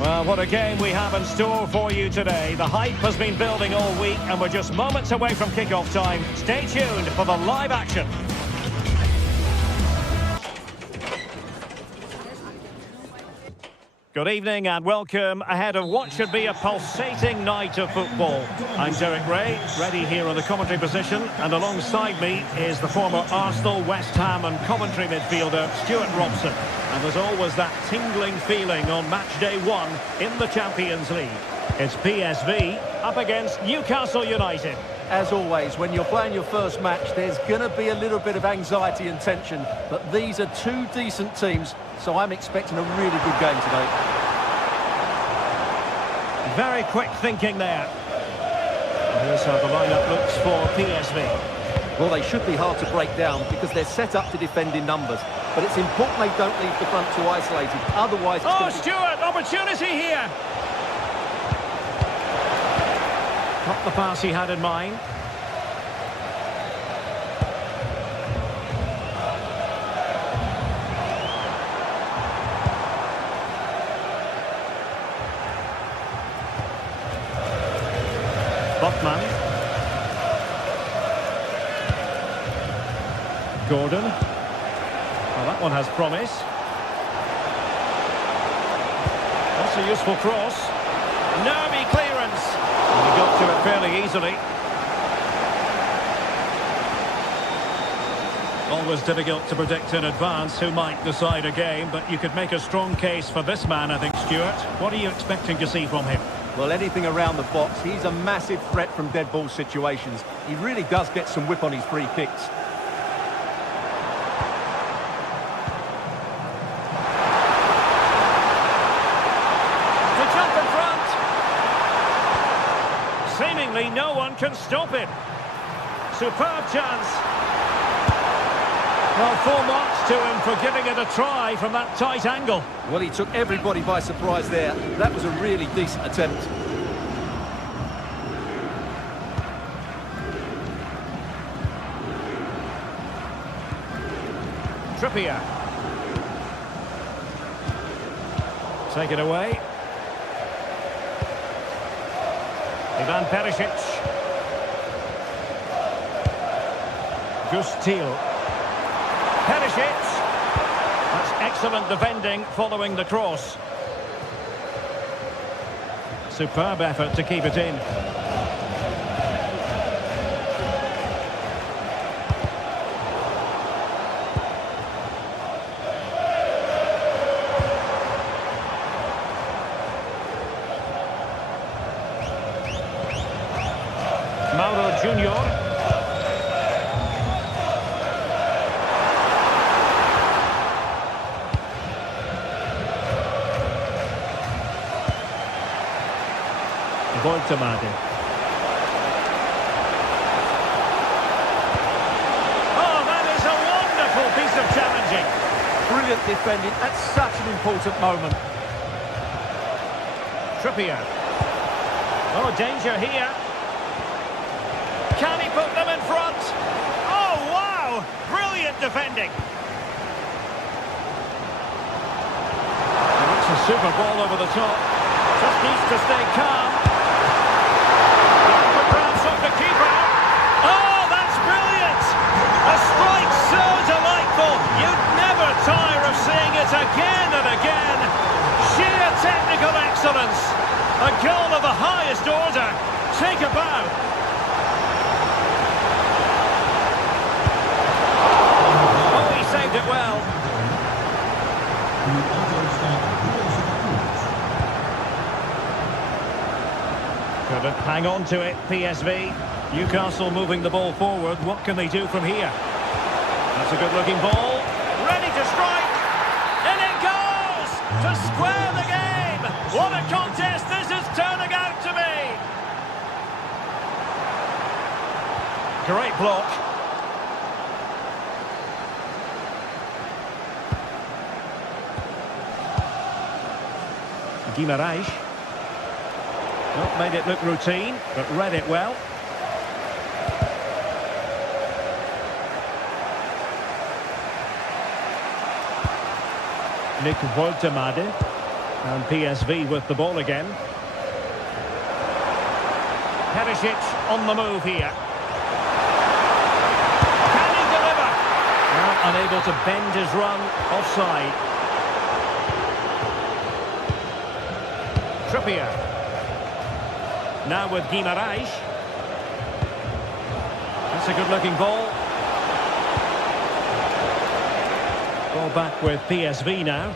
Well, what a game we have in store for you today. The hype has been building all week and we're just moments away from kick-off time. Stay tuned for the live action. Good evening and welcome ahead of what should be a pulsating night of football. I'm Derek Ray, ready here on the commentary position, and alongside me is the former Arsenal, West Ham and Coventry midfielder Stuart Robson. And there's always that tingling feeling on match day one in the Champions League. It's PSV up against Newcastle United. As always, when you're playing your first match, there's going to be a little bit of anxiety and tension, but these are two decent teams, so I'm expecting a really good game today. Very quick thinking there. Here's how the lineup looks for PSV. Well, they should be hard to break down because they're set up to defend in numbers, but it's important they don't leave the front too isolated, otherwise it's going to be... Stuart, opportunity here! Not the pass he had in mind. Botman. Gordon. Well, that one has promise. That's a useful cross. Nervy clearance. And he got to it fairly easily. Always difficult to predict in advance who might decide a game, but you could make a strong case for this man, I think, Stuart. What are you expecting to see from him? Well, anything around the box. He's a massive threat from dead ball situations. He really does get some whip on his free kicks. Seemingly no one can stop him. Superb chance. Well, full marks to him for giving it a try from that tight angle. Well, he took everybody by surprise there. That was a really decent attempt. Trippier. Take it away. Ivan Perisic. Gustil. Perisic. That's excellent defending following the cross. Superb effort to keep it in. Mauro Junior. Voltemade. Oh, that is a wonderful piece of challenging. Brilliant defending at such an important moment. Trippier. Oh, danger here. Can he put them in front? Oh, wow! Brilliant defending. It's a super ball over the top. Just needs to stay calm. The keeper. Oh, that's brilliant! A strike so delightful. You'd never tire of seeing it again and again. Sheer technical excellence. A goal of the highest order. Take a bow. Oh, he saved it well. Couldn't hang on to it, PSV. Newcastle moving the ball forward. What can they do from here? That's a good-looking ball. Ready to strike. And it goes to square the game. What a contest this is turning out to be. Great block. Guimarães. Not made it look routine, but read it well. Nick Voltemade. And PSV with the ball again. Perisic on the move here. Can he deliver? Well, unable to bend his run, offside. Trippier. Now with Guimaraes. That's a good-looking ball. Ball back with PSV now.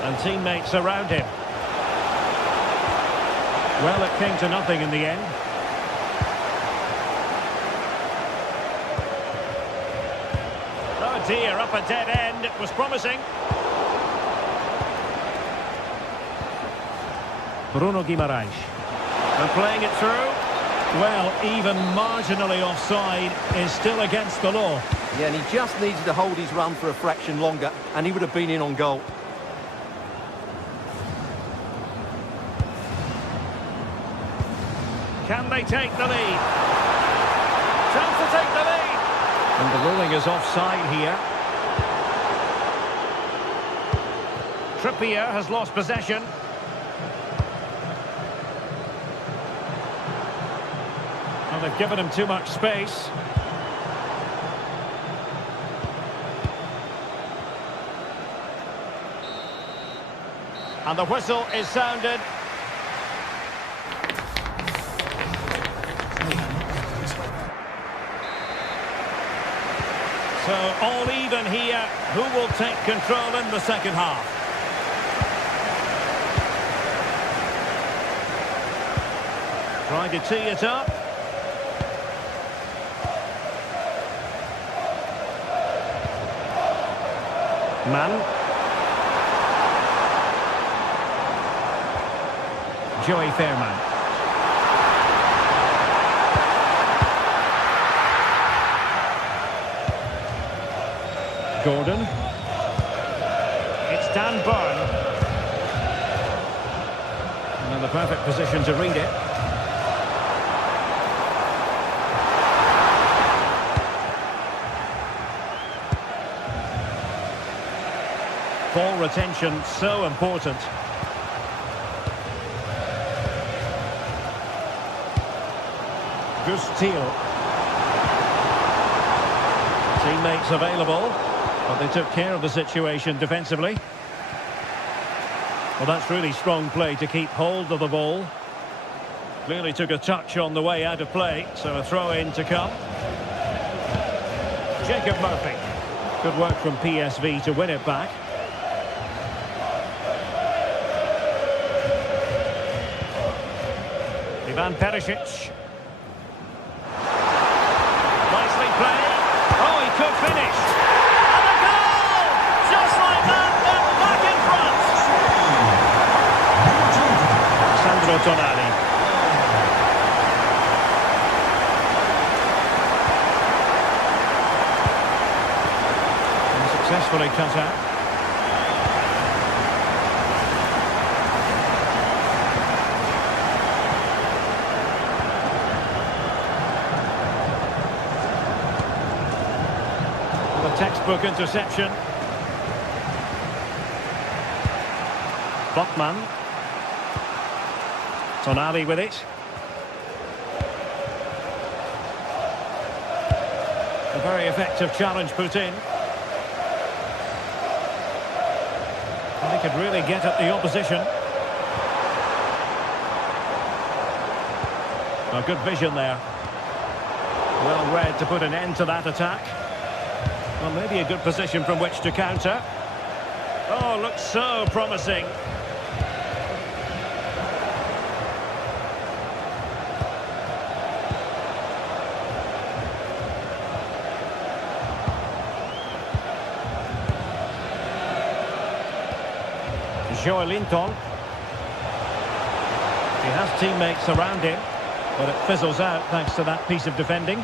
And teammates around him. Well, it came to nothing in the end. Oh dear, up a dead end. It was promising. Bruno Guimaraes. And playing it through. Well, even marginally offside is still against the law. Yeah, and he just needed to hold his run for a fraction longer, and he would have been in on goal. Can they take the lead? Chance to take the lead. And the ruling is offside here. Trippier has lost possession. Well, they've given him too much space. And the whistle is sounded. So all even here. Who will take control in the second half? Trying to tee it up. Man. Joey Fairman. Gordon. It's Dan Burn. And the perfect position to read it. Ball retention so important. Good steal. Teammates available. But they took care of the situation defensively. Well, that's really strong play to keep hold of the ball. Clearly took a touch on the way out of play, so a throw-in to come. Jacob Murphy. Good work from PSV to win it back. Ivan Perisic. Nicely played. Oh, he could finish. Tonali. And successfully cut out. The textbook interception. Botman. Tonali with it. A very effective challenge put in. And he could really get at the opposition. A good vision there. Well read to put an end to that attack. Well, maybe a good position from which to counter. Oh, looks so promising. Linton. He has teammates around him, but it fizzles out thanks to that piece of defending.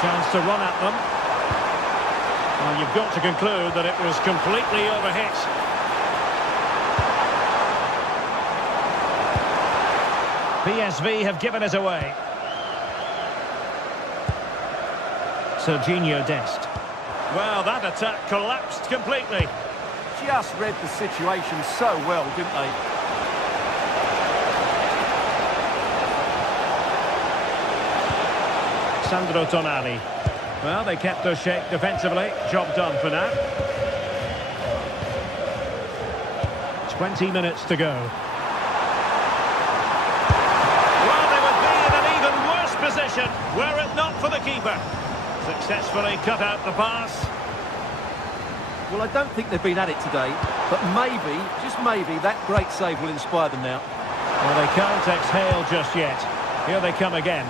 Chance to run at them. Well, you've got to conclude that it was completely overhit. PSV have given it away. Serginho Dest. Well, that attack collapsed completely. Just read the situation so well, didn't they? Sandro Tonali. Well, they kept their shape defensively. Job done for now. 20 minutes to go. Well, they would be in an even worse position were it not for the keeper. Successfully cut out the pass. Well, I don't think they've been at it today, but maybe, just maybe, that great save will inspire them now. Well, they can't exhale just yet. Here they come again.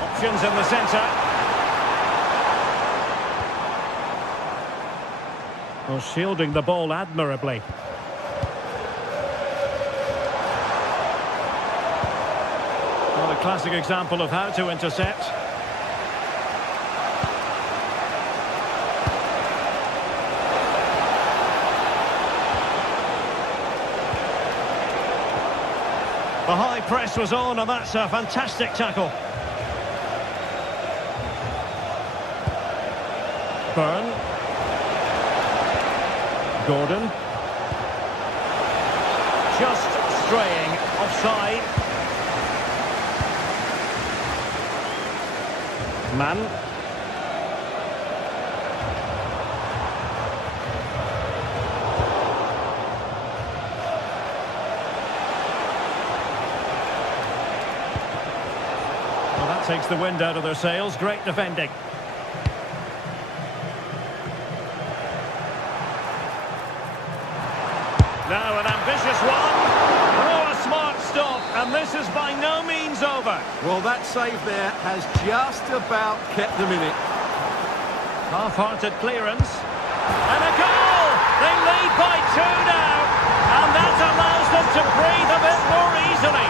Options in the centre. Well, shielding the ball admirably. Well, a classic example of how to intercept. The high press was on, and that's a fantastic tackle. Byrne. Gordon. Just straying offside. Man. Well, that takes the wind out of their sails. Great defending. Now an ambitious one. Oh, a smart stop, and this is by no means over. Well, that save there has just about kept them in it. Half-hearted clearance. And a goal! They lead by 2 now, and that allows them to breathe a bit more easily.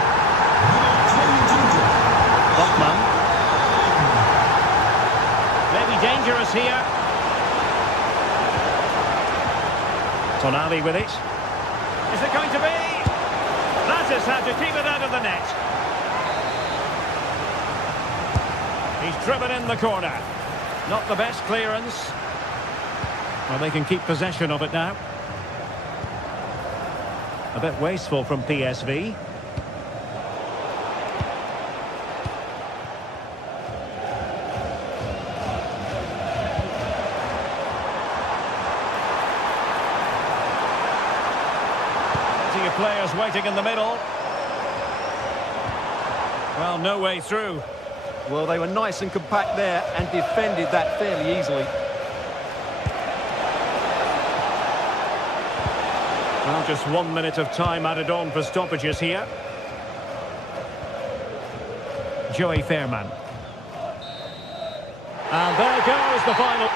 Botman. Maybe dangerous here. Tonali with it. Is it going to be? That is how to keep it out of the net. He's driven in the corner. Not the best clearance. Well, they can keep possession of it now. A bit wasteful from PSV. Players waiting in the middle. Well, no way through. Well, they were nice and compact there and defended that fairly easily. Well, just 1 minute of time added on for stoppages here. Joey Fairman. And there goes the final.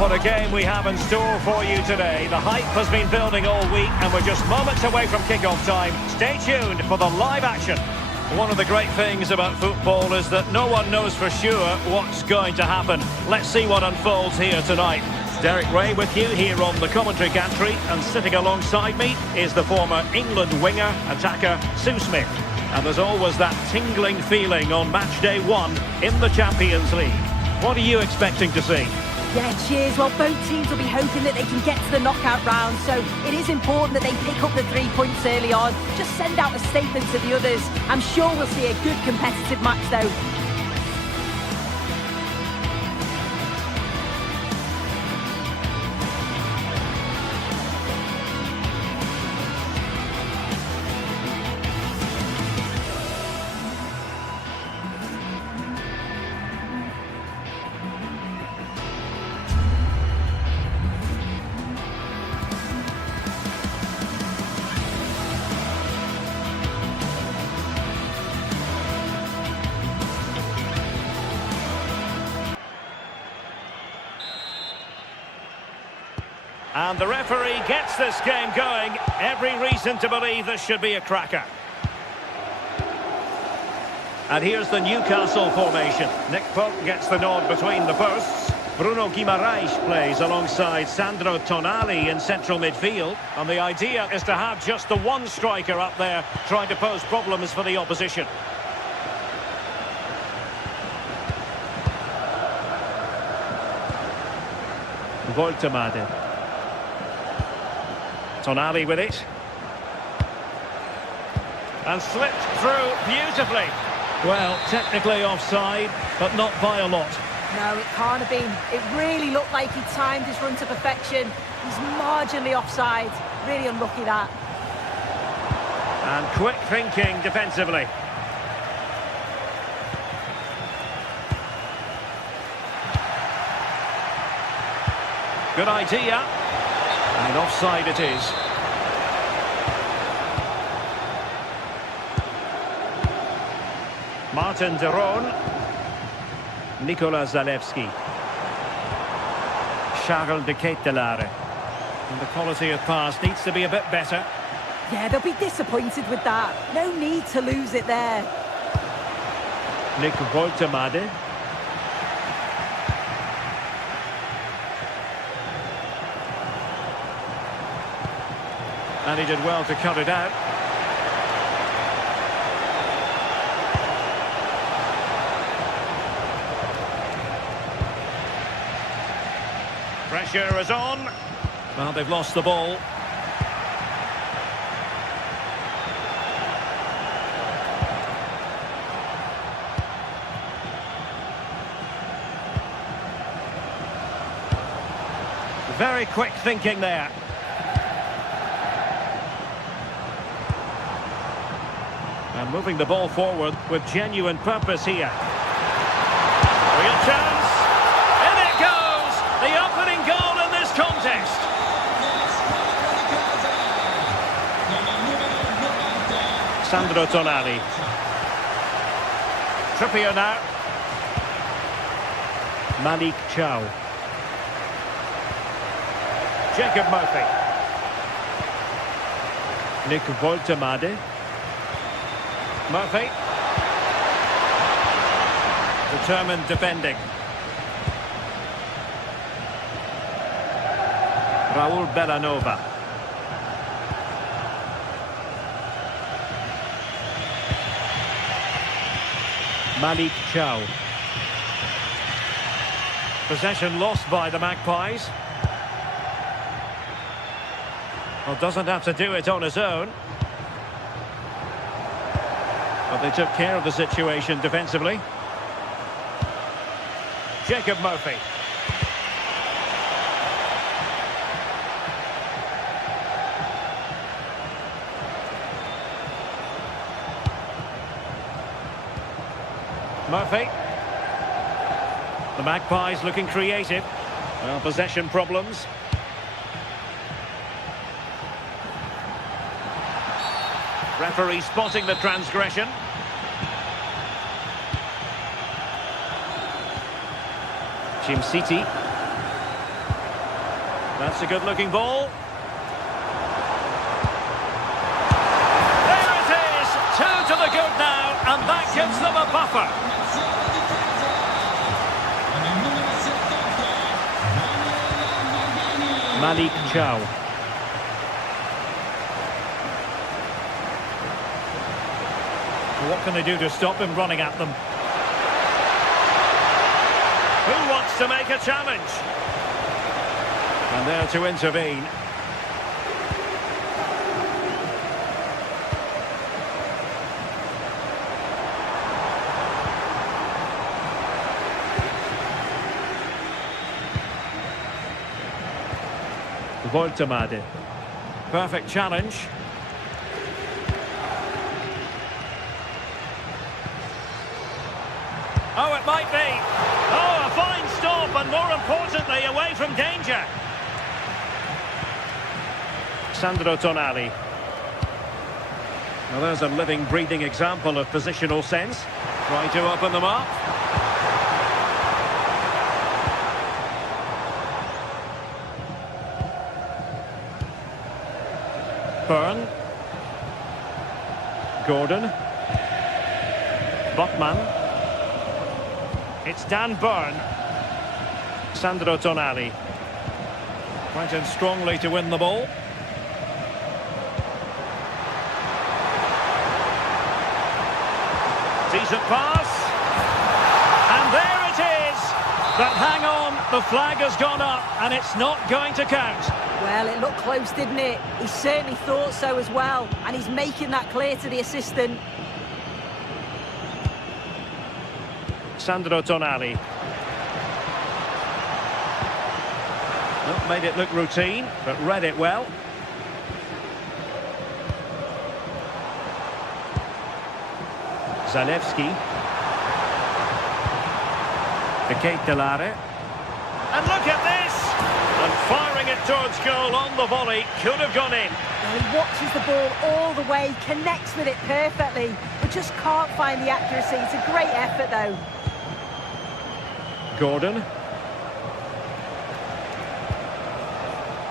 What a game we have in store for you today. The hype has been building all week and we're just moments away from kick-off time. Stay tuned for the live action. One of the great things about football is that no one knows for sure what's going to happen. Let's see what unfolds here tonight. Derek Ray with you here on the commentary gantry, and sitting alongside me is the former England winger, attacker Sue Smith. And there's always that tingling feeling on match day 1 in the Champions League. What are you expecting to see? Yeah, cheers. Well, both teams will be hoping that they can get to the knockout round, so it is important that they pick up the 3 points early on. Just send out a statement to the others. I'm sure we'll see a good competitive match, though. And the referee gets this game going. Every reason to believe this should be a cracker. And here's the Newcastle formation. Nick Pope gets the nod between the posts. Bruno Guimaraes plays alongside Sandro Tonali in central midfield. And the idea is to have just the one striker up there trying to pose problems for the opposition. Voltemade. Tonali with it. And slipped through beautifully. Well, technically offside, but not by a lot. No, it can't have been. It really looked like he timed his run to perfection. He's marginally offside. Really unlucky that. And quick thinking defensively. Good idea. And offside it is. Martin de Roon. Nicola Zalewski. Charles de Ketelaere. And the quality of pass needs to be a bit better. Yeah, they'll be disappointed with that. No need to lose it there. Nick Voltemade. And he did well to cut it out. Pressure is on. Well, they've lost the ball. Very quick thinking there. And moving the ball forward with genuine purpose here. Real chance. In it goes. The opening goal in this contest. Sandro Tonali. Trippier now. Malik Chow. Jacob Murphy. Nick Voltemade. Murphy. Determined defending. Raul Bellanova. Malik Chow. Possession lost by the Magpies. Well, doesn't have to do it on his own. But they took care of the situation defensively. Jacob Murphy. Murphy. The Magpies looking creative. Well, possession problems. Referee spotting the transgression. Jim City. That's a good-looking ball. There it is! 2 to the good now, and that gives them a buffer. Malik Chow. What can they do to stop him running at them? Who wants to make a challenge? And there to intervene. Voltemade. Perfect challenge. Oh, it might be. Oh, a fine stop, and more importantly, away from danger. Sandro Tonali. Now there's a living, breathing example of positional sense. Try to open them up. Byrne. Gordon. Botman. It's Dan Byrne. Sandro Tonali. Went in strongly to win the ball. Decent pass. And there it is. But hang on, the flag has gone up and it's not going to count. Well, it looked close, didn't it? He certainly thought so as well. And he's making that clear to the assistant. Sandro Tonali. Well, made it look routine, but read it well. Zalewski. The Ketelare. And look at this! And firing it towards goal on the volley, could have gone in. Well, he watches the ball all the way, connects with it perfectly, but just can't find the accuracy. It's a great effort, though. Gordon.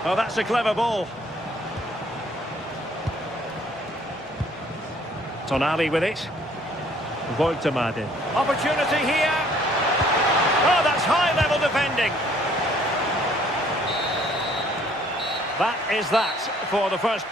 Oh, that's a clever ball. Tonali with it. Voltemade. Opportunity here. Oh, that's high-level defending. That is that for the first.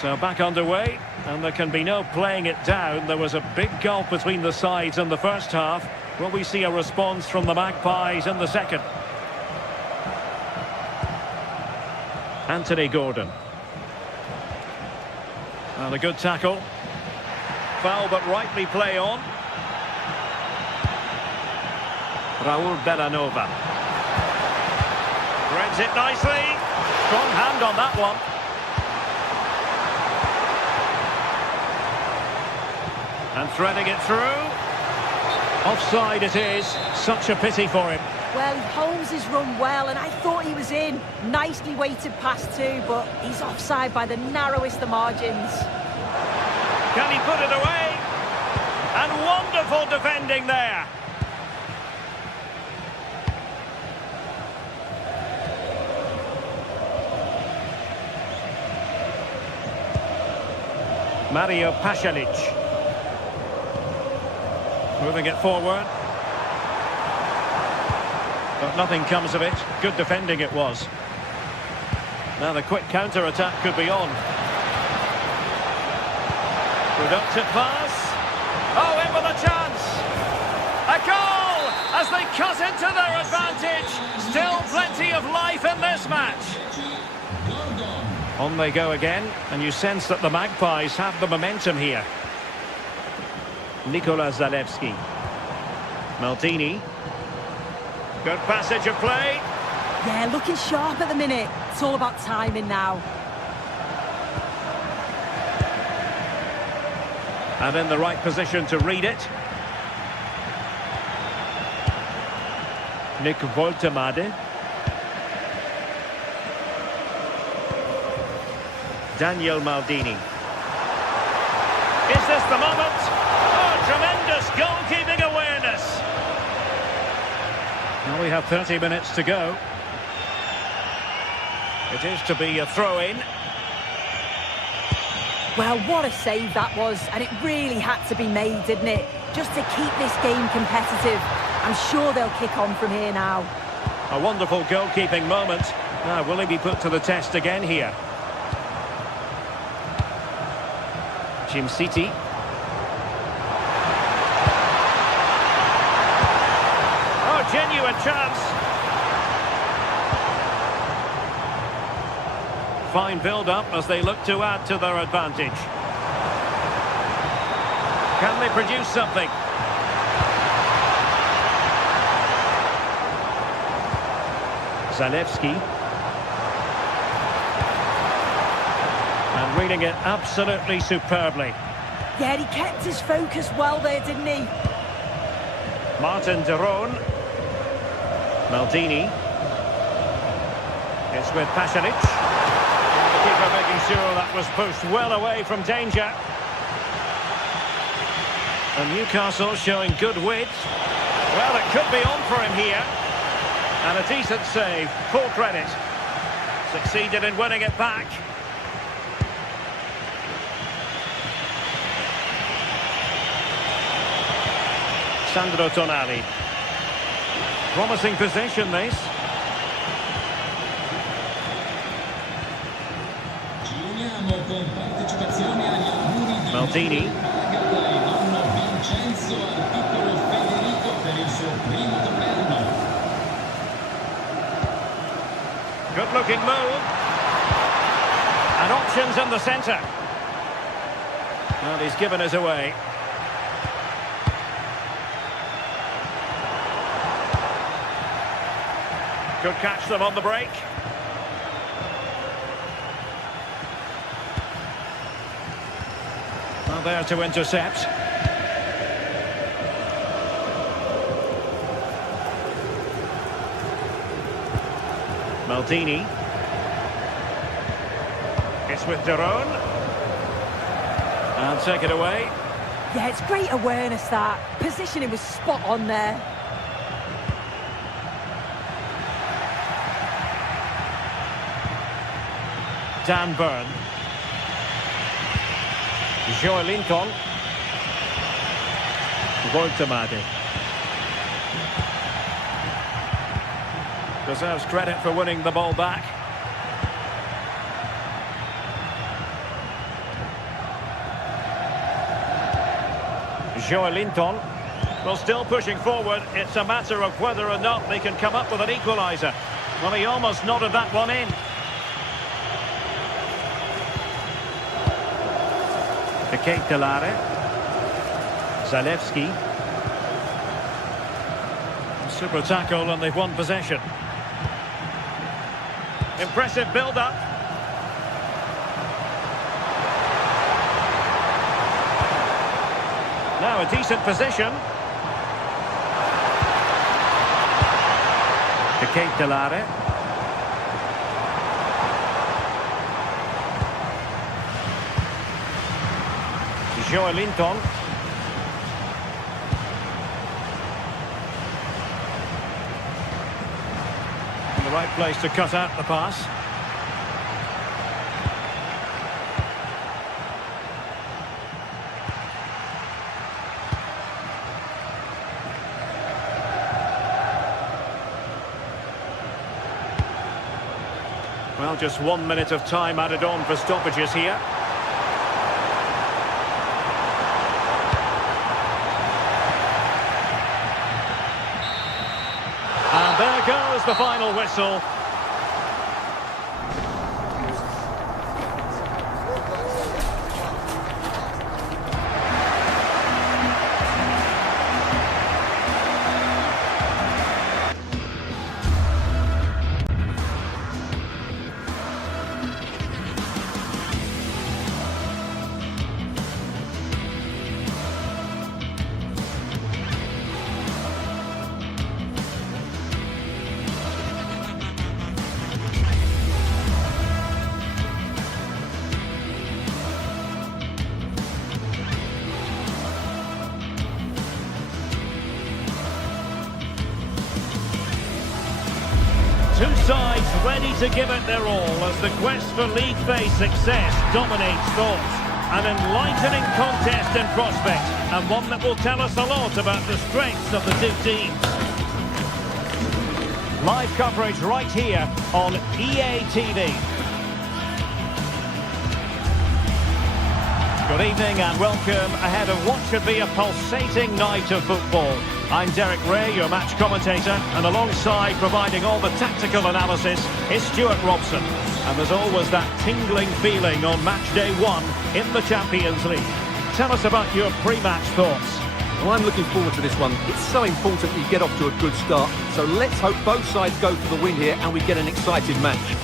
So back underway, and there can be no playing it down. There was a big gulf between the sides in the first half. Will we see a response from the Magpies in the second? Anthony Gordon. And a good tackle. Foul, but rightly play on. Raul Bellanova. Threads it nicely. Strong hand on that one. And threading it through. Offside it is. Such a pity for him. Well, he holds his run well, and I thought he was in. Nicely weighted pass too, but he's offside by the narrowest of margins. Can he put it away? And wonderful defending there. Mario Pasalic. Moving it forward. But nothing comes of it. Good defending it was. Now the quick counter-attack could be on. Productive pass. Oh, in with a chance. A goal as they cut into their advantage. Still plenty of life in this match. On they go again, and you sense that the Magpies have the momentum here. Nikola Zalewski. Maldini. Good passage of play. Yeah, looking sharp at the minute. It's all about timing now. And in the right position to read it. Nick Voltemade. Daniel Maldini. Is this the moment? Oh, tremendous goalkeeping awareness. Now we have 30 minutes to go. It is to be a throw-in. Well, what a save that was, and it really had to be made, didn't it? Just to keep this game competitive. I'm sure they'll kick on from here now. A wonderful goalkeeping moment. Now, will he be put to the test again here? Jim City. Oh, genuine chance. Fine build-up as they look to add to their advantage. Can they produce something? Zalewski. And reading it absolutely superbly. Yeah, he kept his focus well there, didn't he? Martin de Roon. Maldini. It's with Pasalic. The keeper making sure that was pushed well away from danger. And Newcastle showing good width. Well, it could be on for him here. And a decent save, full credit. Succeeded in winning it back. Sandro Tonali. Promising position, this. Maldini. Good looking move. And options in the centre. Well, he's given us away. Could catch them on the break. Well, there to intercept. Maldini. It's with Daron. And take it away. Yeah, it's great awareness, that. Positioning was spot on there. Dan Burn. Joe Linton. Voltemade. Deserves credit for winning the ball back. Joe Linton. Well, still pushing forward. It's a matter of whether or not they can come up with an equaliser. Well, he almost nodded that one in. Kate Delare. Zalewski. Super tackle and they've won possession. Impressive build-up. Now a decent position. Kate Delare. Joe Linton. In the right place to cut out the pass. Well, just 1 minute of time added on for stoppages here. And there goes the final whistle. Two sides ready to give it their all as the quest for league phase success dominates thoughts. An enlightening contest in prospect, and one that will tell us a lot about the strengths of the two teams. Live coverage right here on EA TV. Good evening and welcome ahead of what should be a pulsating night of football. I'm Derek Ray, your match commentator, and alongside providing all the tactical analysis is Stuart Robson. And there's always that tingling feeling on match day 1 in the Champions League. Tell us about your pre-match thoughts. Well, I'm looking forward to this one. It's so important you get off to a good start. So let's hope both sides go for the win here and we get an exciting match.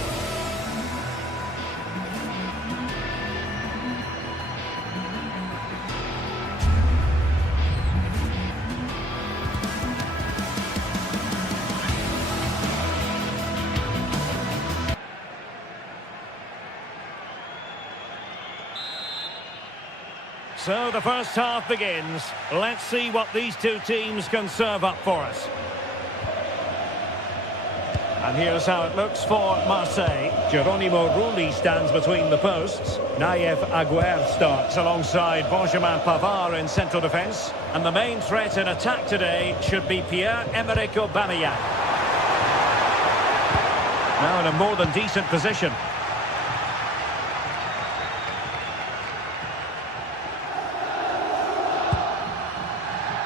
So the first half begins. Let's see what these two teams can serve up for us. And here's how it looks for Marseille. Geronimo Rulli stands between the posts. Naïef Aguerd starts alongside Benjamin Pavard in central defence. And the main threat in attack today should be Pierre-Emerick Aubameyang. Now in a more than decent position.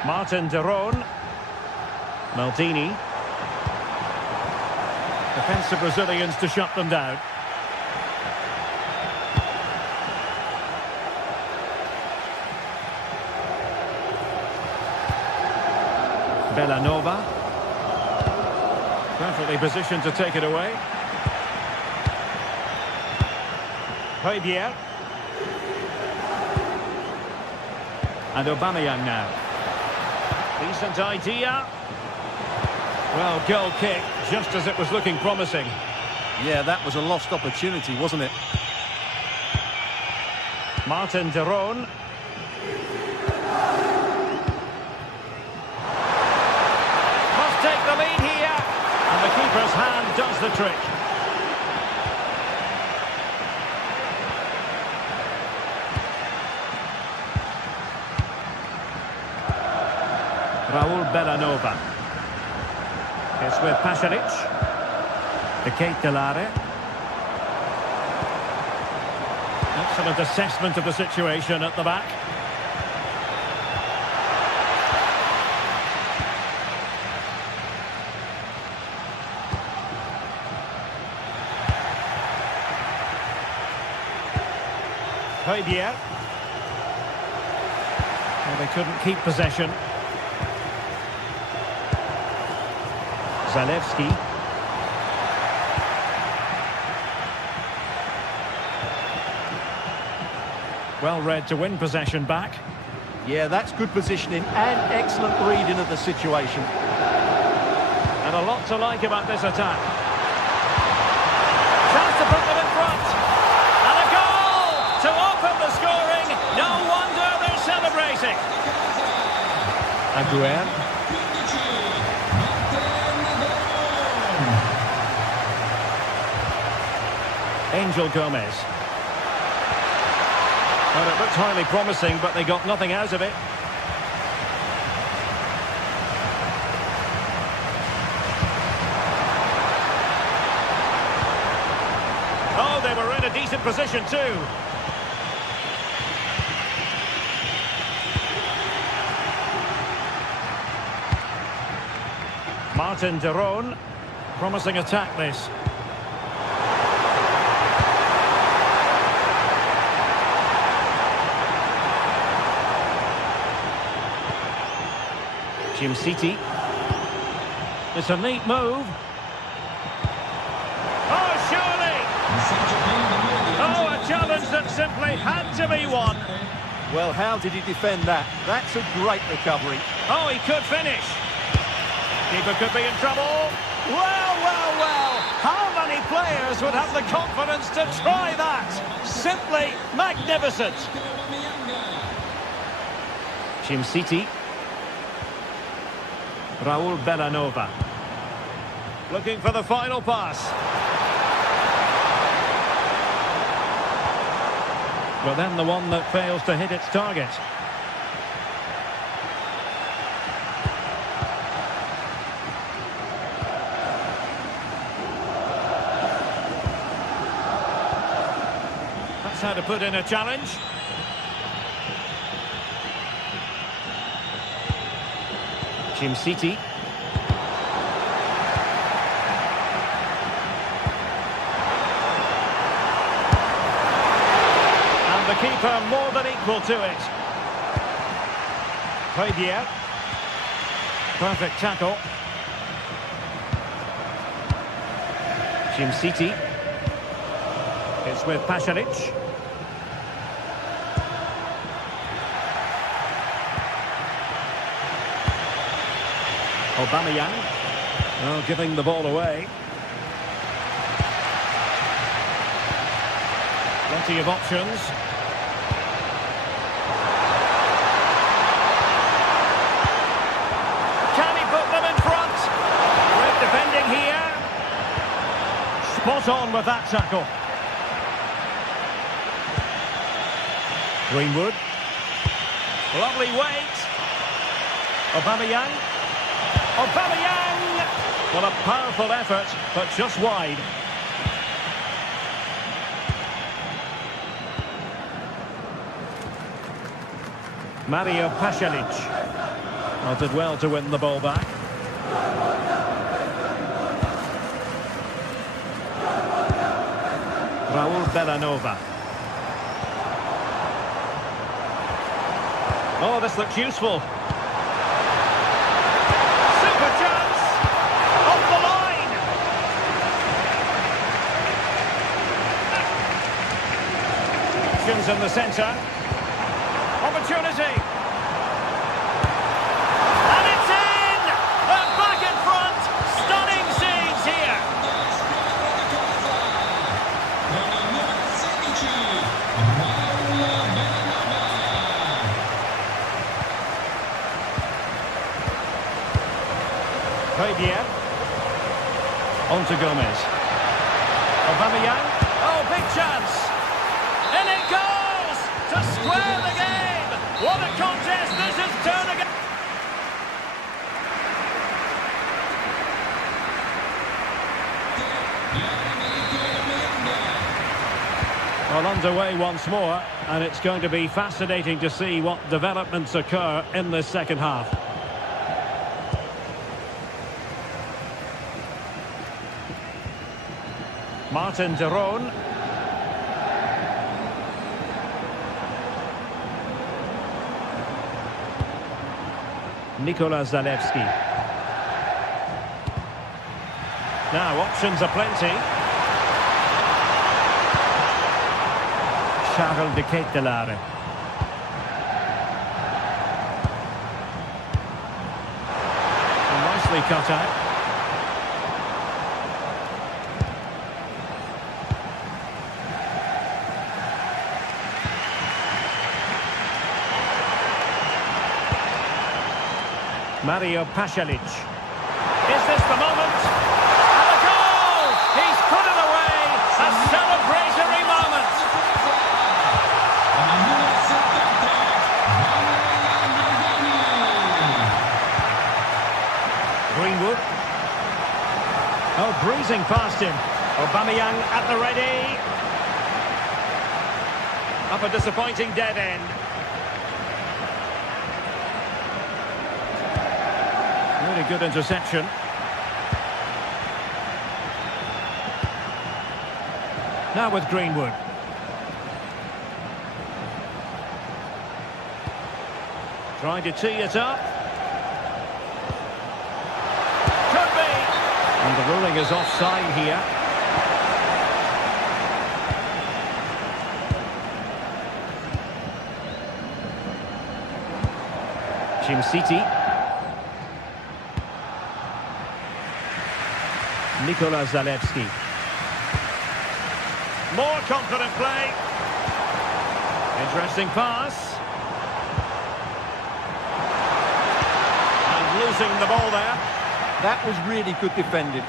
Martin de Roon. Maldini. Defensive Brazilians to shut them down. Bellanova. Perfectly positioned to take it away. Højbjerg. And Aubameyang now. Decent idea. Well, goal kick, just as it was looking promising. Yeah, that was a lost opportunity, wasn't it? Martin de Roon. Must take the lead here. And the keeper's hand does the trick. Raul Bellanova. It's with Pasalic. The Kate Delare. Excellent assessment of the situation at the back. Højbjerg. Well, they couldn't keep possession. Zalewski. Well read to win possession back. Yeah, that's good positioning and excellent reading of the situation. And a lot to like about this attack. Chance to put them in front. And a goal to open the scoring. No wonder they're celebrating. Aguerd. Angel Gomez. Well, it looked highly promising, but they got nothing out of it. Oh, they were in a decent position too. Martin de Roon. Promising attack this. Jim City. It's a neat move. Oh, surely! Oh, a challenge that simply had to be won. Well, how did he defend that? That's a great recovery. Oh, he could finish. Keeper could be in trouble. Well, well, well. How many players would have the confidence to try that? Simply magnificent. Jim City. Raul Bellanova. Looking for the final pass. But then the one that fails to hit its target. That's how to put in a challenge. Jim City. And the keeper more than equal to it. Højbjerg. Perfect tackle. Jim City. It's with Pasalic. Aubameyang. Oh, giving the ball away. Plenty of options. gets on with that tackle. Greenwood. Lovely weight. Aubameyang. Aubameyang! Well, a powerful effort, but just wide. Mario Pasalic. Well, did well to win the ball back. Raul Bellanova. Oh, this looks useful. Super chance! Off the line! Options in the centre. Opportunity! And it's in! They're back in front! Stunning scenes here! Fabian. On to Gomez. Aubameyang. Oh, big chance! In it goes! To square the game! What a contest this has turned again! Well, underway once more, and it's going to be fascinating to see what developments occur in this second half. Martin de Roon. Nikola Zalewski. Now, options are plenty. Charles de Ketelaere. Nicely cut out. Mario Pasalic. Is this the moment? And a goal! He's put it away! A celebratory moment! Greenwood. Oh, breezing past him. Aubameyang at the ready. Up a disappointing dead end. Really good interception. Now with Greenwood. Trying to tee it up. Could be. And the ruling is offside here. City. Nikola Zalewski. More confident play. Interesting pass. And losing the ball there. That was really good defending.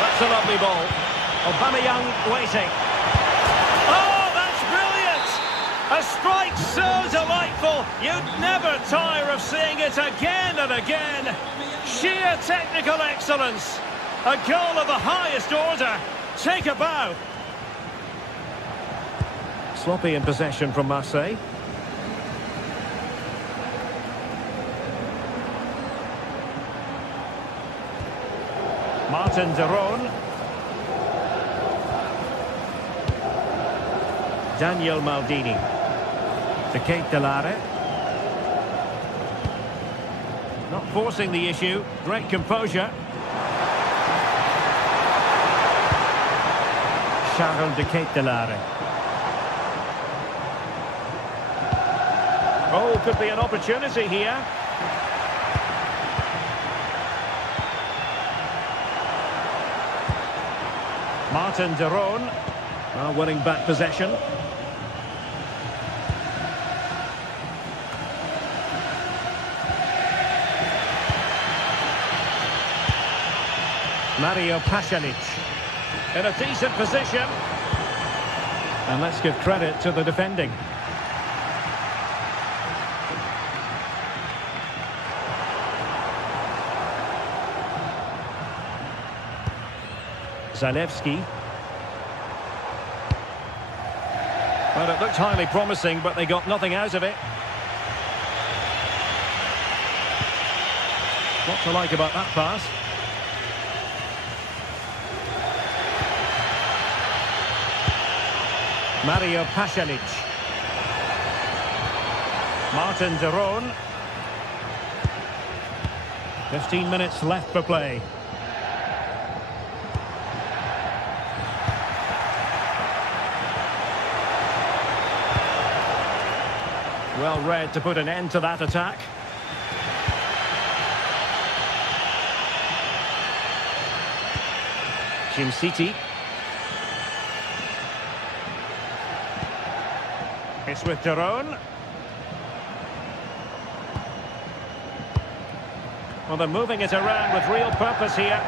That's a lovely ball. Aubameyang waiting. Oh, that's brilliant! A strike so delightful, you'd never tire of seeing it again and again. Sheer technical excellence. A goal of the highest order. Take a bow. Sloppy in possession from Marseille. Martin de Roon. Daniel Maldini. De Ketelaere. Not forcing the issue. Great composure. Charles de Ketelaere. Oh, could be an opportunity here. Martin de Roon. Well, winning back possession. Mario Pasalic in a decent position. And let's give credit to the defending. Zalewski. Well, it looked highly promising, but they got nothing out of it. What to like about that pass? Mario Pasalic. Martin de Roon. 15 minutes left for play. Well read to put an end to that attack. City. It's with de Roon. Well, they're moving it around with real purpose here.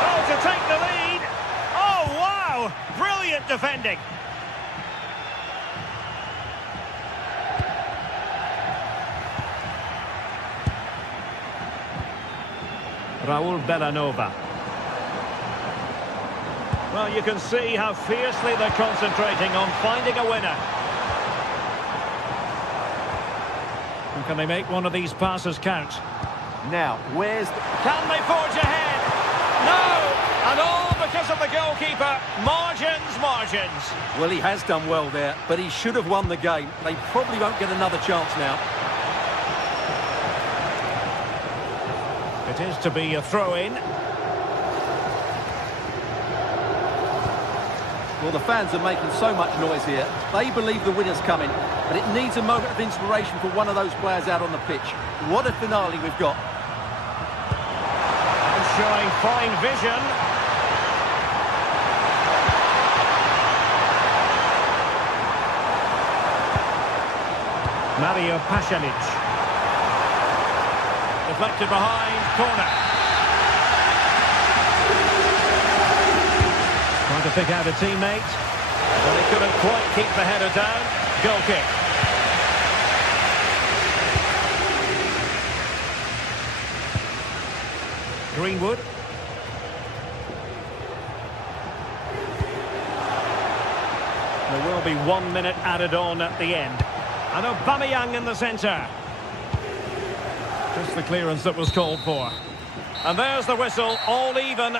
Oh, to take the lead! Oh, wow! Brilliant defending! Raul Bellanova. Well, you can see how fiercely they're concentrating on finding a winner. And can they make one of these passes count? Now, where's the... Can they forge ahead? No! And all because of the goalkeeper. Margins. Well, he has done well there, but he should have won the game. They probably won't get another chance now. It is to be a throw-in. Well, the fans are making so much noise here. They believe the winner's coming, but it needs a moment of inspiration for one of those players out on the pitch. What a finale we've got. And showing fine vision. Mario Pasalic. Deflected behind, corner. Trying to pick out a teammate. Well, he couldn't quite keep the header down. Goal kick. Greenwood. There will be 1 minute added on at the end. And Aubameyang in the centre. Just the clearance that was called for. And there's the whistle, all even.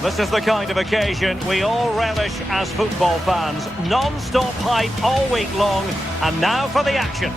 This is the kind of occasion we all relish as football fans. Non-stop hype all week long, and now for the action.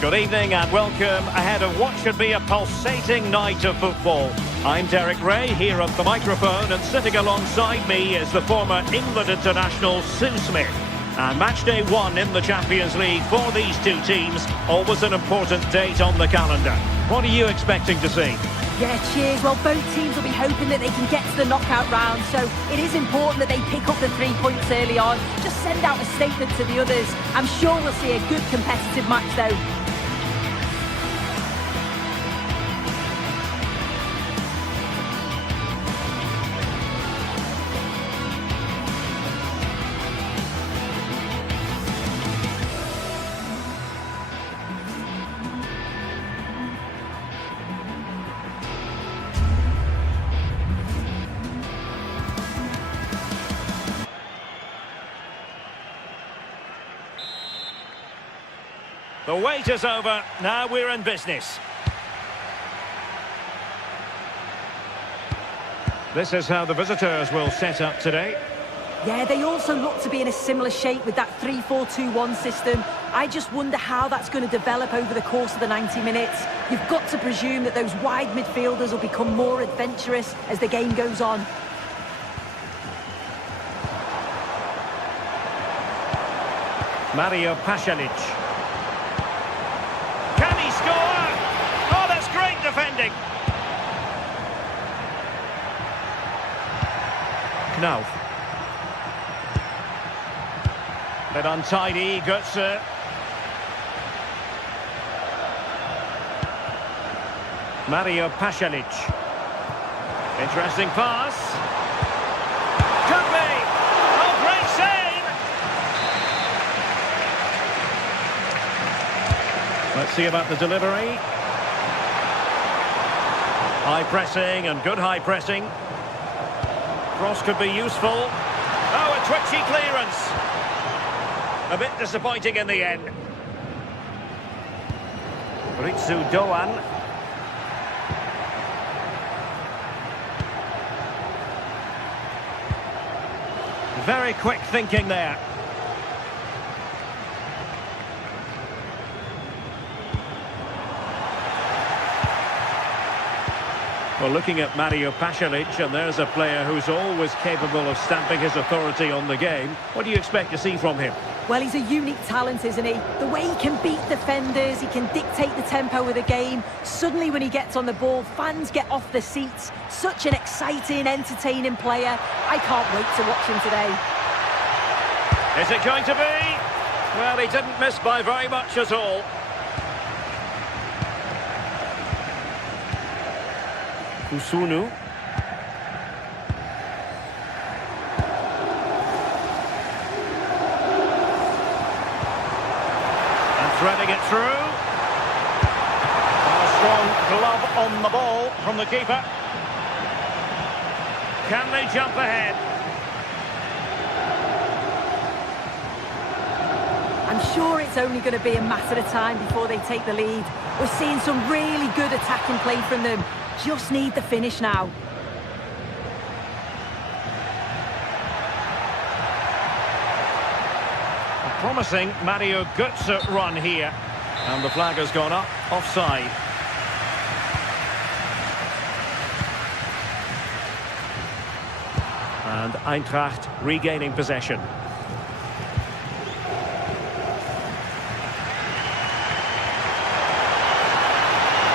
Good evening and welcome ahead of what should be a pulsating night of football. I'm Derek Ray, here at the microphone, and sitting alongside me is the former England international Sue Smith. And match day 1 in the Champions League for these two teams, always an important date on the calendar. What are you expecting to see? Yeah, cheers. Well, both teams will be hoping that they can get to the knockout round, so it is important that they pick up the 3 points early on. Just send out a statement to the others. I'm sure we'll see a good competitive match, though. The wait is over, now we're in business. This is how the visitors will set up today. Yeah, they also look to be in a similar shape with that 3-4-2-1 system. I just wonder how that's going to develop over the course of the 90 minutes. You've got to presume that those wide midfielders will become more adventurous as the game goes on. Mario Pasalic. Can he score? Oh, that's great defending. Knauf. Bit untidy, Götze. Mario Pasalic. Interesting pass. Could be. Oh, great save! Let's see about the delivery. High pressing and good high pressing. Cross could be useful. Oh, a twitchy clearance. A bit disappointing in the end. Ritsu Doan. Very quick thinking there. Well, looking at Mario Pasalic, and there's a player who's always capable of stamping his authority on the game. What do you expect to see from him? Well, he's a unique talent, isn't he? The way he can beat defenders, he can dictate the tempo of the game. Suddenly, when he gets on the ball, fans get off their seats. Such an exciting, entertaining player. I can't wait to watch him today. Is it going to be? Well, he didn't miss by very much at all. Kusunu. And threading it through. And a strong glove on the ball from the keeper. Can they jump ahead? I'm sure it's only going to be a matter of time before they take the lead. We're seeing some really good attacking play from them. Just need the finish now. A promising Mario Götze run here. And the flag has gone up, offside. And Eintracht regaining possession.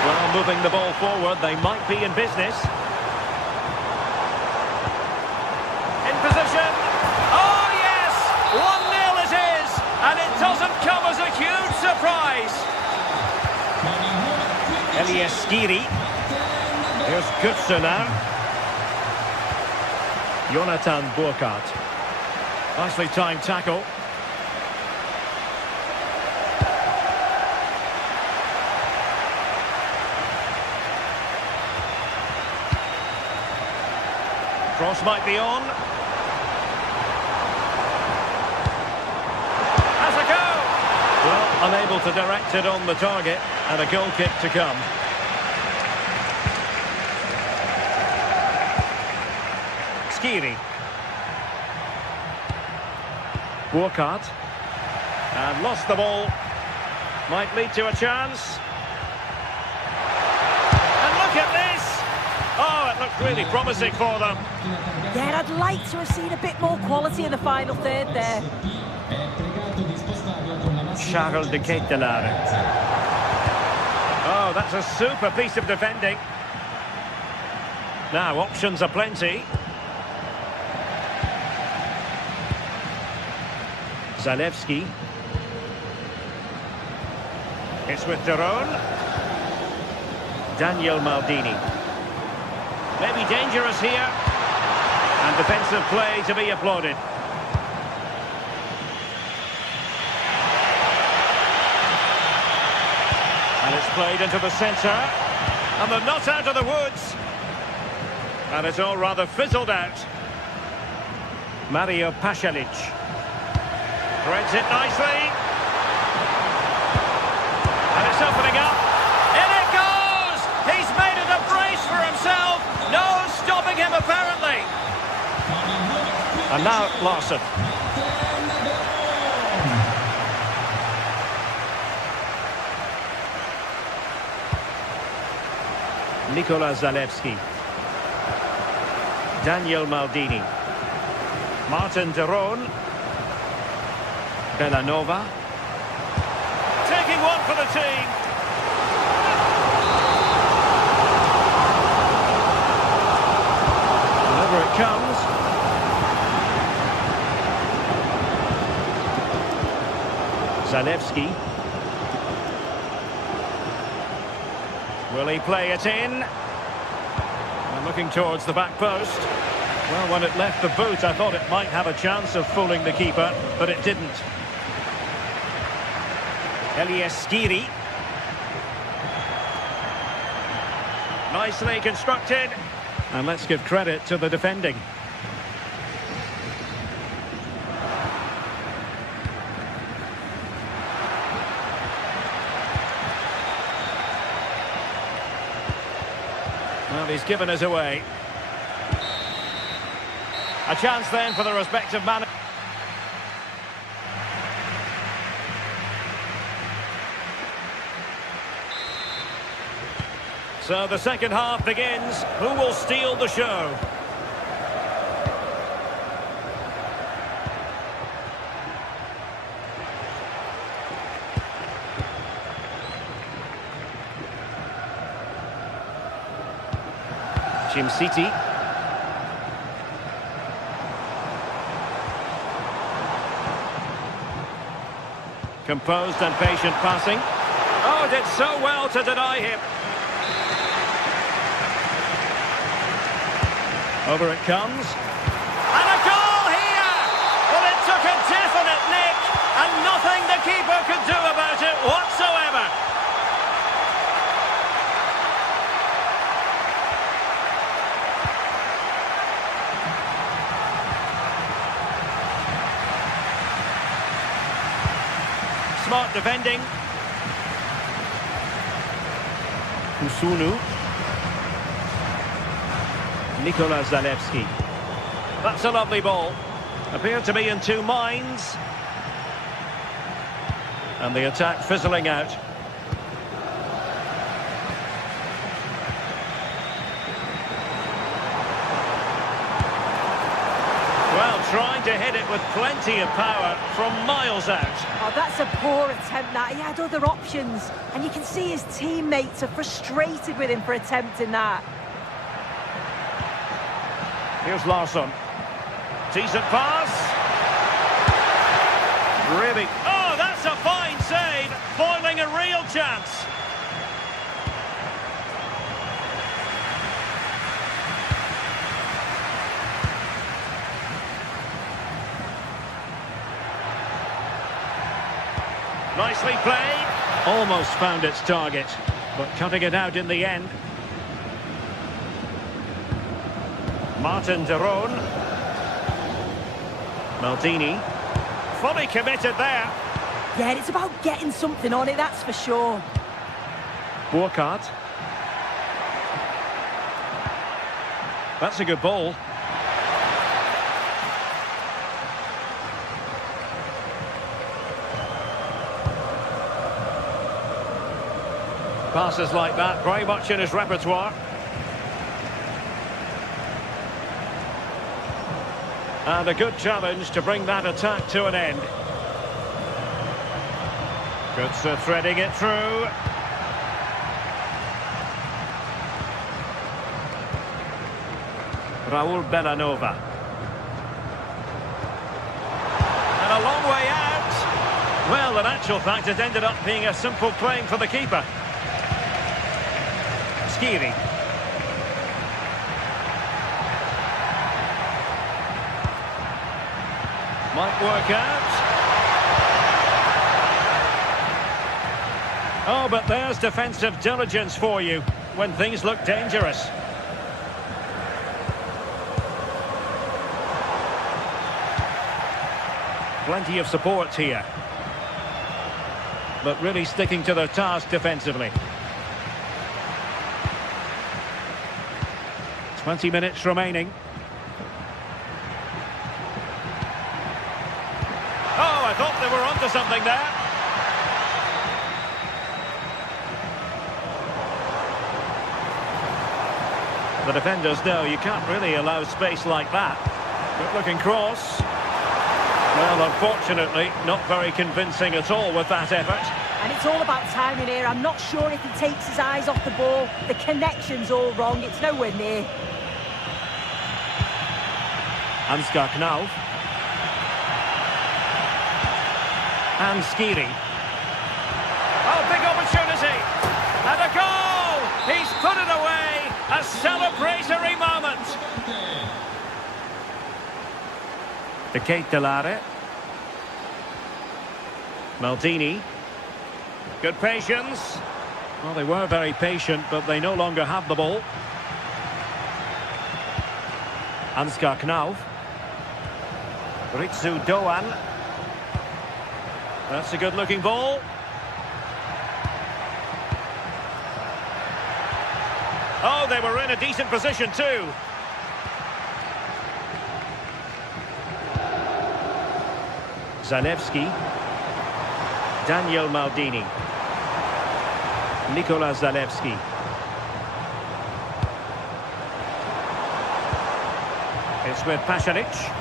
Well, moving the ball forward, they might be in business. In position. Oh, yes! 1-0 it is! And it doesn't come as a huge surprise. Elias Skiri. Here's Götze now. Jonathan Burkhardt. Nicely timed tackle. Cross might be on. Has a go! Well, unable to direct it on the target, and a goal kick to come. Skiri. Burkhardt. And lost the ball. Might lead to a chance. And look at this! Oh, it looked really promising for them. Yeah, I'd like to have seen a bit more quality in the final third there. Charles de Ketelaere. Oh, that's a super piece of defending. Now, options are plenty. Zalewski. It's with Daron. Daniel Maldini. Maybe dangerous here. And defensive play to be applauded. And it's played into the centre. And they're not out of the woods. And it's all rather fizzled out. Mario Pasalic. Threads it nicely. And it's opening up. In it goes! He's made it a brace for himself. No stopping him apparently. And now Larson. Nicola Zalewski. Daniel Maldini. Martin de Roon. Bellanova. Taking one for the team. And over it comes. Zalewski. Will he play it in? And looking towards the back post. Well, when it left the boot, I thought it might have a chance of fooling the keeper, but it didn't. Elieskiri. Nicely constructed. And let's give credit to the defending. Well, he's given us away. A chance then for the respective man. So the second half begins. Who will steal the show? Jim City. Composed and patient passing. Oh, did so well to deny him. Over it comes. And a goal here! Well, it took a definite nick, and nothing the keeper could do about it whatsoever. Smart defending. Kusunu. Nicola Zalewski. That's a lovely ball. Appeared to be in two minds. And the attack fizzling out. Well, trying to hit it with plenty of power from miles out. Oh, that's a poor attempt, that. He had other options. And you can see his teammates are frustrated with him for attempting that. Here's Larsson. Decent pass. Really. Oh, that's a fine save. Foiling a real chance. Nicely played. Almost found its target, but cutting it out in the end. Martin de Roon. Maldini. Fully committed there. Yeah, it's about getting something on it, that's for sure. Burkhardt. That's a good ball. Passes like that, very much in his repertoire. And a good challenge to bring that attack to an end. Götze threading it through. Raul Bellanova. And a long way out. Well, in actual fact, it ended up being a simple claim for the keeper. Skiri. Might work out. Oh, but there's defensive diligence for you when things look dangerous. Plenty of support here. But really sticking to their task defensively. 20 minutes remaining. to something there. The defenders know you can't really allow space like that. Good looking cross. Well, unfortunately, not very convincing at all with that effort. And it's all about timing here. I'm not sure if he takes his eyes off the ball. The connection's all wrong. It's nowhere near. Ansgar Knauf. And Skiri. Oh, big opportunity. And a goal! He's put it away. A celebratory moment. De Ketelare. Maldini. Good patience. Well, they were very patient, but they no longer have the ball. Ansgar Knauf. Ritsu Doan. That's a good-looking ball. Oh, they were in a decent position too. Zalewski. Daniel Maldini. Nikola Zalewski. It's with Pasalic.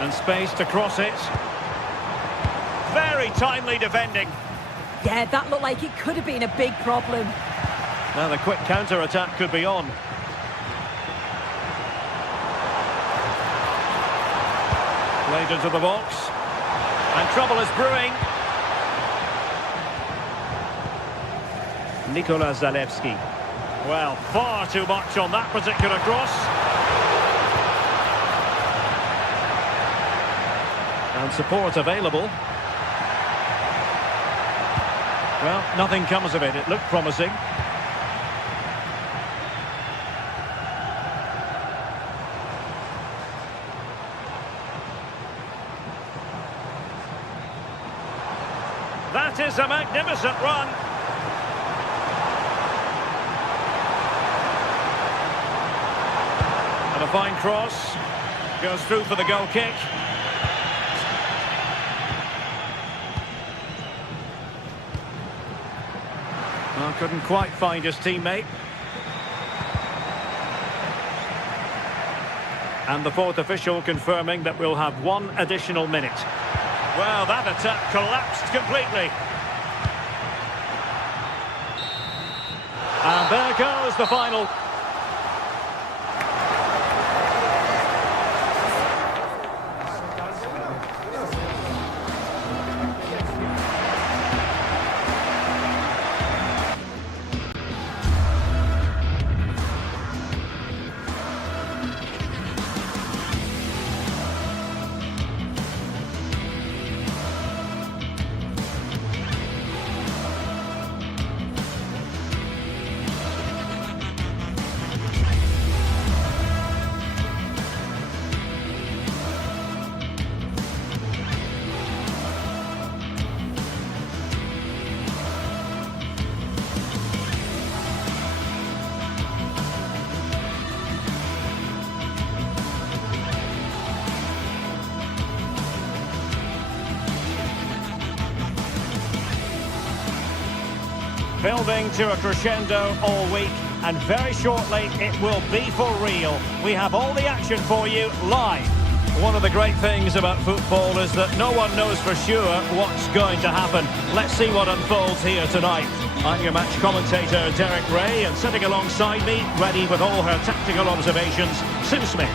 And space to cross it. Very timely defending. Yeah, that looked like it could have been a big problem. Now the quick counter-attack could be on. Played into the box. And trouble is brewing. Nikola Zalewski. Well, far too much on that particular cross. And support available. Well, nothing comes of it. It looked promising. That is a magnificent run. And a fine cross. Goes through for the goal kick. Well, couldn't quite find his teammate. And the fourth official confirming that we'll have one additional minute. Well, that attack collapsed completely. And there goes the final. Building to a crescendo all week, and very shortly it will be for real. We have all the action for you live. One of the great things about football is that no one knows for sure what's going to happen. Let's see what unfolds here tonight. I'm your match commentator, Derek Ray, and sitting alongside me, ready with all her tactical observations, Sim Smith.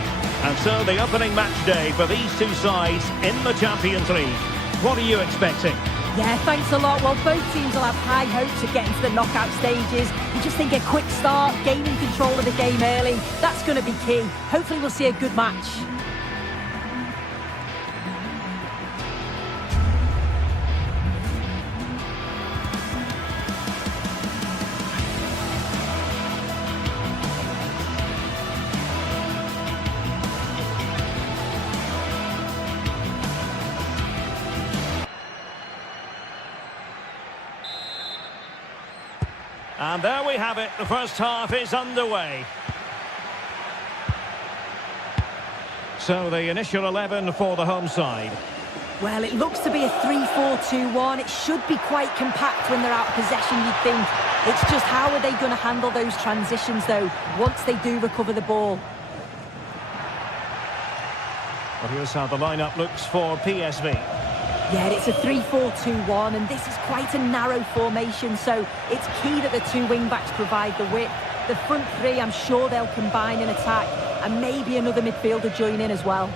And so the opening match day for these two sides in the Champions League. What are you expecting? Yeah, thanks a lot. Well, both teams will have high hopes of getting to the knockout stages. You just think a quick start, gaining control of the game early, that's going to be key. Hopefully we'll see a good match. And there we have it, the first half is underway. So the initial 11 for the home side. Well, it looks to be a 3-4-2-1. It should be quite compact when they're out of possession, you'd think. It's just how are they going to handle those transitions, though, once they do recover the ball? Well, here's how the lineup looks for PSV. Yeah, it's a 3-4-2-1, and this is quite a narrow formation, so it's key that the two wing-backs provide the width. The front three, I'm sure they'll combine in attack, and maybe another midfielder join in as well.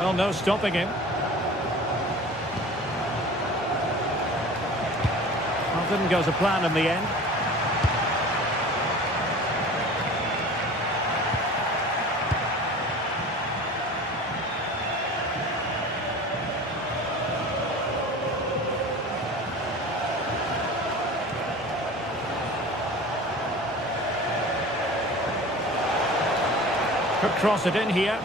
Well, no stopping him. Well, didn't go to plan in the end. Could cross it in here.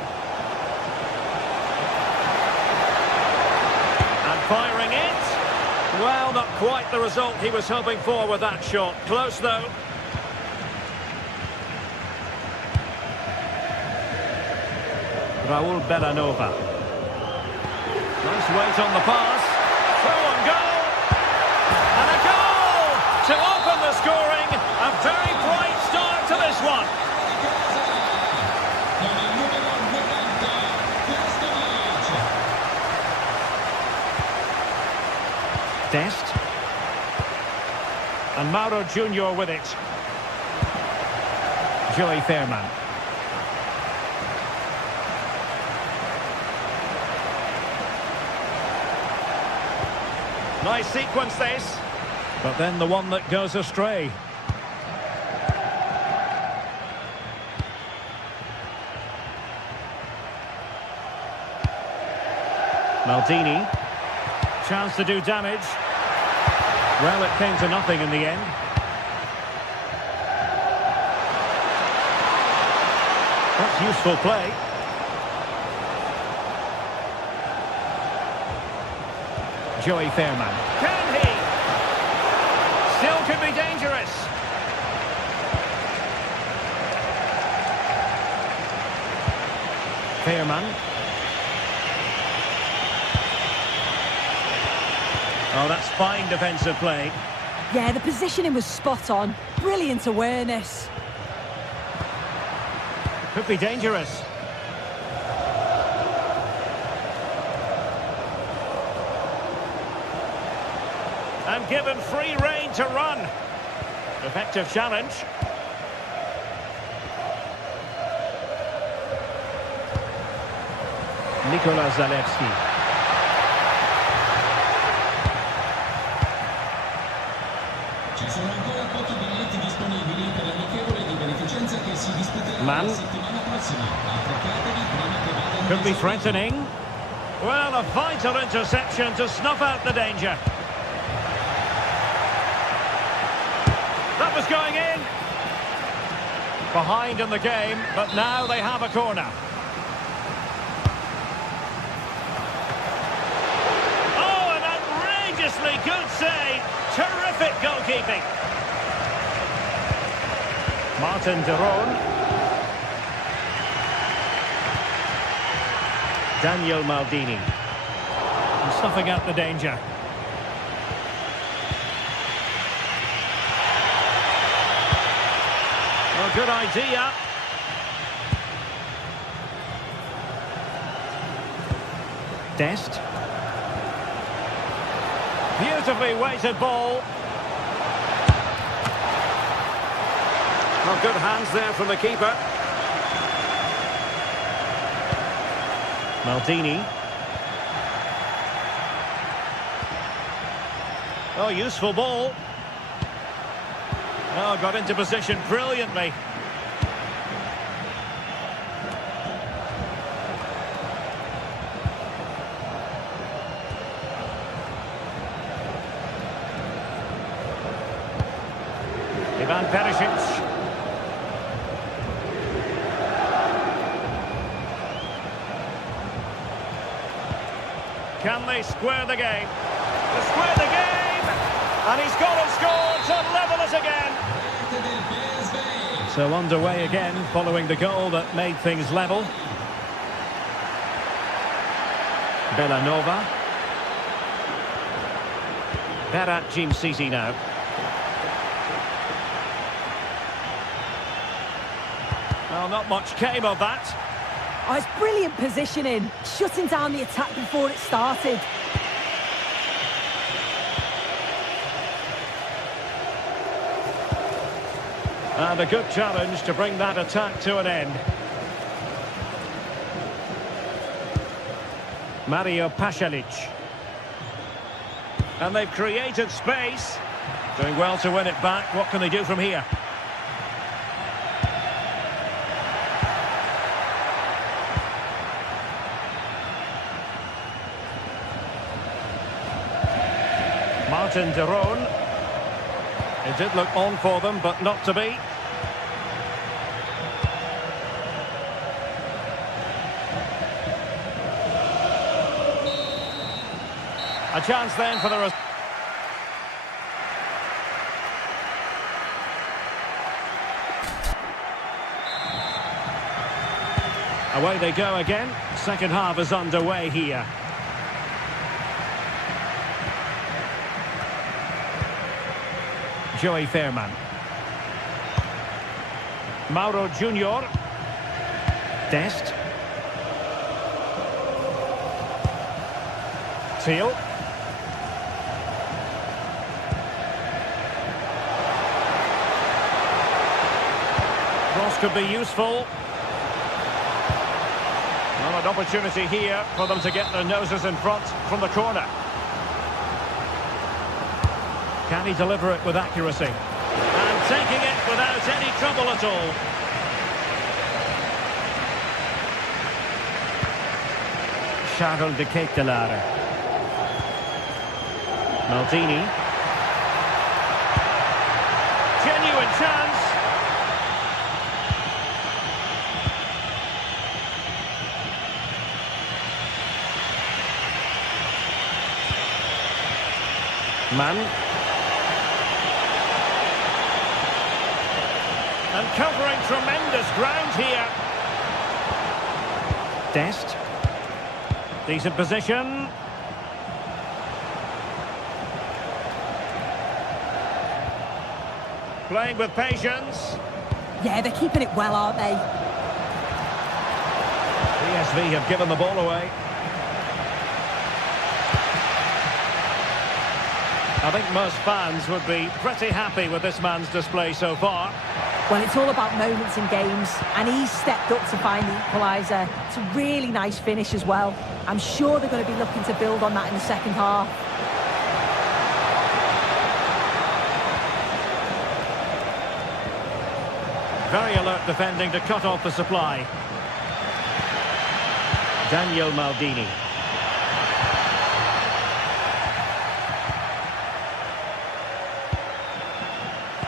Firing it. Well, not quite the result he was hoping for with that shot. Close, though. Raul Bellanova. Nice weight on the pass. Throw and goal. And a goal to open the scoring. A very bright start to this one. Dest. And Mauro Junior with it. Joey Fairman. Nice sequence this. But then the one that goes astray. Maldini. Chance to do damage. Well, it came to nothing in the end. That's useful play. Joey Fairman. Can he? Still could be dangerous. Fairman. Oh, that's fine defensive play. Yeah, the positioning was spot on. Brilliant awareness. Could be dangerous. And given free rein to run. Effective challenge. Nikola Zalewski. Ci sono ancora pochi biglietti disponibili per l'amichevole di beneficenza che si disputerà Man. la settimana prossima. Affrettatevi prima che vada in Could be mezzo. threatening. Well, a vital interception to snuff out the danger. That was going in. Behind in the game, but now they have a corner. Oh, an outrageously good save. Terrific goalkeeping. Martin de Roon. Daniel Maldini. And snuffing out the danger. Well, good idea. Dest. Beautifully weighted ball. Well, good hands there from the keeper. Maldini. Oh, useful ball. Oh, got into position brilliantly. Ivan Perisic. Can they square the game? To square the game! And he's got and scored to level it again. So underway again following the goal that made things level. Bellanova. Berat Jim Sisi now. Well, not much came of that. Oh, it's brilliant positioning, shutting down the attack before it started. And a good challenge to bring that attack to an end. Mario Pasalic. And they've created space. Doing well to win it back. What can they do from here? Martin de Roon. It did look on for them, but not to be. A chance then for the... Away they go again. Second half is underway here. Joey Fairman. Mauro Junior. Dest. Teal. Cross could be useful. Well, an opportunity here for them to get their noses in front from the corner. Can he deliver it with accuracy? And taking it without any trouble at all. Charles de Ketelaere. Maldini. Genuine chance. Man. And covering tremendous ground here. Dest. Decent position. Playing with patience. Yeah, they're keeping it well, aren't they? PSV have given the ball away. I think most fans would be pretty happy with this man's display so far. Well, it's all about moments in games, and he's stepped up to find the equaliser. It's a really nice finish as well. I'm sure they're going to be looking to build on that in the second half. Very alert defending to cut off the supply. Daniel Maldini.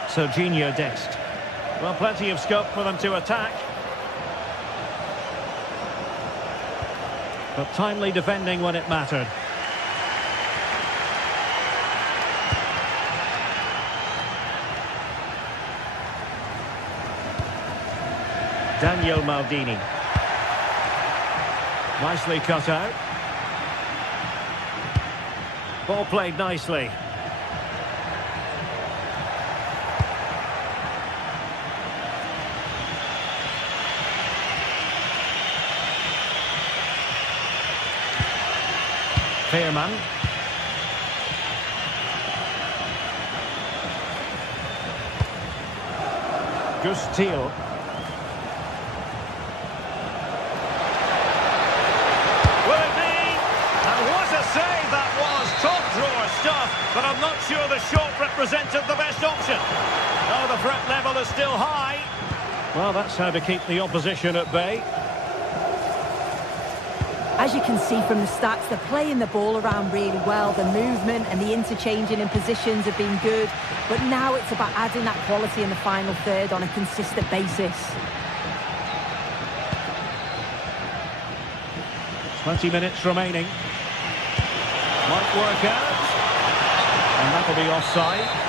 Serginho Dest. Well, plenty of scope for them to attack. But timely defending when it mattered. Daniel Maldini. Nicely cut out. Ball played nicely. Fairman. Gus Teal. Will it be? And what a save that was. Top drawer stuff, but I'm not sure the shot represented the best option. Oh, the threat level is still high. Well, that's how to keep the opposition at bay. As you can see from the stats, they're playing the ball around really well. The movement and the interchanging in positions have been good. But now it's about adding that quality in the final third on a consistent basis. 20 minutes remaining. Might work out. And that'll be offside.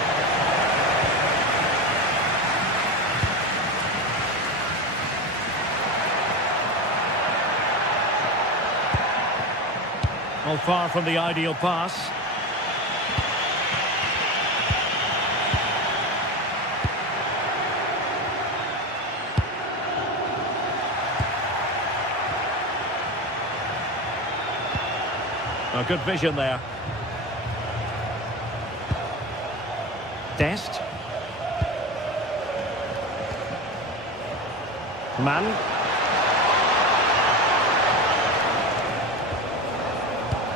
Well, far from the ideal pass. Oh, good vision there. Dest. Man.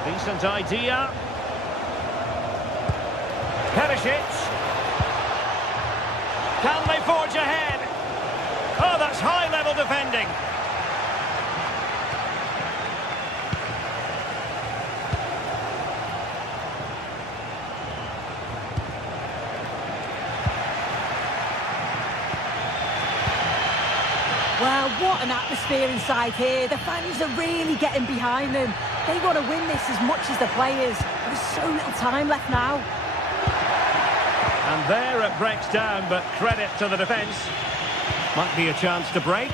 Decent idea. Perisic. Can they forge ahead? Oh, that's high-level defending. Well, what an atmosphere inside here. The fans are really getting behind them. They want to win this as much as the players. There's so little time left now. And there it breaks down, but credit to the defence. Might be a chance to break.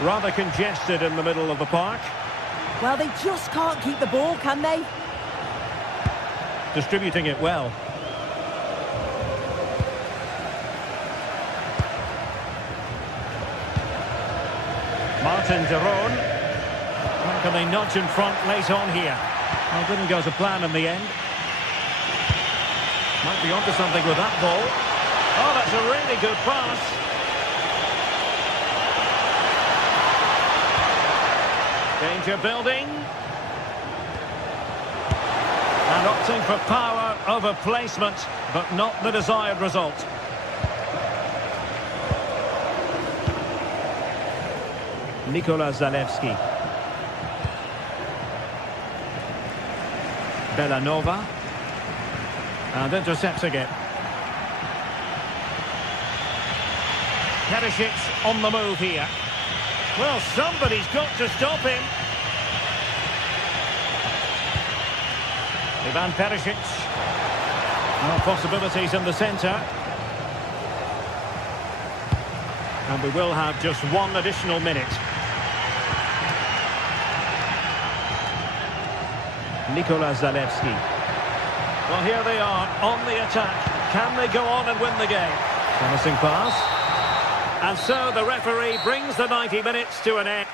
Rather congested in the middle of the park. Well, they just can't keep the ball, can they? Distributing it well. Martin de Roon. How can they nudge in front late on here? Well, didn't go to plan in the end. Might be onto something with that ball. Oh, that's a really good pass. Danger building. And opting for power over placement, but not the desired result. Nikola Zalewski. Bellanova. And intercepting it. Perisic on the move here. Well, somebody's got to stop him. Ivan Perisic. No possibilities in the centre. And we will have just one additional minute. Nikola Zalewski. Well, here they are on the attack. Can they go on and win the game? Promising pass. And so the referee brings the 90 minutes to an end.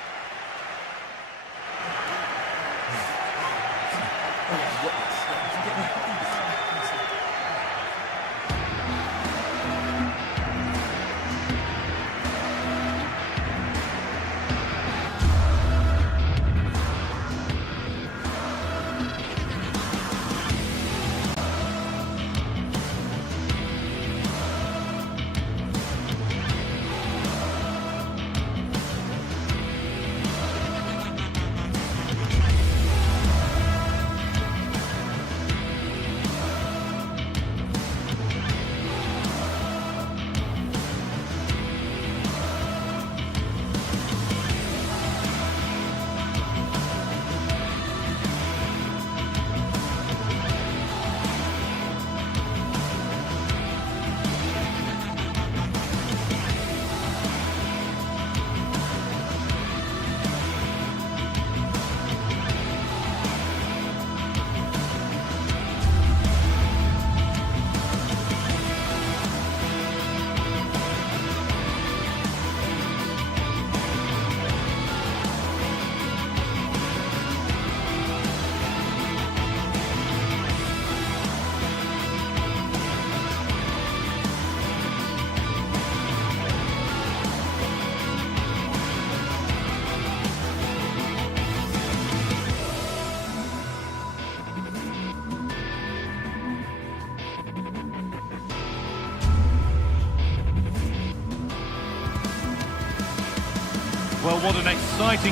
Well, what an exciting...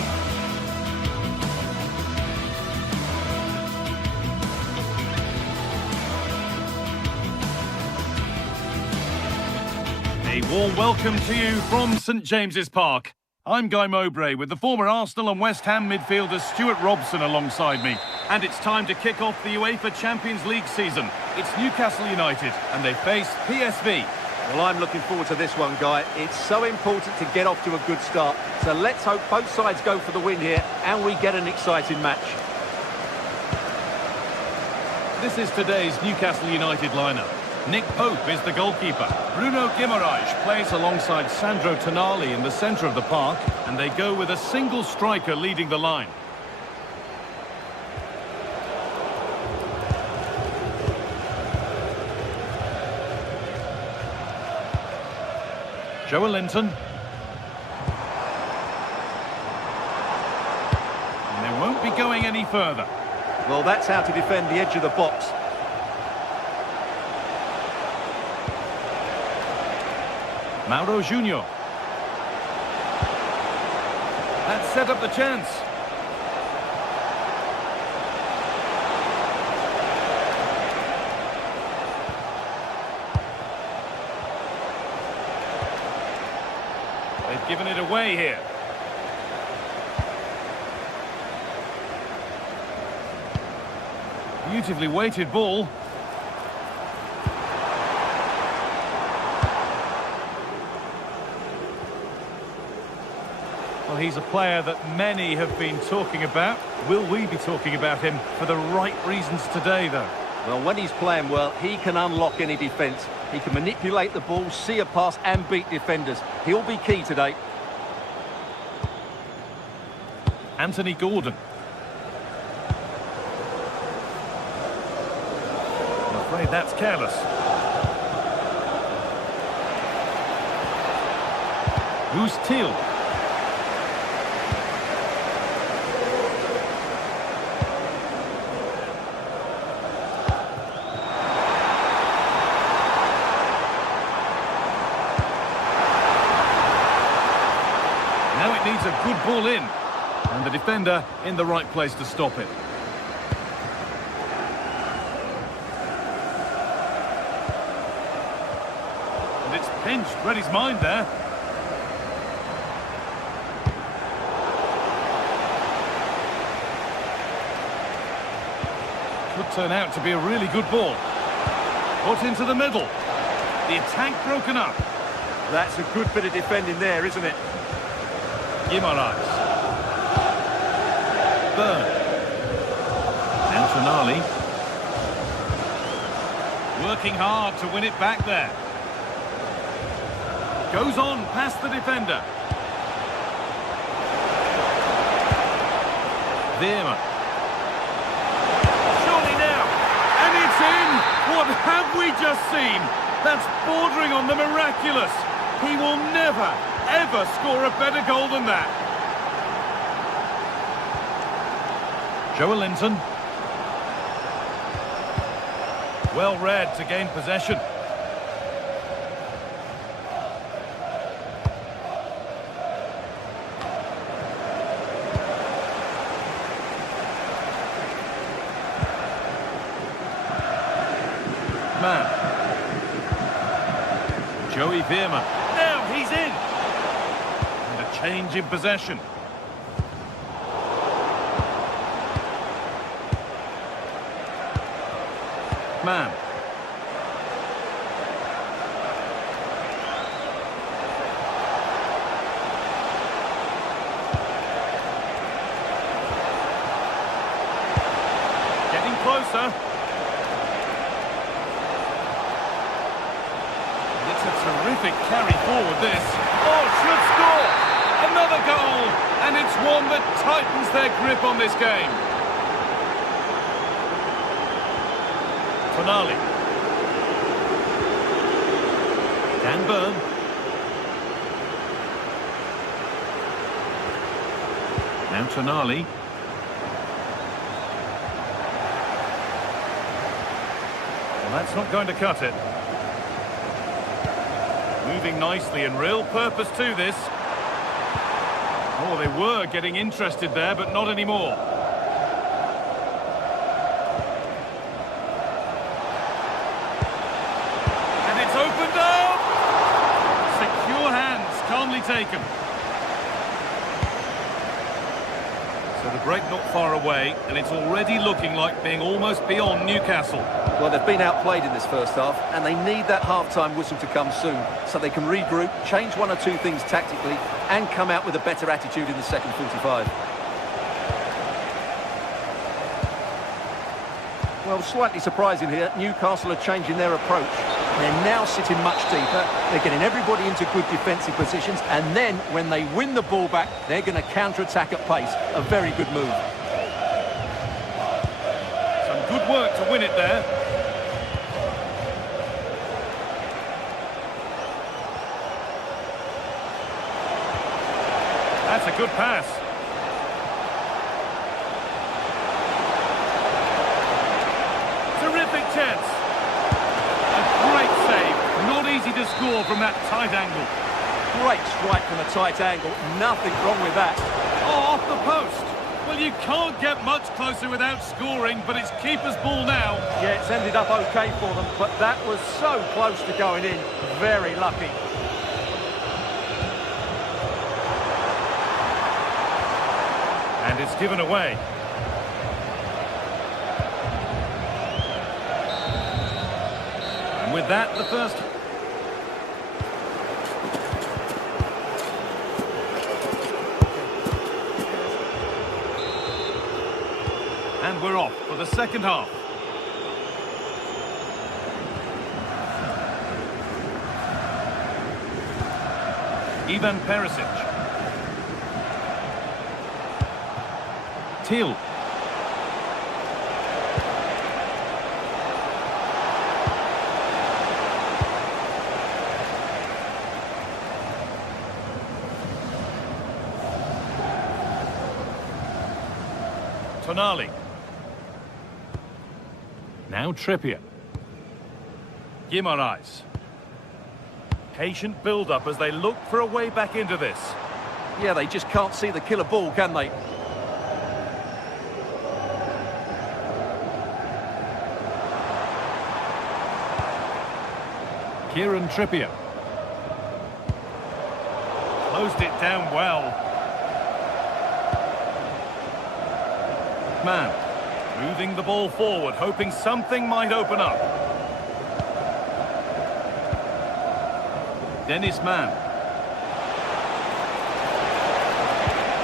A warm welcome to you from St James's Park. I'm Guy Mowbray with the former Arsenal and West Ham midfielder Stuart Robson alongside me. And it's time to kick off the UEFA Champions League season. It's Newcastle United and they face PSV. Well, I'm looking forward to this one, Guy. It's so important to get off to a good start. So let's hope both sides go for the win here and we get an exciting match. This is today's Newcastle United lineup. Nick Pope is the goalkeeper. Bruno Guimaraes plays alongside Sandro Tonali in the centre of the park, and they go with a single striker leading the line. Joe Linton. And they won't be going any further. Well, that's how to defend the edge of the box. Mauro Junior. That set up the chance. They've given it away here. Beautifully weighted ball. Well, he's a player that many have been talking about. Will we be talking about him for the right reasons today, though? Well, when he's playing well, he can unlock any defence. He can manipulate the ball, see a pass and beat defenders. He'll be key today. Anthony Gordon. I'm afraid that's careless. Who's Teal? Now it needs a good ball in. And the defender in the right place to stop it. And it's pinched, read his mind there. Could turn out to be a really good ball. Put into the middle. The attack broken up. That's a good bit of defending there, isn't it? Guimaraes. Burn. And Tonali. Working hard to win it back there. Goes on past the defender. Veerman. Surely now. And it's in! What have we just seen? That's bordering on the miraculous. He will never, ever score a better goal than that. Joe Linton. Well read to gain possession. Man. Joey Veerman. Now he's in. And a change in possession. Man. Getting closer. It's a terrific carry forward, this. Oh, should score! Another goal! And it's one that tightens their grip on this game. Tonali. Dan Burn. Now Tonali. Well, that's not going to cut it. Moving nicely and real purpose to this. Oh, they were getting interested there, but not anymore. Opened up! Secure hands, calmly taken. So The break not far away, and it's already looking like being almost beyond Newcastle. Well, they've been outplayed in this first half, and they need that half-time whistle to come soon, so they can regroup, change one or two things tactically, and come out with a better attitude in the second 45. Well, slightly surprising here, Newcastle are changing their approach. They're now sitting much deeper, they're getting everybody into good defensive positions, and then, when they win the ball back, they're going to counter-attack at pace. A very good move. Some good work to win it there. That's a good pass. Terrific chance. A great save. Not easy to score from that tight angle. Great strike from a tight angle. Nothing wrong with that. Oh, off the post. Well, you can't get much closer without scoring, but it's keeper's ball now. Yeah, it's ended up okay for them, but that was so close to going in. Very lucky. And it's given away. And with that, the first... And we're off for the second half. Ivan Perisic. Teal. Tonali. Now Trippier. Guimaraes. Patient build-up as they look for a way back into this. Yeah, they just can't see the killer ball, can they? Kieran Trippier. Closed it down well. Man, moving the ball forward, hoping something might open up. Dennis Mann.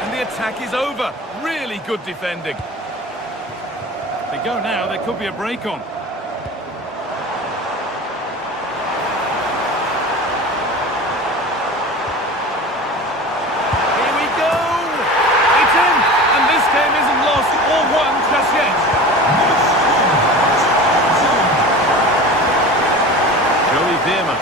And the attack is over. Really good defending. If they go now, there could be a break on. Here we go! It's in! And this game isn't lost or won just yet. Joey Veerman.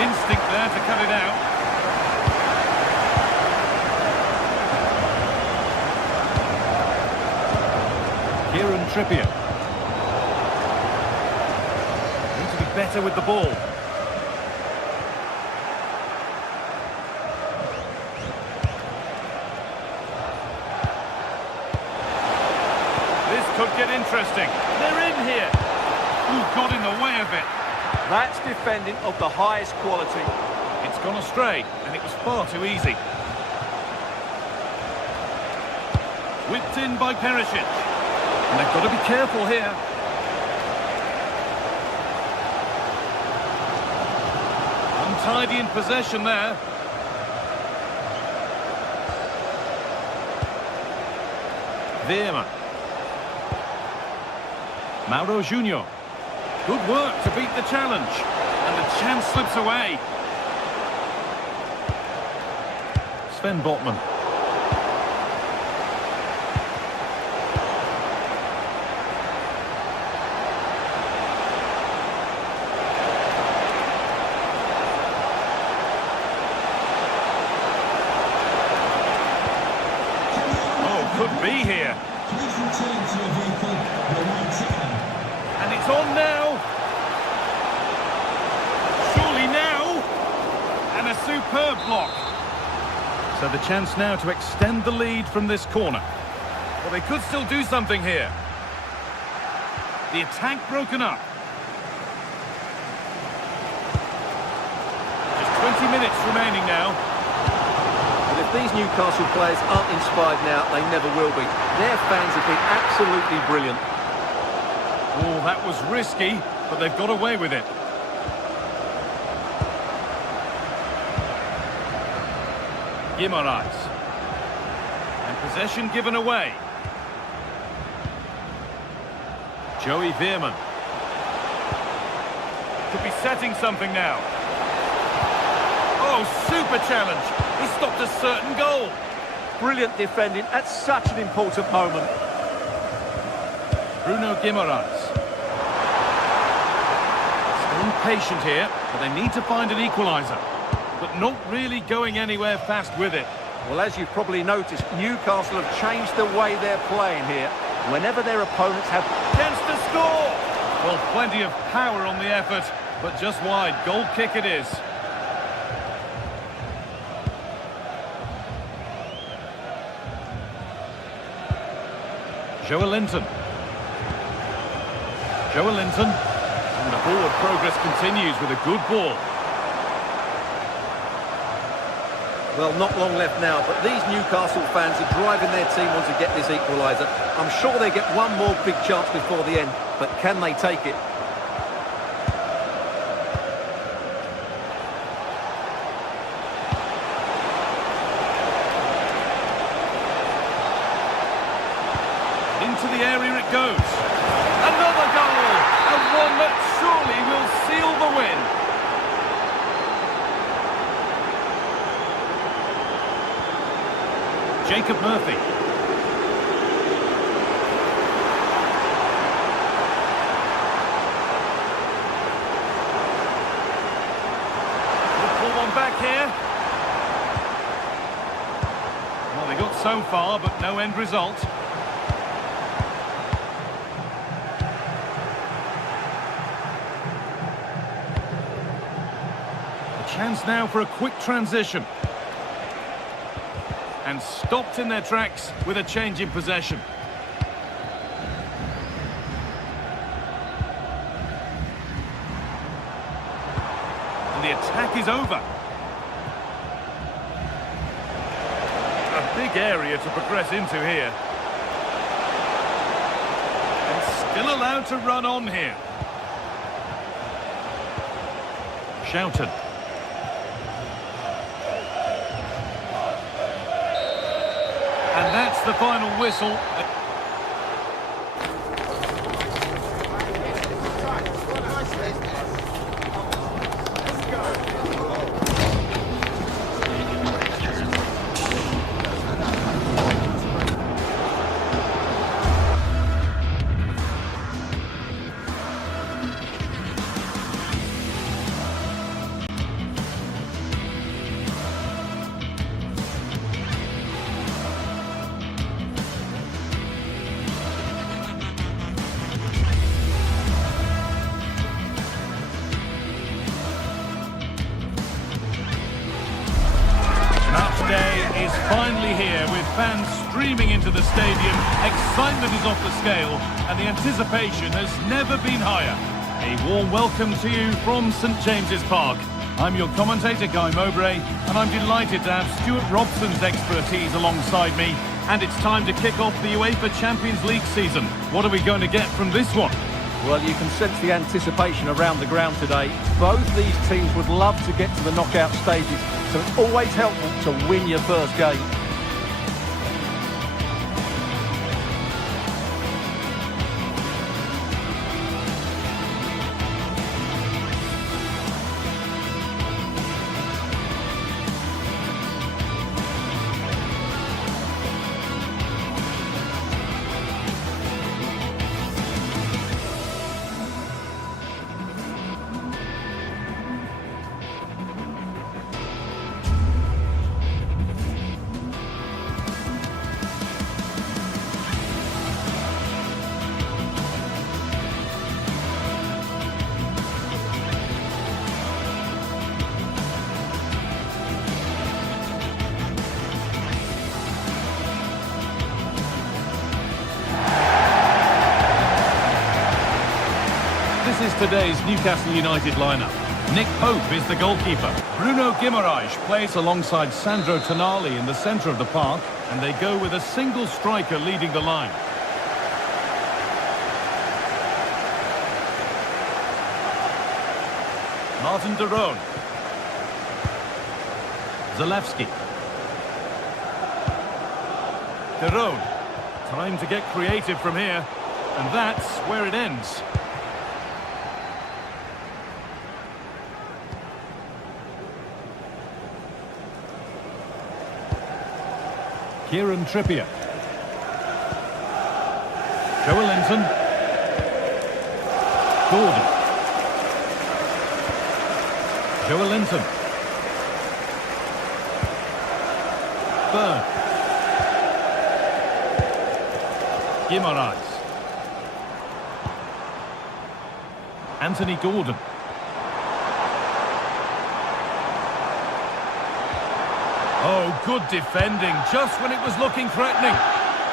Instinct there to cut it out. Kieran Trippier. Need to be better with the ball. This could get interesting. They're in here. Who got in the way of it? That's defending of the highest quality. It's gone astray, and it was far too easy. Whipped in by Perisic. And they've got to be careful here. Untidy in possession there. Veerman. Mauro Junior. Good work to beat the challenge. And the chance slips away. Sven Botman. Oh, could be here. Please return to your vehicle. Your lights are. And it's on now. Surely now. And a superb block. So the chance now to extend the lead from this corner. Well, they could still do something here. The attack broken up. remaining now. But if these Newcastle players aren't inspired now, they never will be. Their fans have been absolutely brilliant. Oh, that was risky, but they've got away with it. Guimaraes. And possession given away. Joey Veerman. Could be setting something now. Oh, super challenge. He stopped a certain goal. Brilliant defending at such an important moment. Bruno Guimaraes. Staying patient here, but they need to find an equaliser. But not really going anywhere fast with it. Well, as you've probably noticed, Newcastle have changed the way they're playing here. Whenever their opponents have... Chance to score! Well, plenty of power on the effort, but just wide. Goal kick it is. Joelinton. Joelinton. And the forward progress continues with a good ball. Well, not long left now, but these Newcastle fans are driving their team on to get this equaliser. I'm sure they get one more big chance before the end, but can they take it? Into the area it goes. Another goal! And one that surely will seal the win. Jacob Murphy. We'll pull one back here. Well, they got so far, but no end result. A chance now for a quick transition. And stopped in their tracks with a change in possession. And the attack is over. A big area to progress into here. And still allowed to run on here. Shouted. And that's the final whistle. Day is finally here with fans streaming into the stadium. Excitement is off the scale and the anticipation has never been higher. A warm welcome to you from St James's Park. I'm your commentator, Guy Mowbray, and I'm delighted to have Stuart Robson's expertise alongside me. And it's time to kick off the UEFA Champions League season. What are we going to get from this one? Well, you can sense the anticipation around the ground today. Both these teams would love to get to the knockout stages, so it's always helpful to win your first game. This is today's Newcastle United lineup. Nick Pope is the goalkeeper. Bruno Guimaraes plays alongside Sandro Tonali in the centre of the park, and they go with a single striker leading the line. Martin de Roon. Zalewski. De Roon. Time to get creative from here. And that's where it ends. Kieran Trippier. Joelinton. Gordon. Joelinton. Burn. Guimaraes. Anthony Gordon. Oh, good defending, just when it was looking threatening.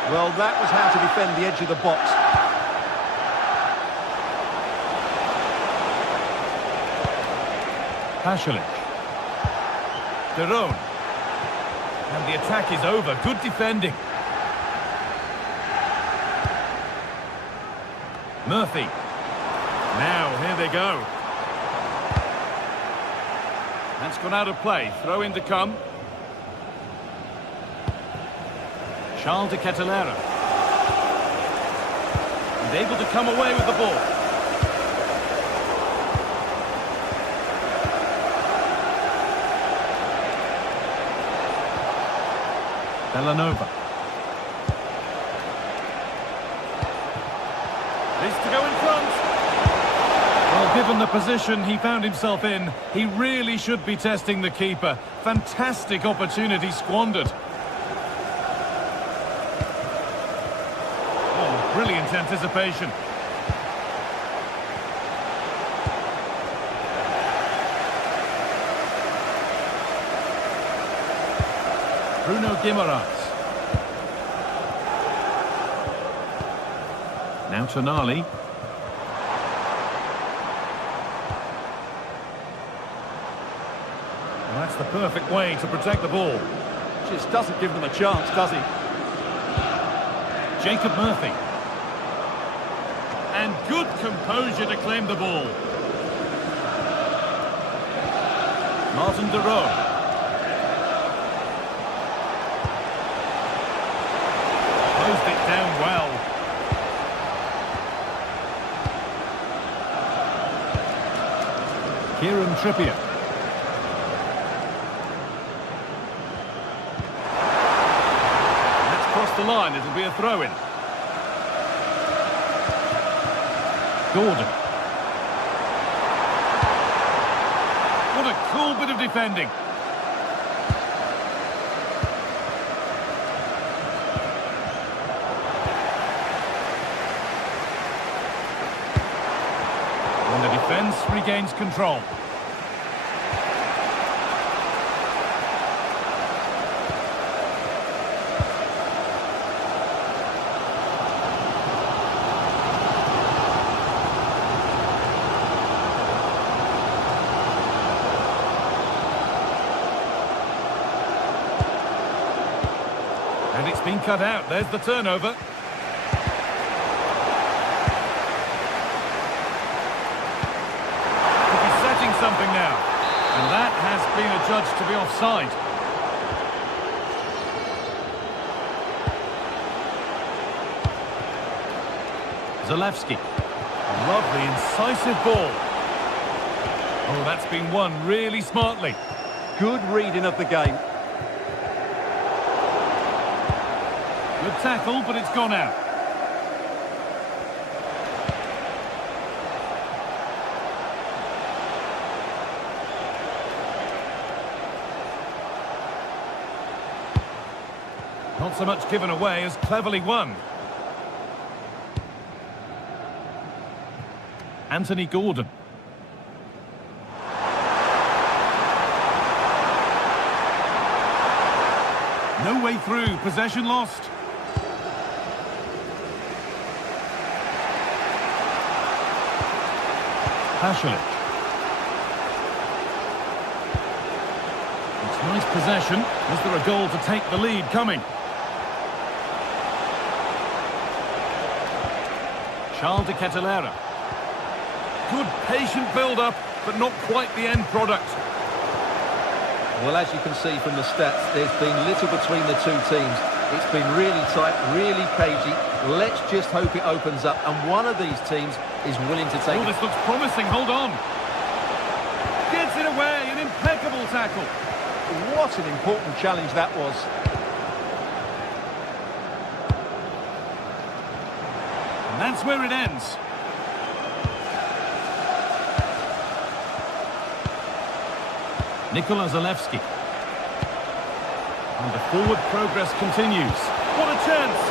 Well, that was how to defend the edge of the box. Pasalic. De Roon. And the attack is over. Good defending. Murphy. Now, here they go. That's gone out of play. Throw in to come. Charles de Kettelera. And able to come away with the ball. Villanova. This to go in front. Well, given the position he found himself in, he really should be testing the keeper. Fantastic opportunity squandered. Oh, brilliant anticipation. Bruno Guimaraes. Now Tonali. Well, that's the perfect way to protect the ball. Just doesn't give them a chance, does he? Jacob Murphy. And good composure to claim the ball. Martin de Roon. Closed it down well. Kieran Trippier. That's crossed the line. It'll be a throw-in. Gordon. What a cool bit of defending. And the defence regains control. And it's been cut out. There's the turnover. Something now, and that has been adjudged to be offside. Zalewski. Lovely, incisive ball. Oh, that's been won really smartly. Good reading of the game. Good tackle, but it's gone out. Not so much given away as cleverly won. Anthony Gordon. No way through, possession lost. Pasalic. It's nice possession. Is there a goal to take the lead coming? Charles de Ketelera. Good patient build-up, but not quite the end product. Well, as you can see from the stats, there's been little between the two teams. It's been really tight, really cagey. Let's just hope it opens up, and one of these teams is willing to take Oh, it. this looks promising. Hold on. Gets it away. An impeccable tackle. What an important challenge that was. And that's where it ends. Nikola Zalewski. And the forward progress continues. What a chance!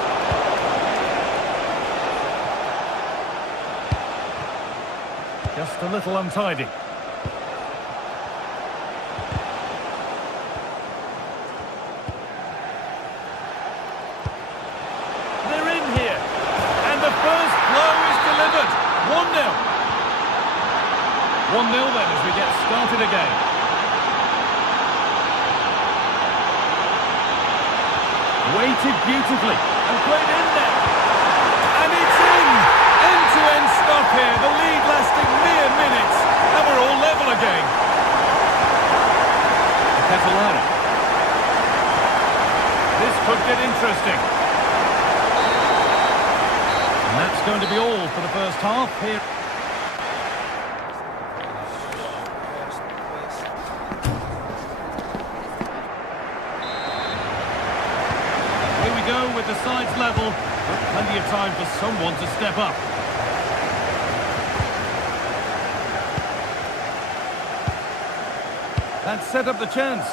Just a little untidy. They're in here. And the first blow is delivered. 1-0. 1-0 then as we get started again. Weighted beautifully and played in there. And it's in! End-to-end stop here. The lead lasting mere minutes. And we're all level again. Ketelera. This could get interesting. And that's going to be all for the first half here. With the sides level, but plenty of time for someone to step up. That set up the chance.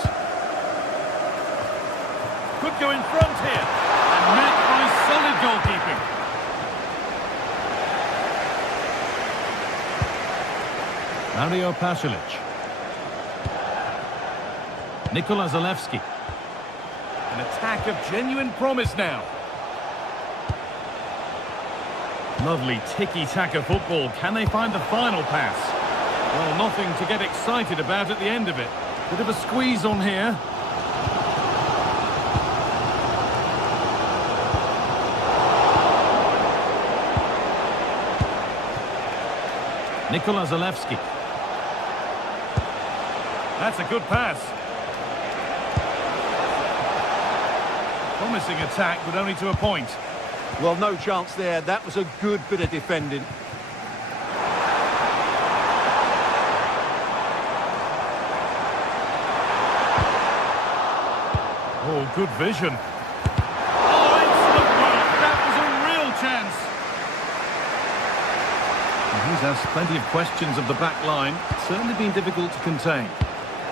Could go in front here. And met by solid goalkeeping. Mario Pasalic. Nikola Zalewski. An attack of genuine promise now. Lovely tiki-taka football. Can they find the final pass? Well, nothing to get excited about at the end of it. Bit of a squeeze on here. Nikola Zalewski. That's a good pass. Promising attack, but only to a point. Well, no chance there. That was a good bit of defending. Oh, good vision. Oh, excellent work. That was a real chance. And he's asked plenty of questions of the back line. It's certainly been difficult to contain.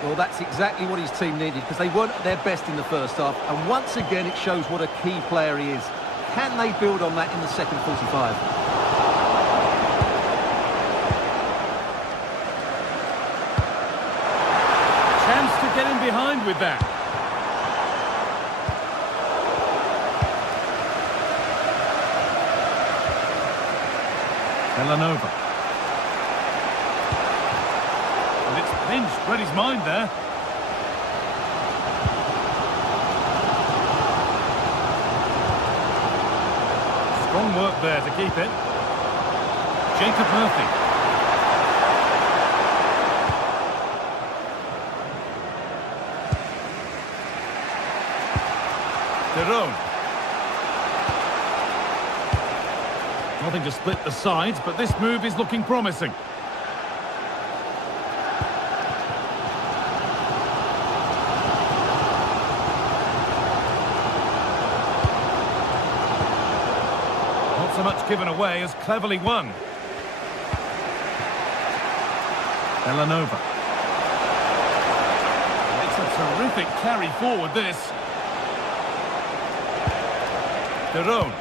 Well, that's exactly what his team needed, because they weren't at their best in the first half. And once again, it shows what a key player he is. Can they build on that in the second 45? Chance to get in behind with that. Villanova. And it's pinched, read his mind there. Strong work there to keep it. Jacob Murphy. Derone. Nothing to split the sides, but this move is looking promising. Not so much given away as cleverly won. Villanova. It's a terrific carry forward, this. Derone.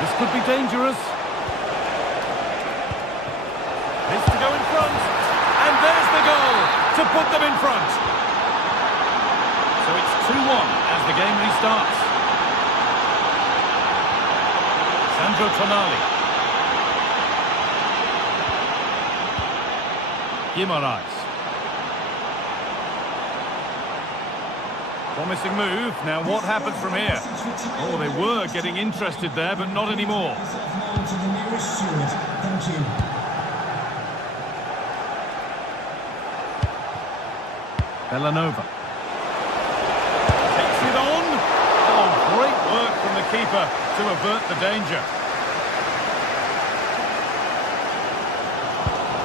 This could be dangerous. It's to go in front. And there's the goal to put them in front. So it's 2-1 as the game restarts. Sandro Tonali. Guimaraes. Promising move. Now what happens from here? Oh, they were getting interested there, but not anymore. To the nearest steward. Thank you. Belanova. Takes it on. Oh, great work from the keeper to avert the danger.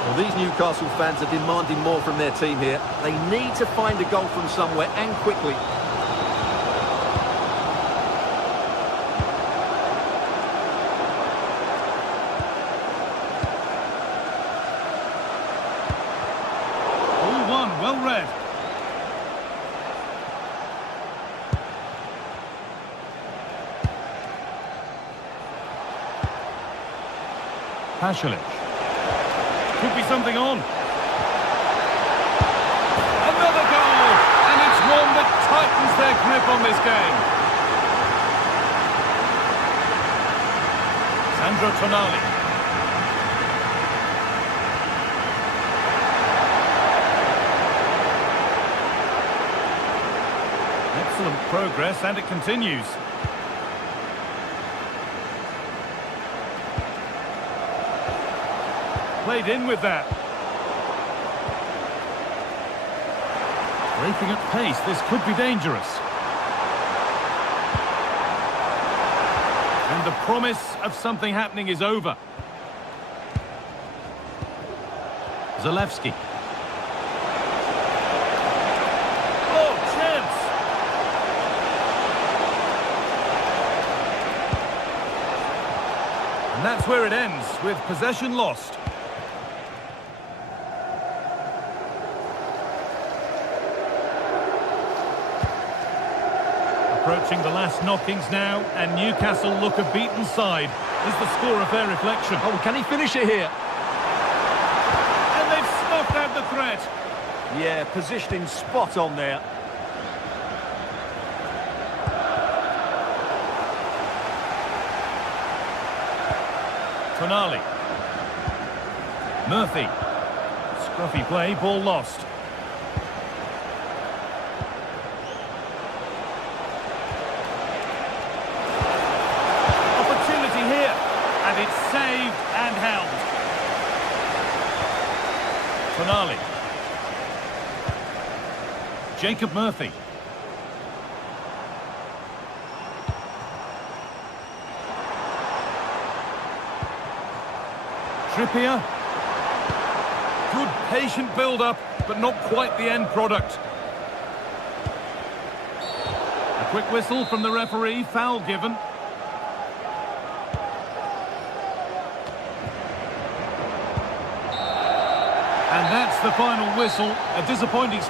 Well, these Newcastle fans are demanding more from their team here. They need to find a goal from somewhere, and quickly. All one, well read. Pasalic. Could be something on. Another goal! And it's one that tightens their grip on this game. Sandro Tonali. Excellent progress, and it continues. Played in with that. Breaking at pace, this could be dangerous. And the promise of something happening is over. Zalewski. Oh, chance! And that's where it ends, with possession lost. Approaching the last knockings now, and Newcastle look a beaten side. Is the score a fair reflection? Oh, can he finish it here? And they've snuffed out the threat. Yeah, positioning spot on there. Tonali. Murphy. Scruffy play, ball lost. And it's saved and held. Tonali. Jacob Murphy. Trippier. Good patient build-up, but not quite the end product. A quick whistle from the referee, foul given. And that's the final whistle. A disappointing...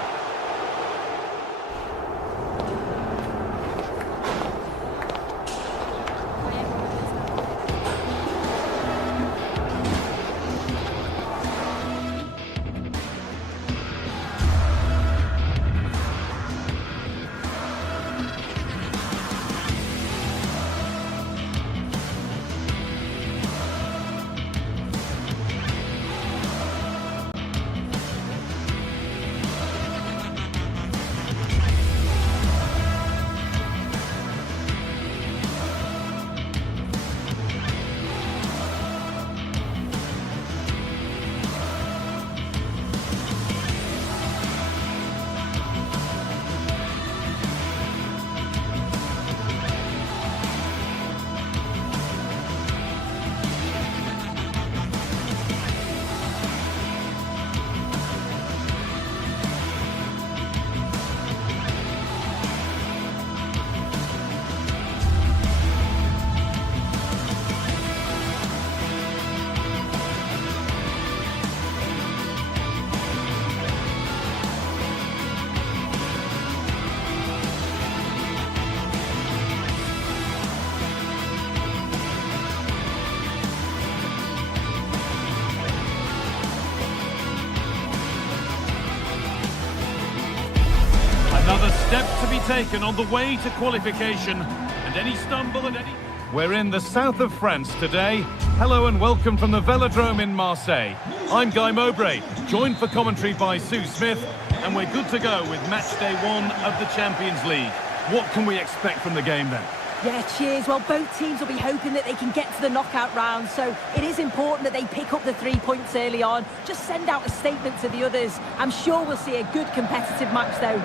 Another step to be taken on the way to qualification, and any stumble and any... We're in the south of France today. Hello and welcome from the Velodrome in Marseille. I'm Guy Mowbray. joined for commentary by Sue Smith, and we're good to go with match day 1 of the Champions League. What can we expect from the game then? Yeah, cheers. Well, both teams will be hoping that they can get to the knockout round, so it is important that they pick up the 3 points early on. Just send out a statement to the others. I'm sure we'll see a good competitive match, though.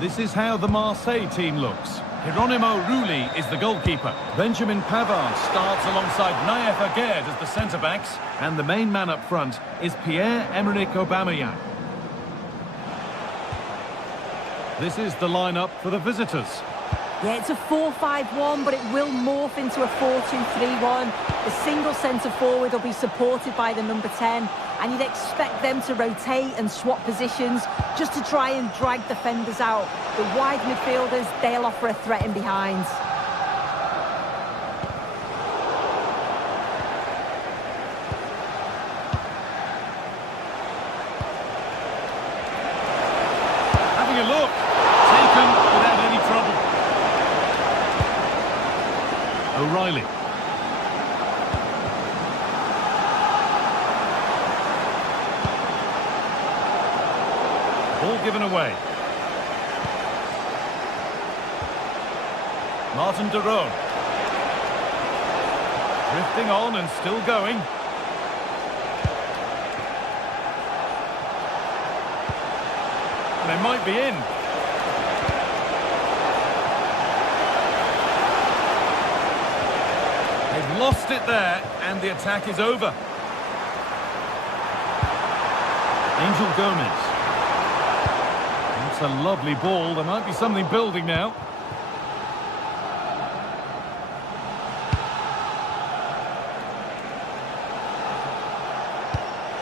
This is how the Marseille team looks. Geronimo Rulli is the goalkeeper. Benjamin Pavard starts alongside Naef Aguerd as the centre-backs. And the main man up front is Pierre-Emerick Aubameyang. This is the lineup for the visitors. Yeah, it's a 4-5-1, but it will morph into a 4-2-3-1. The single centre-forward will be supported by the number 10, and you'd expect them to rotate and swap positions just to try and drag defenders out. The wide midfielders, they'll offer a threat in behind. Having a look. Taken without any trouble. O'Reilly. Ball given away. Martin de Roon. Drifting on and still going. They might be in. They've lost it there, and the attack is over. Angel Gomez. That's a lovely ball. There might be something building now.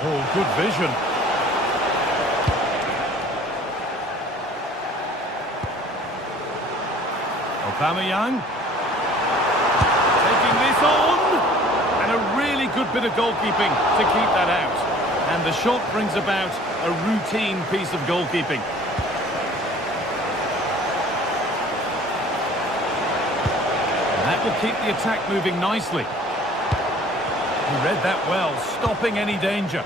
Oh, good vision. Aubameyang. Taking this on. And a really good bit of goalkeeping to keep that out. And the shot brings about a routine piece of goalkeeping. And that will keep the attack moving nicely. He read that well, stopping any danger.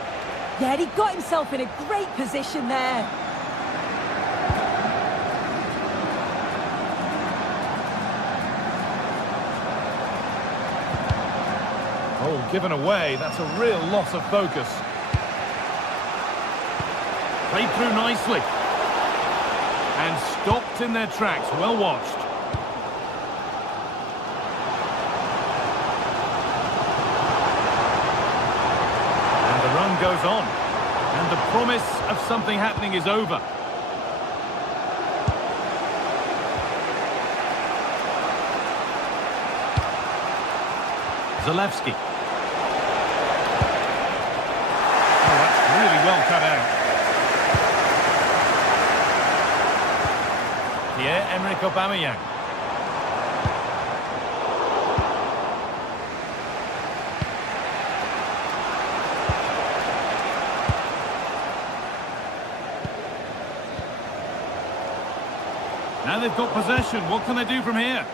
Yeah, he got himself in a great position there. Oh, given away. That's a real loss of focus. Played through nicely. And stopped in their tracks. Well watched. And the run goes on. And the promise of something happening is over. Zalewski. Oh, that's really well cut out. Pierre-Emerick Aubameyang. Now they've got possession. What can they do from here?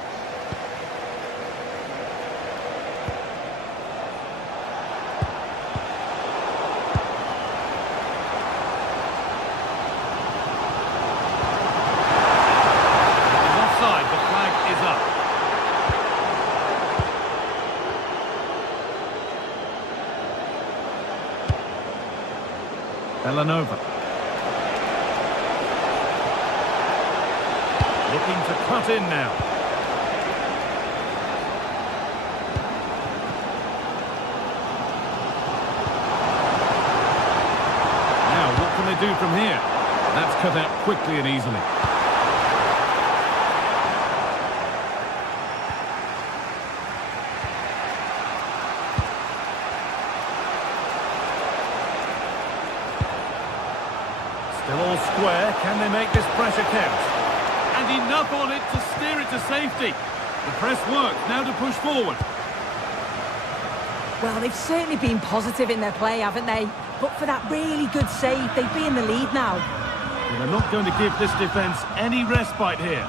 Villanova. Looking to cut in now. Now, what can they do from here? That's cut out quickly and easily. Still all square. Can they make this pressure count? And enough on it to steer it to safety. The press works. Now to push forward. Well, they've certainly been positive in their play, haven't they? But for that really good save, they'd be in the lead now. And they're not going to give this defence any respite here.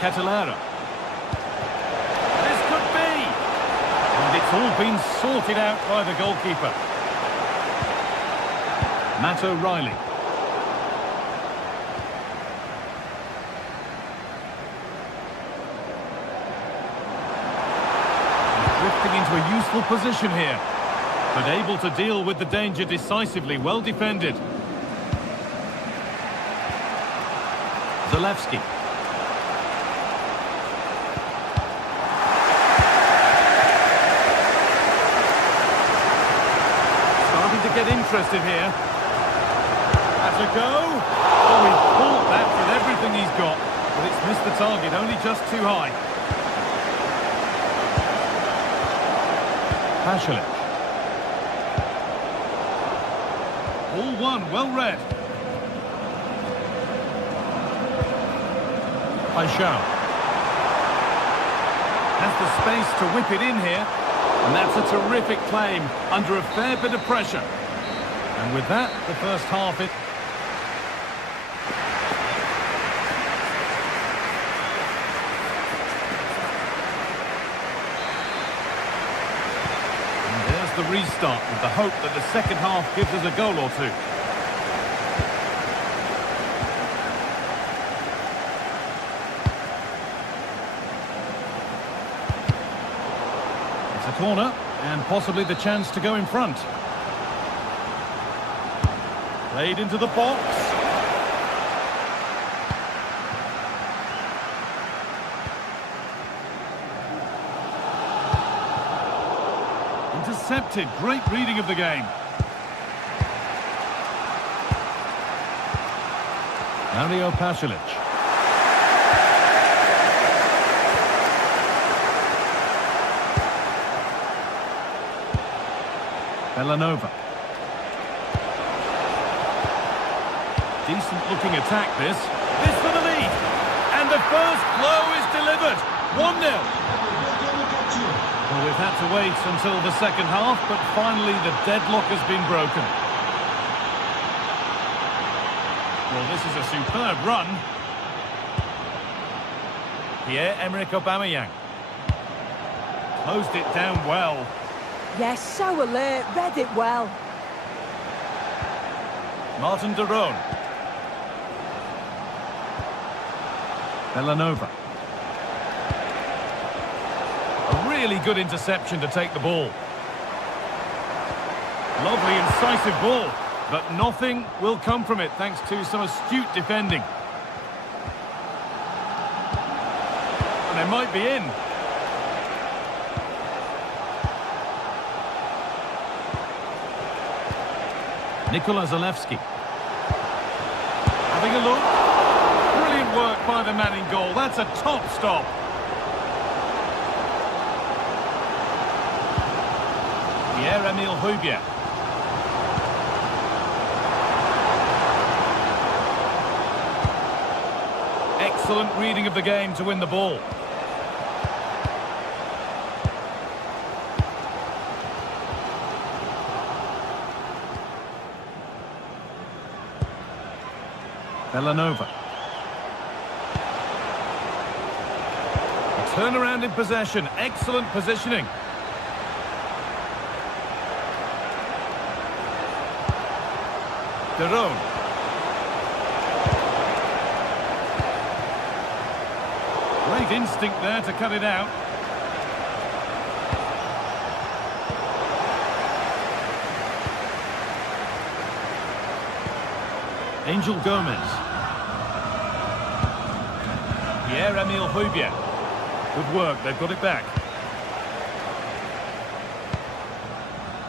Catalera. This could be! And it's all been sorted out by the goalkeeper. Matt O'Reilly. Drifting into a useful position here, but able to deal with the danger decisively. Well defended. Zalewski. Starting to get interested here. That's a go. Oh, he pulled that with everything he's got, but it's missed the target, only just too high. Pasalic. All one, well read. Paixão. Has the space to whip it in here, and that's a terrific claim under a fair bit of pressure. And with that, the first half it. The restart with the hope that the second half gives us a goal or two. It's a corner and possibly the chance to go in front. Played into the box. Intercepted. Great reading of the game. Mario Pasalic. Bellanova. Decent looking attack this. This for the lead. And the first blow is delivered. 1-0. Well, we've had to wait until the second half, but finally the deadlock has been broken. Well, this is a superb run. Pierre-Emerick Aubameyang. Closed it down well. Yes, so alert, read it well. Martin de Roon. Bellanova. Really good interception to take the ball. Lovely, incisive ball, but nothing will come from it thanks to some astute defending. And they might be in. Nikola Zalewski. Having a look. Brilliant work by the man in goal. That's a top stop. Pierre-Emile Højbjerg. Excellent reading of the game to win the ball. Bellanova. A turnaround in possession. Excellent positioning. De Roon. Great instinct there to cut it out. Angel Gomez. Pierre-Emile Højbjerg. Good work, they've got it back.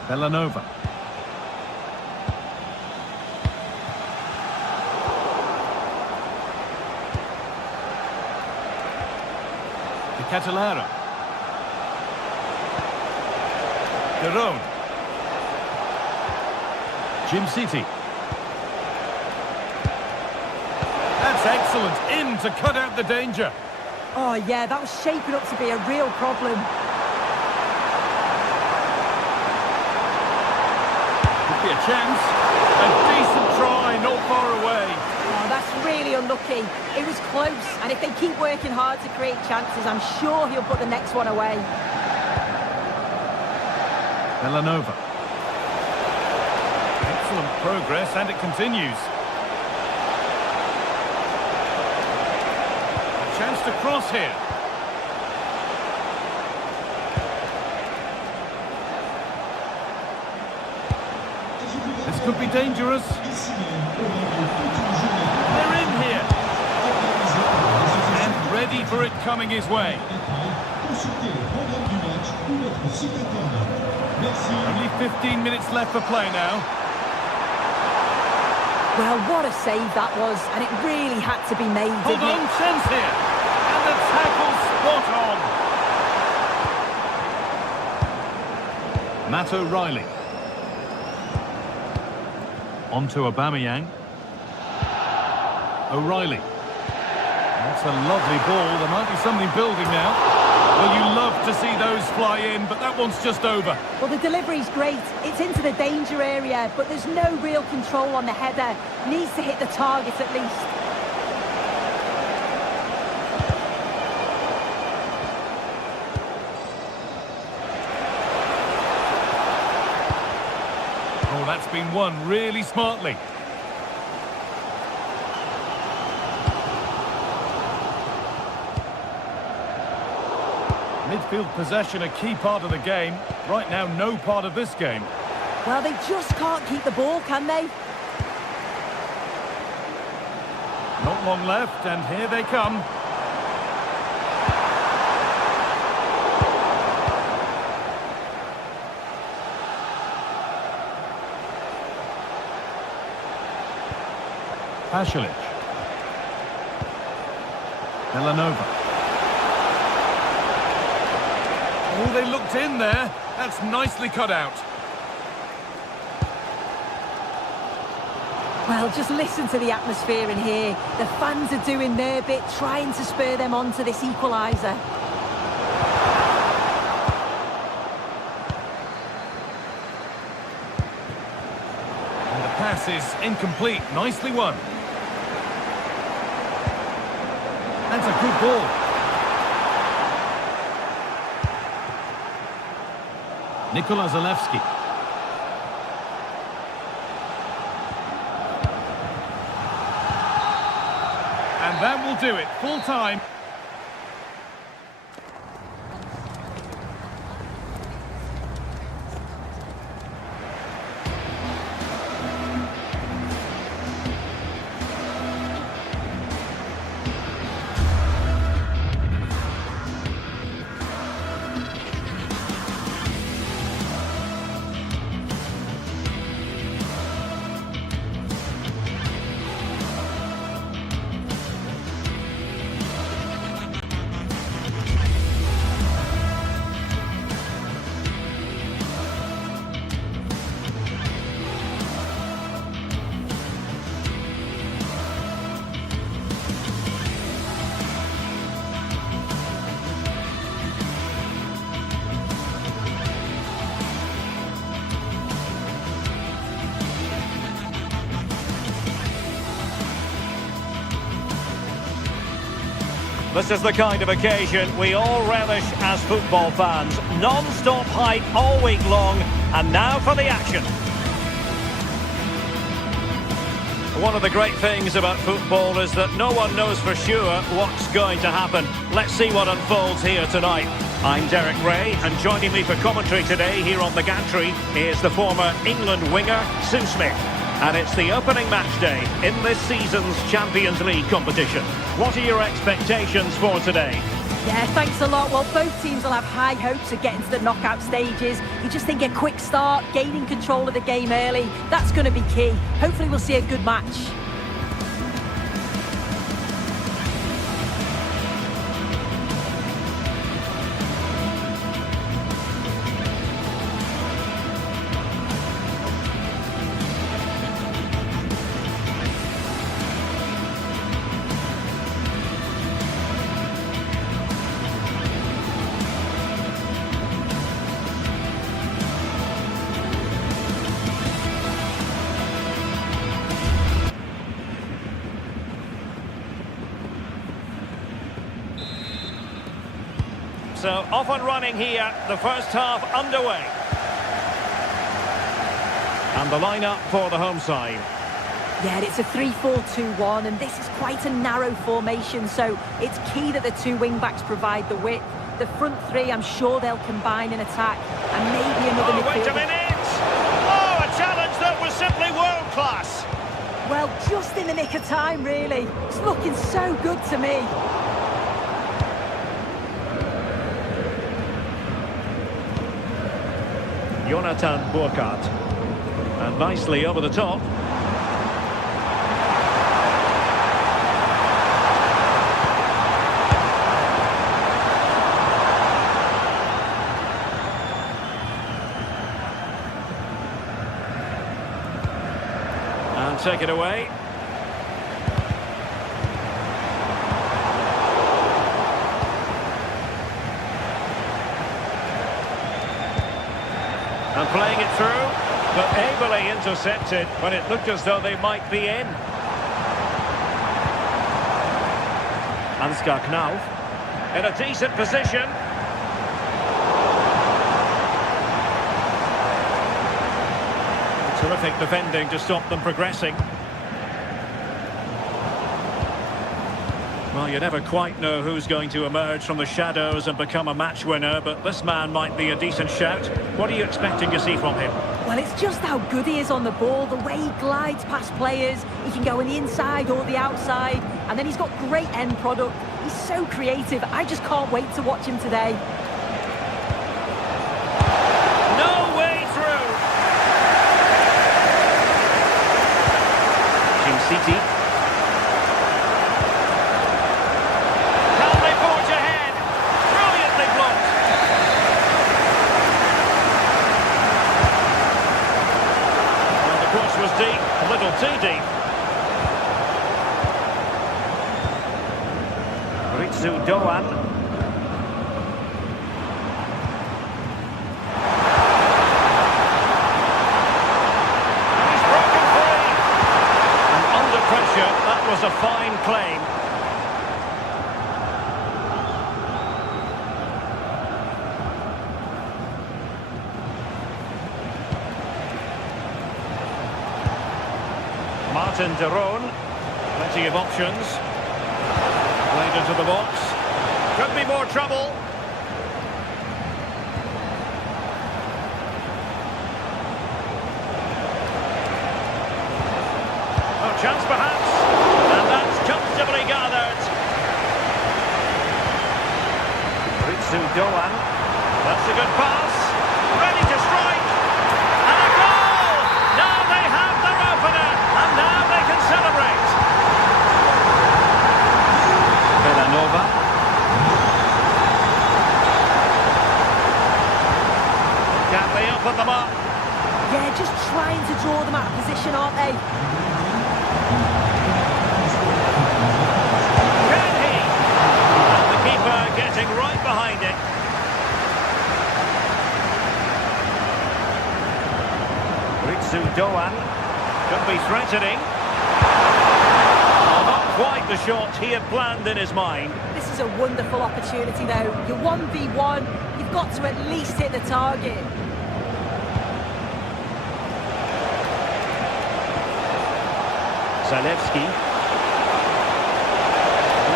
Bellanova. Catalera. De Roon. Jim City. That's excellent. In to cut out the danger. Oh yeah, that was shaping up to be a real problem. Could be a chance. A decent try, not far away. Oh, that's really unlucky. It was close, and if they keep working hard to create chances, I'm sure he'll put the next one away. Villanova. Excellent progress, and it continues. A chance to cross here. This could be dangerous. They're in here. And ready for it coming his way. Only 15 minutes left for play now. Well, what a save that was, and it really had to be made, Hold didn't on, it? chance here. And the tackle spot on. Matt O'Reilly. On to Aubameyang. O'Reilly. That's a lovely ball. There might be something building now. Well, you love to see those fly in, but that one's just over. Well, the delivery's great. It's into the danger area, but there's no real control on the header. Needs to hit the target at least. Oh, that's been won really smartly. Midfield possession a key part of the game. Right now, no part of this game. Well, they just can't keep the ball, can they? Not long left, and here they come. Pasalic. Villanova. Oh, they looked in there. That's nicely cut out. Well, just listen to the atmosphere in here. The fans are doing their bit, trying to spur them on to this equaliser. And the pass is incomplete. Nicely won. That's a good ball. Nikola Zalewski. And that will do it. Full time. This is the kind of occasion we all relish as football fans. Non-stop hype all week long, and now for the action. One of the great things about football is that no one knows for sure what's going to happen. Let's see what unfolds here tonight. I'm Derek Ray, and joining me for commentary today here on the gantry is the former England winger, Sue Smith. And it's the opening match day in this season's Champions League competition. What are your expectations for today? Yeah, thanks a lot. Well, both teams will have high hopes of getting to the knockout stages. You just think a quick start, gaining control of the game early, that's going to be key. Hopefully we'll see a good match. So off and running here, the first half underway. And the lineup for the home side. Yeah, it's a 3-4-2-1, and this is quite a narrow formation, so it's key that the two wing-backs provide the width. The front three, I'm sure they'll combine in attack, and maybe another midfielder. Wait a minute! Oh, a challenge that was simply world-class! Well, just in the nick of time, really. It's looking so good to me. Jonathan Burkhardt. And nicely over the top. And take it away. And playing it through, but ably intercepted when it looked as though they might be in. Ansgar Knauf in a decent position. Terrific defending to stop them progressing. Well, you never quite know who's going to emerge from the shadows and become a match winner, but this man might be a decent shout. What are you expecting to see from him? Well, it's just how good he is on the ball, the way he glides past players. He can go on the inside or the outside, and then he's got great end product. He's so creative. I just can't wait to watch him today. No way through. Team City. Calmly forge ahead. Brilliantly blocked. Well, the cross was deep, a little too deep. Ritsu Doan. He's broken free. And under pressure, that was a fine claim. Martin de Roon, plenty of options. Played into the box. Could be more trouble. Oh, chance perhaps. And that's comfortably gathered. Ritsu Doan. That's a good pass. Ready to strike. And a goal! Now they have their opener. And now they can celebrate. Villanova. Can they open them up? Yeah, just trying to draw them out of position, aren't they? Can he? And the keeper getting right behind it. Ritsu Doan could be threatening. Oh, not quite the shot he had planned in his mind. This is a wonderful opportunity, though. You're 1v1. You've got to at least hit the target. Zalewski.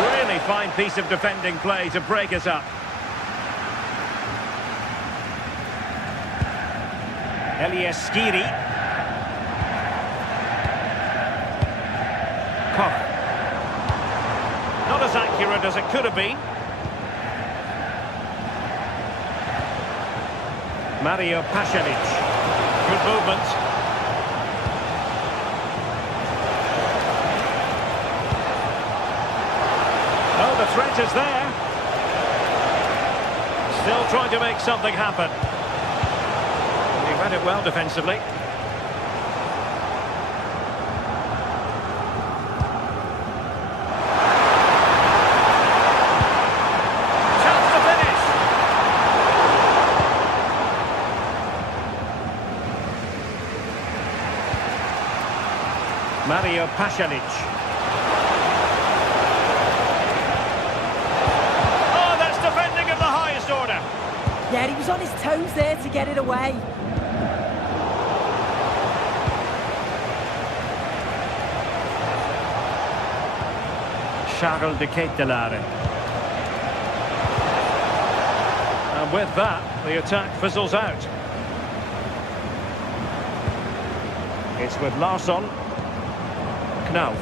Really fine piece of defending play to break us up. Elias Skiri. Koch. Not as accurate as it could have been. Mario Pasalic. Good movement. Oh, the threat is there. Still trying to make something happen. He read it well defensively. Chance to finish. Mario Pasalic. Oh, that's defending of the highest order. Yeah, he was on his toes there to get it away. Charles de Ketelare. And with that, the attack fizzles out. It's with Larsson. Knauf.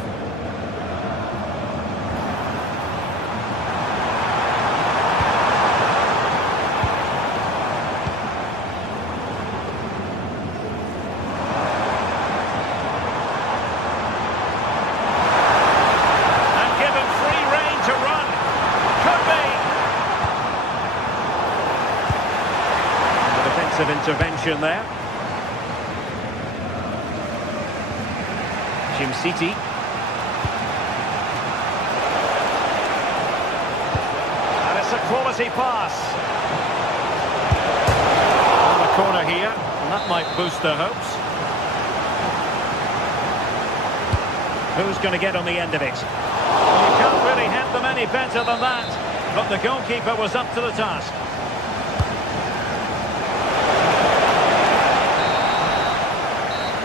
Of intervention there. Jim City. And it's a quality pass. On the corner here, and that might boost their hopes. Who's going to get on the end of it? You can't really hit them any better than that, but the goalkeeper was up to the task.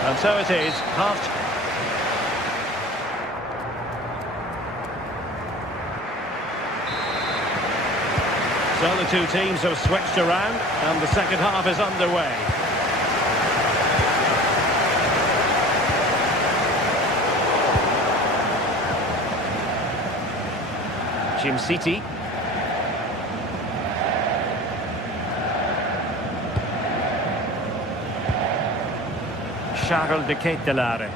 And so it is, half. So the two teams have switched around, and the second half is underway. Jim City. Charles de Ketelare.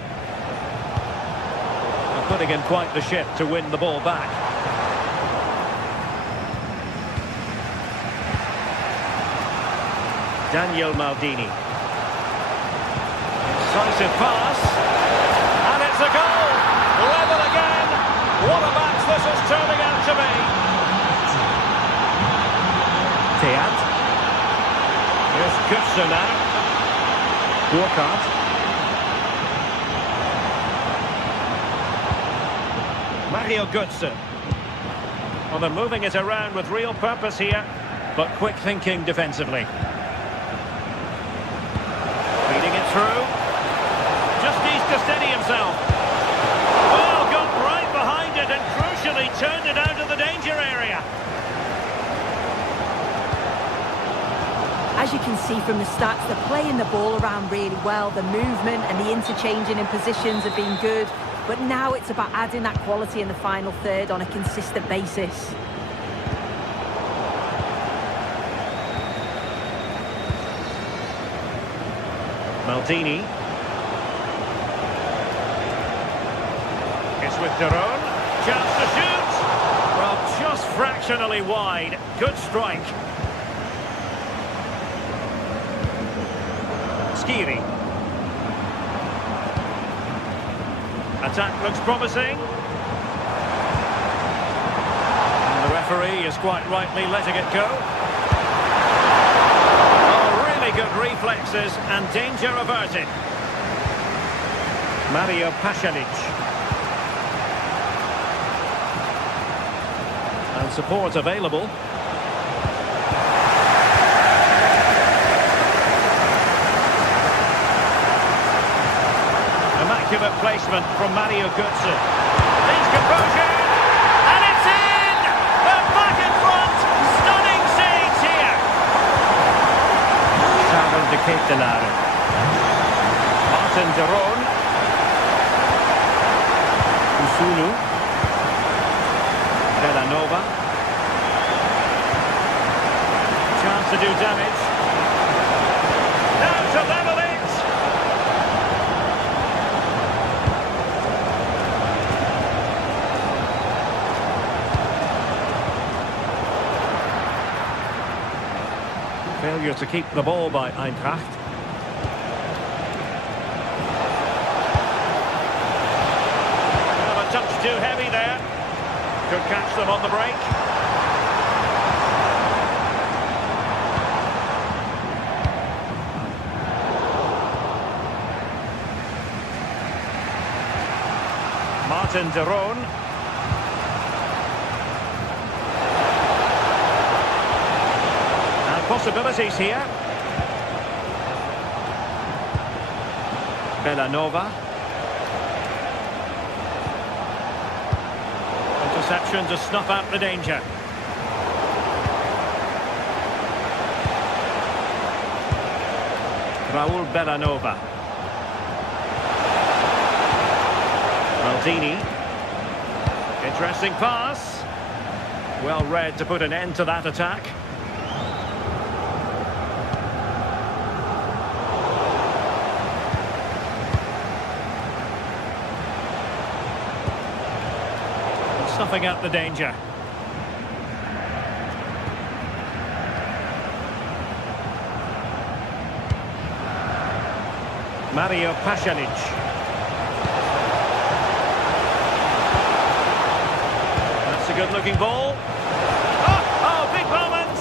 Putting in quite the shift to win the ball back. Daniel Maldini. Decisive pass. And it's a goal! Level again! What a match this is turning out to be! Teat. Here's Kutzer now. Burkhardt. Mario Götze. Well, they're moving it around with real purpose here, but quick thinking defensively. Feeding it through. Just needs to steady himself. Well, got right behind it and crucially turned it out of the danger area. As you can see from the stats, they're playing the ball around really well. The movement and the interchanging in positions have been good. But now it's about adding that quality in the final third on a consistent basis. Maldini. It's with Daron. Chance to shoot. Well, just fractionally wide. Good strike. Skiri. Attack looks promising. And the referee is quite rightly letting it go. Oh, really good reflexes and danger averted. Mario Pasalic. And support available. Immaculate placement from Mario Götze. Needs composure, and it's in! They're back in front! Stunning saves here! Charles de Ketelare. Martin Daron. Usulu. Villanova. Chance to do damage. Now to level it! Failure to keep the ball by Eintracht. Well, a touch too heavy there. Could catch them on the break. Martin Daron. possibilities here. Bellanova. Interception to snuff out the danger. Raul Bellanova. Maldini. Interesting pass. Well read to put an end to that attack. Snuffing out the danger. Mario Pasalic. That's a good-looking ball. Oh, big moment!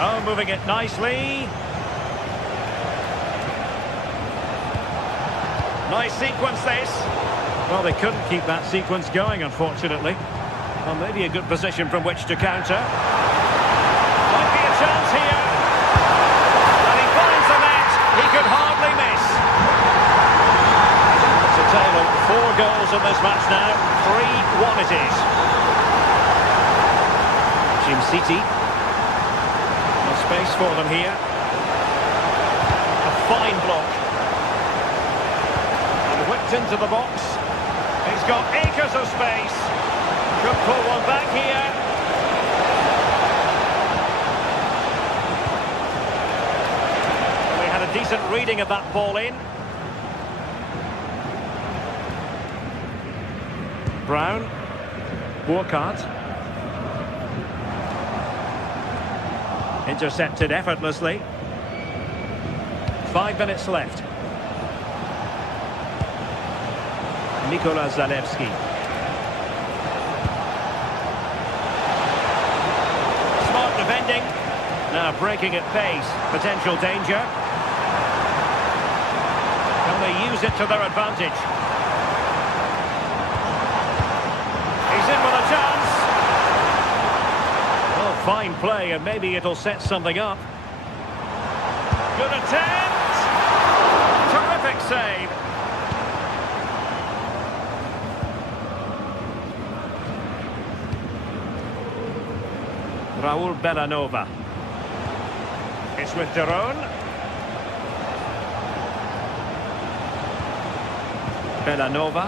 Oh, moving it nicely. Nice sequence, this. Well, they couldn't keep that sequence going, unfortunately. Well, maybe a good position from which to counter. Might be a chance here. And he finds the net. He could hardly miss. It's a tale of 4 goals in this match now. 3-1 it is. Jim City. No space for them here. A fine block. Whipped into the box. He's got acres of space. Could pull one back here. Well, they had a decent reading of that ball in. Brown. Burkhardt. Intercepted effortlessly. 5 minutes left. Nikola Zalewski. Smart defending. Now breaking at pace. Potential danger. Can they use it to their advantage? He's in with a chance. Oh, fine play, and maybe it'll set something up. Good attempt. Terrific save. Raul Bellanova. It's with Deron. Bellanova.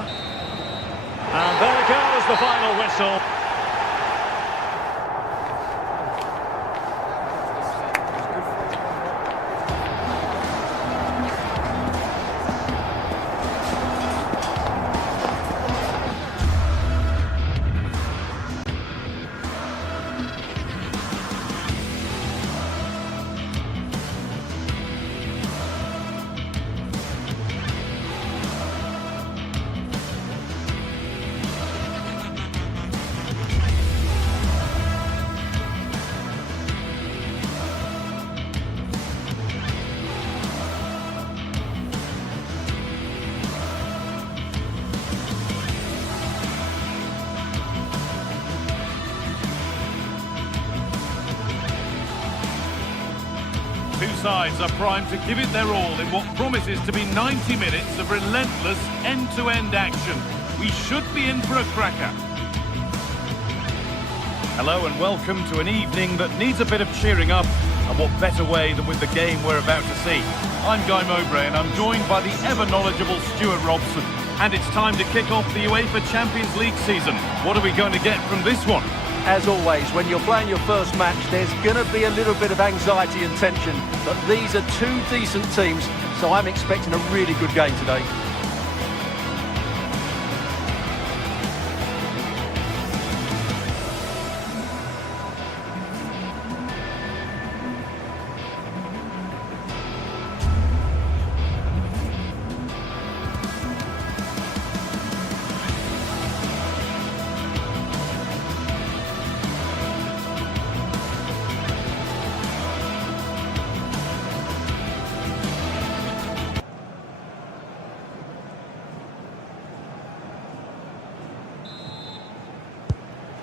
And there goes the final whistle. Two sides are primed to give it their all in what promises to be 90 minutes of relentless end-to-end action. We should be in for a cracker. Hello and welcome to an evening that needs a bit of cheering up, and what better way than with the game we're about to see. I'm Guy Mowbray and I'm joined by the ever-knowledgeable Stuart Robson. And it's time to kick off the UEFA Champions League season. What are we going to get from this one? As always, when you're playing your first match, there's going to be a little bit of anxiety and tension. But these are 2 decent teams, so I'm expecting a really good game today.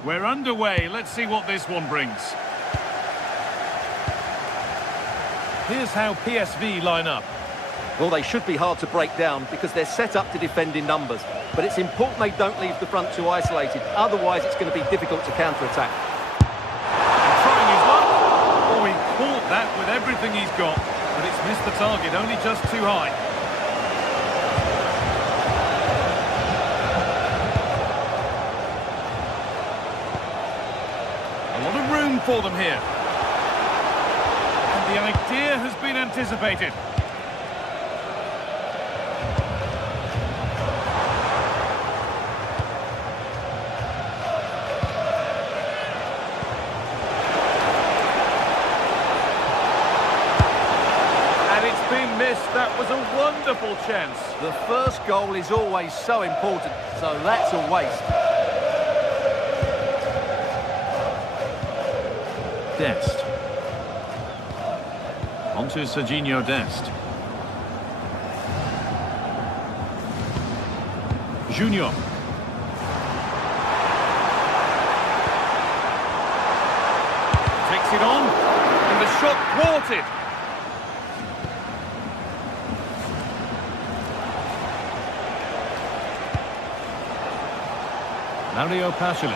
We're underway. Let's see what this one brings. Here's how PSV line up. Well, they should be hard to break down because they're set up to defend in numbers. But it's important they don't leave the front too isolated. Otherwise, it's going to be difficult to counter-attack. Trying his luck. Oh, he caught that with everything he's got. But it's missed the target, only just too high. A lot of room for them here. And the idea has been anticipated. That was a wonderful chance. The first goal is always so important, so that's a waste. Dest. Onto Serginho Dest. Junior. Takes it on, and the shot thwarted. Mario Pasalic.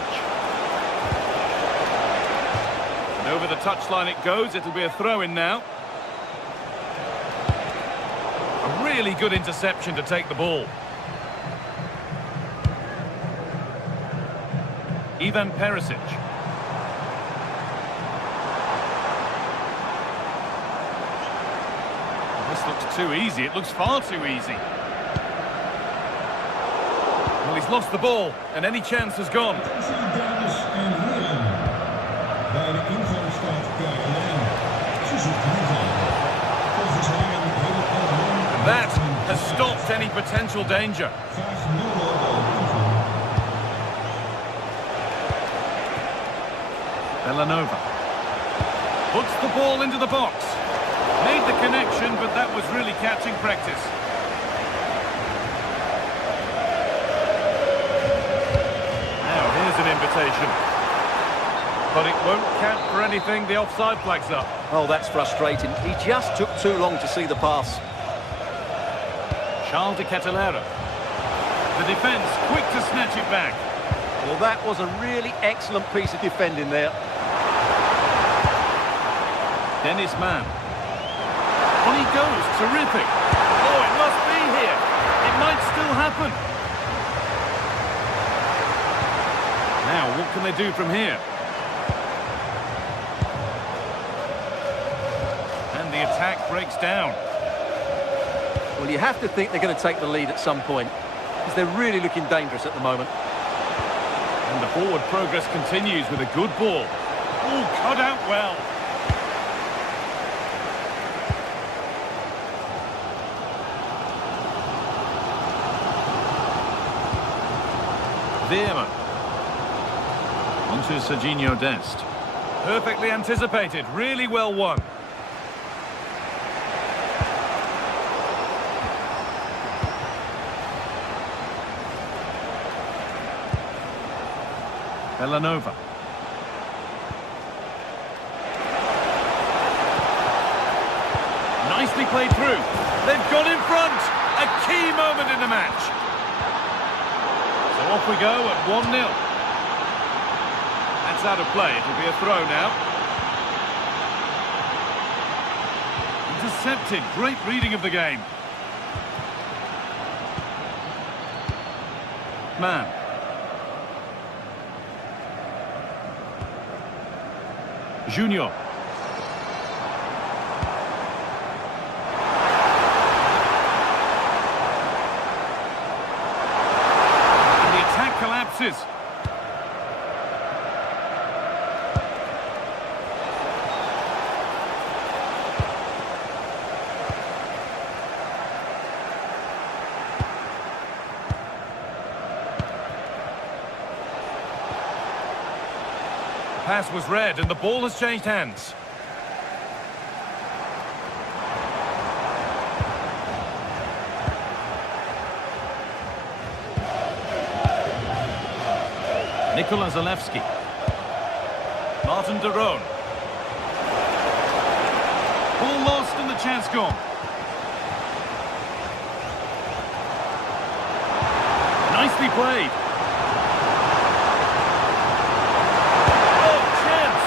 And over the touchline it goes. It'll be a throw-in now. A really good interception to take the ball. Ivan Perisic. This looks too easy. It looks far too easy. Well, he's lost the ball, and any chance has gone. Dames en heren, bij de ingang staat Kijk-Lijn. Ze zoekt ingang. Volgens mij een hele algemeen. That has stopped any potential danger. Graag 0 bij ingang. Villanova puts the ball into the box. Made the connection, but that was really catching practice. An invitation, but it won't count for anything. The offside flag's up. Oh, that's frustrating. He just took too long to see the pass. Charles de Ketelera. The defence quick to snatch it back. Well, that was a really excellent piece of defending there. Dennis Mann. On he goes. Terrific. Oh, it must be here. It might still happen. Now, what can they do from here? And the attack breaks down. Well, you have to think they're going to take the lead at some point, because they're really looking dangerous at the moment. And the forward progress continues with a good ball. Oh, cut out well. Veerman. Onto Serginho Dest. Perfectly anticipated, really well won. Villanova. Nicely played through. They've gone in front. A key moment in the match. So off we go at 1-0. That's out of play. It'll be a throw now. Intercepted. Great reading of the game. Man. Junior. And the attack collapses. Pass was read and the ball has changed hands. Nikola Zalewski. Martin de Roon. Ball lost and the chance gone. Nicely played. Oh, chance!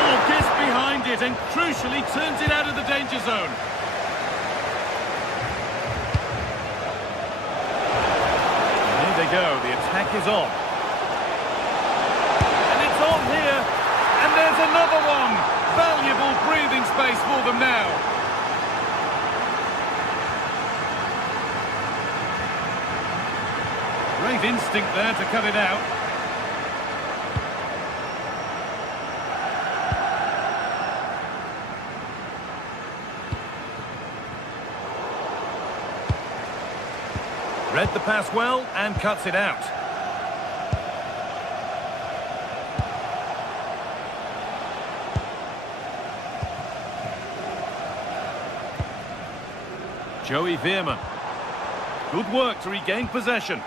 Oh, gets behind it and crucially turns it out of the danger zone. Here they go, the attack is on. And it's on here, and there's another one. Valuable breathing space for them now. Great instinct there to cut it out. Read the pass well and cuts it out. Joey Veerman. Good work to regain possession.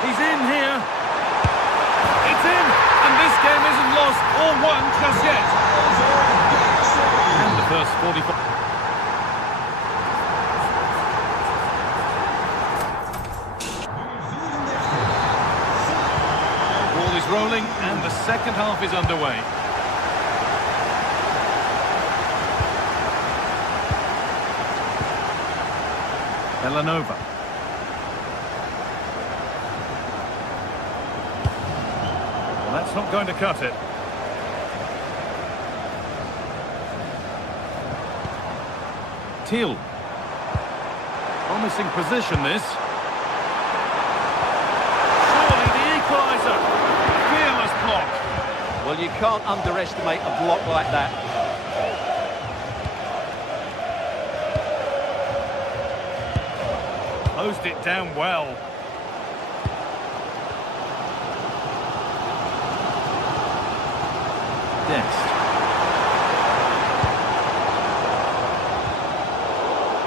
He's in here. It's in, and this game isn't lost or won just yet. And the first 45. Ball is rolling, and the second half is underway. Villanova. That's not going to cut it. Teal. Promising position, this. Surely the equaliser. Fearless block. Well, you can't underestimate a block like that. Closed it down well. Dest.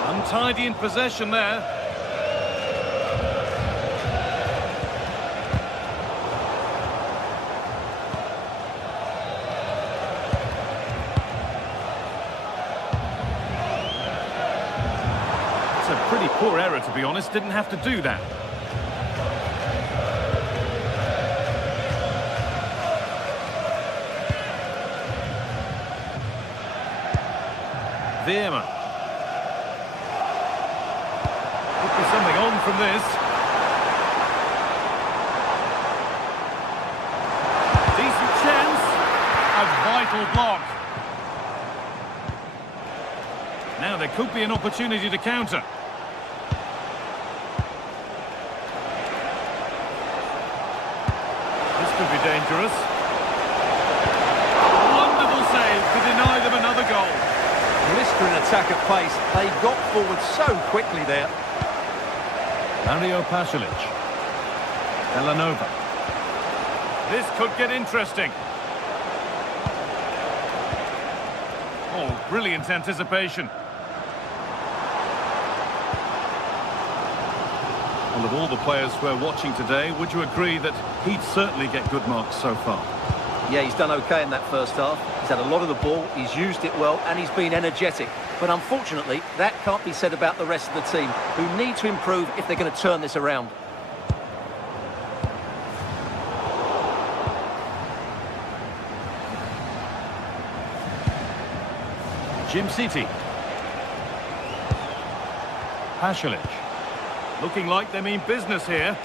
Untidy in possession there. It's a pretty poor error, to be honest. Didn't have to do that. Veerman. Could be something on from this. Decent chance. A vital block. Now there could be an opportunity to counter. This could be dangerous. Wonderful save to deny them another goal. Blistering attack at pace. They got forward so quickly there. Mario Pasalic. Villanova. This could get interesting. Oh, brilliant anticipation. Well, of all the players we're watching today, would you agree that he'd certainly get good marks so far? Yeah, he's done okay in that first half. He's had a lot of the ball, he's used it well, and he's been energetic. But unfortunately, that can't be said about the rest of the team, who need to improve if they're going to turn this around. Jim City. Pasalic. Looking like they mean business here.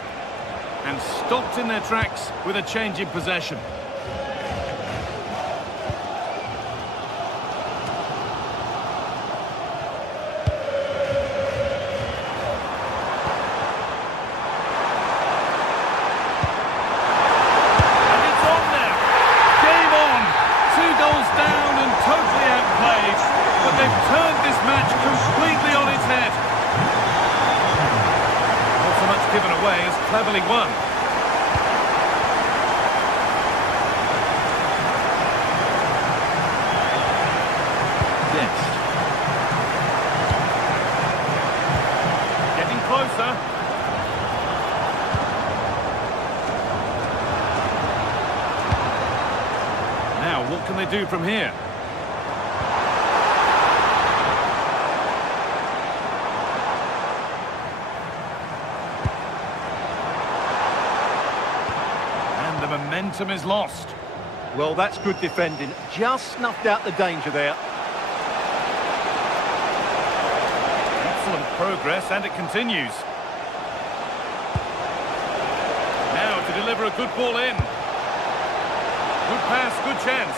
And stopped in their tracks with a change in possession. Cleverly won. Dest. do from here? And the momentum is lost. Well, that's good defending. Just snuffed out the danger there. Excellent progress, and it continues. Now to deliver a good ball in. Good pass, good chance.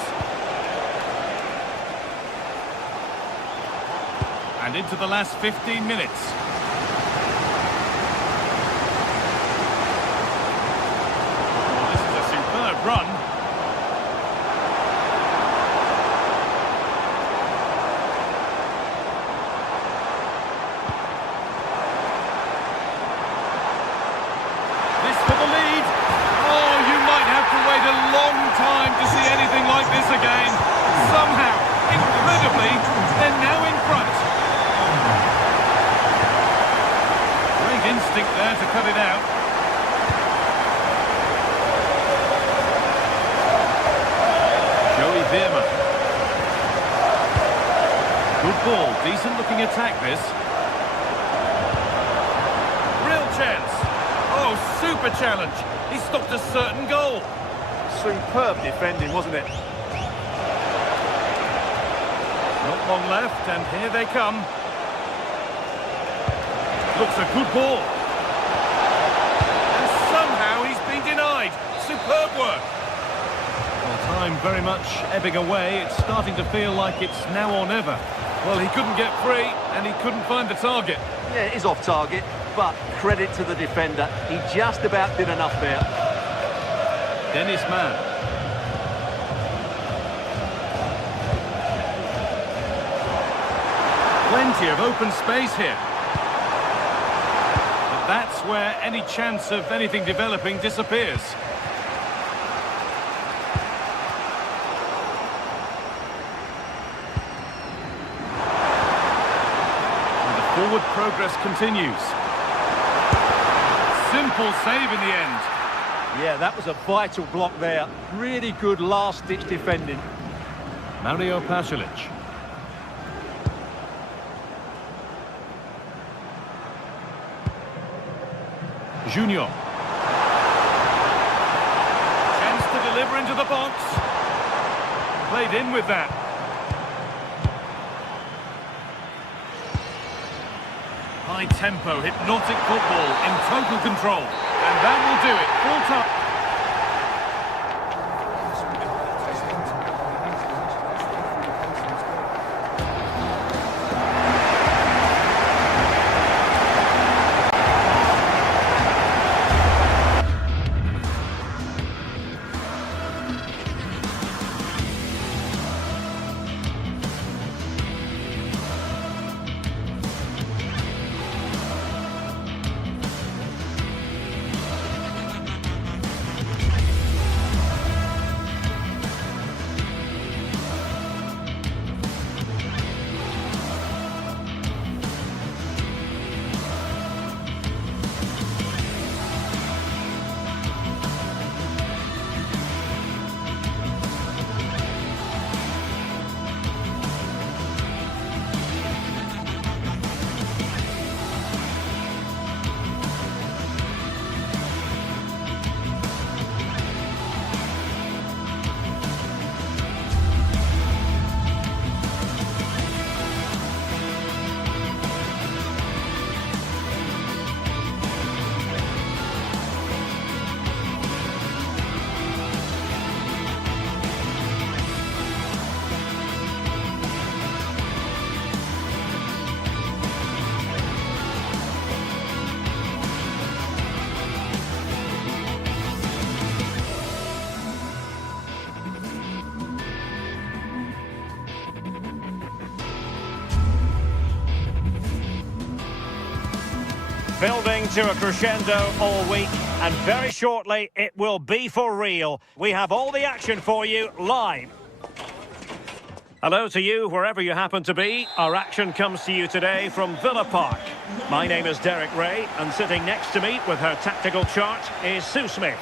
And into the last 15 minutes. Oh, this is a superb run. This for the lead. Oh, you might have to wait a long time to see anything like this again. Somehow, incredibly, they're now in front. Great instinct there to cut it out. Joey Veerman. Good ball, decent looking attack this. Real chance. Oh, super challenge. He stopped a certain goal. Superb defending, wasn't it? Not long left, and here they come. Looks a good ball. And somehow he's been denied. Superb work. Well, time very much ebbing away. It's starting to feel like it's now or never. Well, he couldn't get free, and he couldn't find the target. Yeah, it is off target, but credit to the defender. He just about did enough there. Dennis Mann. Plenty of open space here. But that's where any chance of anything developing disappears. And the forward progress continues. Simple save in the end. Yeah, that was a vital block there. Really good last-ditch defending. Mario Pasalic. Junior. Chance to deliver into the box. Played in with that. High tempo, hypnotic football in total control. And that will do it. Full time. Building to a crescendo all week, and very shortly it will be for real. We have all the action for you live. Hello to you, wherever you happen to be. Our action comes to you today from Villa Park. My name is Derek Ray, and sitting next to me with her tactical chart is Sue Smith.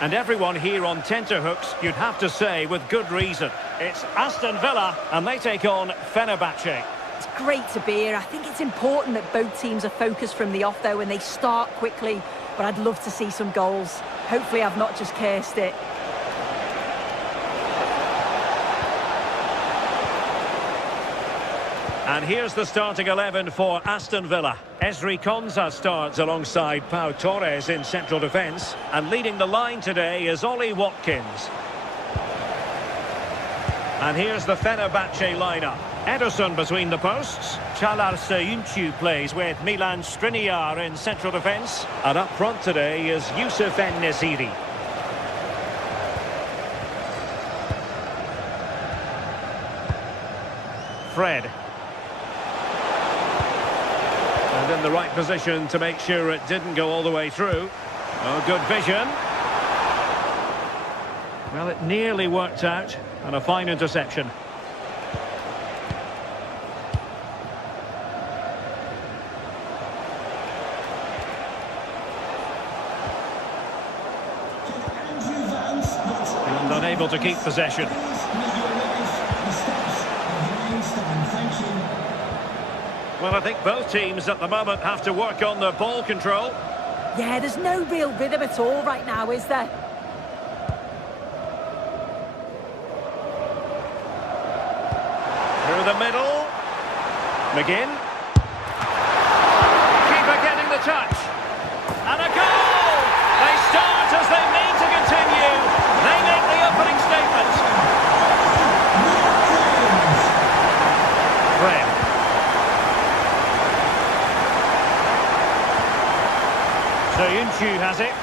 And everyone here on tenterhooks, you'd have to say, with good reason. It's Aston Villa, and they take on Fenerbahce. It's great to be here. I think it's important that both teams are focused from the off, though, and they start quickly. But I'd love to see some goals. Hopefully I've not just cursed it. And here's the starting 11 for Aston Villa. Ezri Konsa starts alongside Pau Torres in central defence. And leading the line today is Ollie Watkins. And here's the Fenerbahce lineup. Ederson between the posts. Çağlar Söyüncü plays with Milan Skriniar in central defence. And up front today is Youssef En-Nesyri. Fred. And in the right position to make sure it didn't go all the way through. Oh, good vision. Well, it nearly worked out, and a fine interception. And unable to keep possession. Well, I think both teams at the moment have to work on their ball control. Yeah, there's no real rhythm at all right now, is there? Through the middle. McGinn. Keeper getting the touch. And a goal! They start as they mean to continue. They make the opening statement. Fred. Söyüncü has it.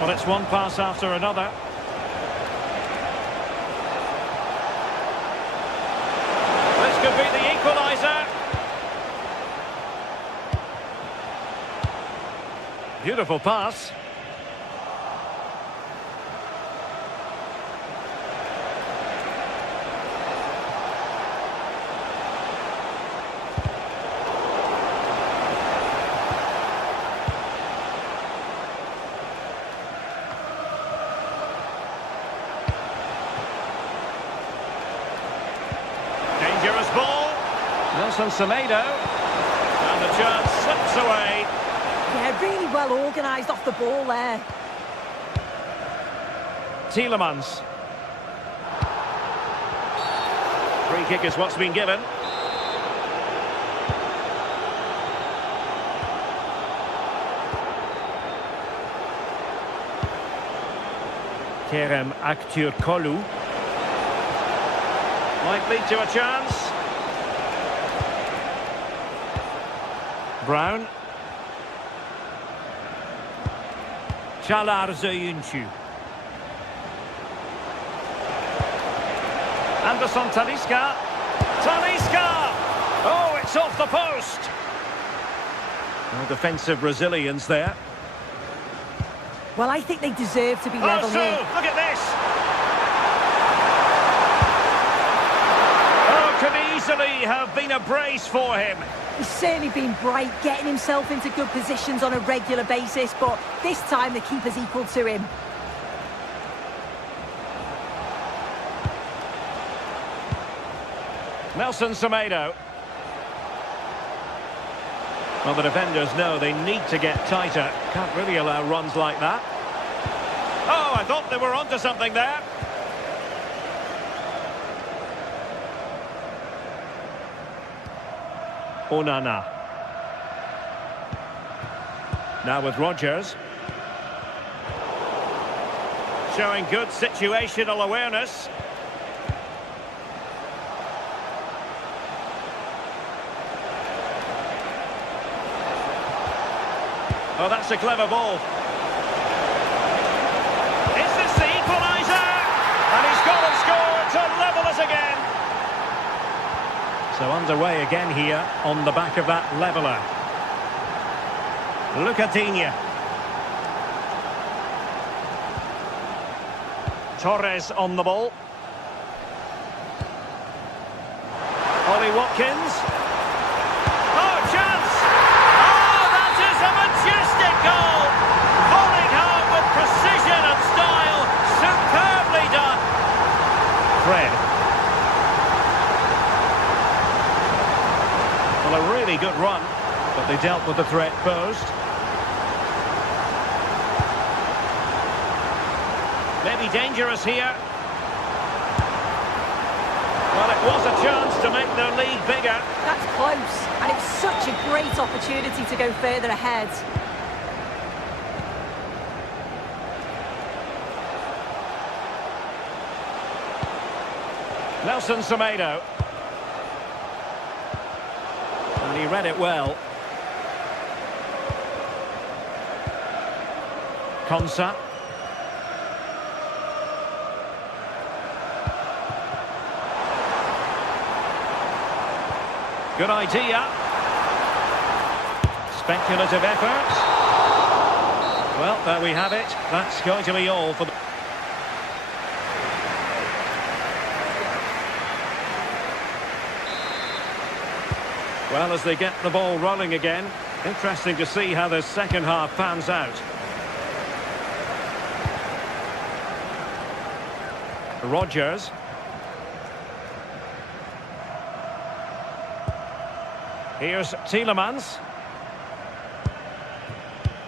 Well, it's one pass after another. This could be the equaliser. Beautiful pass. Dangerous ball. Nelson Semedo. And the chance slips away. Yeah, really well organised off the ball there. Tielemans. Free kick is what's been given. Kerem Aktürkoğlu. Might lead to a chance. Brown. Çağlar Söyüncü. Anderson Talisca. Talisca! Oh, it's off the post. No defensive resilience there. Well, I think they deserve to be level here. Look at this. Oh, could easily have been a brace for him. He's certainly been bright, getting himself into good positions on a regular basis, but this time the keeper's equal to him. Nelson Semedo. Well, the defenders know they need to get tighter. Can't really allow runs like that. Oh, I thought they were onto something there. Onana. Now with Rodgers. Showing good situational awareness. Oh, that's a clever ball. Is this the equaliser? And he's gone and scored to level us again. So underway again here on the back of that leveller. Torres on the ball. Ollie Watkins. Oh, chance! Oh, that is a majestic goal! Volleyed home with precision and style. Superbly done. Fred. Well, a really good run, but they dealt with the threat posed. Maybe dangerous here. Well, it was a chance to make their lead bigger. That's close, and it's such a great opportunity to go further ahead. Nelson Semedo. And he read it well. Konsa. Good idea. Speculative effort. Well, there we have it. That's going to be all for the... Well, as they get the ball rolling again, interesting to see how the second half pans out. Rodgers. Here's Tielemans.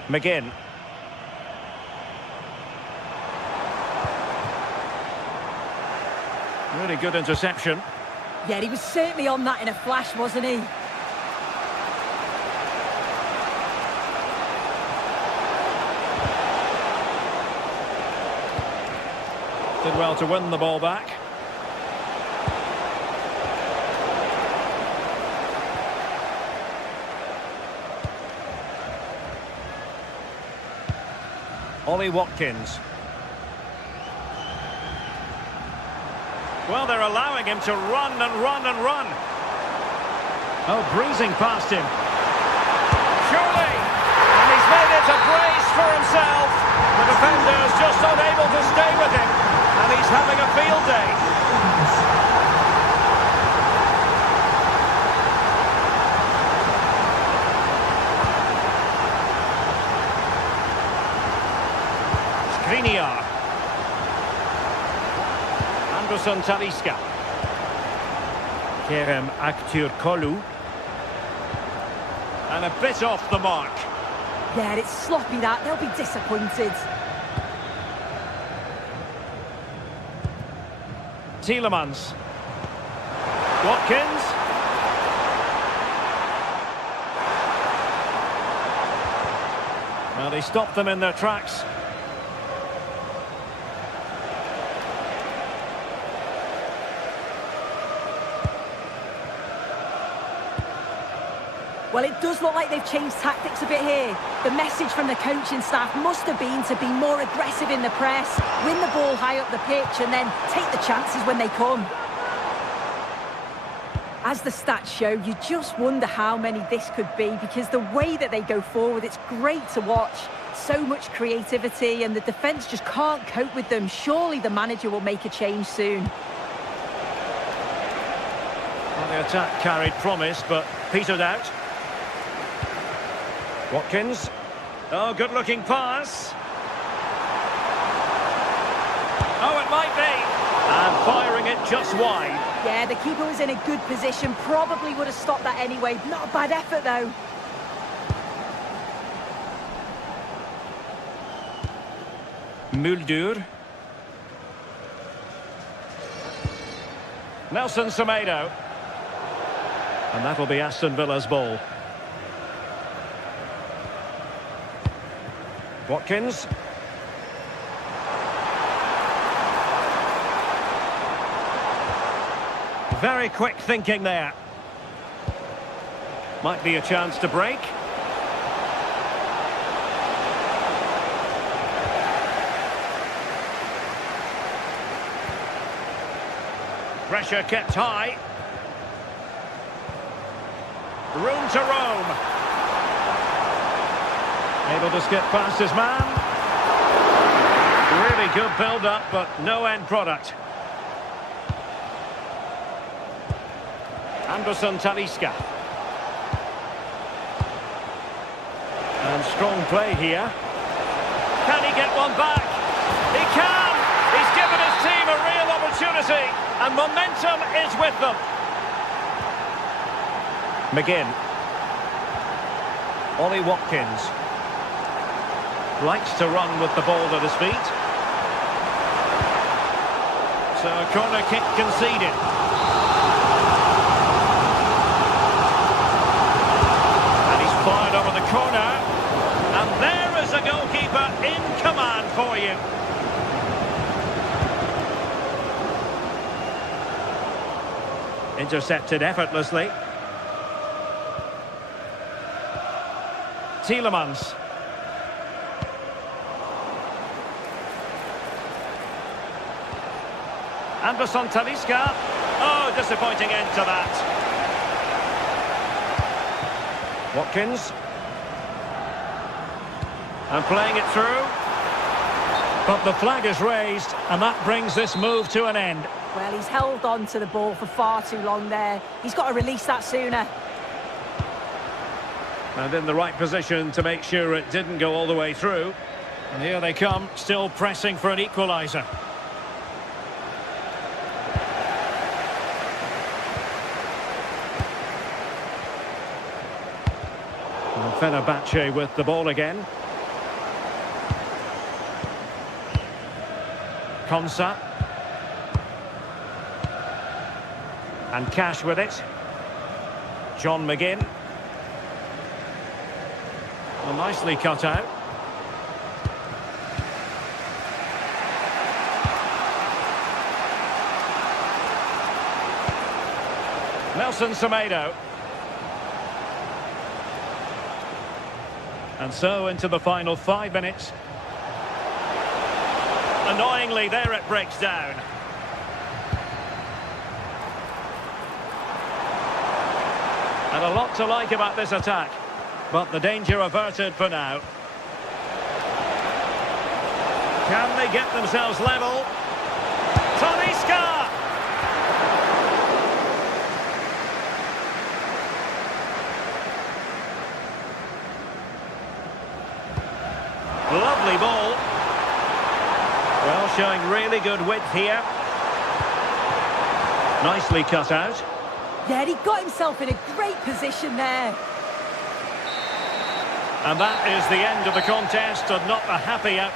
McGinn. Really good interception. Yeah, he was certainly on that in a flash, wasn't he? Did well to win the ball back. Ollie Watkins. Well, they're allowing him to run and run and run. Oh, breezing past him. Surely! And he's made it a brace for himself. The defender's just unable to stay with him. And he's having a field day. Skriniar. Anderson Talisca. Kerem Aktürkoğlu. And a bit off the mark. Yeah, it's sloppy that. They'll be disappointed. Tielemans. Watkins. Well, they stopped them in their tracks. Well, it does look like they've changed tactics a bit here. The message from the coaching staff must have been to be more aggressive in the press, win the ball high up the pitch, and then take the chances when they come. As the stats show, you just wonder how many this could be, because the way that they go forward, it's great to watch. So much creativity, and the defence just can't cope with them. Surely the manager will make a change soon. Well, the attack carried promise, but petered out. Watkins. Oh, good-looking pass. Oh, it might be. And firing it just wide. Yeah, the keeper was in a good position. Probably would have stopped that anyway. Not a bad effort, though. Muldur. Nelson Semedo. And that'll be Aston Villa's ball. Watkins. Very quick thinking there. Might be a chance to break. Pressure kept high. Room to roam. Able to skip past his man. Really good build-up, but no end product. Anderson Talisca. And strong play here. Can he get one back? He can! He's given his team a real opportunity, and momentum is with them. McGinn. Ollie Watkins. Likes to run with the ball at his feet. So a corner kick conceded. And he's fired over the corner. And there is a goalkeeper in command for you. Intercepted effortlessly. Tielemans. Anderson Talisca. Oh, disappointing end to that. Watkins. And playing it through. But the flag is raised, and that brings this move to an end. Well, he's held on to the ball for far too long there. He's got to release that sooner. And in the right position to make sure it didn't go all the way through. And here they come, still pressing for an equaliser. And Fenerbahce with the ball again. Konsa. And Cash with it. John McGinn. Well, nicely cut out. Nelson Semedo. And so into the final 5 minutes. Annoyingly, there it breaks down. And a lot to like about this attack. But the danger averted for now. Can they get themselves level? Talisca! Lovely ball. Well, showing really good width here. Nicely cut out. Yeah, he got himself in a great position there. And that is the end of the contest, and not a happy out.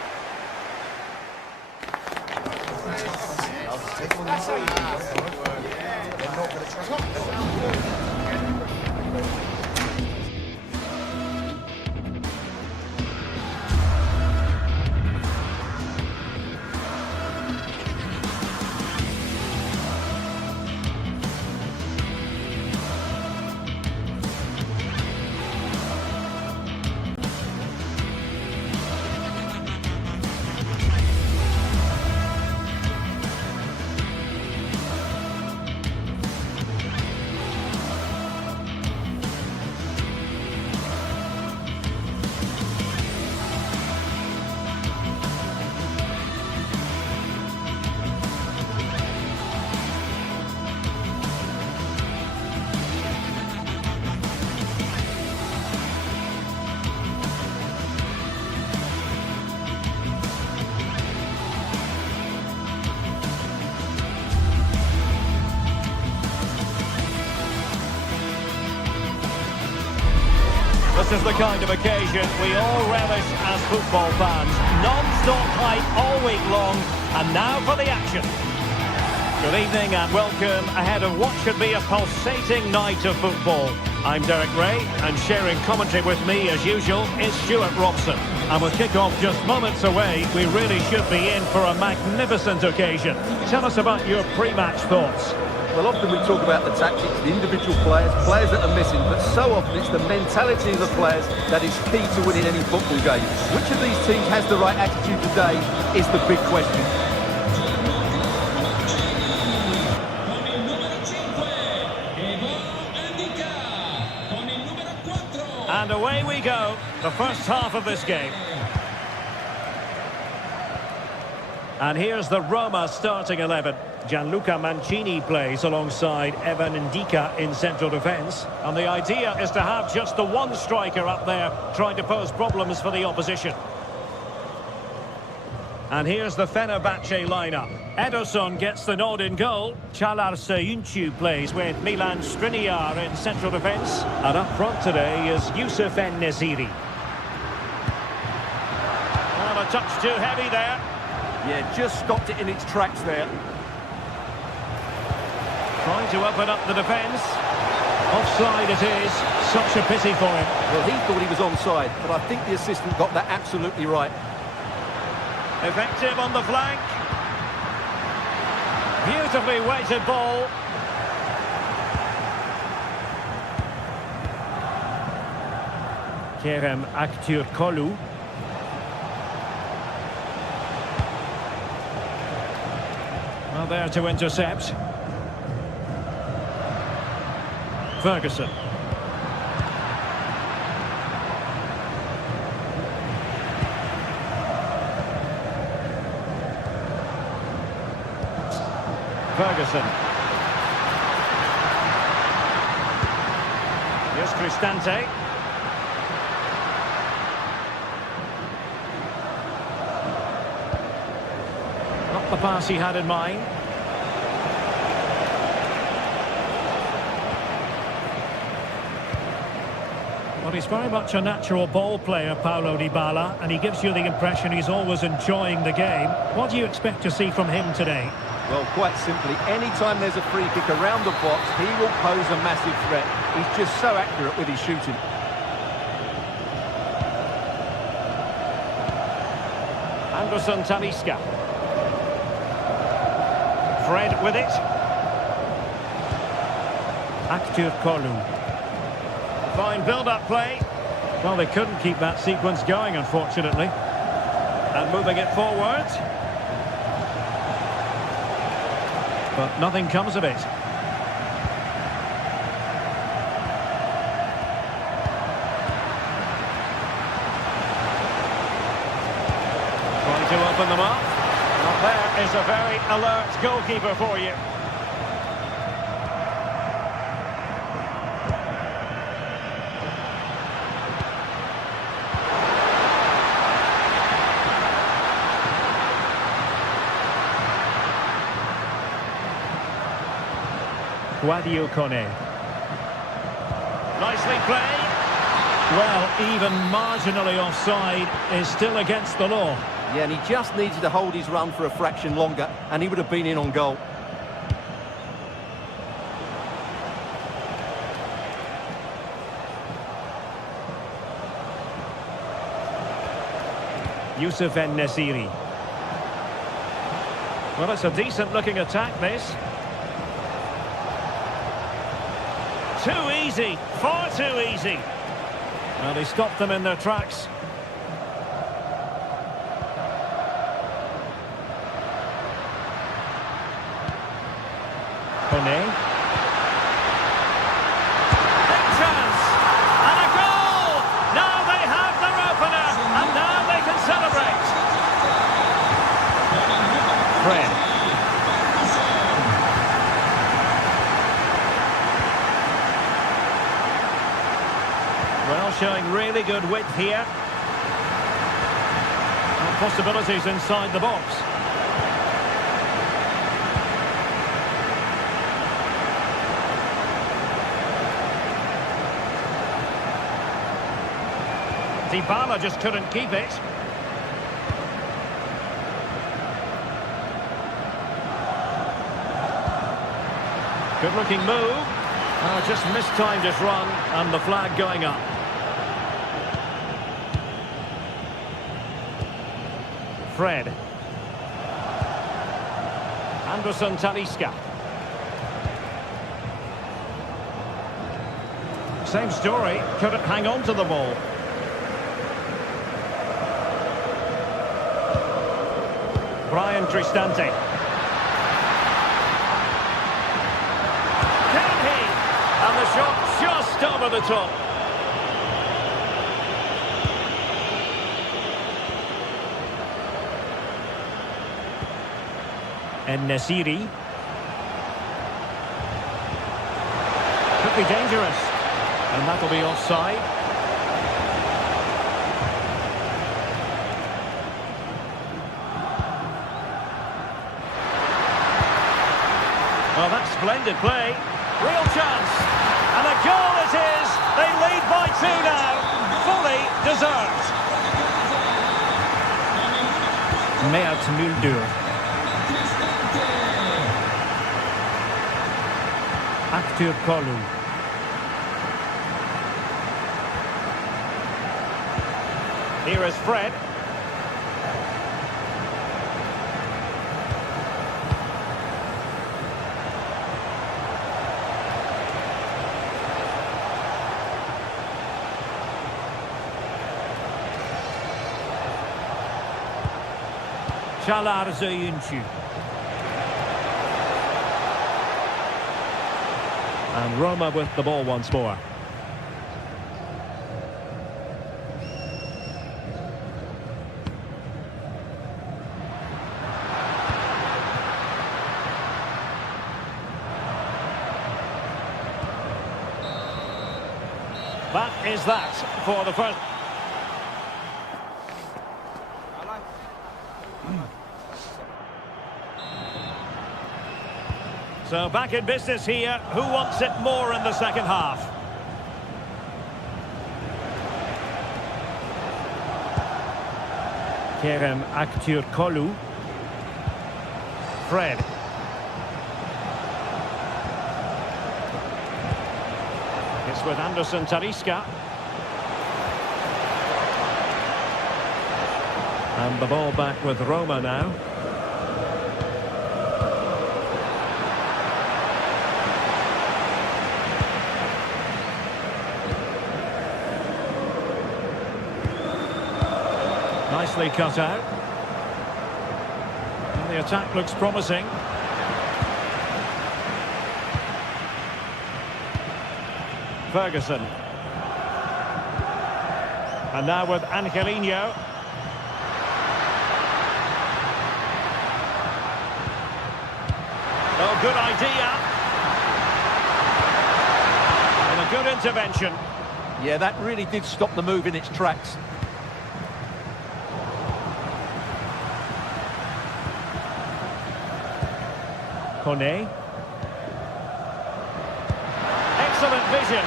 This is the kind of occasion we all relish as football fans. Non-stop hype all week long, and now for the action. Good evening and welcome ahead of what should be a pulsating night of football. I'm Derek Ray, and sharing commentary with me as usual is Stuart Robson. And with kick-off just moments away, we really should be in for a magnificent occasion. Tell us about your pre-match thoughts. Well, often we talk about the tactics, the individual players that are missing, but so often it's the mentality of the players that is key to winning any football game. Which of these teams has the right attitude today is the big question. And away we go, the first half of this game. And here's the Roma starting 11. Gianluca Mancini plays alongside Evan Ndika in central defence. And the idea is to have just the one striker up there trying to pose problems for the opposition. And here's the Fenerbahce lineup. Ederson gets the nod in goal. Çağlar Söyüncü plays with Milan Skriniar in central defence. And up front today is Youssef En-Nesyri. Well, a touch too heavy there. Yeah, just stopped it in its tracks there. Trying to open up the defence. Offside it is. Such a pity for him. Well, he thought he was onside, but I think the assistant got that absolutely right. Effective on the flank. Beautifully weighted ball. Kerem Aktürkoğlu. Well, there to intercept. Ferguson. Ferguson. Here's Cristante. Not the pass he had in mind. Well, he's very much a natural ball player, Paulo Dybala, and he gives you the impression he's always enjoying the game. What do you expect to see from him today? Well, quite simply, any time there's a free kick around the box, he will pose a massive threat. He's just so accurate with his shooting. Anderson Talisca. Fred with it. Aktürkoğlu. Fine build-up play. Well, they couldn't keep that sequence going, unfortunately. And moving it forward. But nothing comes of it. Trying to open them up. Well, there is a very alert goalkeeper for you. Guadio Kone. Nicely played. Well, even marginally offside is still against the law. Yeah, and he just needed to hold his run for a fraction longer, and he would have been in on goal. Youssef En-Nesyri. Well, it's a decent-looking attack, this. Too easy, far too easy. Well, he stopped them in their tracks. Kone. Big chance! And a goal! Now they have their opener, and now they can celebrate. Fred. Well, showing really good width here. And possibilities inside the box. Dybala just couldn't keep it. Good-looking move. Just mistimed his run, and the flag going up. Fred. Anderson Talisca. Same story, couldn't hang on to the ball. Brian Cristante. Can he? And the shot just over the top. En-Nesyri. Could be dangerous. And that'll be offside. Well, that's splendid play. Real chance. And a goal it is. They lead by 2 now. Fully deserved. Mert Mulder. Aktür Kolu. Here is Fred. Çalar Söyüncü. And Roma with the ball once more. That is that for the first. So back in business here. Who wants it more in the second half? Kerem Aktürkoğlu. Fred. It's with Anderson Talisca. And the ball back with Roma now. Nicely cut out. And the attack looks promising. Ferguson. And now with Angelino. Oh, good idea. And a good intervention. Yeah, that really did stop the move in its tracks. Kone. Excellent vision.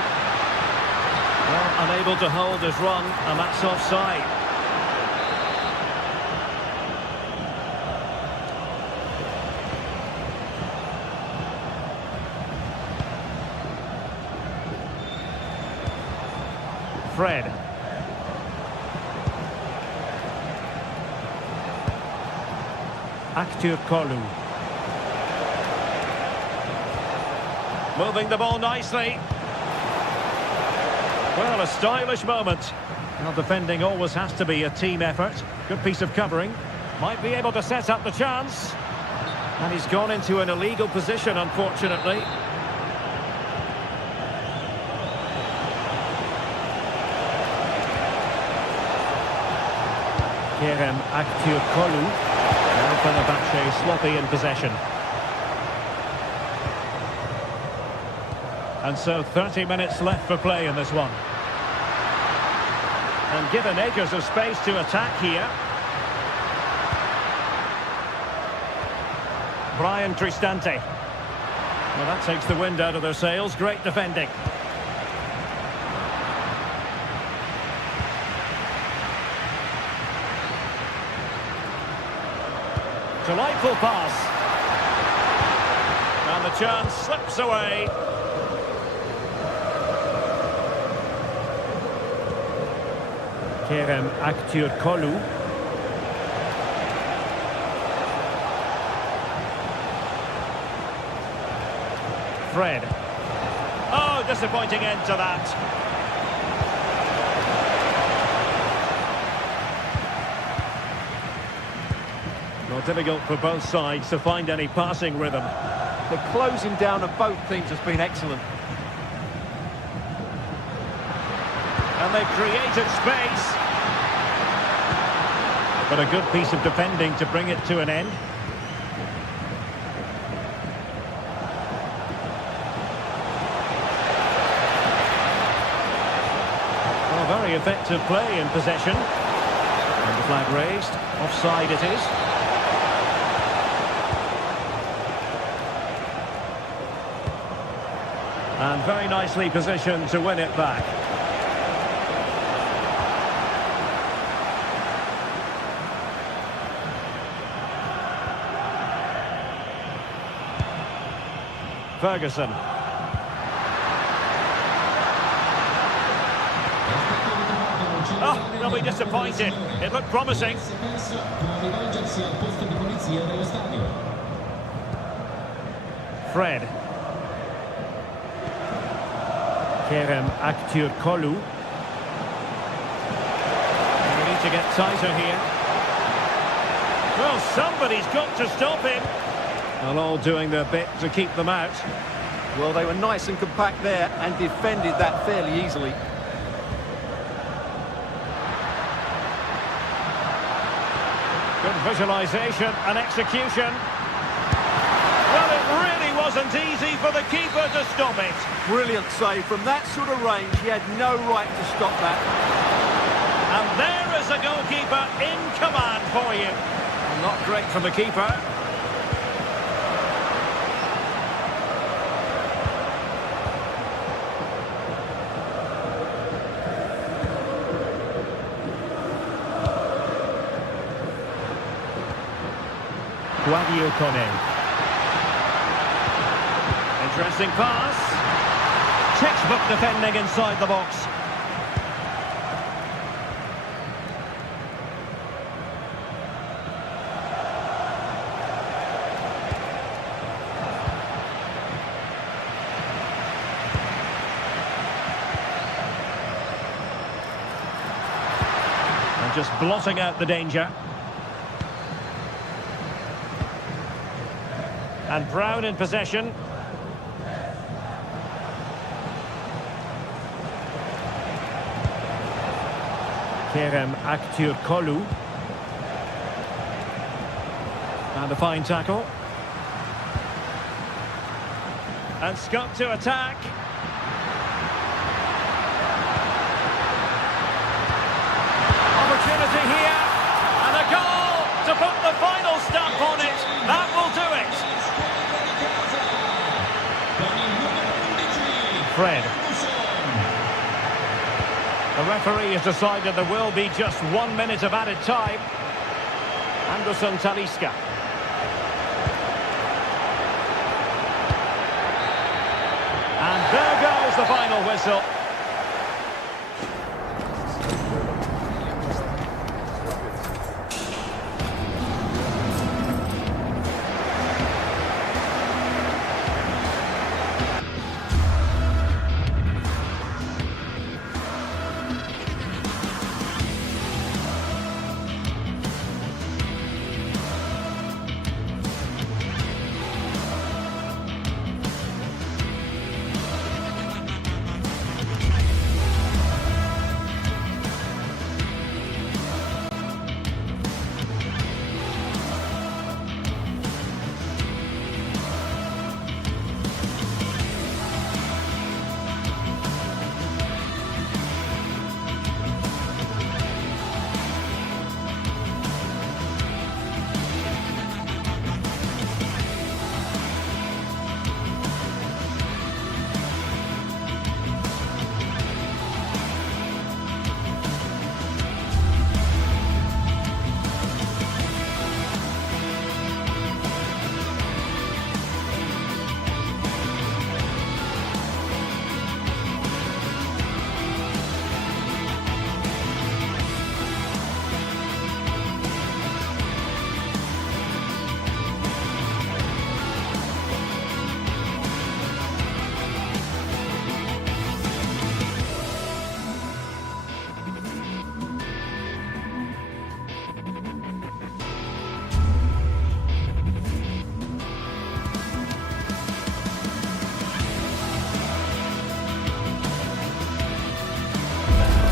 Well, unable to hold his run, and that's offside. Fred. Aktürkoğlu. Moving the ball nicely. Well, a stylish moment. Well, defending always has to be a team effort. Good piece of covering. Might be able to set up the chance. And he's gone into an illegal position, unfortunately. Kerem Aktürkoğlu. Now Fenerbahçe sloppy in possession. And so 30 minutes left for play in this one. And given acres of space to attack here. Brian Cristante. Well, that takes the wind out of their sails. Great defending. Delightful pass. And the chance slips away. Kerem Aktürkoğlu. Fred. Oh, disappointing end to that. Well, difficult for both sides to find any passing rhythm. The closing down of both teams has been excellent. And they've created space. But a good piece of defending to bring it to an end. Very effective play in possession. And the flag raised. Offside it is. And very nicely positioned to win it back. Ferguson. Oh, they'll be disappointed. It looked promising. Fred. Kerem Aktürkoğlu. We need to get tighter here. Well, somebody's got to stop him. Well, all doing their bit to keep them out. Well, they were nice and compact there and defended that fairly easily. Good visualisation and execution. Well, it really wasn't easy for the keeper to stop it. Brilliant save. From that sort of range, he had no right to stop that. And there is a goalkeeper in command for you. Not great from the keeper. Guadio Kone. Interesting pass. Textbook defending inside the box. And just blotting out the danger. And Brown in possession. Kerem Aktürkoğlu. And a fine tackle. And Scott to attack. Opportunity here. And a goal to put the final stamp on it. That will do it. Fred. The referee has decided there will be just 1 minute of added time. Anderson Talisca. And there goes the final whistle.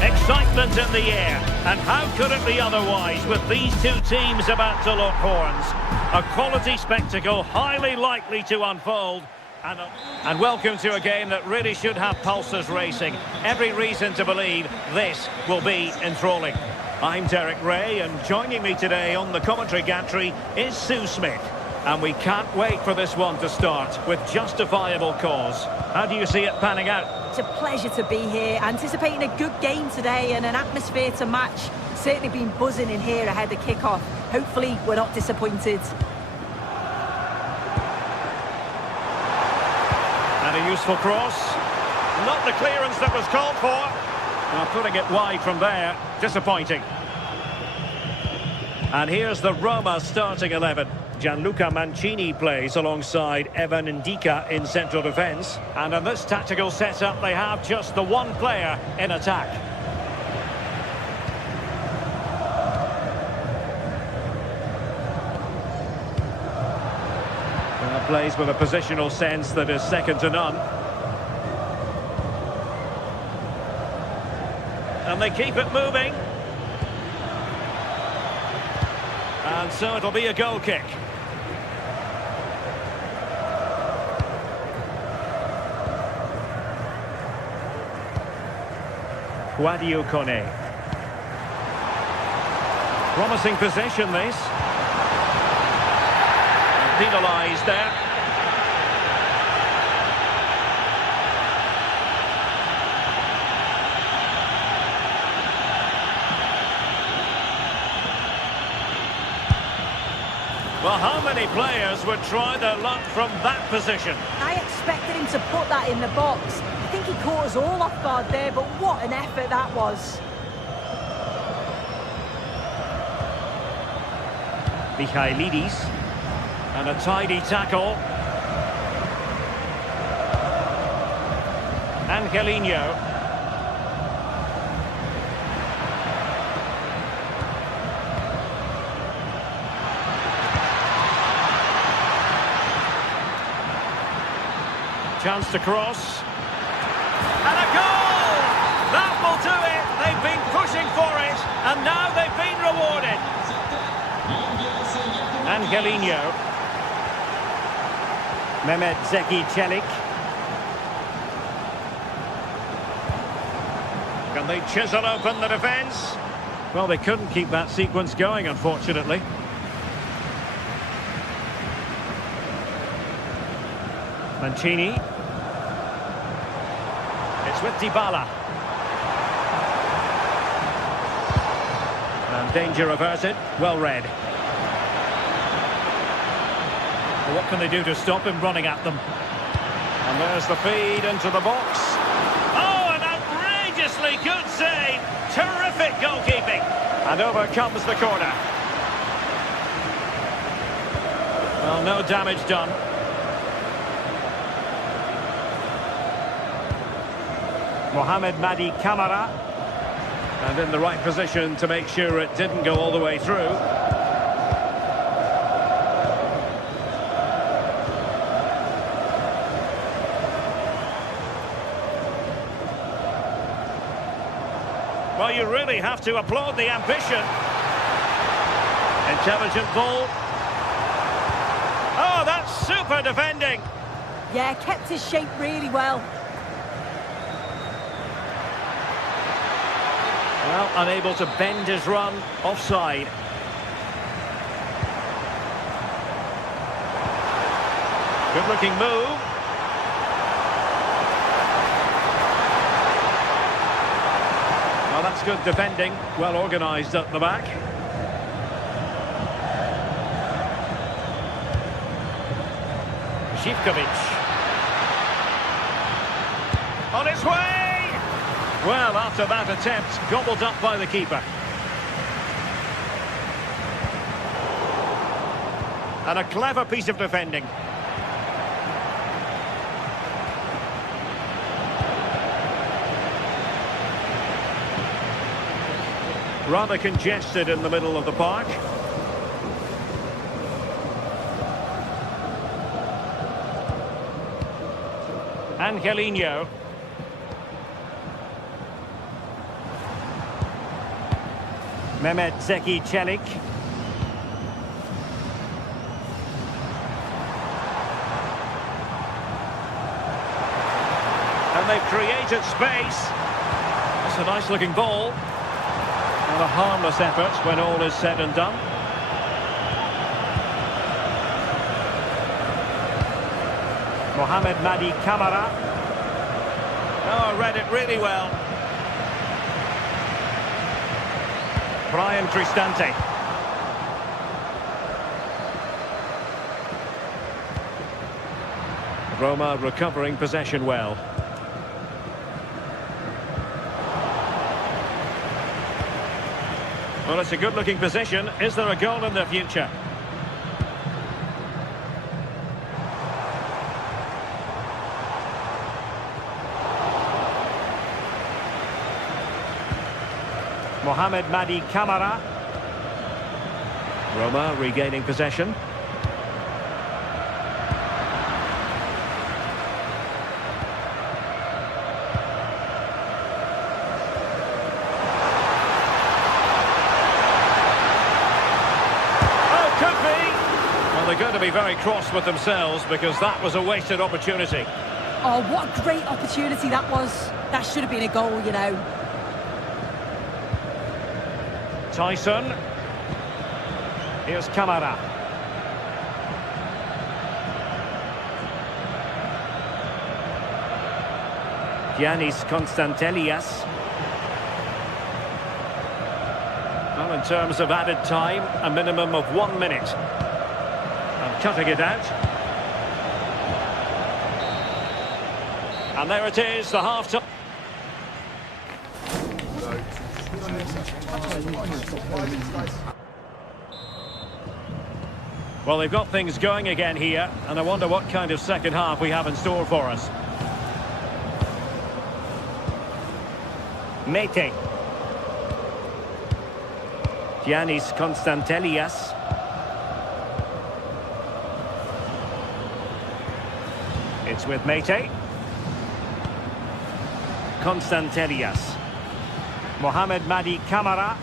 Excitement in the air, and how could it be otherwise with these two teams about to lock horns? A quality spectacle highly likely to unfold, And welcome to a game that really should have pulses racing. Every reason to believe this will be enthralling. I'm Derek Ray, and joining me today on the commentary gantry is Sue Smith. And we can't wait for this one to start with justifiable cause. How do you see it panning out? It's a pleasure to be here, anticipating a good game today and an atmosphere to match. Certainly been buzzing in here ahead of kick-off. Hopefully we're not disappointed. And a useful cross. Not the clearance that was called for. Well, putting it wide from there, disappointing. And here's the Roma starting 11. Gianluca Mancini plays alongside Evan Ndika in central defence. And in this tactical setup, they have just the one player in attack. Well, plays with a positional sense that is second to none. And they keep it moving. And so it'll be a goal kick. Guadio Kone. Promising possession, this. Penalised there. Well, how many players would try their luck from that position? I expected him to put that in the box. I think he caught us all off guard there, but what an effort that was. Michailidis. And a tidy tackle. Angelino. Chance to cross. And a goal! That will do it! They've been pushing for it, and now they've been rewarded. Angelino. Mehmet Zeki Çelik. Can they chisel open the defence? Well, they couldn't keep that sequence going, unfortunately. Mancini. It's with Dybala. And danger averted. Well read. Well, what can they do to stop him running at them? And there's the feed into the box. Oh, an outrageously good save. Terrific goalkeeping. And over comes the corner. Well, no damage done. Mohamed Madi Camara, and in the right position to make sure it didn't go all the way through. Well, you really have to applaud the ambition. Intelligent ball. Oh, that's super defending. Yeah, kept his shape really well. Well, unable to bend his run, offside. Good-looking move. Well, that's good defending, well organised at the back. Zivkovic. On its way! Well, after that attempt, gobbled up by the keeper. And a clever piece of defending. Rather congested in the middle of the park. Angelino. Mehmet Zeki Çelik. they've created space. That's a nice-looking ball. And a harmless effort when all is said and done. Mohamed Madi Camara. Oh, read it really well. Brian Cristante. Roma recovering possession well. Well, it's a good-looking position. Is there a goal in the future? Mohamed Madi Camara. Roma regaining possession. They're going to be very cross with themselves because that was a wasted opportunity. Oh, what a great opportunity that was. That should have been a goal, you know. Tyson. Here's Camara. Giannis Constantelias. Well, in terms of added time, a minimum of 1 minute. Cutting it out. And there it is, the half-time. Well, they've got things going again here, and I wonder what kind of second half we have in store for us. Mete. Giannis Constantelias. It's with Mete. Constantelias. Mohamed Madi Camara.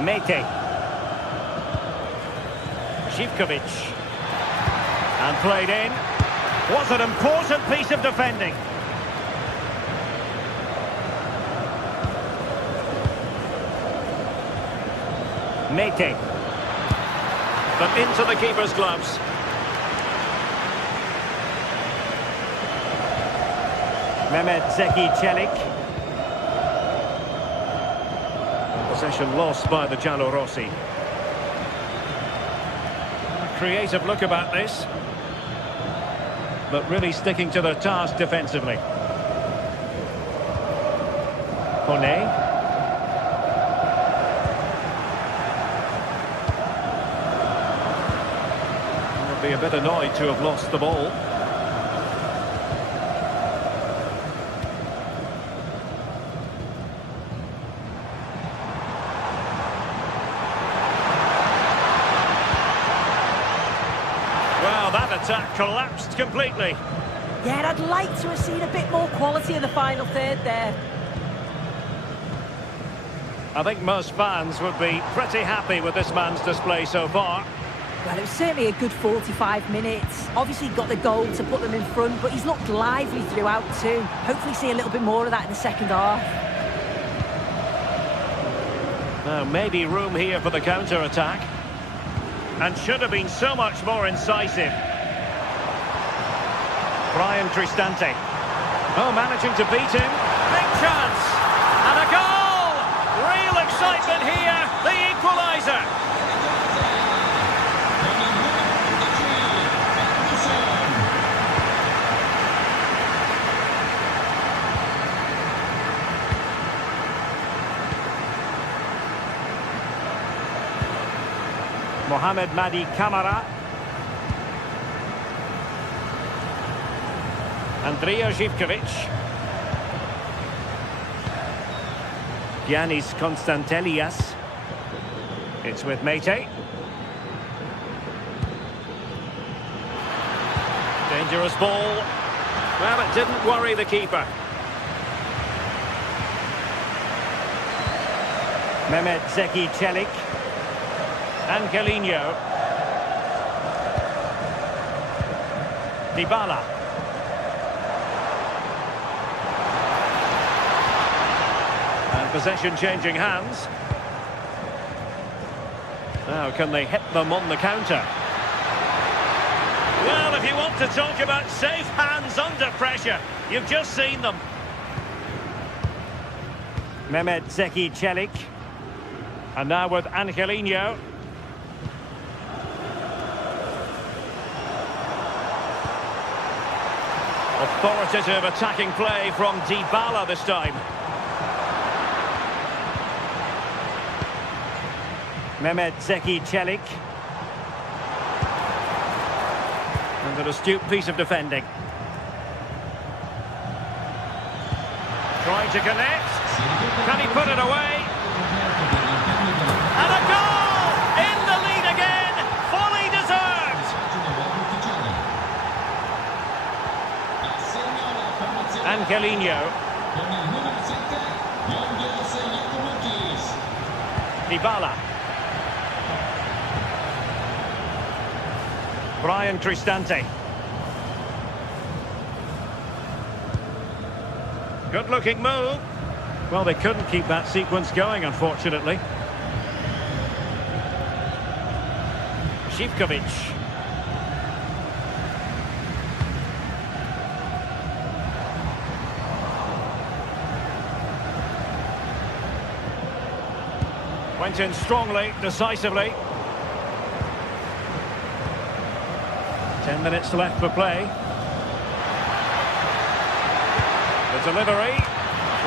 Mete. Živkovic. And played in. Was an important piece of defending. Mete. But into the keeper's gloves. Mehmet Zeki Çelik. Possession lost by the Giallorossi. Creative look about this, but really sticking to their task defensively. Kone. Would be a bit annoyed to have lost the ball. That attack collapsed completely. Yeah, I'd like to have seen a bit more quality in the final third there. I think most fans would be pretty happy with this man's display so far. Well, it was certainly a good 45 minutes. Obviously got the goal to put them in front, but he's looked lively throughout too. Hopefully see a little bit more of that in the second half. Now, maybe room here for the counter-attack. And should have been so much more incisive. Brian Cristante. Oh, managing to beat him. Big chance. And a goal! Real excitement here. The equaliser. Mohamed Madi Camara. Andrija Živkovic. Giannis Constantelias. It's with Mete. Dangerous ball. Well, it didn't worry the keeper. Mehmet Zeki Çelik. Angelino. Dybala. And possession changing hands. Now, can they hit them on the counter? Well, if you want to talk about safe hands under pressure, you've just seen them. Mehmet Zeki Çelik. And now with Angelino. Authoritative attacking play from Dybala this time. Mehmet Zeki Çelik. And an astute piece of defending. Trying to connect. Can he put it away? And a goal! In the lead again! Fully deserved! Angelino. Dybala. Brian Cristante. Good-looking move. Well, they couldn't keep that sequence going, unfortunately. Zivkovic. Went in strongly, decisively. 10 minutes left for play. The delivery.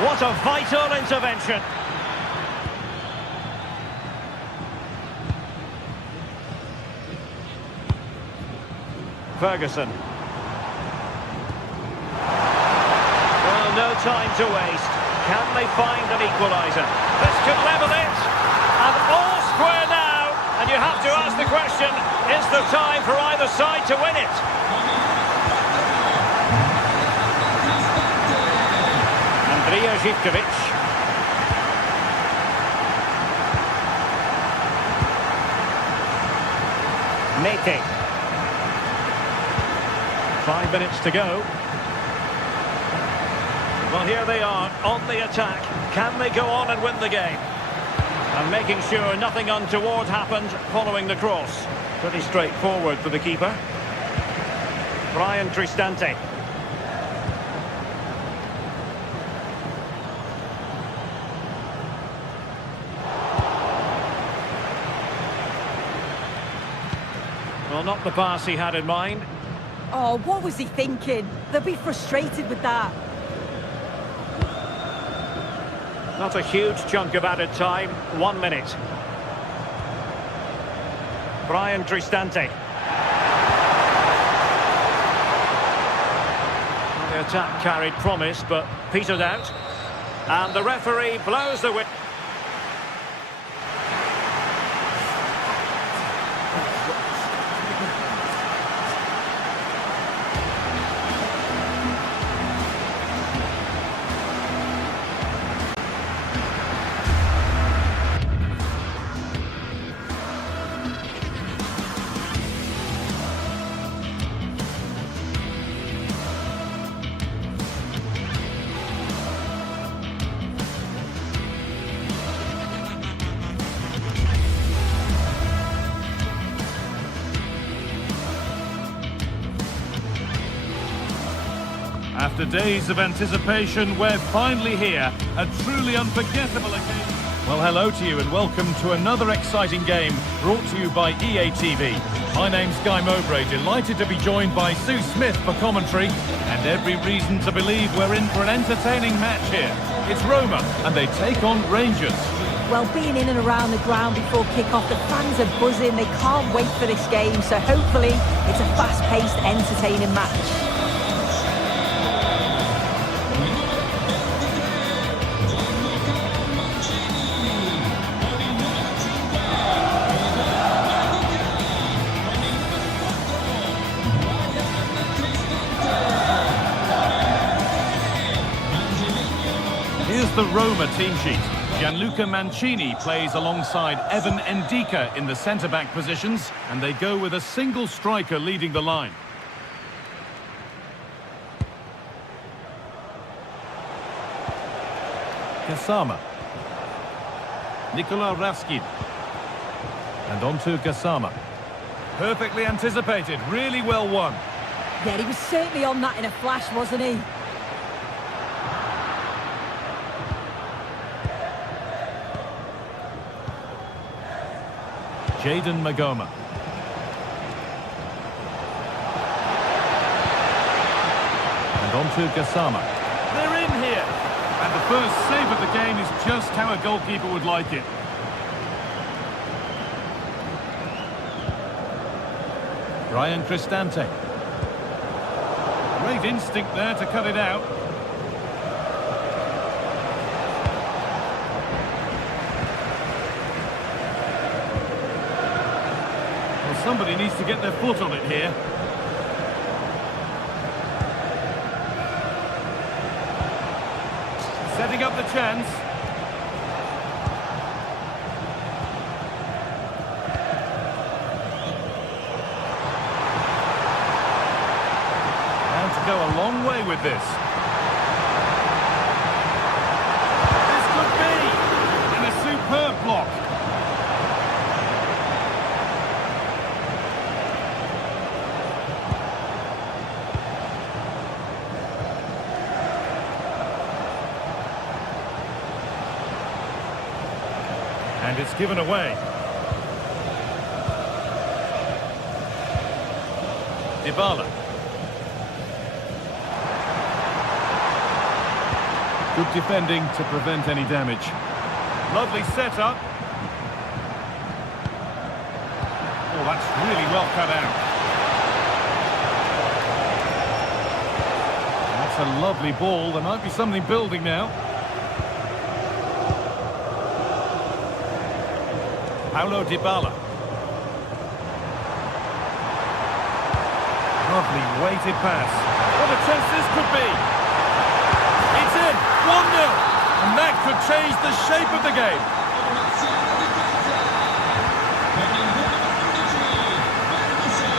What a vital intervention. Ferguson. Well, no time to waste. Can they find an equaliser? This could level it. And all square now. And you have to ask the question, is there time for either side to win it? Andrija Zivkovic. Mete. 5 minutes to go. Well, here they are on the attack. Can they go on and win the game? And making sure nothing untoward happened following the cross. Pretty straightforward for the keeper. Brian Cristante. Well, not the pass he had in mind. Oh, what was he thinking? They'll be frustrated with that. Not a huge chunk of added time. 1 minute. Brian Cristante. Well, the attack carried promise, but petered out. And the referee blows the whistle. After days of anticipation, we're finally here. A truly unforgettable occasion. Well, hello to you and welcome to another exciting game brought to you by EA TV. My name's Guy Mowbray, delighted to be joined by Sue Smith for commentary, and every reason to believe we're in for an entertaining match here. It's Roma, and they take on Rangers. Well, being in and around the ground before kick-off, the fans are buzzing. They can't wait for this game, so hopefully it's a fast-paced, entertaining match. Here's the Roma team sheet. Gianluca Mancini plays alongside Evan Ndika in the centre-back positions, and they go with a single striker leading the line. Kasama. Nikola Raskin. And on to Gassama. Perfectly anticipated, really well won. Yeah, he was certainly on that in a flash, wasn't he? Jayden Magoma. And on to Gassama. They're in here! And the first save of the game is just how a goalkeeper would like it. Ryan Cristante. Great instinct there to cut it out. Well, somebody needs to get their foot on it here. Setting up the chance. Go a long way with this. This could be! And a superb block. And it's given away. Dybala. Good defending to prevent any damage. Lovely setup. Oh, that's really well cut out. That's a lovely ball. There might be something building now. Paulo Dybala. Lovely weighted pass. What a chance this could be. It's in, 1-0, and that could change the shape of the game.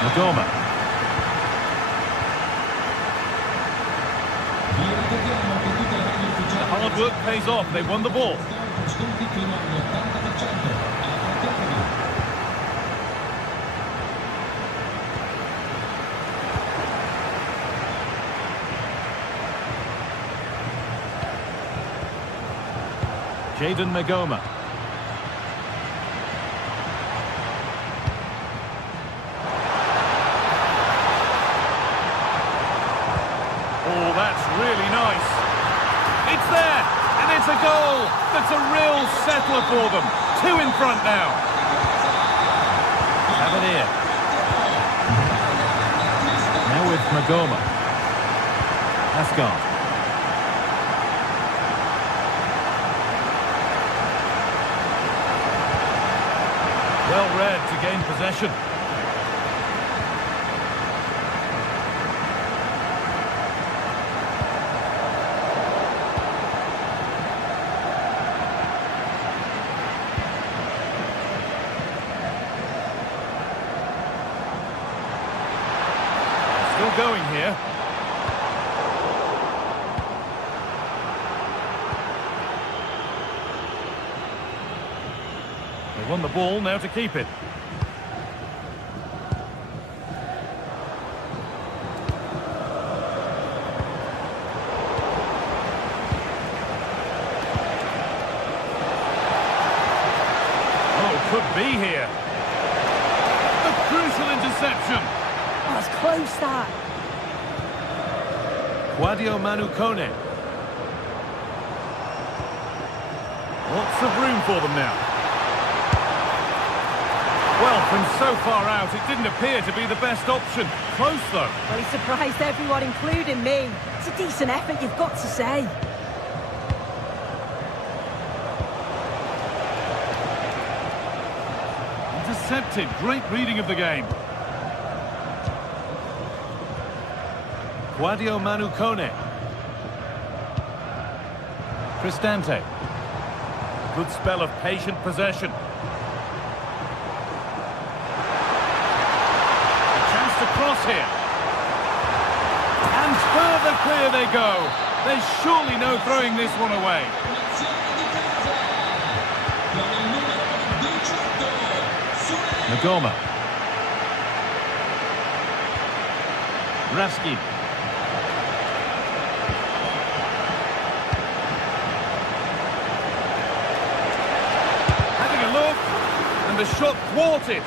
Magoma. The hard work pays off, they won the ball. Jayden Magoma. Oh, that's really nice. It's there, and it's a goal. That's a real settler for them. 2 in front now. Have it here. Now with Magoma. Asgard. Well read to gain possession. Still going here. They won the ball, now to keep it. Oh, could be here. A crucial interception. Oh, it's close, that. Guadio Manu Kone. Lots of room for them now. Well, from so far out, it didn't appear to be the best option. Close, though. Well, he surprised everyone, including me. It's a decent effort, you've got to say. Intercepted. Great reading of the game. Guadio Manu Kone. Cristante. Good spell of patient possession. To cross here. And further clear they go. There's surely no throwing this one away. Nagoma. Raskin. Having a look, and the shot thwarted.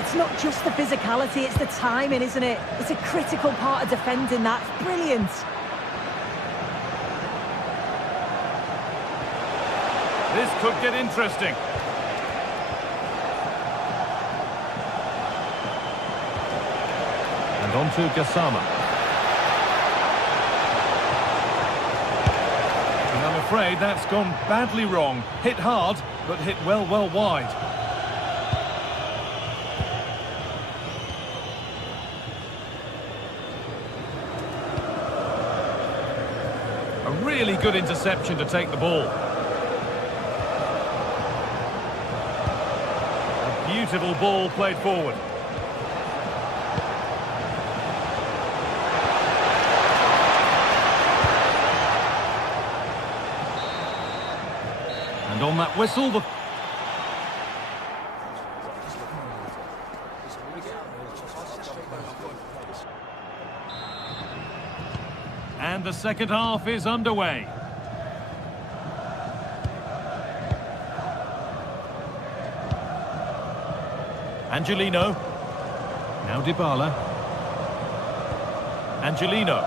It's not just the physicality, it's the timing, isn't it? It's a critical part of defending that. It's brilliant. This could get interesting. And on to Gassama. And I'm afraid that's gone badly wrong. Hit hard, but hit well wide. A really good interception to take the ball. A beautiful ball played forward. And on that whistle, the... And the second half is underway. Angelino. Now Dybala. Angelino.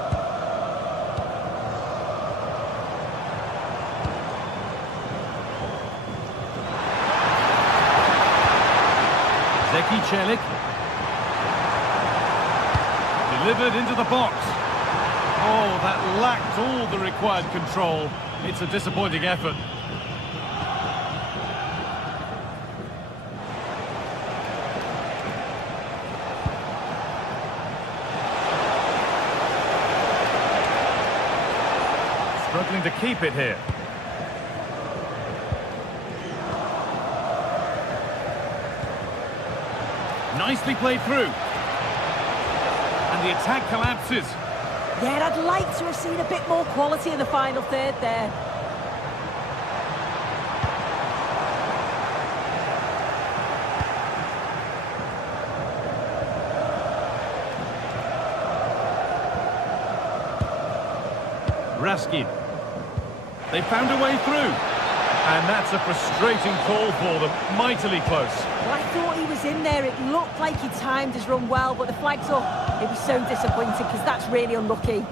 Zeki Celik. Delivered into the box. Oh, that lacked all the required control. It's a disappointing effort. Struggling to keep it here. Nicely played through. And the attack collapses. Yeah, I'd like to have seen a bit more quality in the final third there. Raskin. They found a way through. And that's a frustrating call for them. Mightily close. Well, I thought he was in there. It looked like he timed his run well, but the flag's up. It was so disappointing because that's really unlucky.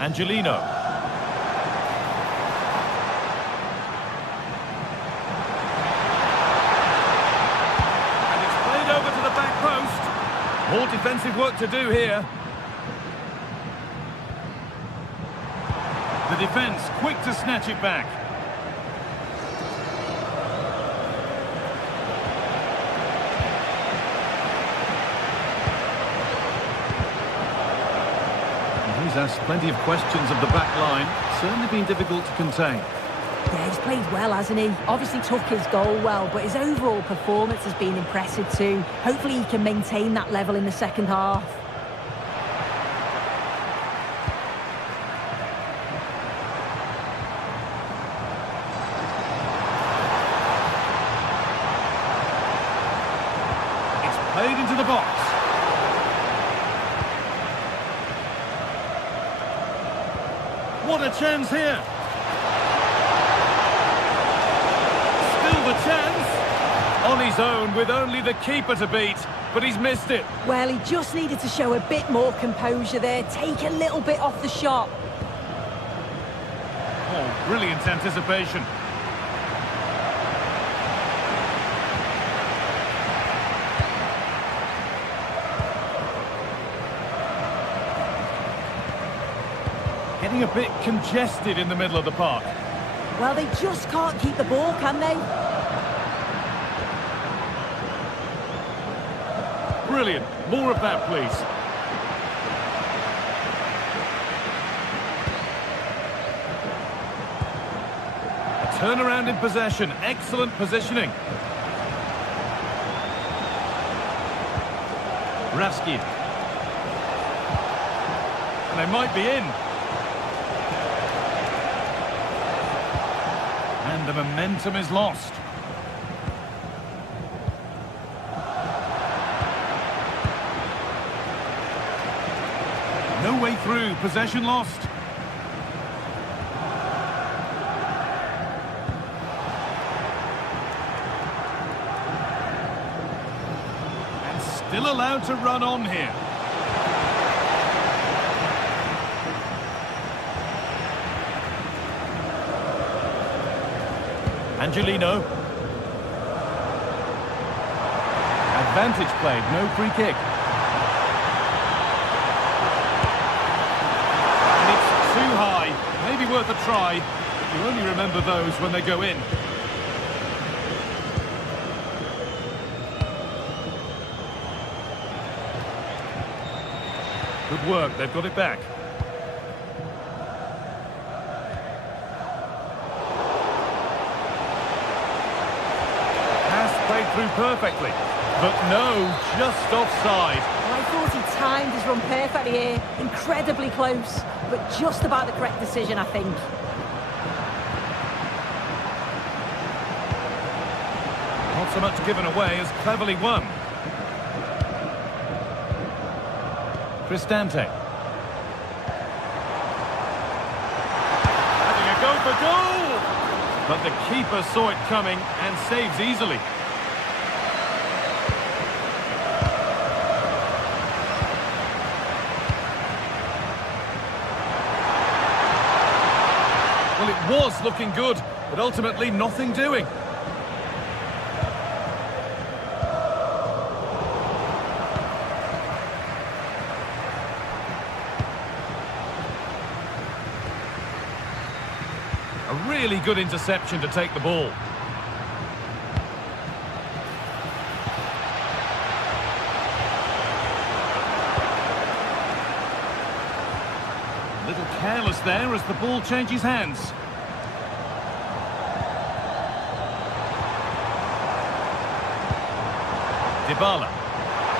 Angelino. And it's played over to the back post. More defensive work to do here. The defence quick to snatch it back. He's asked plenty of questions of the back line. Certainly been difficult to contain. Yeah, he's played well, hasn't he? Obviously took his goal well, but his overall performance has been impressive too. Hopefully he can maintain that level in the second half. It's played into the box. What a chance here! Still the chance! On his own with only the keeper to beat, but he's missed it. Well, he just needed to show a bit more composure there, take a little bit off the shot. Oh, brilliant anticipation. Getting a bit congested in the middle of the park. Well, they just can't keep the ball, can they? Brilliant. More of that, please. A turnaround in possession. Excellent positioning. Raskin. And they might be in. And the momentum is lost. No way through, possession lost. And still allowed to run on here. Angelino. Advantage played, no free kick. And it's too high. Maybe worth a try. You only remember those when they go in. Good work, they've got it back. Played through perfectly, but no, just offside. Well, I thought he timed his run perfectly here. Incredibly close, but just about the correct decision, I think. Not so much given away as cleverly won. Cristante. Having a go for goal! But the keeper saw it coming and saves easily. Well, it was looking good, but ultimately nothing doing. A really good interception to take the ball. A little careless there as the ball changes hands. Dybala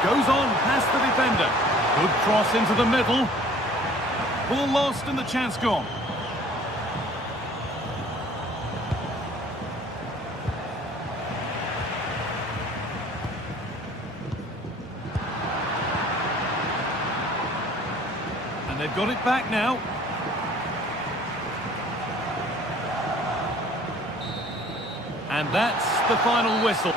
goes on past the defender. Good cross into the middle. Ball lost and the chance gone. And they've got it back now. And that's the final whistle.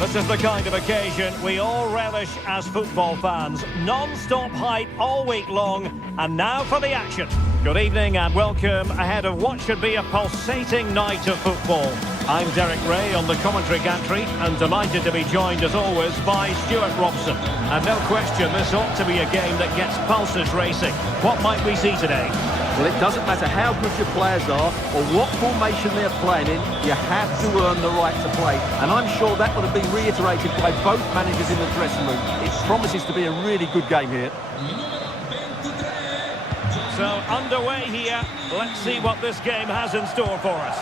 This is the kind of occasion we all relish as football fans. Non-stop hype all week long, and now for the action. Good evening and welcome ahead of what should be a pulsating night of football. I'm Derek Ray on the commentary gantry and delighted to be joined as always by Stuart Robson. And no question, this ought to be a game that gets pulses racing. What might we see today? Well, it doesn't matter how good your players are or what formation they're playing in, you have to earn the right to play. And I'm sure that would have been reiterated by both managers in the dressing room. It promises to be a really good game here. So, underway here. Let's see what this game has in store for us.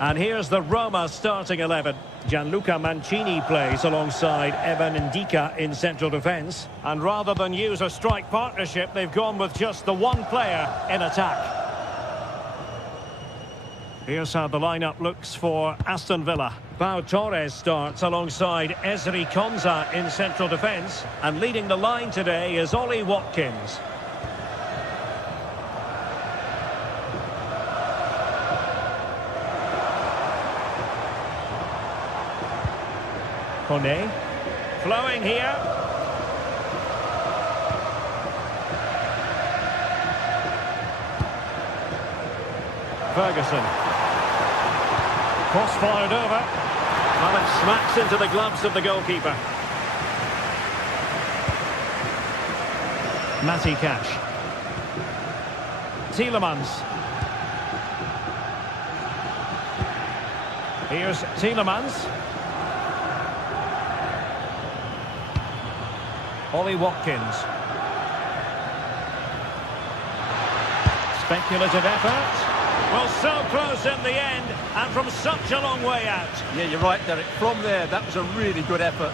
And here's the Roma starting 11. Gianluca Mancini plays alongside Evan Ndika in central defence. And rather than use a strike partnership, they've gone with just the one player in attack. Here's how the lineup looks for Aston Villa. Pau Torres starts alongside Ezri Konsa in central defence. And leading the line today is Ollie Watkins. Kone. Flowing here. Ferguson. Cross fired over. Well, it smacks into the gloves of the goalkeeper. Matty Cash. Tielemans. Here's Tielemans. Ollie Watkins. Speculative effort. Well, so close in the end, and from such a long way out. Yeah, you're right, Derek. From there, that was a really good effort.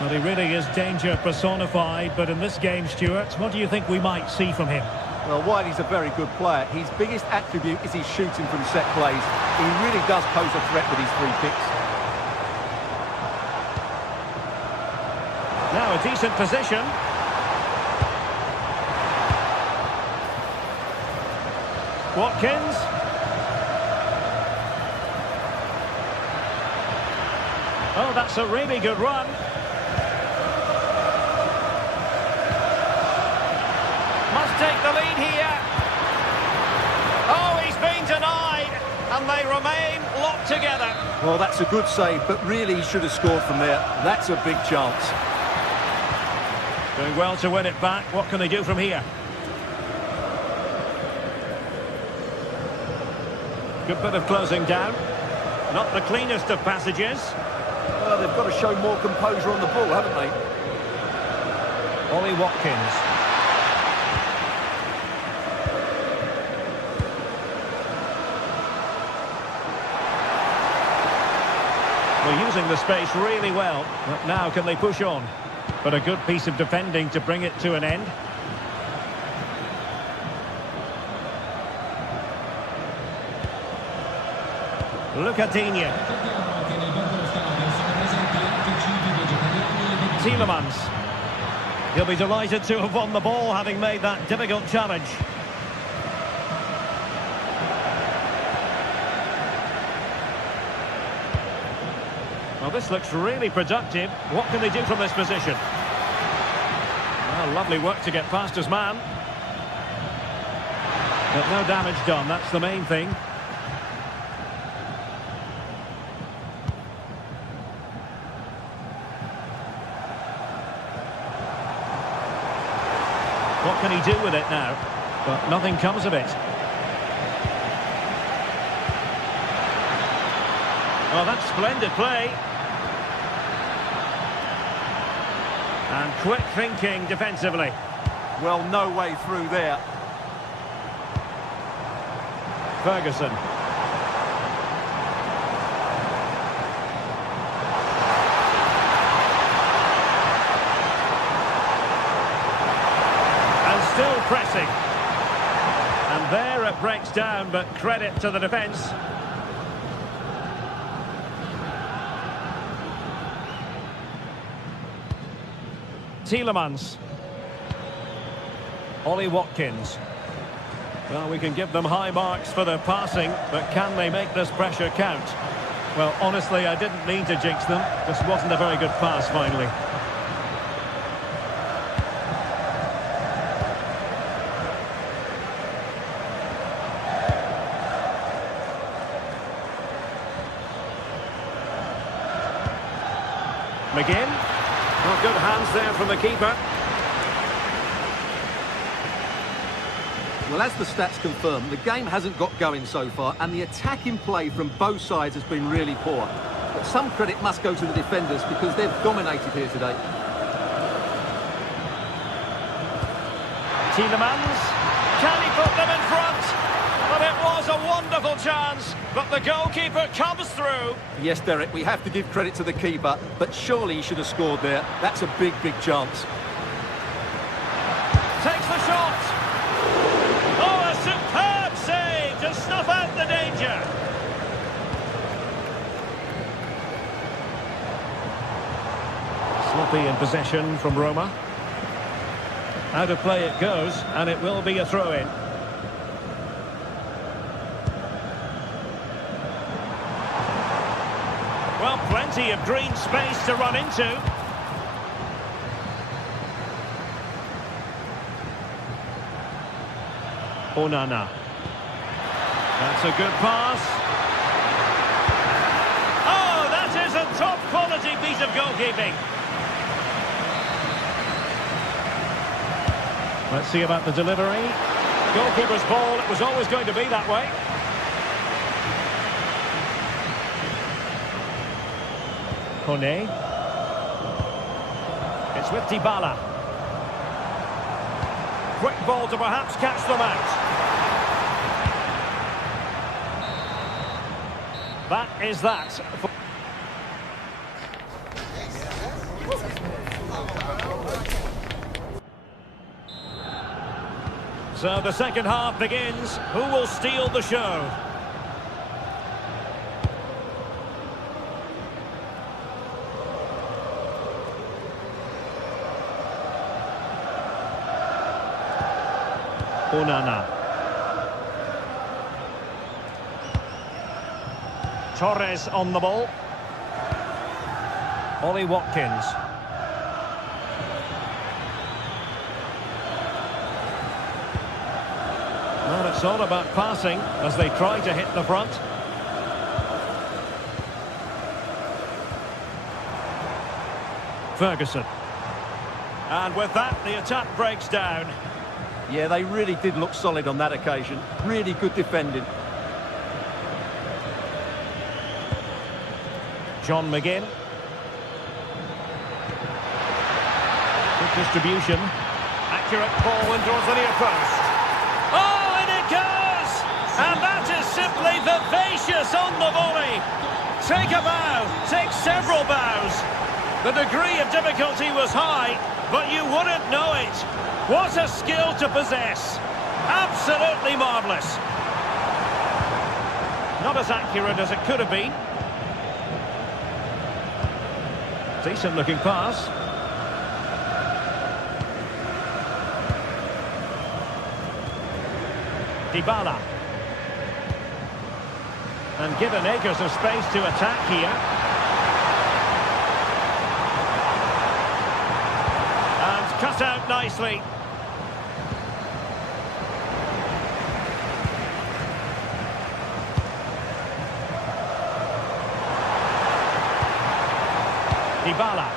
Well, he really is danger personified, but in this game, Stuart, what do you think we might see from him? Well, Whitey's a very good player. His biggest attribute is his shooting from set plays. He really does pose a threat with his free kicks. Now a decent position. Watkins. Oh, that's a really good run. Must take the lead here. Oh, he's been denied, and they remain locked together. Well, that's a good save, but really he should have scored from there. That's a big chance. Doing well to win it back. What can they do from here? Good bit of closing down. Not the cleanest of passages. Well, they've got to show more composure on the ball, haven't they? Ollie Watkins. We're using the space really well. But now can they push on? But a good piece of defending to bring it to an end. Lucadinha. Tielemans. He'll be delighted to have won the ball, having made that difficult challenge. Well, this looks really productive. What can they do from this position? Well, lovely work to get past his man. But no damage done, that's the main thing. What can he do with it now? But nothing comes of it. Well, that's splendid play. And quick thinking defensively. Well, no way through there. Ferguson. And still pressing. And there it breaks down, but credit to the defence. Tielemans. Ollie Watkins. Well, we can give them high marks for their passing, but can they make this pressure count? Well, honestly, I didn't mean to jinx them. Just wasn't a very good pass, finally. McGinn. Well, good hands there from the keeper. Well, as the stats confirm, the game hasn't got going so far, and the attacking play from both sides has been really poor. But some credit must go to the defenders because they've dominated here today. Tielemans. Can he put them in front? But It was a wonderful chance, but the goalkeeper comes through. Yes, Derek, we have to give credit to the keeper, but surely he should have scored there. That's a big, big chance. Takes the shot. Oh, a superb save to snuff out the danger. Sloppy in possession from Roma. Out of play it goes, and it will be a throw-in. Well, plenty of green space to run into. Onana. That's a good pass. Oh, that is a top-quality piece of goalkeeping. Let's see about the delivery. Goalkeeper's ball, it was always going to be that way. Kone. It's with Dybala. Quick ball to perhaps catch them out. That is that. So the second half begins. Who will steal the show? Onana. Torres on the ball. Ollie Watkins. Well, it's all about passing as they try to hit the front. Ferguson. And with that, the attack breaks down. Yeah, they really did look solid on that occasion. Really good defending. John McGinn. Good distribution. Accurate ball in towards the near post. Oh, and it goes! And that is simply vivacious on the volley. Take a bow, take several bows. The degree of difficulty was high, but you wouldn't know it. What a skill to possess. Absolutely marvellous. Not as accurate as it could have been. Decent looking pass. Dybala. And given acres of space to attack here. And cut out nicely. Dybala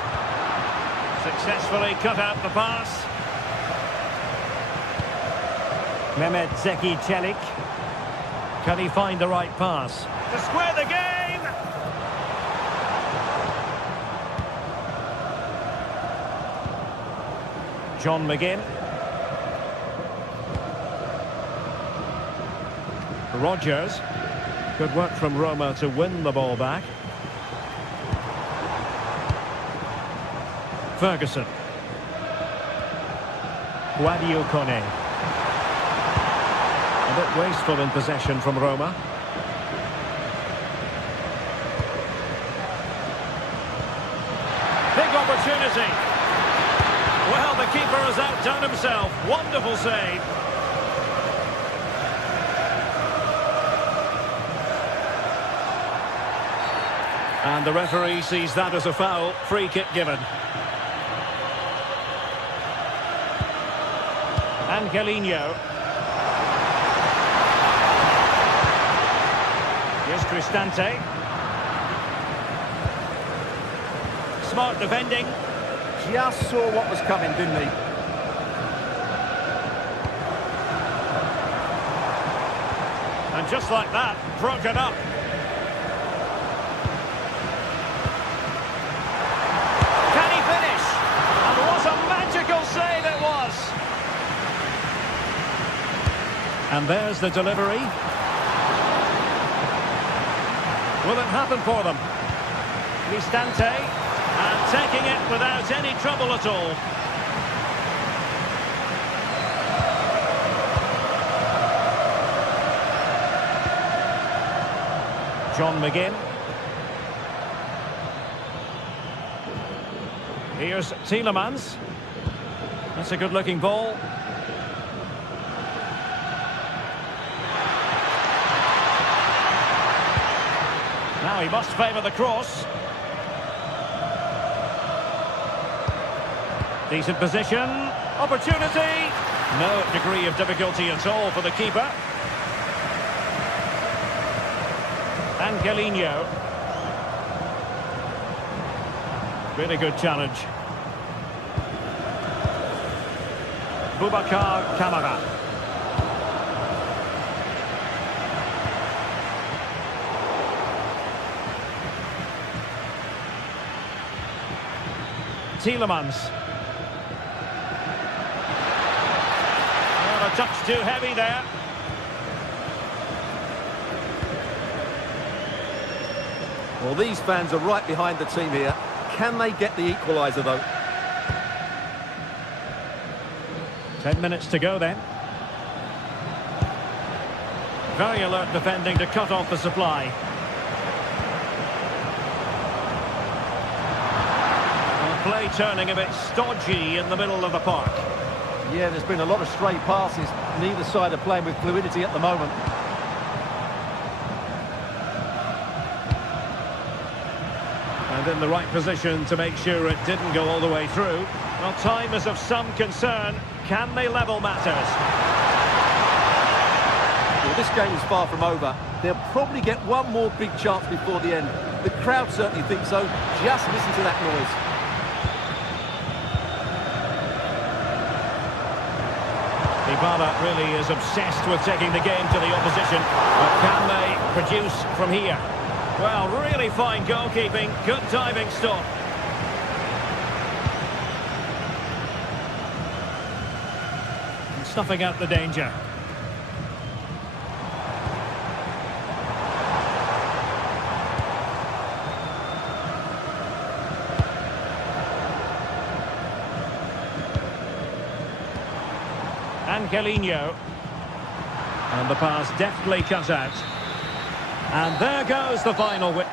successfully cut out the pass. Mehmet Zeki Çelik. Can he find the right pass? To square the game! John McGinn. Rodgers. Good work from Roma to win the ball back. Ferguson. Guadio Kone. A bit wasteful in possession from Roma. Big opportunity. Well, the keeper has outdone himself. Wonderful save. And the referee sees that as a foul. Free kick given. Angelino. Here's Cristante. Smart defending. Just saw what was coming, didn't he? And just like that, broken up. Can he finish? And what a magical save it was. And there's the delivery. Will it happen for them? Cristante, and taking it without any trouble at all. John McGinn. Here's Tielemans. That's a good-looking ball. Now he must favour the cross. Decent position. Opportunity. No degree of difficulty at all for the keeper. Angelino. Really good challenge. Boubacar Kamara. Tielemans. Well, a touch too heavy there. Well, these fans are right behind the team here. Can they get the equaliser, though? 10 minutes to go then. Very alert defending to cut off the supply. And play turning a bit stodgy in the middle of the park. Yeah, there's been a lot of stray passes. Neither side are playing with fluidity at the moment. And in the right position to make sure it didn't go all the way through. Well, time is of some concern. Can they level matters? Well, this game is far from over. They'll probably get one more big chance before the end. The crowd certainly think so. Just listen to that noise. Dybala really is obsessed with taking the game to the opposition. But can they produce from here? Well, really fine goalkeeping. Good diving stop. Snuffing out the danger. Angelino. And the pass deftly cut out. And there goes the final whip.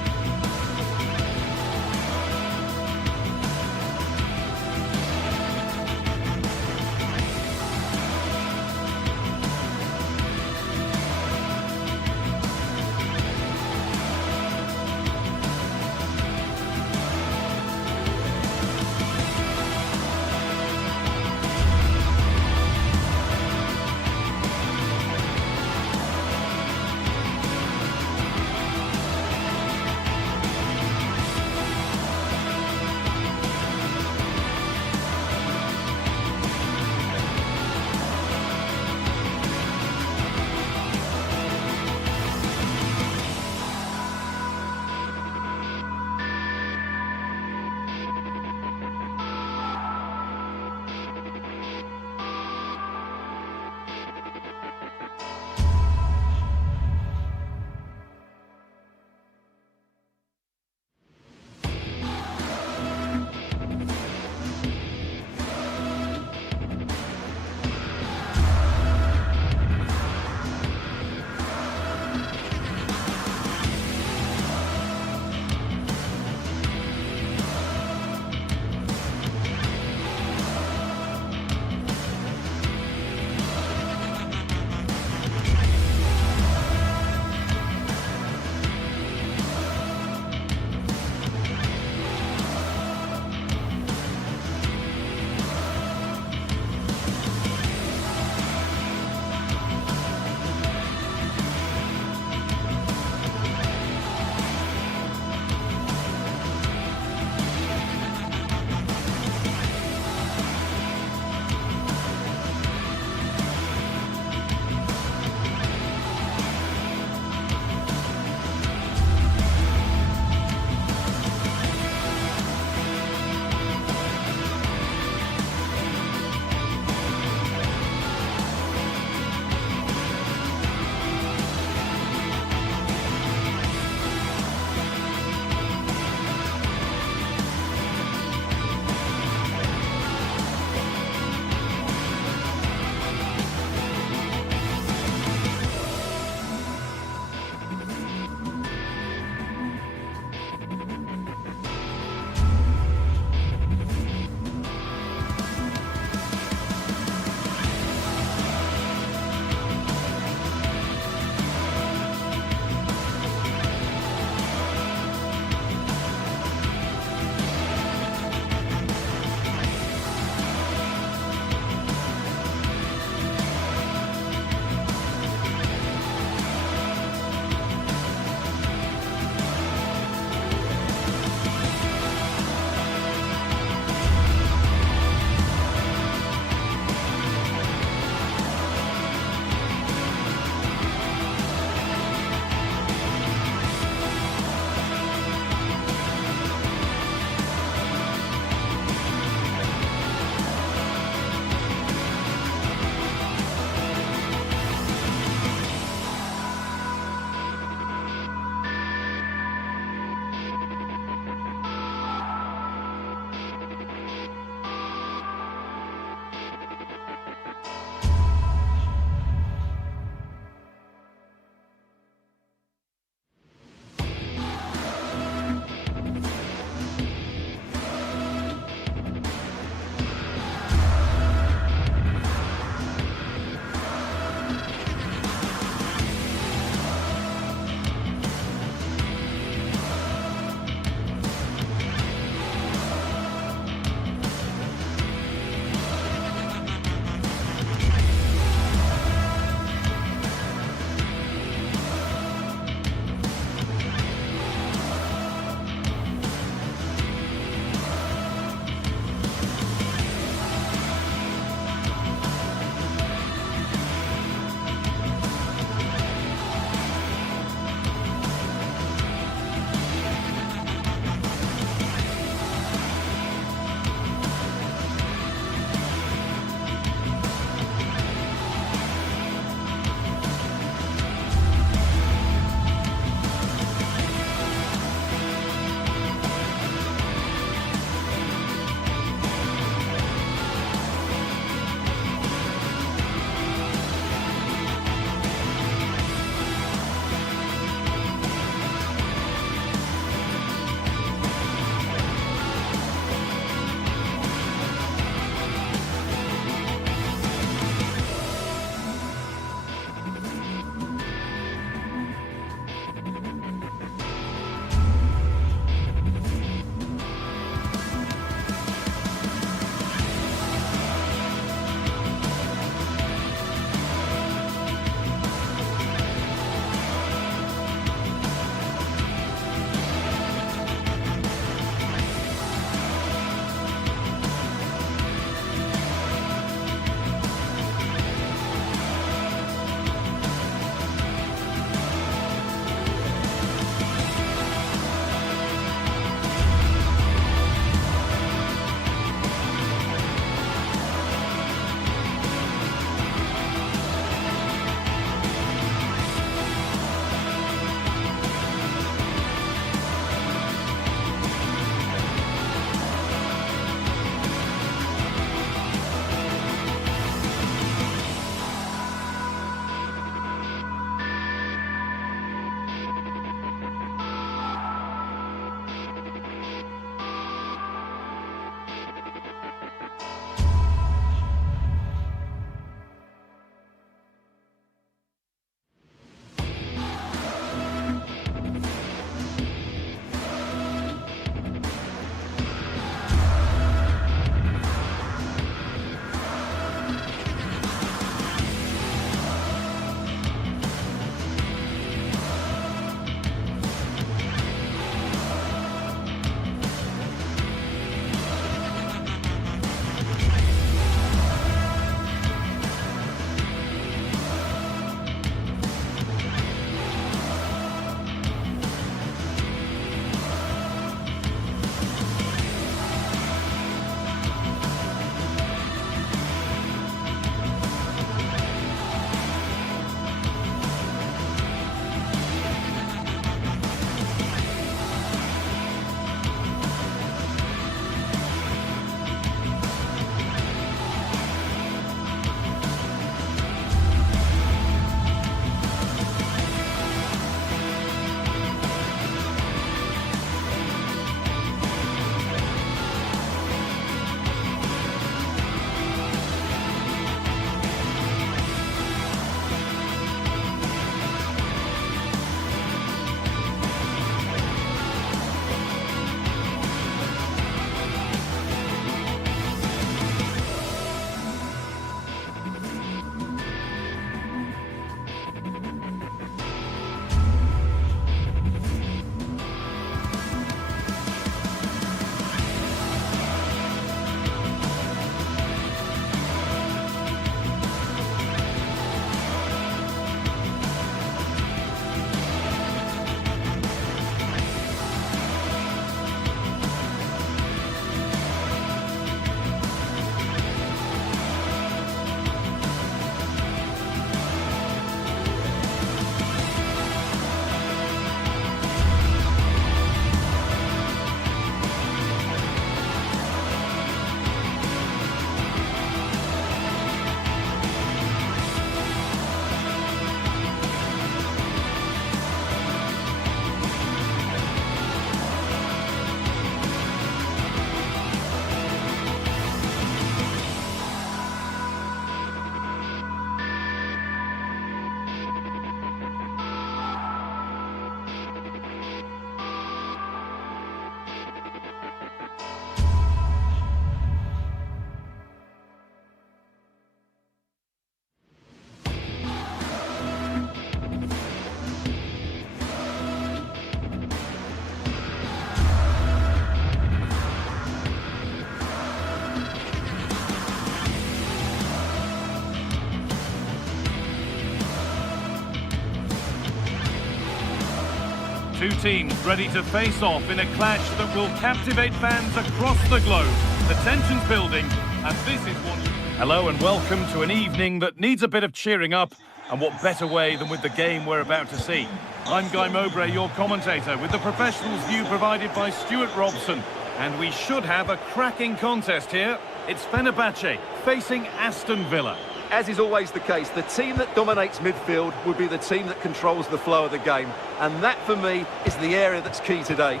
Two teams ready to face off in a clash that will captivate fans across the globe. The tension's building, and this is one... Hello and welcome to an evening that needs a bit of cheering up, and what better way than with the game we're about to see. I'm Guy Mowbray, your commentator, with the professionals' view provided by Stuart Robson. And we should have a cracking contest here. It's Fenerbahce facing Aston Villa. As is always the case, the team that dominates midfield will be the team that controls the flow of the game. And that, for me, is the area that's key today.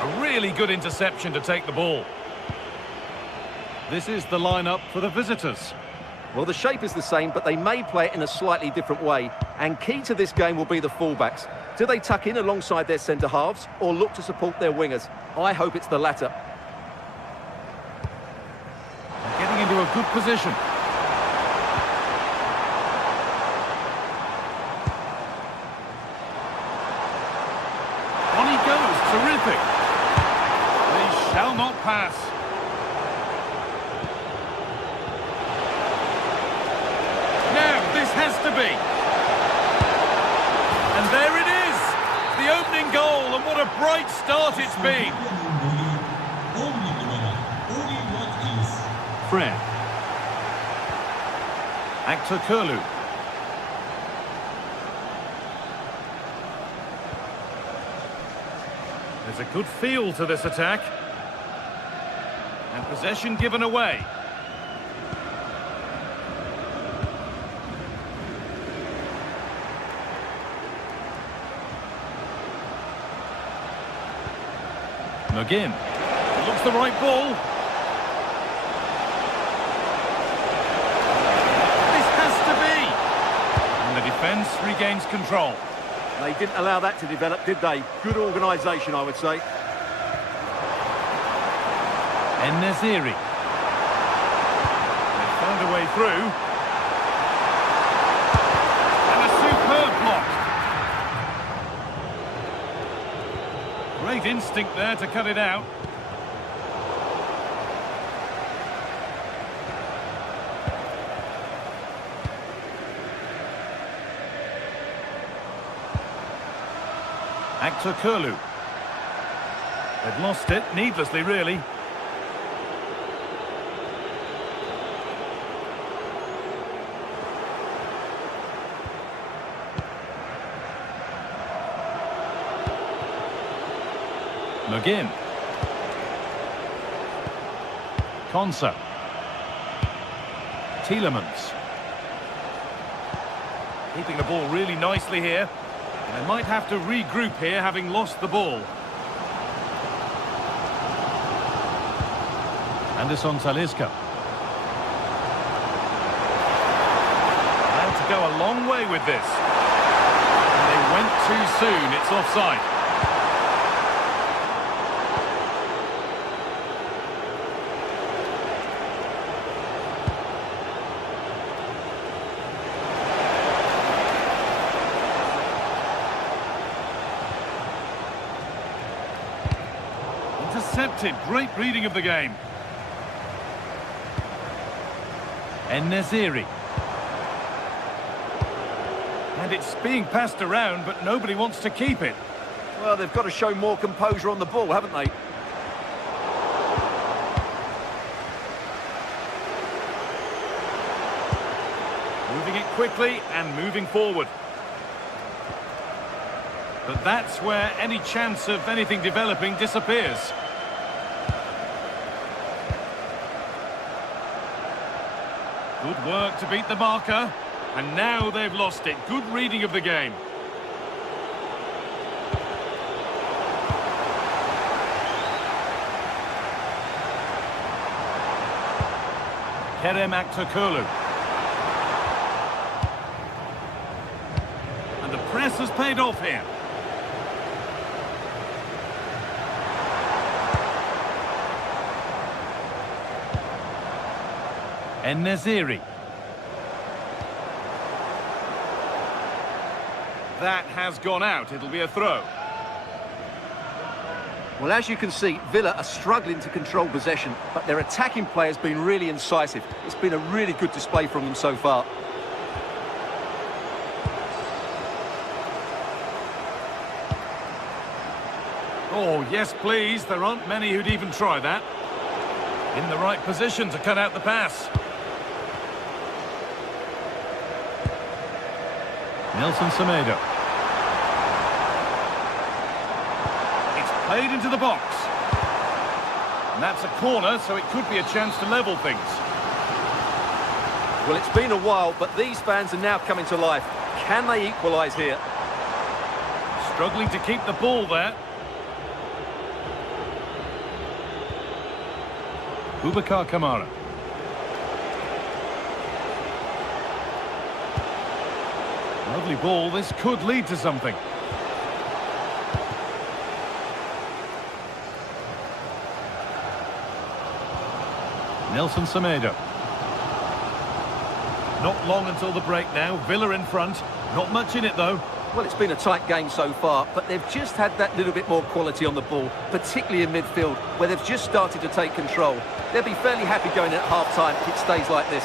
A really good interception to take the ball. This is the lineup for the visitors. Well, the shape is the same, but they may play it in a slightly different way. And key to this game will be the fullbacks. Do they tuck in alongside their centre-halves or look to support their wingers? I hope it's the latter. Getting into a good position. On he goes, terrific. They shall not pass. Now, this has to be. And there it is, the opening goal, and what a bright start it's been. Fred. Actor Kurlu. There's a good feel to this attack. And possession given away. McGinn. Looks the right ball. This has to be. And the defence regains control. They didn't allow that to develop, did they? Good organisation, I would say. En-Nesyri. They found a way through. And a superb block. Great instinct there to cut it out. Actor Kurlu. They've lost it, needlessly really. McGinn. Konsa. Tielemans. Keeping the ball really nicely here. They might have to regroup here, having lost the ball. Anderson Talisca. Had to go a long way with this. And they went too soon, it's offside. Intercepted, great reading of the game. En-Nesyri. And it's being passed around, but nobody wants to keep it. Well, they've got to show more composure on the ball, haven't they? Moving it quickly and moving forward. But that's where any chance of anything developing disappears. Good work to beat the marker. And now they've lost it. Good reading of the game. Kerem Aktürkoğlu. And the press has paid off here. En-Nesyri. That has gone out. It'll be a throw. Well, as you can see, Villa are struggling to control possession, but their attacking play has been really incisive. It's been a really good display from them so far. Oh, yes, please. There aren't many who'd even try that. In the right position to cut out the pass. Nelson Semedo. It's played into the box. And that's a corner, so it could be a chance to level things. Well, it's been a while, but these fans are now coming to life. Can they equalise here? Struggling to keep the ball there. Boubacar Kamara. Lovely ball. This could lead to something. Nelson Semedo. Not long until the break now. Villa in front. Not much in it, though. Well, it's been a tight game so far, but they've just had that little bit more quality on the ball, particularly in midfield, where they've just started to take control. They'll be fairly happy going at half-time if it stays like this.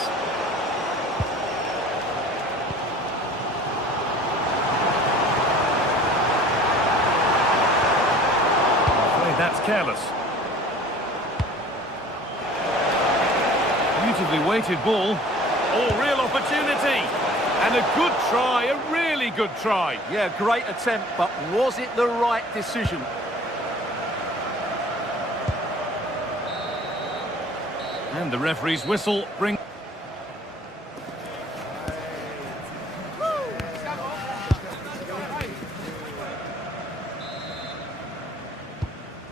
That's careless. Beautifully weighted ball. Oh, real opportunity. And a good try, a really good try. Yeah, great attempt, but was it the right decision? And the referee's whistle brings...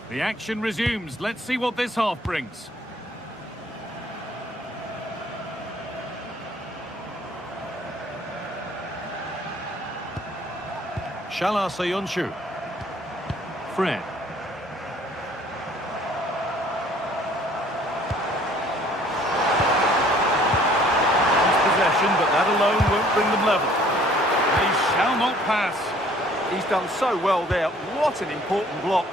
The action resumes. Let's see what this half brings. Shala Sayonshu. Fred. Possession, but that alone won't bring them level. They shall not pass. He's done so well there. What an important block.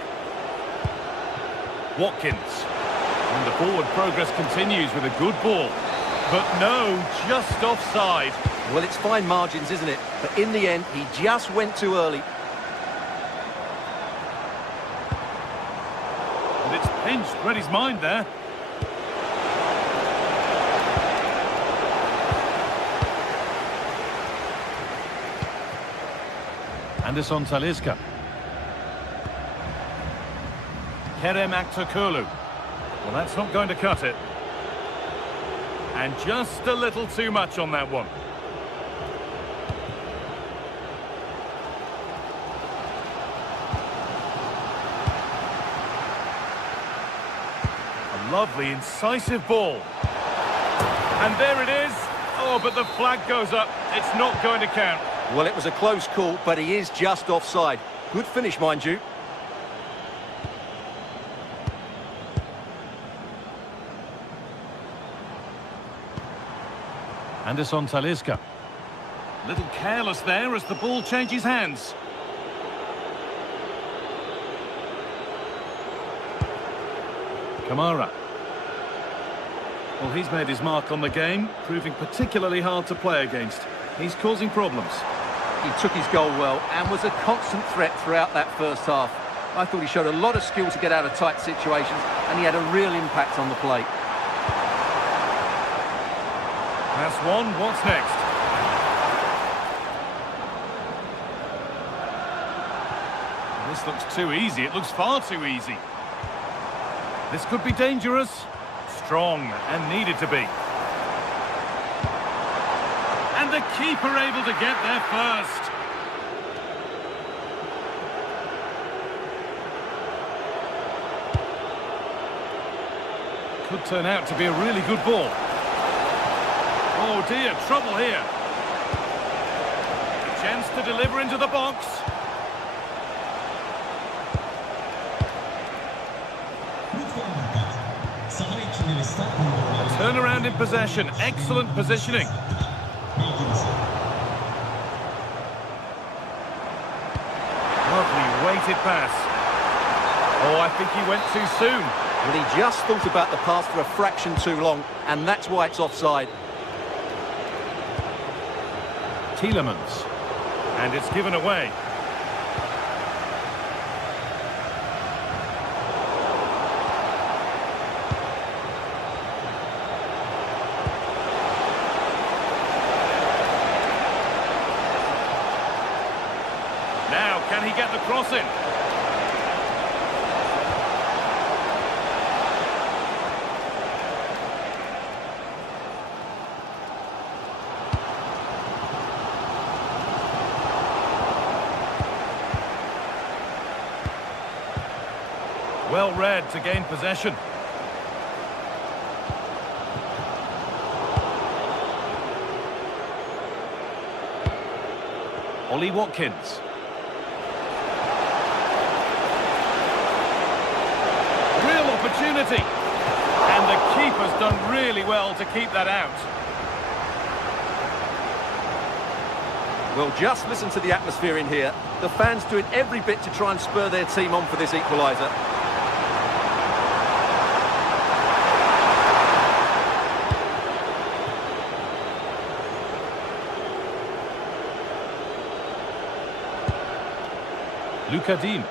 Watkins. And the forward progress continues with a good ball. But no, just offside. Well, it's fine margins, isn't it? But in the end, he just went too early. And it's pinched Reddy's mind there. Anderson Talisca. Kerem Aktürkoğlu. Well, that's not going to cut it. And just a little too much on that one. A lovely, incisive ball. And there it is. Oh, but the flag goes up. It's not going to count. Well, it was a close call, but he is just offside. Good finish, mind you. Anderson Talisca. Little careless there as the ball changes hands. Kamara. Well, he's made his mark on the game, proving particularly hard to play against. He's causing problems. He took his goal well and was a constant threat throughout that first half. I thought he showed a lot of skill to get out of tight situations, and he had a real impact on the plate. That's one. What's next? This looks too easy. It looks far too easy. This could be dangerous. Strong and needed to be. And the keeper able to get there first. Could turn out to be a really good ball. Oh dear, trouble here. A chance to deliver into the box. A turnaround in possession, excellent positioning. Lovely weighted pass. Oh, I think he went too soon. Well, he just thought about the pass for a fraction too long, and that's why it's offside. Tielemans. And it's given away. Can he get the cross in? Well read to gain possession. Ollie Watkins. Real opportunity. And the keeper's done really well to keep that out. Well, just listen to the atmosphere in here. The fans doing every bit to try and spur their team on for this equaliser. Luca Dean.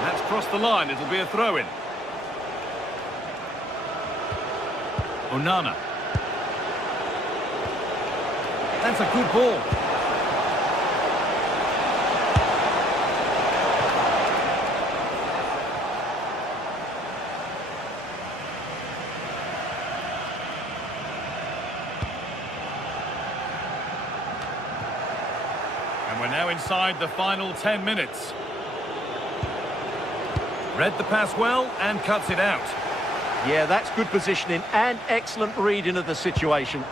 That's crossed the line. It'll be a throw-in. Onana. That's a good ball. And we're now inside the final 10 minutes. Read the pass well and cuts it out. Yeah, that's good positioning and excellent reading of the situation.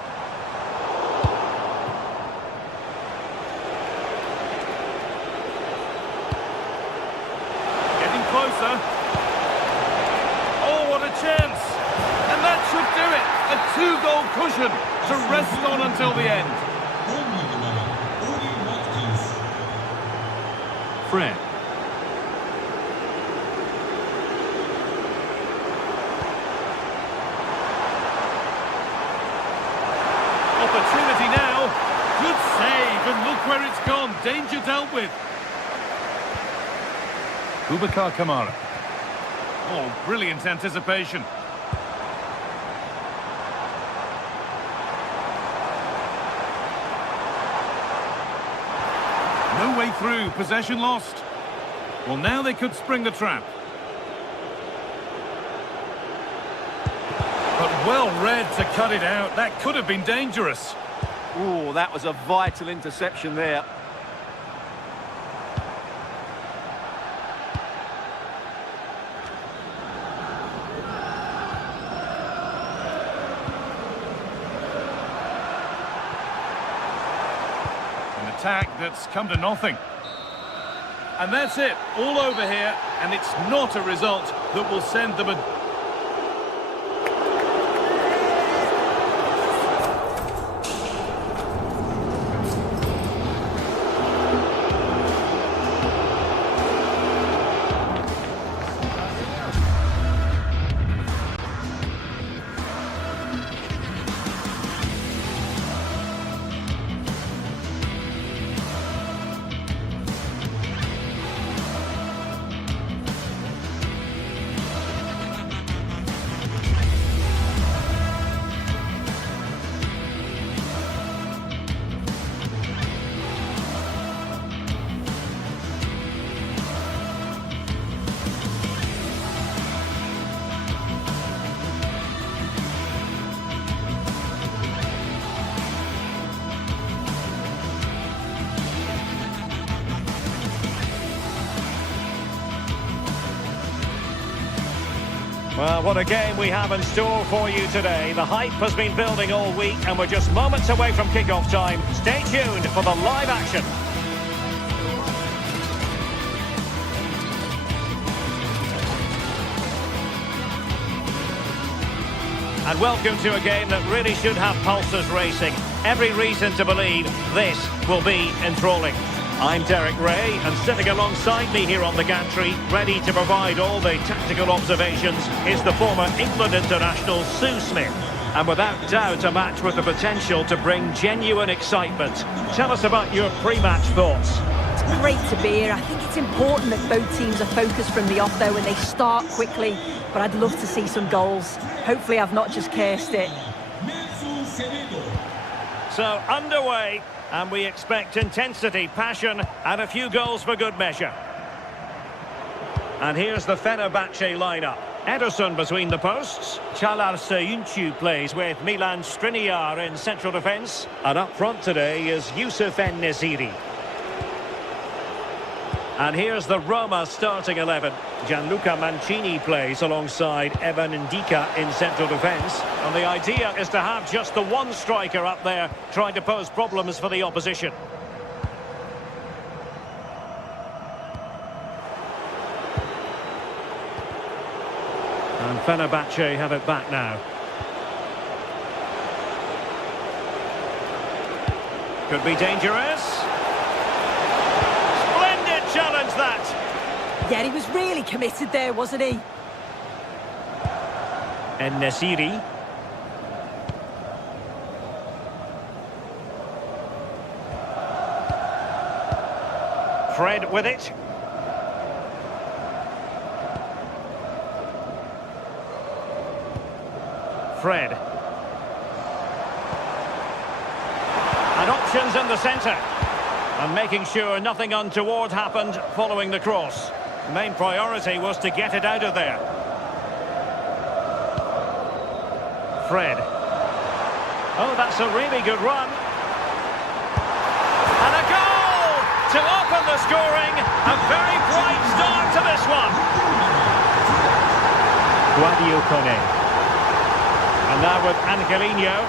Getting closer. Oh, what a chance. And that should do it. A two-goal cushion to rest on until the end. Fred. Opportunity now. Good save, and look where it's gone. Danger dealt with. Boubacar Kamara. Oh, brilliant anticipation. No way through, possession lost. Well, now they could spring the trap. But well read to cut it out. That could have been dangerous. Oh, that was a vital interception there. Attack that's come to nothing. And that's it, all over here, and it's not a result that will send them a... Well, what a game we have in store for you today. The hype has been building all week and we're just moments away from kick-off time. Stay tuned for the live action. And welcome to a game that really should have pulses racing. Every reason to believe this will be enthralling. I'm Derek Ray, and sitting alongside me here on the gantry, ready to provide all the tactical observations, is the former England international Sue Smith. And without doubt, a match with the potential to bring genuine excitement. Tell us about your pre-match thoughts. It's great to be here. I think it's important that both teams are focused from the off, though, and they start quickly. But I'd love to see some goals. Hopefully I've not just cursed it. So, underway. and we expect intensity, passion, and a few goals for good measure. And here's the Fenerbahce lineup. Ederson between the posts. Çağlar Söyüncü plays with Milan Skriniar in central defence. And up front today is Yusuf En-Nesyri. And here's the Roma starting 11. Gianluca Mancini plays alongside Evan Ndika in central defence. And the idea is to have just the one striker up there trying to pose problems for the opposition. And Fenerbahce have it back now. Could be dangerous. Splendid challenge that. Yeah, he was really committed there, wasn't he? En-Nesyri. Fred with it. Fred. And options in the centre. And making sure nothing untoward happened following the cross. The main priority was to get it out of there. Fred. Oh, that's a really good run. And a goal to open the scoring. A very bright start to this one. Guadio Kone. And now with Angelino.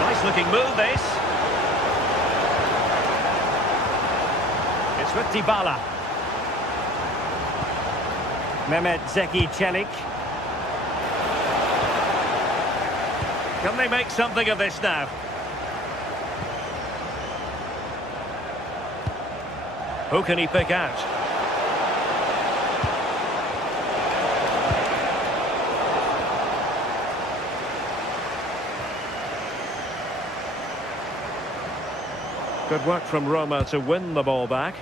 Nice looking move, this. It's with Dybala. Mehmet Zeki Çelik. Can they make something of this now? Who can he pick out? Good work from Roma to win the ball back.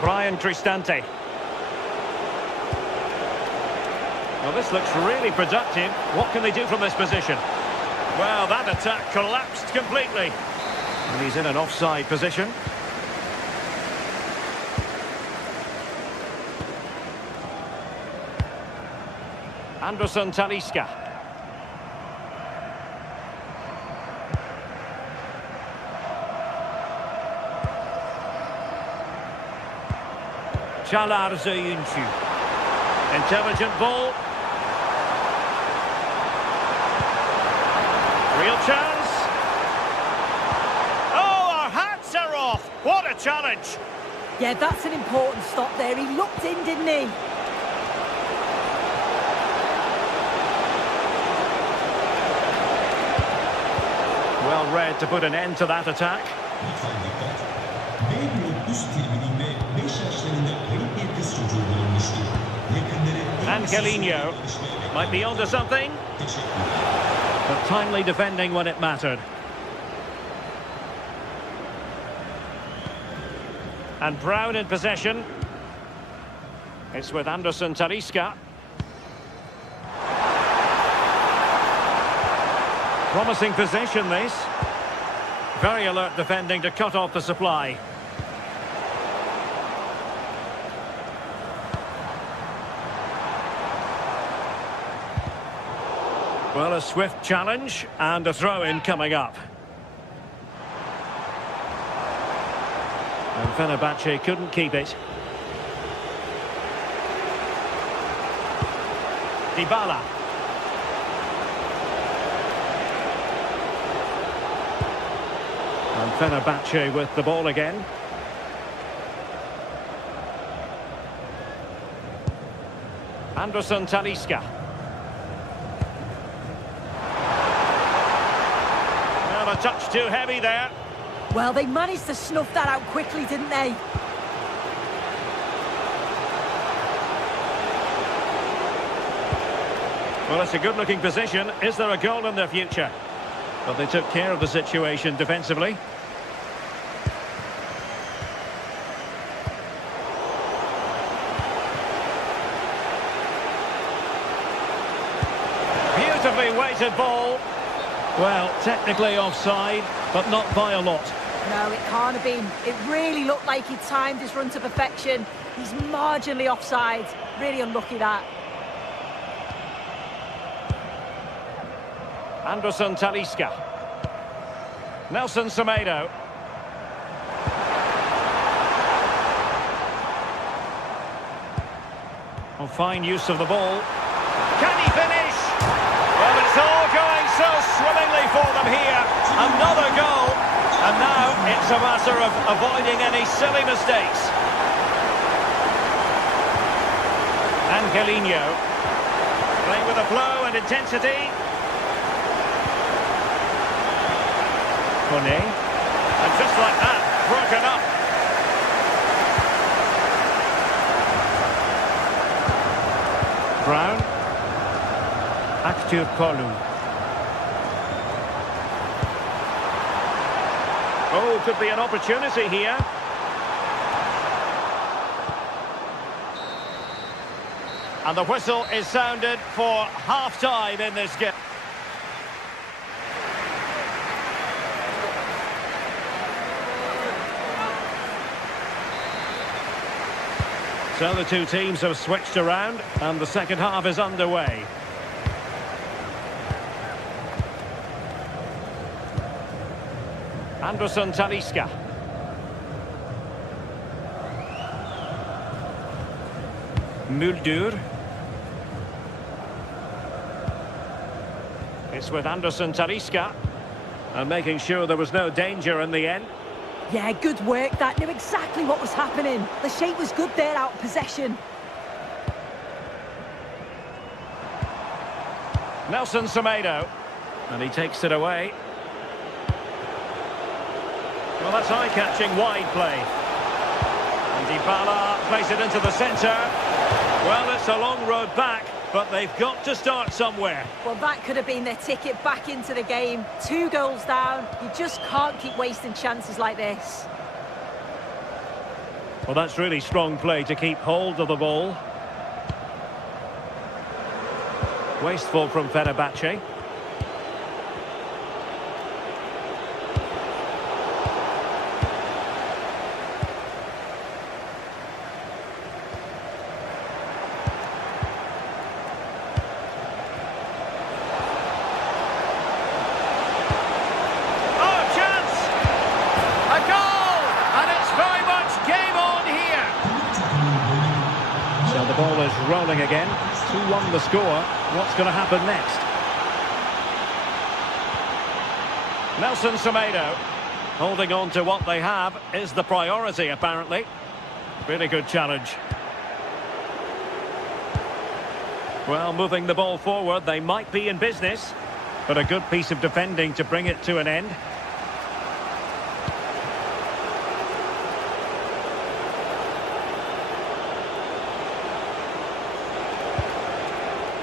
Brian Cristante. Well, this looks really productive. What can they do from this position? Well, that attack collapsed completely. And he's in an offside position. Anderson Talisca. Çağlar Söyüncü. Intelligent ball. Real chance. Oh, our hats are off. What a challenge. Yeah, that's an important stop there. He looked in, didn't he? Well read to put an end to that attack. Lütfen dikkat. B üst tribününde 5 yaşlarında garip bir kız çocuğu bulunmuştur. Yakınları... Angelino might be onto something. But timely defending when it mattered. And Brown in possession. It's with Anderson Talisca. Promising possession, this. Very alert defending to cut off the supply. Well, a swift challenge and a throw-in coming up. And Fenerbahce couldn't keep it. Dybala. And Fenerbahce with the ball again. Anderson Talisca. Well, a touch too heavy there. Well, they managed to snuff that out quickly, didn't they? Well, it's a good-looking position. Is there a goal in their future? But they took care of the situation defensively. Beautifully weighted ball. Well, technically offside, but not by a lot. No, it can't have been. It really looked like he timed his run to perfection. He's marginally offside. Really unlucky, that. Anderson Talisca. Nelson Semedo. Oh, fine use of the ball. Can he finish? Well, it's all going so swimmingly for them here. Another goal. And now it's a matter of avoiding any silly mistakes. Angelino. Playing with a flow and intensity. Kone. And just like that, broken up. Brown. Aktur Kolu. Oh, could be an opportunity here. And the whistle is sounded for half-time in this game. So the two teams have switched around and the second half is underway. Anderson Talisca. Muldur. It's with Anderson Talisca. And making sure there was no danger in the end. Yeah, good work. That knew exactly what was happening. The shape was good there, out of possession. Nelson Semedo. And he takes it away. Well, that's eye-catching wide play. And Dybala plays it into the centre. Well, it's a long road back, but they've got to start somewhere. Well, that could have been their ticket back into the game. 2 goals down. You just can't keep wasting chances like this. Well, that's really strong play to keep hold of the ball. Wasteful from Fenerbahce. The ball is rolling again. 2-1 the score. What's going to happen next? Nelson Semedo. Holding on to what they have is the priority, apparently. Really good challenge. Well, moving the ball forward, they might be in business. But a good piece of defending to bring it to an end.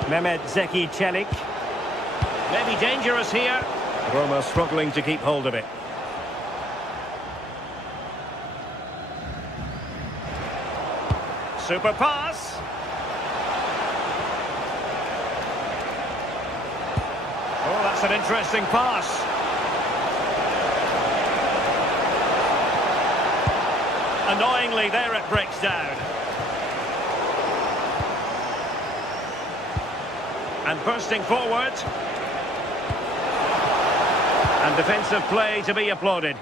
Mehmet Zeki Çelik. Maybe dangerous here. Roma struggling to keep hold of it. Super pass. Oh, that's an interesting pass. Annoyingly, there it breaks down. And bursting forward. And defensive play to be applauded.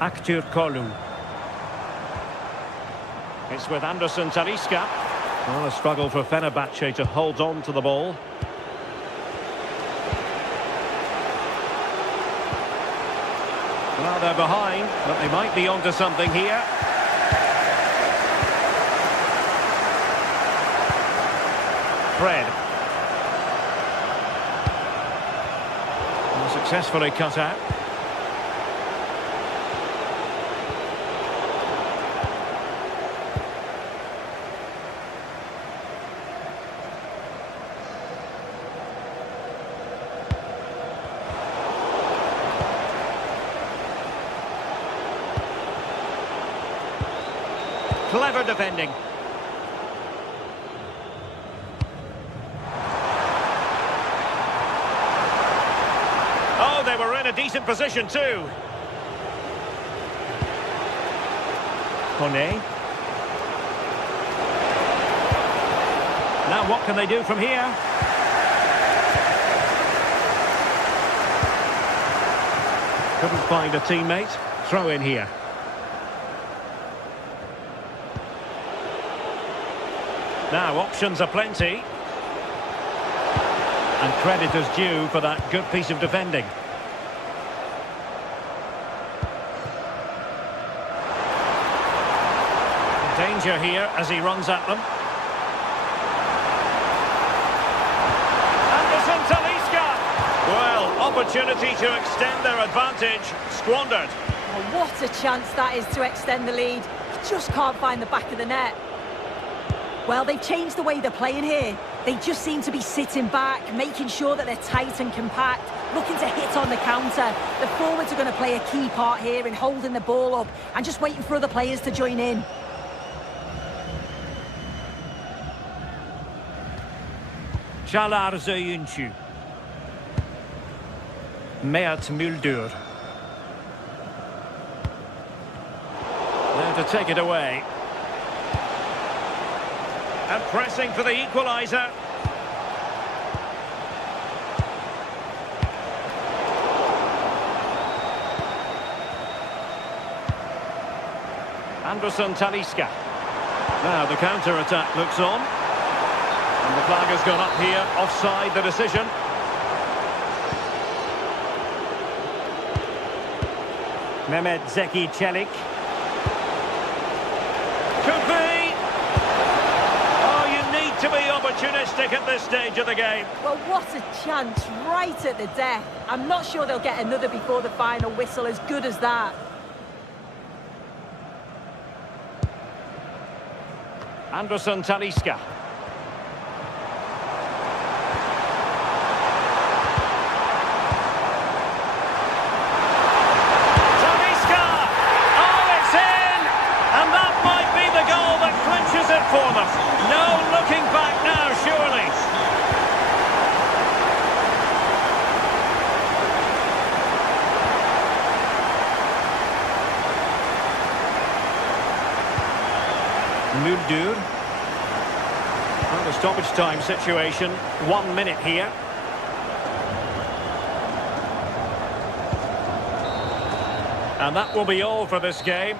Aktur Kolu. It's with Anderson Talisca. Well, a struggle for Fenerbahce to hold on to the ball. Well, they're behind, but they might be onto something here. Fred. Well, successfully cut out. Clever defending. Oh, they were in a decent position too. Kone. Now what can they do from here? Couldn't find a teammate. Throw in here. Now options are plenty. And credit is due for that good piece of defending. Danger here as he runs at them. Well, opportunity to extend their advantage, squandered. Oh, what a chance that is to extend the lead. He just can't find the back of the net. Well, they've changed the way they're playing here. They just seem to be sitting back, making sure that they're tight and compact, looking to hit on the counter. The forwards are going to play a key part here in holding the ball up and just waiting for other players to join in. Çalar Zöyüncü. Mert Müldür. There to take it away. And pressing for the equaliser. Anderson Talisca. Now the counter-attack looks on. And the flag has gone up here, offside the decision. Mehmet Zeki Çelik. Could be. Oh, you need to be opportunistic at this stage of the game. Well, what a chance right at the death. I'm not sure they'll get another before the final whistle as good as that. Anderson Talisca. For them. No looking back now, surely. Müldür. Well, the stoppage time situation. 1 minute here. And that will be all for this game.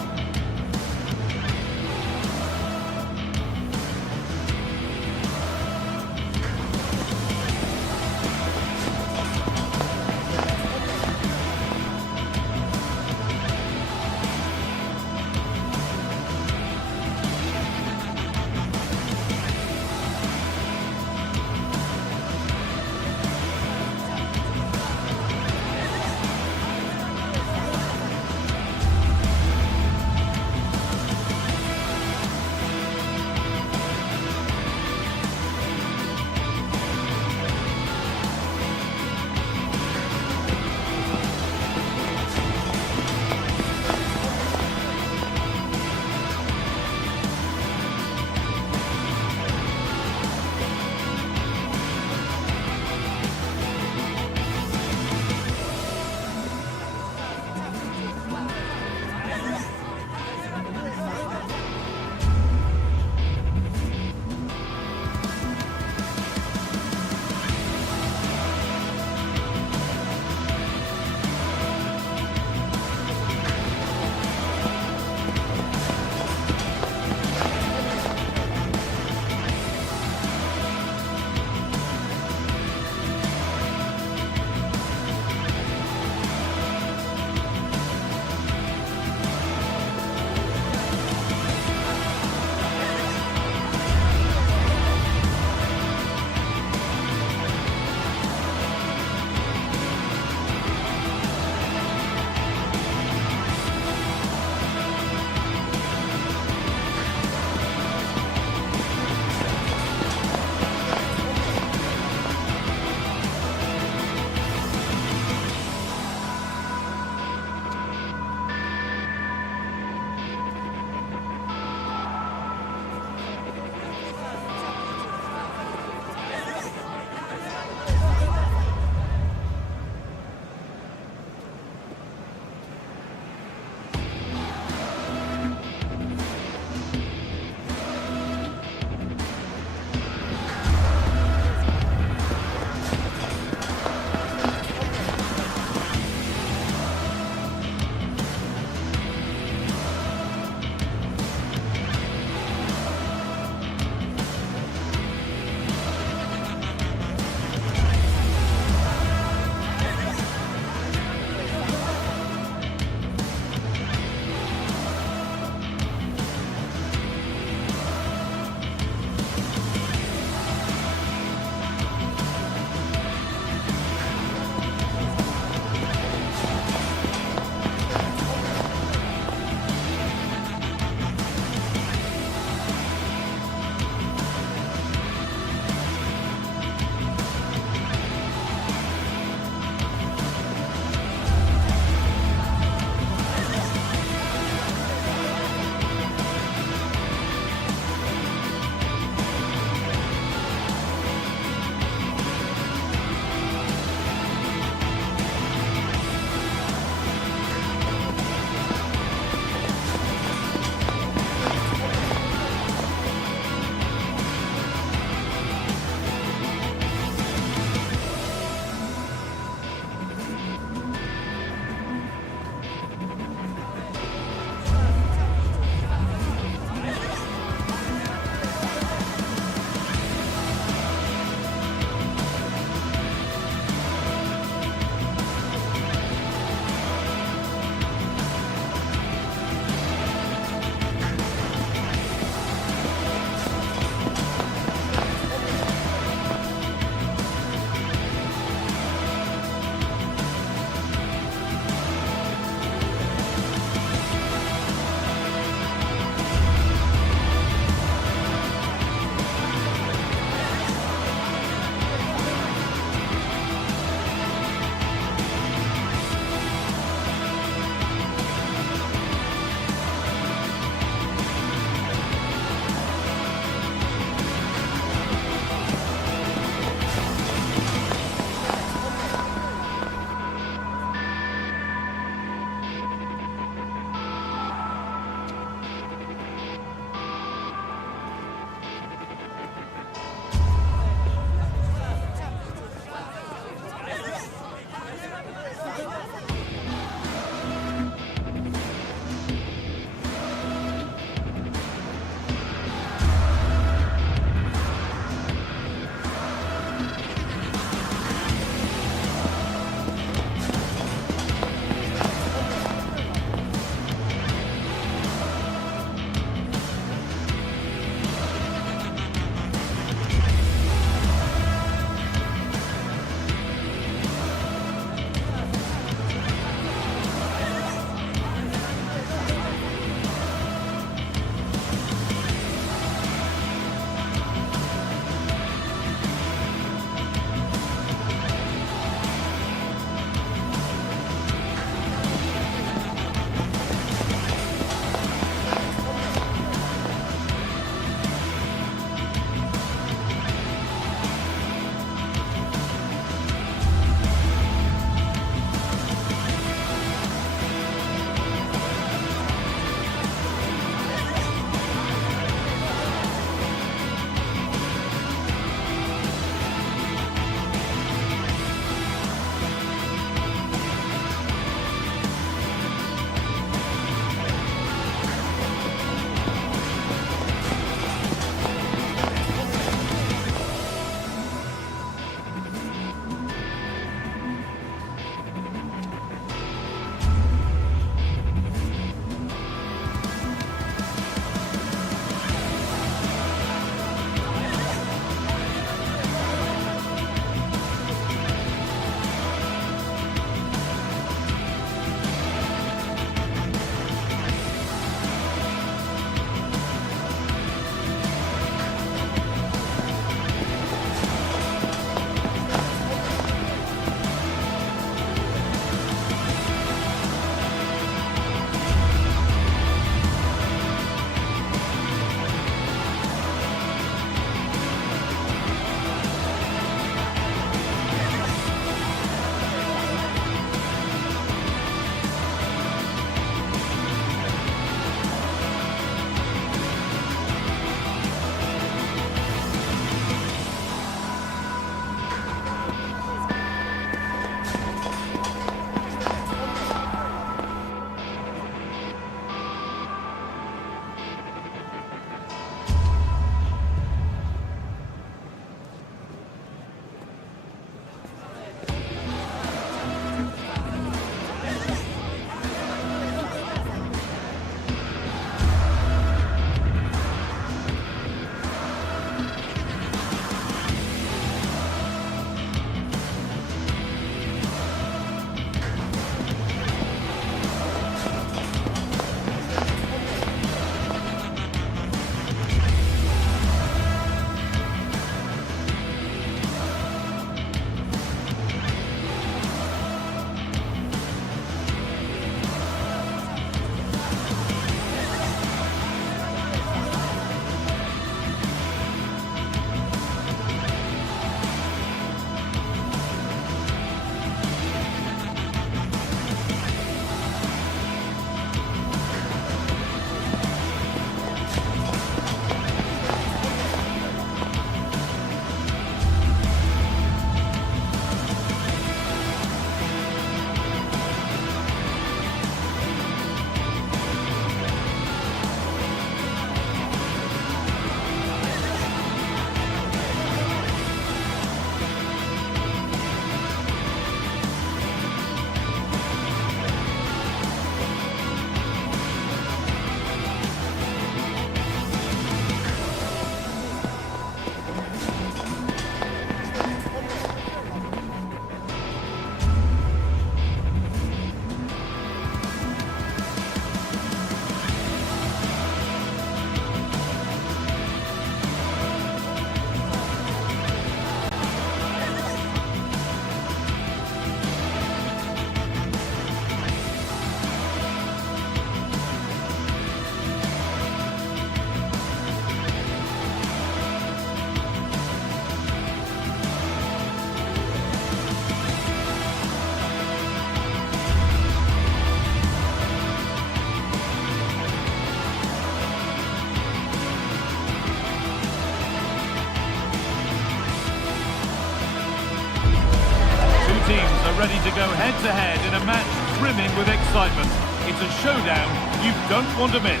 head-to-head in a match brimming with excitement. It's a showdown you don't want to miss.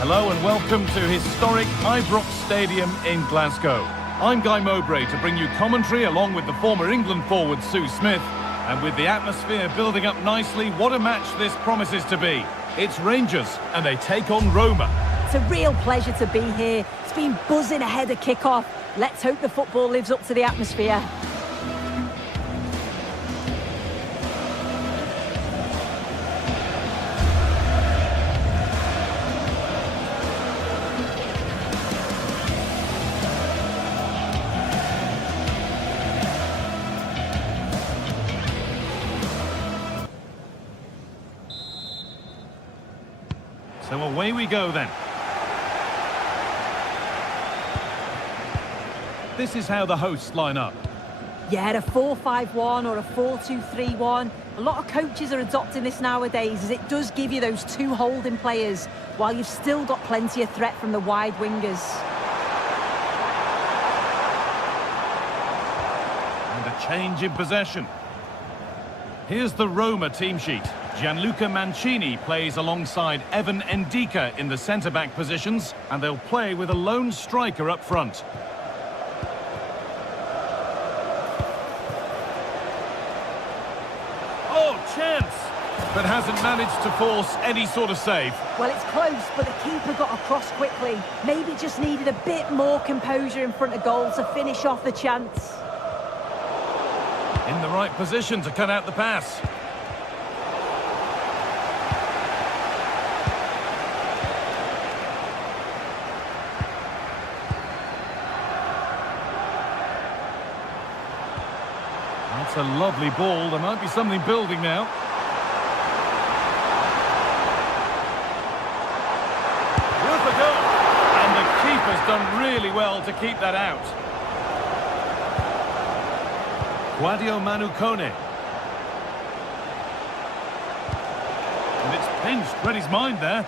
Hello and welcome to historic Ibrox Stadium in Glasgow. I'm Guy Mowbray to bring you commentary along with the former England forward Sue Smith. And with the atmosphere building up nicely, what a match this promises to be. It's Rangers and they take on Roma. It's a real pleasure to be here. It's been buzzing ahead of kick-off. Let's hope the football lives up to the atmosphere. So away we go then. This is how the hosts line up. Yeah, a 4-5-1 or a 4-2-3-1. A lot of coaches are adopting this nowadays as it does give you those two holding players while you've still got plenty of threat from the wide wingers. And a change in possession. Here's the Roma team sheet. Gianluca Mancini plays alongside Evan Ndika in the centre-back positions, and they'll play with a lone striker up front. Oh, chance! But hasn't managed to force any sort of save. Well, it's close, but the keeper got across quickly. Maybe just needed a bit more composure in front of goal to finish off the chance. In the right position to cut out the pass. That's a lovely ball. There might be something building now. Worth a goal. And the keeper's done really well to keep that out. Guadio Manukone. And it's pinched. Read his mind there.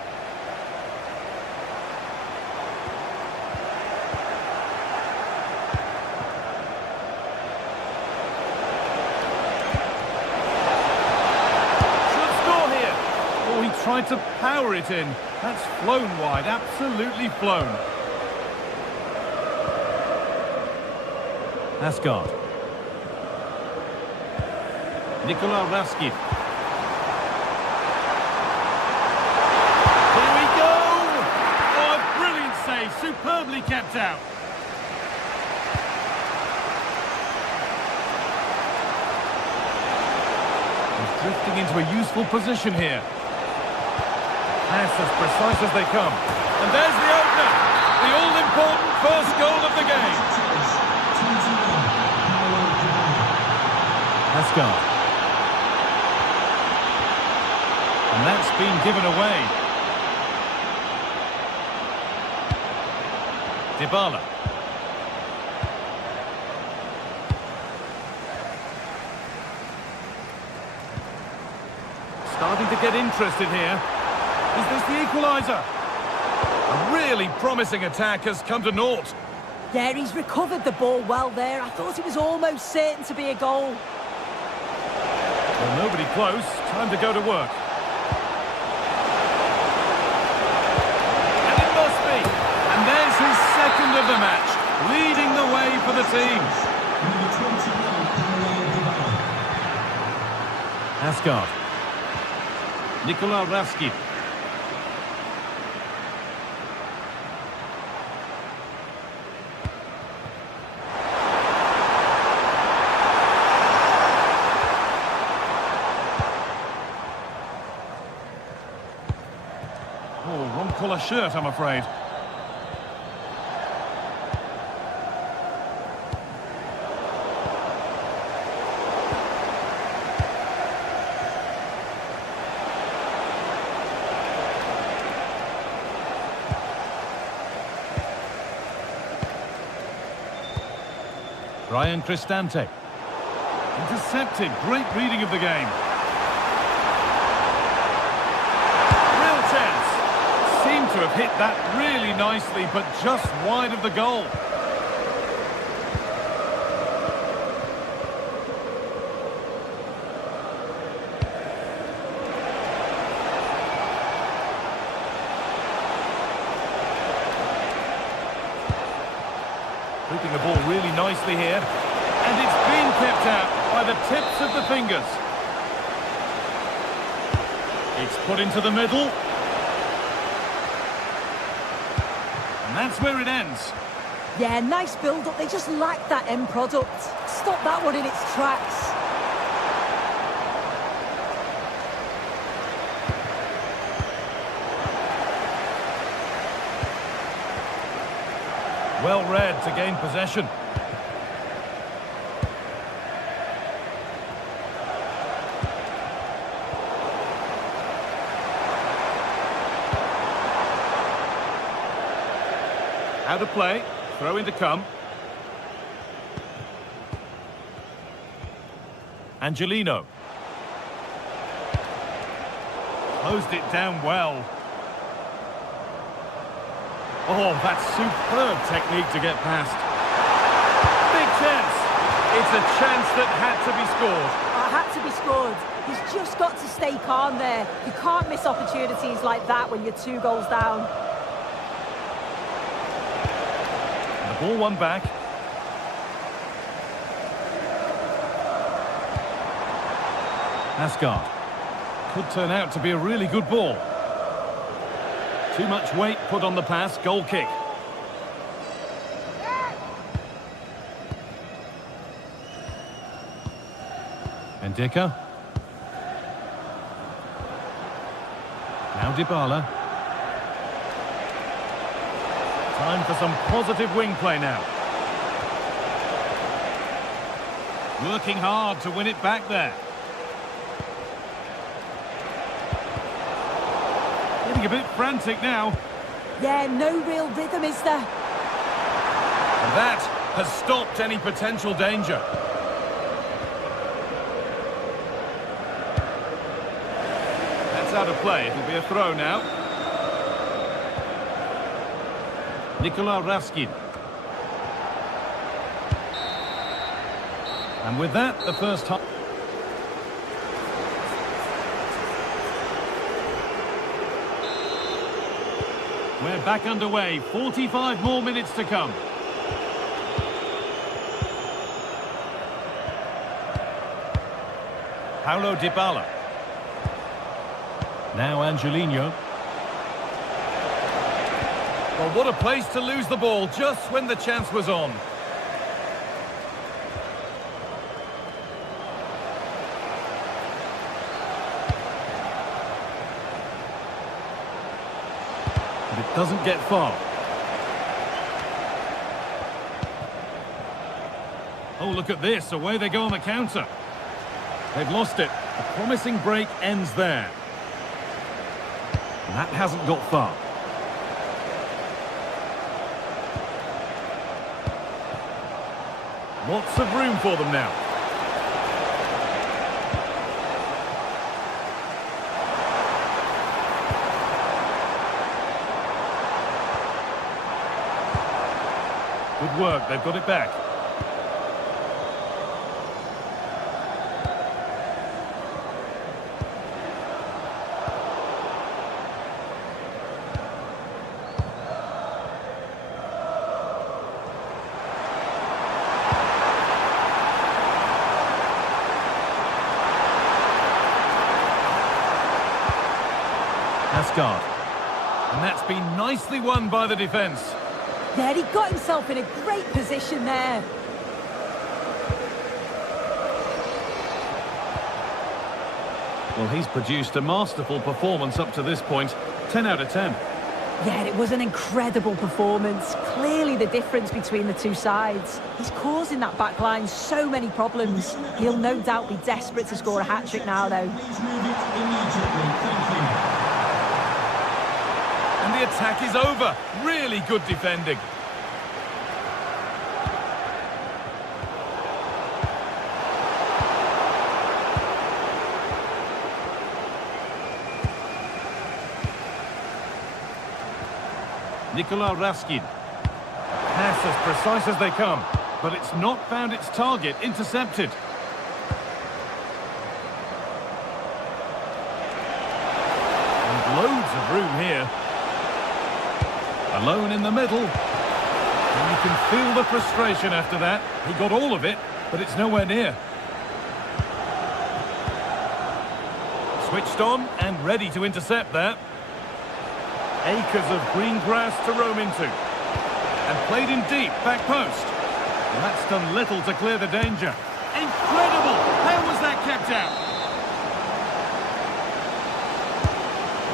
Tried to power it in. That's flown wide, absolutely flown. Asgard. Nikola Raskit. Here we go! Oh, a brilliant save, superbly kept out. He's drifting into a useful position here. Pass as precise as they come. And there's the opener. The all-important first goal of the game. Asgard. And that's been given away. Dybala. Starting to get interested here. Is this the equaliser? A really promising attack has come to naught. Yeah, he's recovered the ball well there. I thought it was almost certain to be a goal. Well, nobody close. Time to go to work. And it must be. And there's his second of the match, leading the way for the team. Asgard. Nikola Raskit. Oh, wrong colour shirt, I'm afraid. Brian Cristante. Intercepted. Great reading of the game. Real chance. Seemed to have hit that really nicely, but just wide of the goal. Sweeping the ball really nicely here. And it's been kept out by the tips of the fingers. It's put into the middle. And that's where it ends. Yeah, nice build-up. They just lack that end product. Stop that one in its tracks. Well read to gain possession. How to play. Throw in to come. Angelino. Closed it down well. Oh, that's superb technique to get past. Big chance. It's a chance that had to be scored. Had to be scored. He's just got to stay calm there. You can't miss opportunities like that when you're 2 goals down. The ball won back. Asgard. Could turn out to be a really good ball. Too much weight put on the pass. Goal kick. Ndika. Now Dybala. Time for some positive wing play now. Working hard to win it back there. Getting a bit frantic now. Yeah, no real rhythm, is there? And that has stopped any potential danger. That's out of play. It'll be a throw now. Nikola Raskin. And with that, the first half. We're back underway. 45 more minutes to come. Paulo Dybala. Now Angelino. Well, what a place to lose the ball just when the chance was on. And it doesn't get far. Oh, look at this. Away they go on the counter. They've lost it. A promising break ends there. And that hasn't got far. Lots of room for them now. Good work, they've got it back. Asgard. And that's been nicely won by the defence. Yeah, he got himself in a great position there. Well, he's produced a masterful performance up to this point. 10 out of 10. Yeah, it was an incredible performance. Clearly the difference between the two sides. He's causing that back line so many problems. He'll no doubt be desperate to score a hat-trick now, though. And the attack is over. Really good defending. Nikola Raskin. Pass as precise as they come, but it's not found its target. Intercepted. And loads of room here. Alone in the middle. And you can feel the frustration after that. He got all of it, but it's nowhere near. Switched on and ready to intercept that. Acres of green grass to roam into. And played in deep, back post. And that's done little to clear the danger. Incredible! How was that kept out?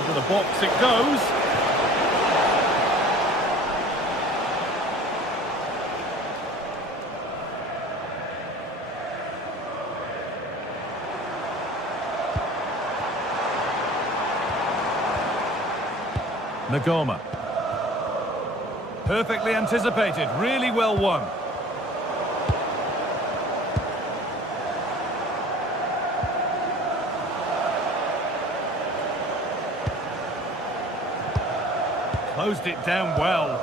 Into the box it goes. Nagoma. Perfectly anticipated, really well won. Closed it down well.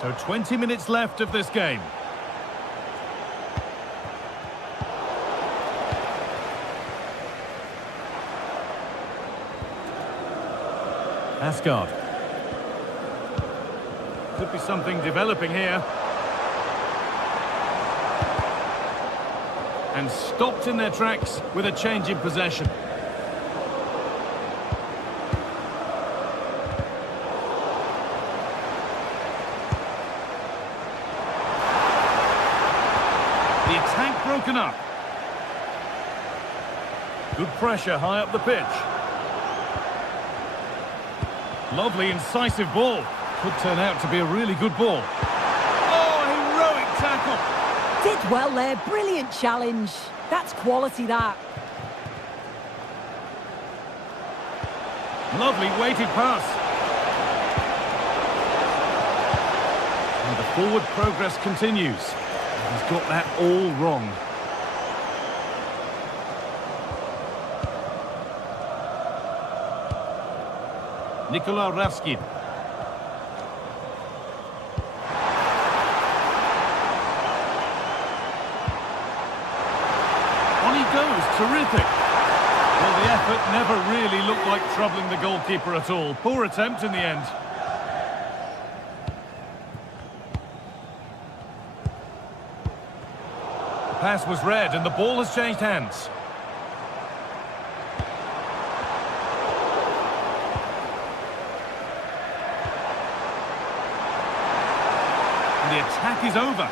So 20 minutes left of this game. Asgard. Could be something developing here. And stopped in their tracks with a change in possession. The attack broken up. Good pressure high up the pitch. Lovely, incisive ball. Could turn out to be a really good ball. Oh, heroic tackle. Did well there. Brilliant challenge. That's quality, that. Lovely weighted pass. And the forward progress continues. He's got that all wrong. Nikola Raskin. On he goes, terrific. Well, the effort never really looked like troubling the goalkeeper at all. Poor attempt in the end. The pass was read and the ball has changed hands. The attack is over.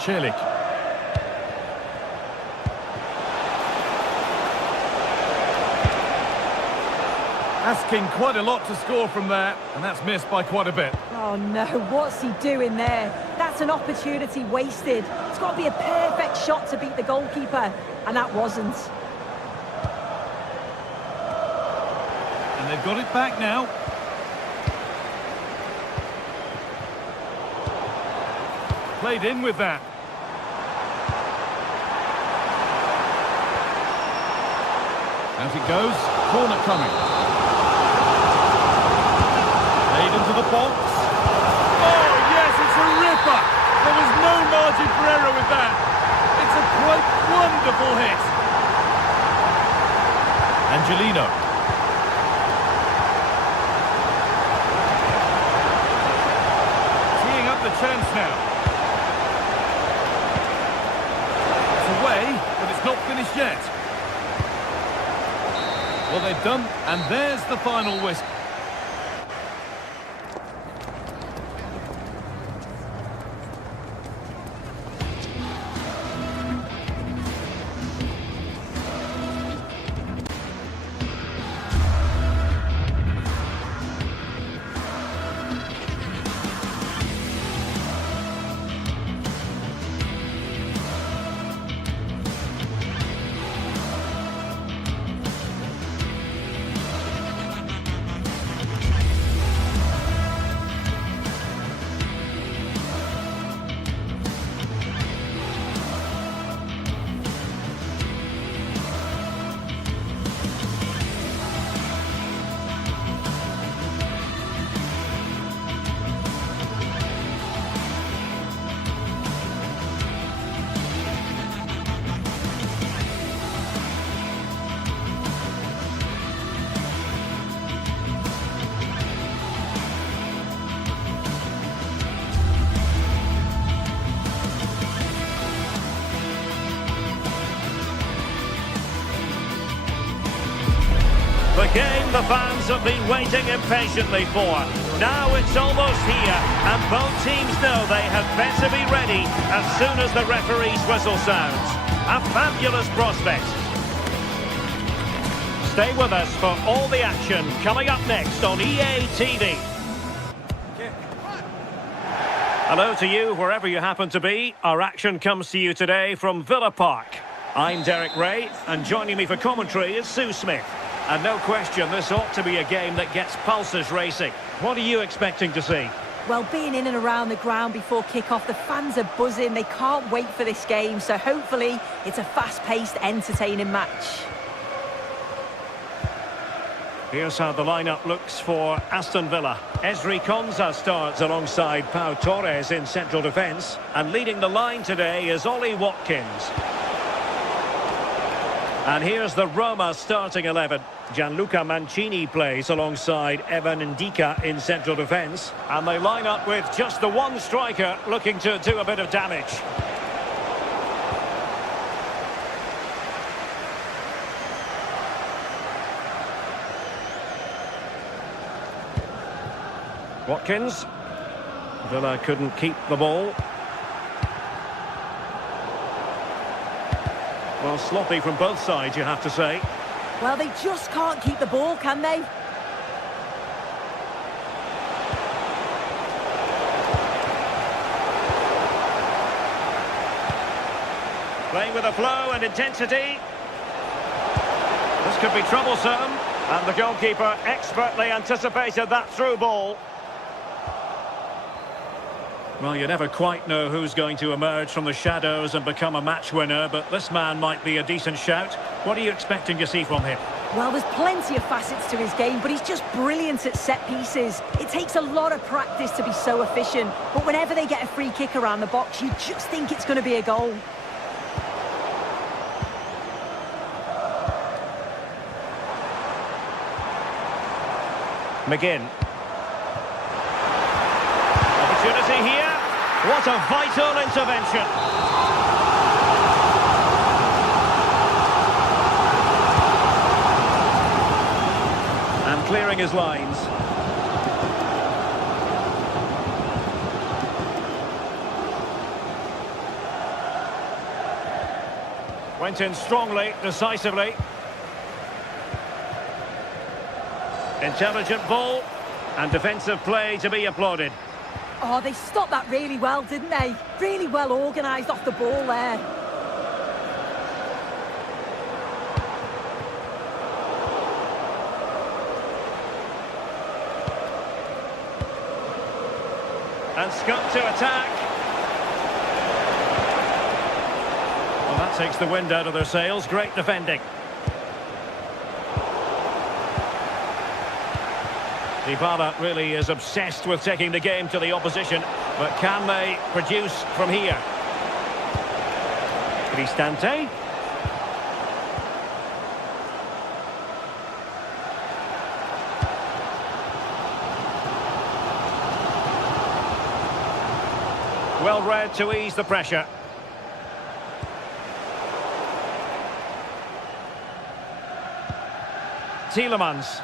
Celik. Asking quite a lot to score from there, and that's missed by quite a bit. Oh no, what's he doing there? That's an opportunity wasted. It's got to be a perfect shot to beat the goalkeeper, and that wasn't. And they've got it back now. Played in with that. Out it goes. Corner coming. Played into the box. Oh, yes, it's a ripper. There was no margin for error with that. It's a quite wonderful hit. Angelino. Teeing up the chance now. Away, but it's not finished yet. Well, they've done, and there's the final whistle. A game the fans have been waiting impatiently for. Now it's almost here, and both teams know they had better be ready as soon as the referee's whistle sounds. A fabulous prospect. Stay with us for all the action coming up next on EA TV. Hello to you, wherever you happen to be. Our action comes to you today from Villa Park. I'm Derek Ray, and joining me for commentary is Sue Smith. And no question, this ought to be a game that gets pulses racing. What are you expecting to see? Well, being in and around the ground before kick-off, the fans are buzzing. They can't wait for this game, so hopefully it's a fast-paced, entertaining match. Here's how the lineup looks for Aston Villa. Ezri Konsa starts alongside Pau Torres in central defence. And leading the line today is Ollie Watkins. And here's the Roma starting 11. Gianluca Mancini plays alongside Evan Ndika in central defence. And they line up with just the one striker looking to do a bit of damage. Watkins. Villa couldn't keep the ball. Well, sloppy from both sides, you have to say. Well, they just can't keep the ball, can they? Playing with a flow and intensity. This could be troublesome. And the goalkeeper expertly anticipated that through ball. Well, you never quite know who's going to emerge from the shadows and become a match winner, but this man might be a decent shout. What are you expecting to see from him? Well, there's plenty of facets to his game, but he's just brilliant at set pieces. It takes a lot of practice to be so efficient, but whenever they get a free kick around the box, you just think it's going to be a goal. McGinn. Opportunity here. What a vital intervention. And clearing his lines. Went in strongly, decisively. Intelligent ball and defensive play to be applauded. Oh, they stopped that really well, didn't they? Really well organised off the ball there. And Scott to attack. Well, that takes the wind out of their sails. Great defending. Dybala really is obsessed with taking the game to the opposition, but can they produce from here? Cristante. Well read to ease the pressure. Tielemans.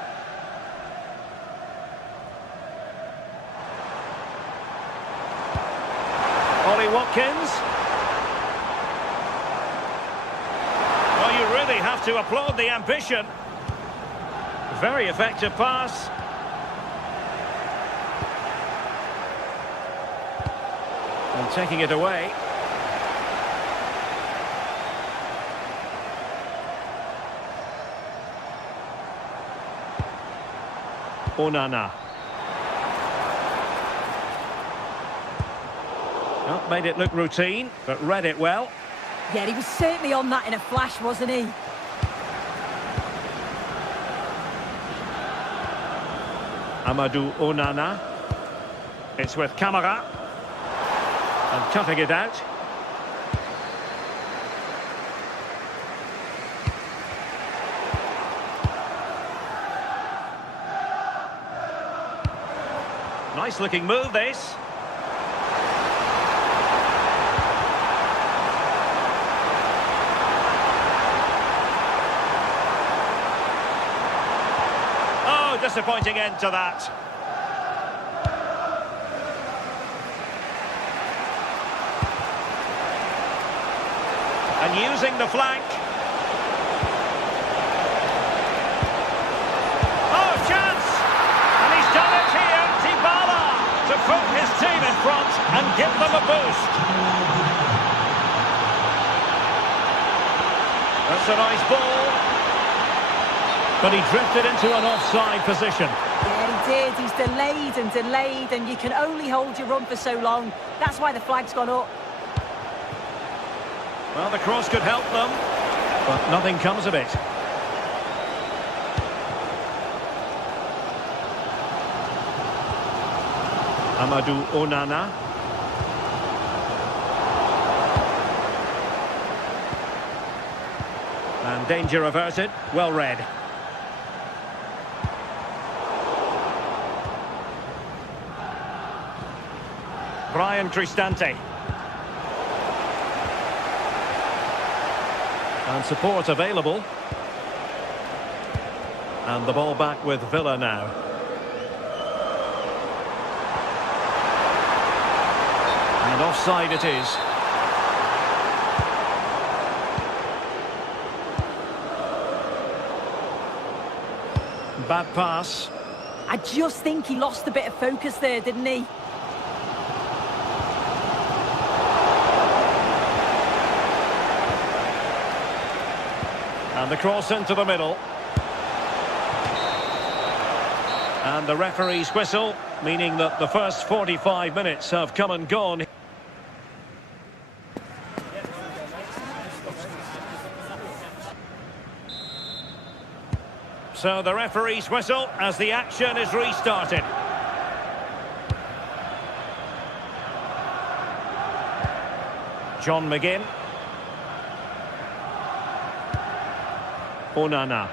Ollie Watkins. Well, you really have to applaud the ambition. Very effective pass. And taking it away. Onana. Well, made it look routine, but read it well. Yeah, he was certainly on that in a flash, wasn't he? Amadou Onana. It's with Camara. And cutting it out. Nice looking move, this. disappointing end to that. And using the flank. Oh, chance! And he's done it here, Dybala, to put his team in front and give them a boost. That's a nice ball. But he drifted into an offside position. Yeah, he did. He's delayed, and you can only hold your run for so long. That's why the flag's gone up. Well, the cross could help them, but nothing comes of it. Amadou Onana. And danger averted. Well read. Brian Cristante. And support available. And the ball back with Villa now. And offside it is. Bad pass. I just think he lost a bit of focus there, didn't he? And the cross into the middle. And the referee's whistle, meaning that the first 45 minutes have come and gone. So the referee's whistle as the action is restarted. John McGinn. Onana.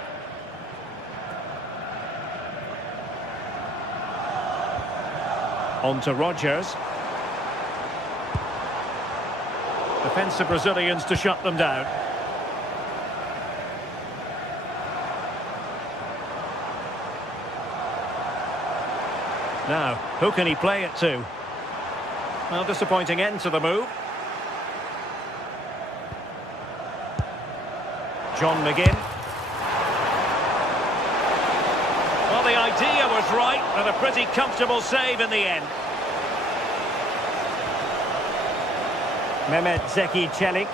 On to Rodgers. Defensive Brazilians to shut them down. Now, who can he play it to? Well, disappointing end to the move. John McGinn. Well, the idea was right, but a pretty comfortable save in the end. Mehmet Zeki Çelik.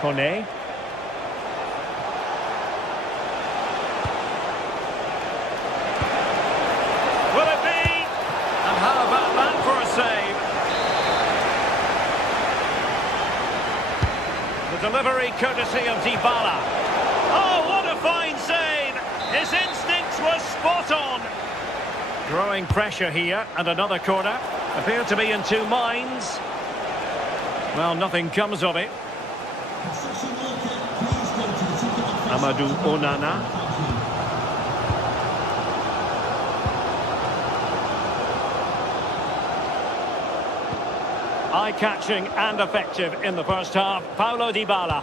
Kone. Will it be? And how about that for a save? The delivery courtesy of Dybala. Oh, what a fine save! His instincts were spot on. Growing pressure here, and another corner. Appear to be in two minds. Well, nothing comes of it. Amadou Onana. Eye-catching and effective in the first half. Paulo Dybala.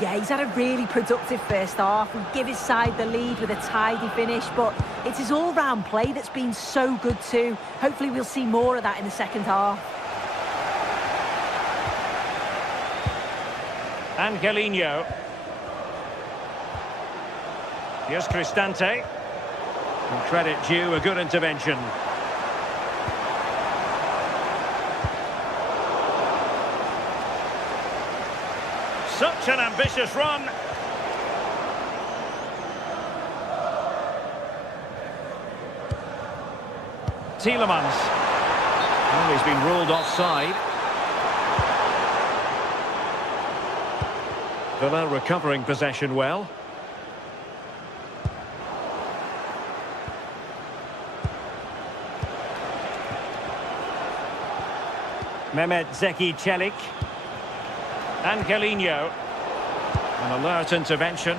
Yeah, he's had a really productive first half. We give his side the lead with a tidy finish, but it's his all-round play that's been so good too. Hopefully we'll see more of that in the second half. Angelino. Here's Cristante. And credit due, a good intervention. Such an ambitious run. Tielemans. Oh, he's been ruled offside. Villa recovering possession well. Mehmet Zeki Çelik. Angelino. An alert intervention.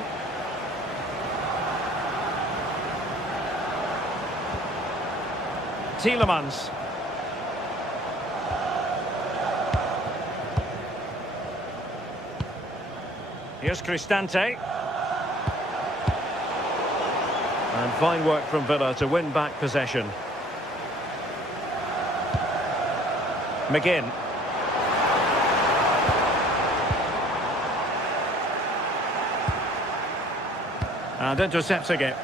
Tielemans. Here's Cristante. And fine work from Villa to win back possession. McGinn. And intercepting it.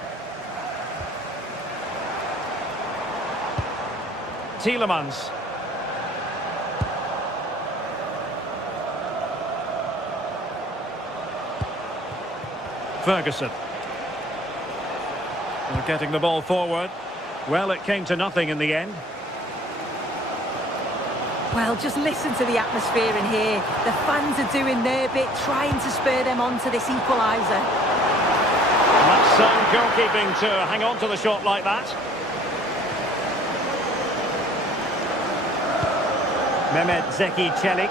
Tielemans. Ferguson. They're getting the ball forward. Well, it came to nothing in the end. Well, just listen to the atmosphere in here. The fans are doing their bit, trying to spur them on to this equaliser. That's sound goalkeeping to hang on to the shot like that. Mehmet Zeki Çelik.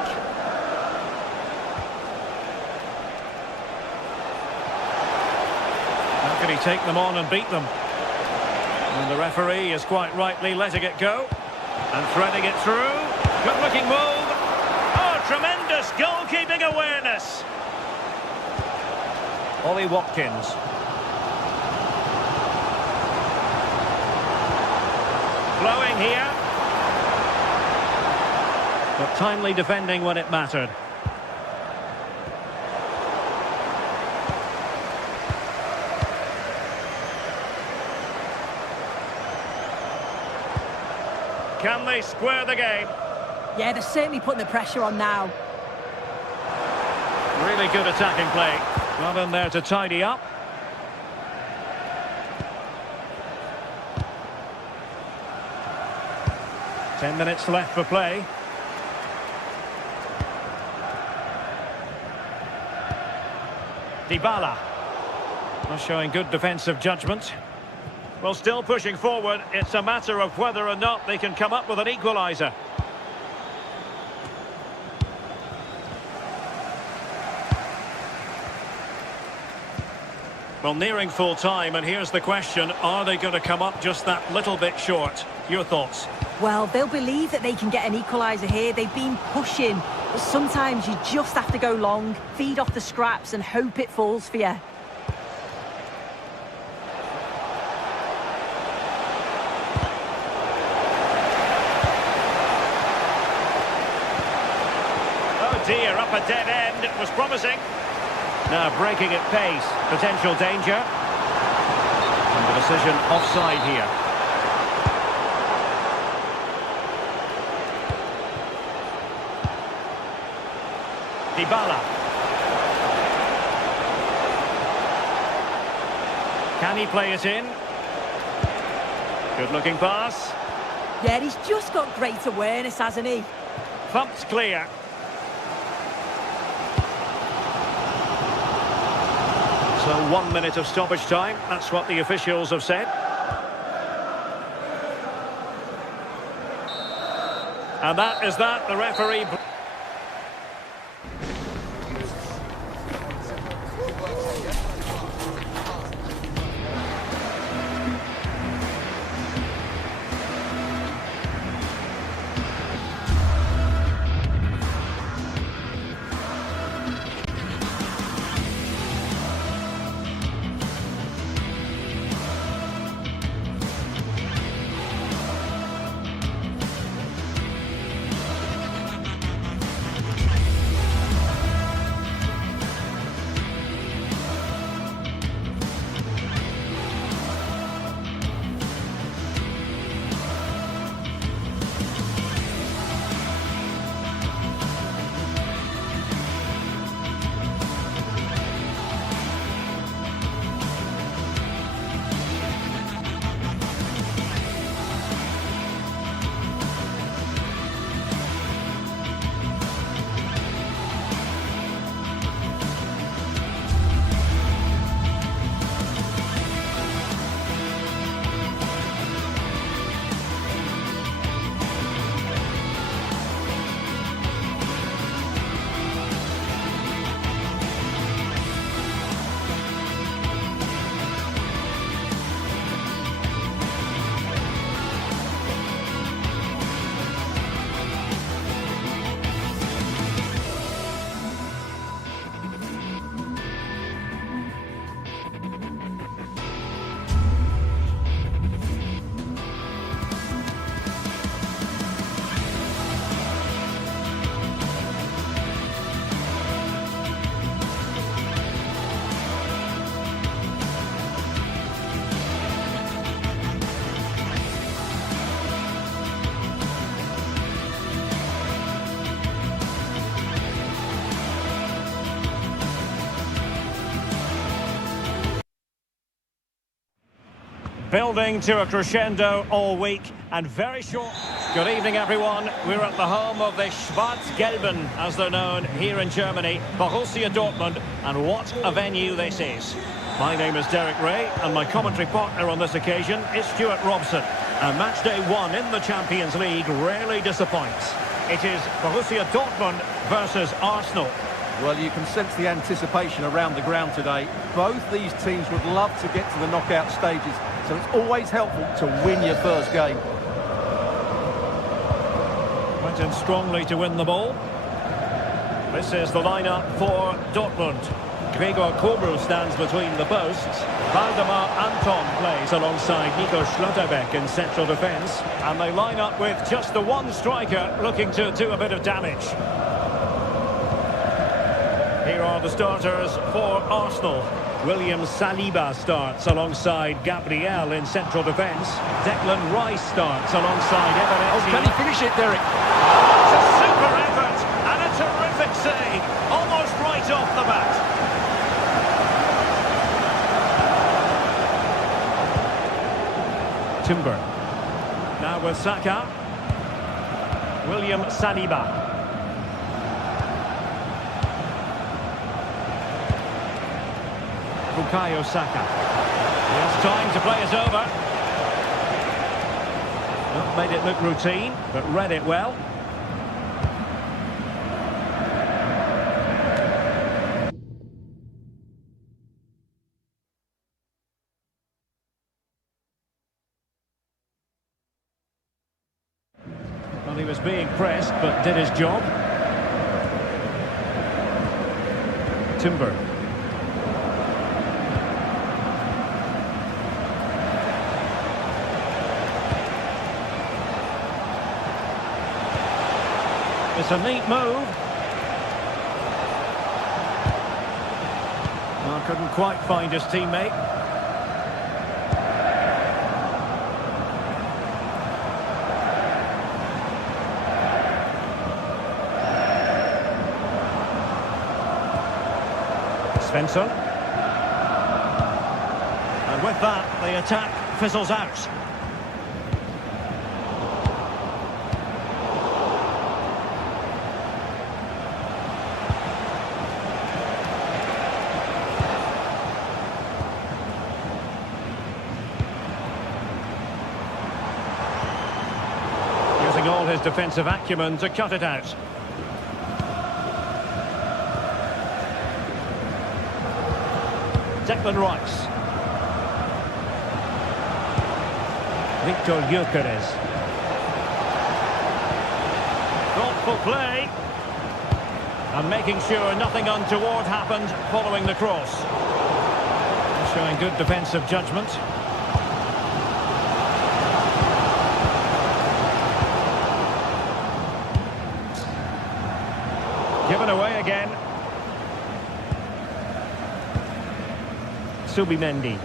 How can he take them on and beat them? And the referee is quite rightly letting it go. And threading it through. Good looking move. Oh, tremendous goalkeeping awareness. Ollie Watkins. Flowing here. But timely defending when it mattered. Can they square the game? Yeah, they're certainly putting the pressure on now. Really good attacking play. Well in there to tidy up. Ten minutes left for play. Dybala. Not showing good defensive judgment. Well, still pushing forward. It's a matter of whether or not they can come up with an equaliser. Well, nearing full time, and here's the question. Are they going to come up just that little bit short? Your thoughts? Well, they'll believe that they can get an equaliser here. They've been pushing, but sometimes you just have to go long, feed off the scraps and hope it falls for you. Oh dear, up a dead end. It was promising. Now breaking at pace. Potential danger. And the decision offside here. Dybala. Can he play it in? Good looking pass. Yeah, he's just got great awareness, hasn't he? Thumped clear. So 1 minute of stoppage time. That's what the officials have said. And that is that. The referee... Building to a crescendo all week and very short. Good evening, everyone. We're at the home of the Schwarz-Gelben, as they're known here in Germany, Borussia Dortmund, and what a venue this is. My name is Derek Ray, and my commentary partner on this occasion is Stuart Robson. And match day 1 in the Champions League rarely disappoints. It is Borussia Dortmund versus Arsenal. Well, you can sense the anticipation around the ground today. Both these teams would love to get to the knockout stages, so it's always helpful to win your first game. Went in strongly to win the ball. This is the lineup for Dortmund. Gregor Kobel stands between the posts. Waldemar Anton plays alongside Nico Schlotterbeck in central defence. And they line up with just the one striker looking to do a bit of damage. Here are the starters for Arsenal. William Saliba starts alongside Gabriel in central defence. Declan Rice starts alongside Everett. Oh, can he finish it, Derek? It's a super effort and a terrific save. Almost right off the bat. Timber. Now with Saka. William Saliba. Bukayo Saka. He has time to play it over. Not made it look routine, but read it well. Well, he was being pressed, but did his job. Timber. It's a neat move. Well, couldn't quite find his teammate. Svensson. And with that, the attack fizzles out. Using all his defensive acumen to cut it out. Declan Rice. Victor Gyökeres. Thoughtful play. And making sure nothing untoward happened following the cross. Showing good defensive judgment. Given away again. Subimendi.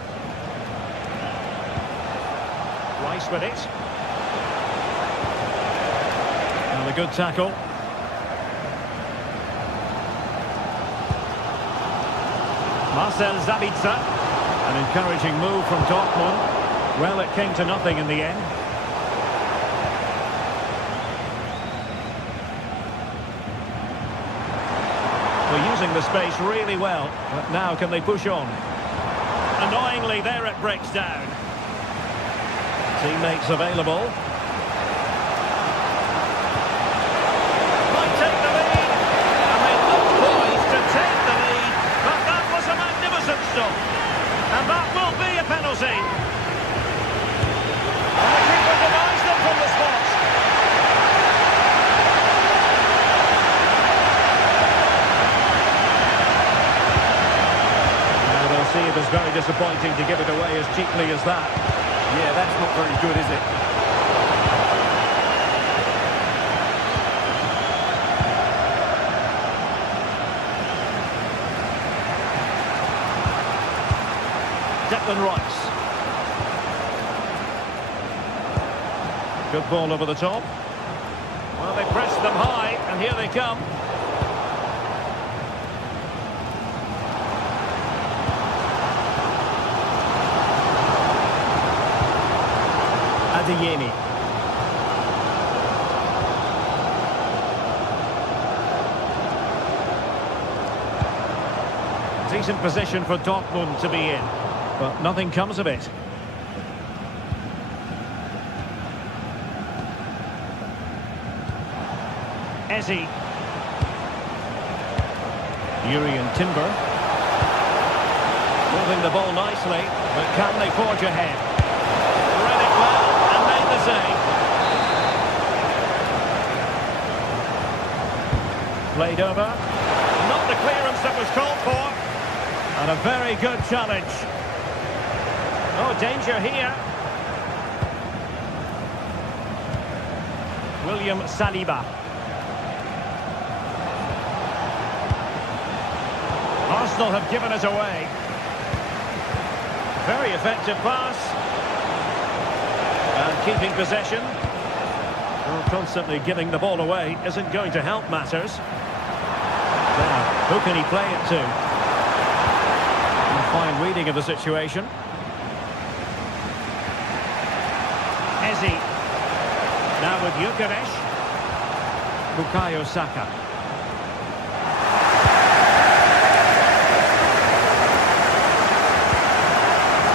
Rice with it. And a good tackle. Marcel Sabitzer. An encouraging move from Dortmund. Well, it came to nothing in the end. They're using the space really well, but now can they push on? Annoyingly, there it breaks down. Teammates available. Might take the lead. And they look poised to take the lead. But that was a magnificent stop. And that will be a penalty. And the keeper denies them from the spot. See, it was very disappointing to give it away as cheaply as that. Yeah, that's not very good, is it? Declan Rice. Good ball over the top. Well, they pressed them high, and here they come. Decent position for Dortmund to be in, but nothing comes of it. Eze. Urian Timber. Moving the ball nicely, but can they forge ahead? Read it well and made the save. Played over. Not the clearance that was called for. And a very good challenge. Oh, danger here. William Saliba. Arsenal have given it away. Very effective pass. And keeping possession. Well, constantly giving the ball away isn't going to help matters. Now, who can he play it to? Fine reading of the situation. Eze. Now with Gyökeres. Bukayo Saka.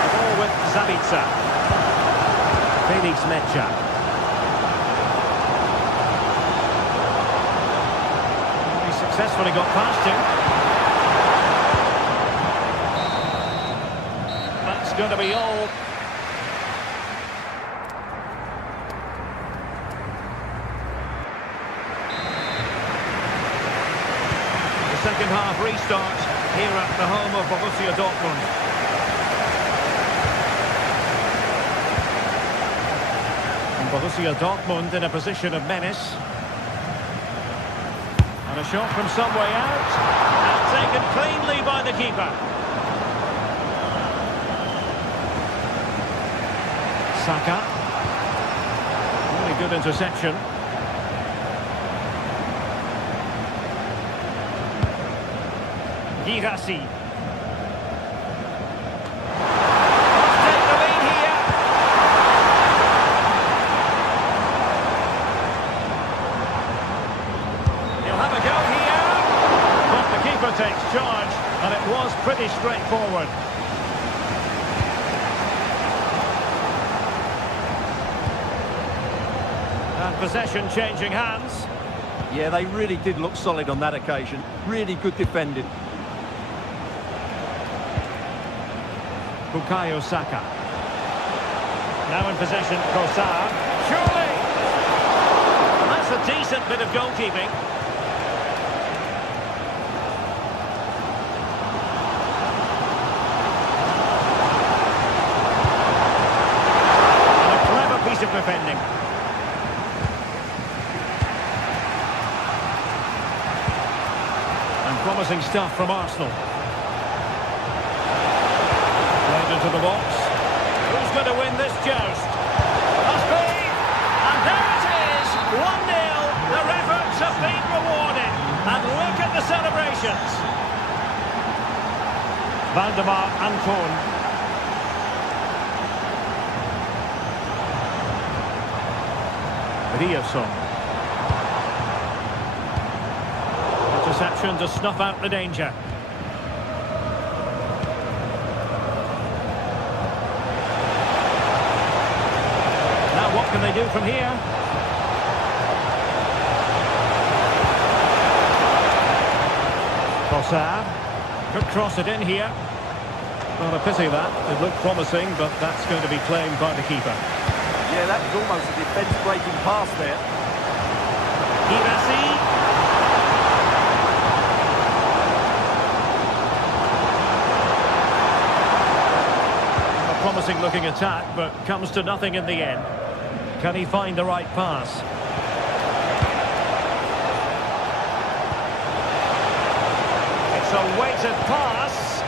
The ball with Zabitsa. Felix Mecha. He successfully got past him. Going to be all. The second half restart here at the home of Borussia Dortmund. And Borussia Dortmund in a position of menace. And a shot from some way out. And taken cleanly by the keeper. Saka. Really good interception. Girassi. Take the lead here. He'll have a go here. But the keeper takes charge, and it was pretty straightforward. Possession changing hands. Yeah, they really did look solid on that occasion. Really good defending. Bukayo Saka. Now in possession, Kossar. Surely! That's a decent bit of goalkeeping. And a clever piece of defending. Promising stuff from Arsenal. Played into the box. Who's going to win this joust? Must be! And there it is! 1-0. Their efforts have been rewarded. And look at the celebrations. Valdemar Anton. Riasson. Interception to snuff out the danger. Now what can they do from here? Kossar could cross it in here. Well, a pity that. It looked promising, but that's going to be claimed by the keeper. Yeah, that was almost a defence-breaking pass there. Girassi. Promising looking attack, but comes to nothing in the end. Can he find the right pass? It's a weighted pass.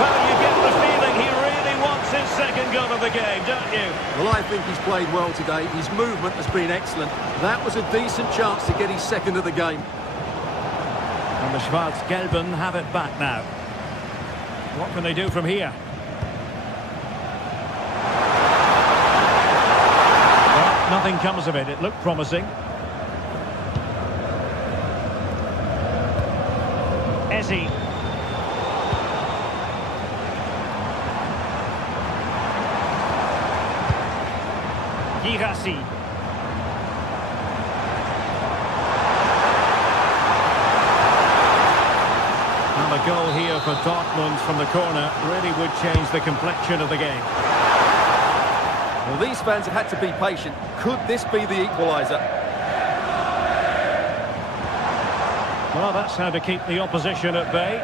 Well, you get the feeling he really wants his second goal of the game, don't you? Well, I think he's played well today. His movement has been excellent. That was a decent chance to get his second of the game. And the Schwarz-Gelben have it back now. What can they do from here? Nothing comes of it. It looked promising. Eze. Girassi. And the goal here for Dortmund from the corner really would change the complexion of the game. Well, these fans have had to be patient. Could this be the equaliser? Well, that's how to keep the opposition at bay.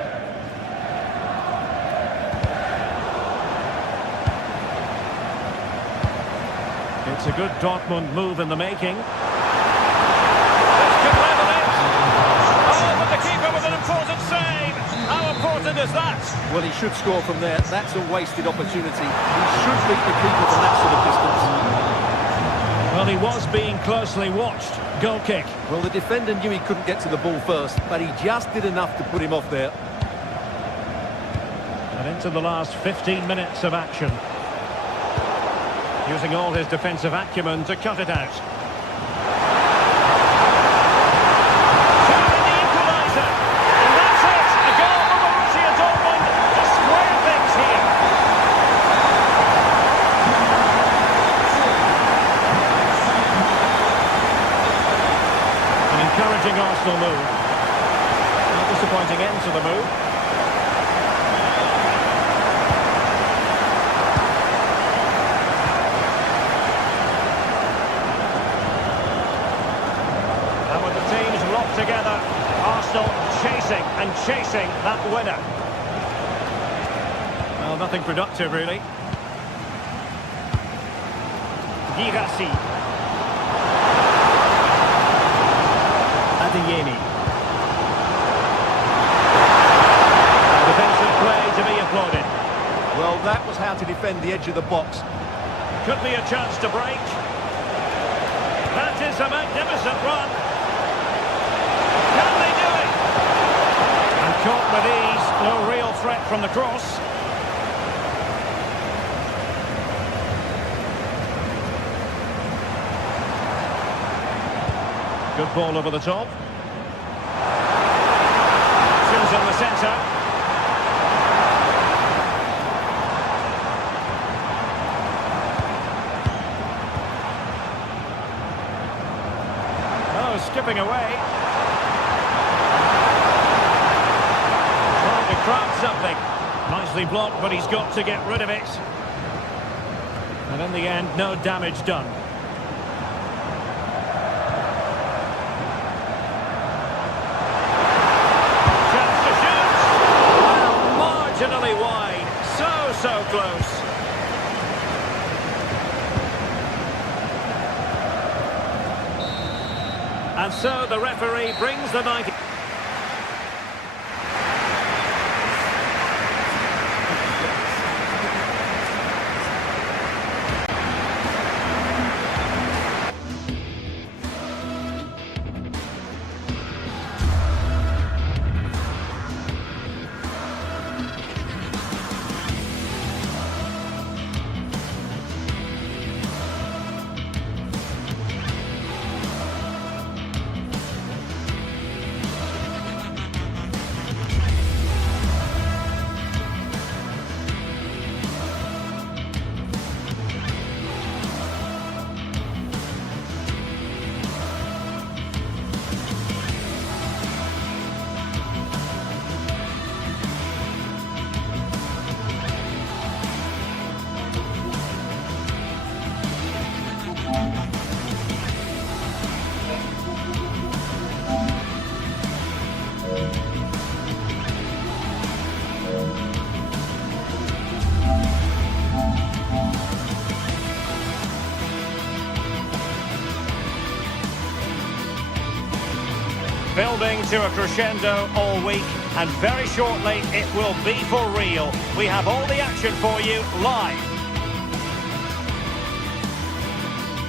It's a good Dortmund move in the making. This could level it. Oh, but the keeper with an important save. How important is that? Well, he should score from there. That's a wasted opportunity. He should beat the keeper from that sort of distance. Well, he was being closely watched. Goal kick. Well, the defender knew he couldn't get to the ball first, but he just did enough to put him off there. And into the last 15 minutes of action. Using all his defensive acumen to cut it out. Shooting the equaliser. And that's it. A goal for Borussia Dortmund to square things here. An encouraging Arsenal move. A disappointing end to the move. Together, Arsenal chasing and chasing that winner. Well, nothing productive really. Girassi. Adeyemi. Defensive play to be applauded. Well, that was how to defend the edge of the box. Could be a chance to break. That is a magnificent run. Caught with ease, no real threat from the cross. Good ball over the top. Options in the centre. Oh, skipping away. Craft something. Nicely blocked, but he's got to get rid of it. And in the end, no damage done. Chance to shoot. Well, marginally wide. So close. And so the referee brings the 90. Building to a crescendo all week, and very shortly it will be for real. We have all the action for you live.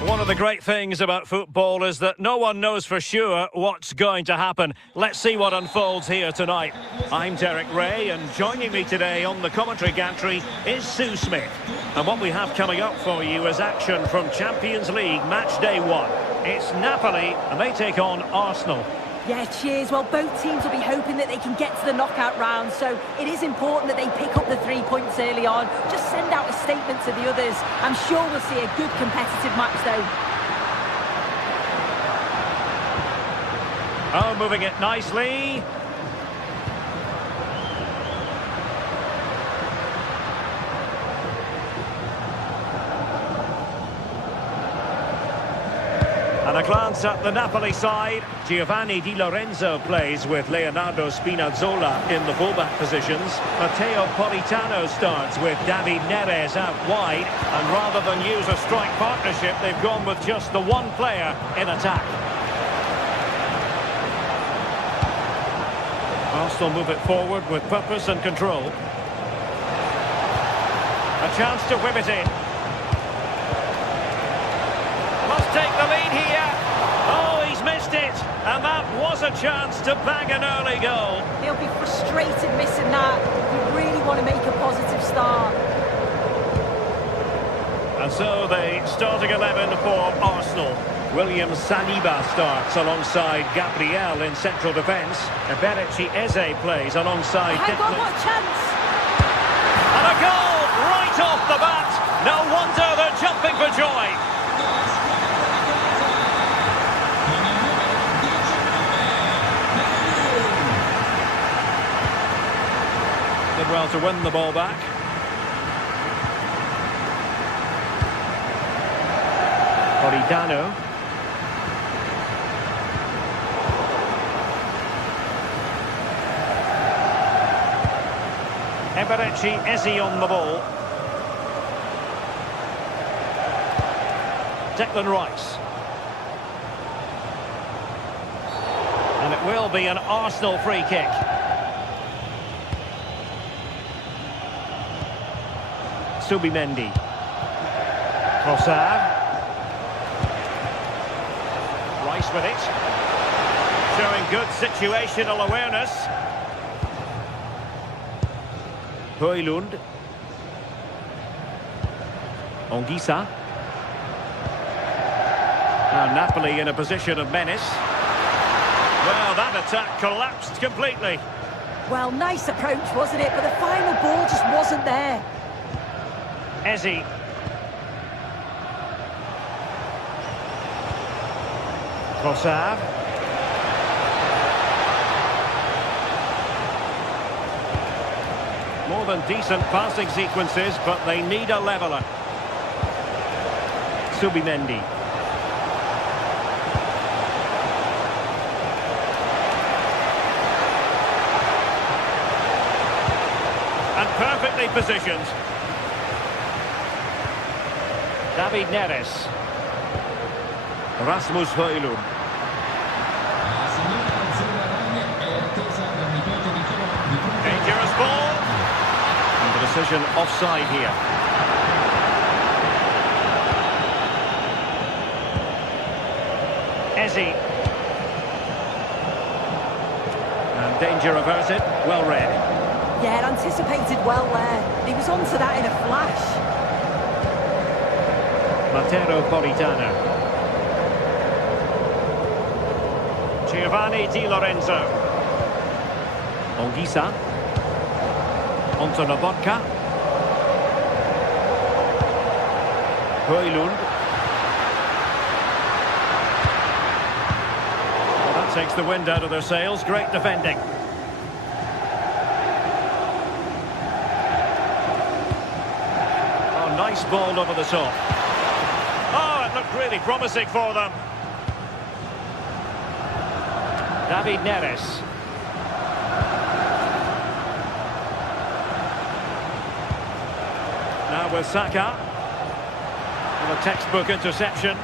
One of the great things about football is that no one knows for sure what's going to happen. Let's see what unfolds here tonight. I'm Derek Ray, and joining me today on the commentary gantry is Sue Smith. And what we have coming up for you is action from Champions League match day 1. It's Napoli, and they take on Arsenal. Yeah, cheers. Well, both teams will be hoping that they can get to the knockout round, so it is important that they pick up the 3 points early on. Just send out a statement to the others. I'm sure we'll see a good competitive match, though. Oh, moving it nicely. And a glance at the Napoli side. Giovanni Di Lorenzo plays with Leonardo Spinazzola in the fullback positions. Matteo Politano starts with David Neres out wide. And rather than use a strike partnership, they've gone with just the one player in attack. Arsenal move it forward with purpose and control. A chance to whip it in. Must take the lead here. Oh, he's missed it. And that was a chance to bag an early goal. He'll be frustrated missing that. We really want to make a positive start. And so the starting 11 for Arsenal. William Saliba starts alongside Gabriel in central defence. Eberechi Eze plays alongside Hang on, what a chance! And a goal right off the bat. No wonder they're jumping for joy. Did well to win the ball back. Politano. Eberechi Eze on the ball. Declan Rice. And it will be an Arsenal free kick. Subimendi. Trossard. Rice with it. Showing good situational awareness. Højlund. Ongisa. Now Napoli in a position of menace. Well, that attack collapsed completely. Well, nice approach, wasn't it? But the final ball just wasn't there. Eze. Trossard. More than decent passing sequences, but they need a leveller. Subimendi. And perfectly positioned. David Neres. Rasmus Højlund. Dangerous ball. And the decision offside here. Eze. And danger averted. Well read. Yeah, anticipated well there. He was onto that in a flash. Matteo Politano. Giovanni Di Lorenzo. Ongisa. Onto Lobotka. Højlund. Well, that takes the wind out of their sails. Great defending. Oh, nice ball over the top. Oh, it looked really promising for them. David Neres. Now with Saka. And a textbook interception.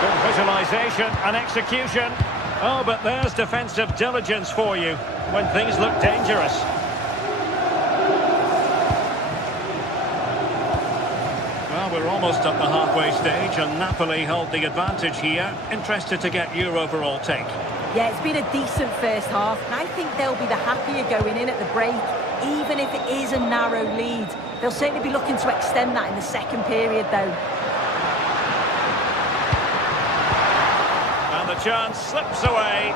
Good visualisation and execution. Oh, but there's defensive diligence for you when things look dangerous. Well, we're almost at the halfway stage and Napoli hold the advantage here. Interested to get your overall take. Yeah, it's been a decent first half, and I think they'll be the happier going in at the break, even if it is a narrow lead. They'll certainly be looking to extend that in the second period, though. And the chance slips away.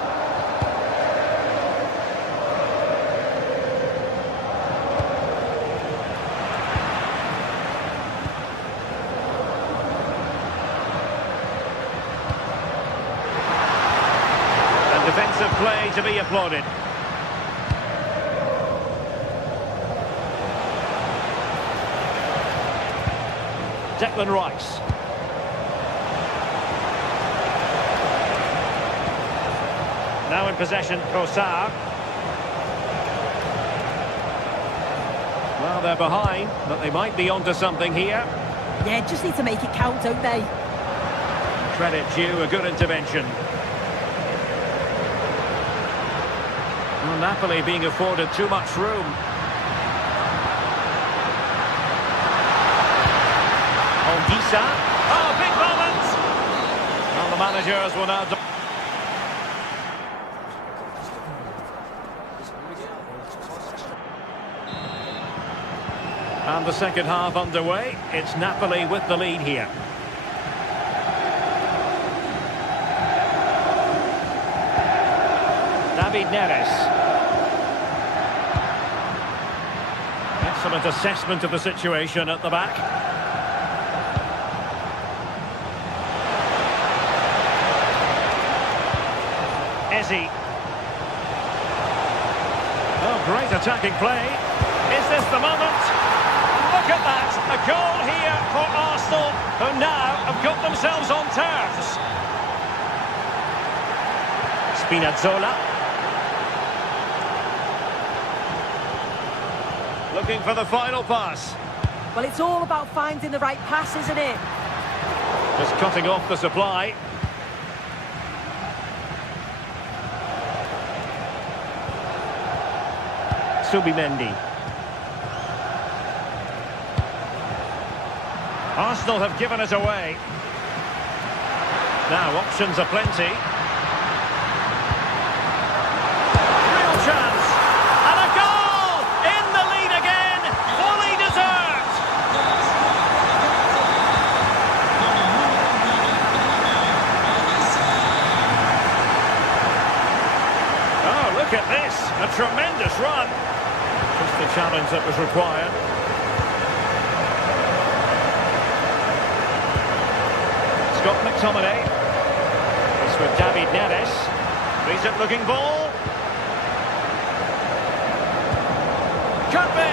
And defensive play to be applauded. Declan Rice. Now in possession, Trossard. Well, they're behind, but they might be onto something here. Yeah, just need to make it count, don't they? Credit due, a good intervention. Well, Napoli being afforded too much room. Gisa. Oh, big moment! Well, the managers will now... And the second half underway. It's Napoli with the lead here. David Neres. Excellent assessment of the situation at the back. Ezzy. Oh, great attacking play. Is this the moment? Look at that. A goal here for Arsenal, who now have got themselves on terms. Spinazzola. Looking for the final pass. Well, it's all about finding the right pass, isn't it? Just cutting off the supply. Subimendi. Arsenal have given it away. Now options are plenty. Real chance. And a goal! In the lead again. Fully deserved. Oh, look at this. A tremendous run. Just the challenge that was required. Scott McTominay. It's with David Neres. Decent looking ball. Could be.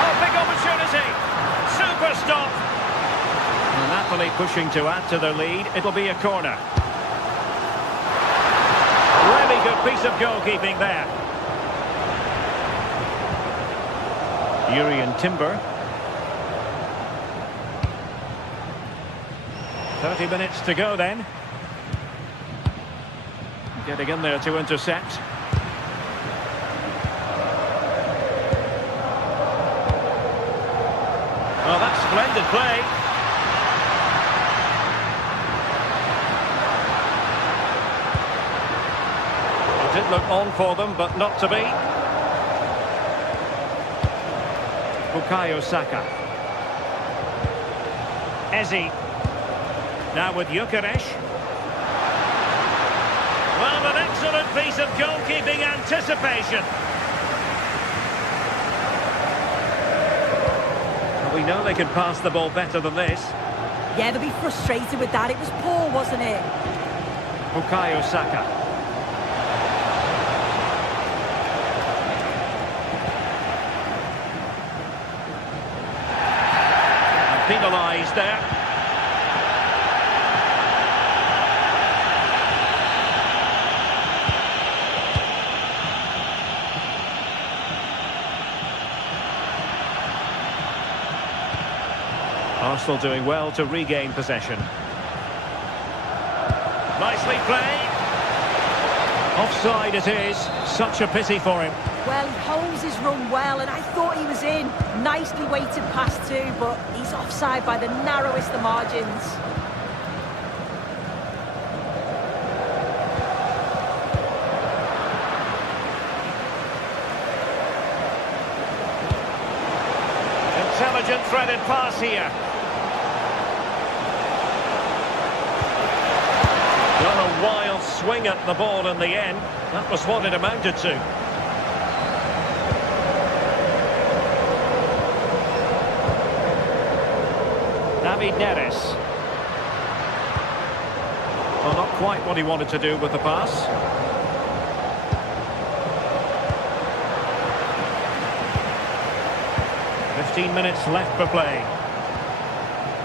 Oh, big opportunity. Super stop. Napoli pushing to add to their lead. It'll be a corner. Really good piece of goalkeeping there. Urian Timber. 30 minutes to go then. Getting in there to intercept. Well, that's splendid play. It did look on for them, but not to be. Bukayo Saka. Ezzy. Now with Gyökeres. Well, an excellent piece of goalkeeping anticipation. Well, we know they can pass the ball better than this. Yeah, they'll be frustrated with that. It was poor, wasn't it? Bukayo Saka. Penalised there. Arsenal doing well to regain possession. Nicely played. Offside it is. Such a pity for him. Well, he holds his run well, and I thought he was in. Nicely weighted pass too, but he's offside by the narrowest of margins. Intelligent threaded pass here. Got a wild swing at the ball in the end. That was what it amounted to. David Neres. Well, not quite what he wanted to do with the pass. Minutes left for play.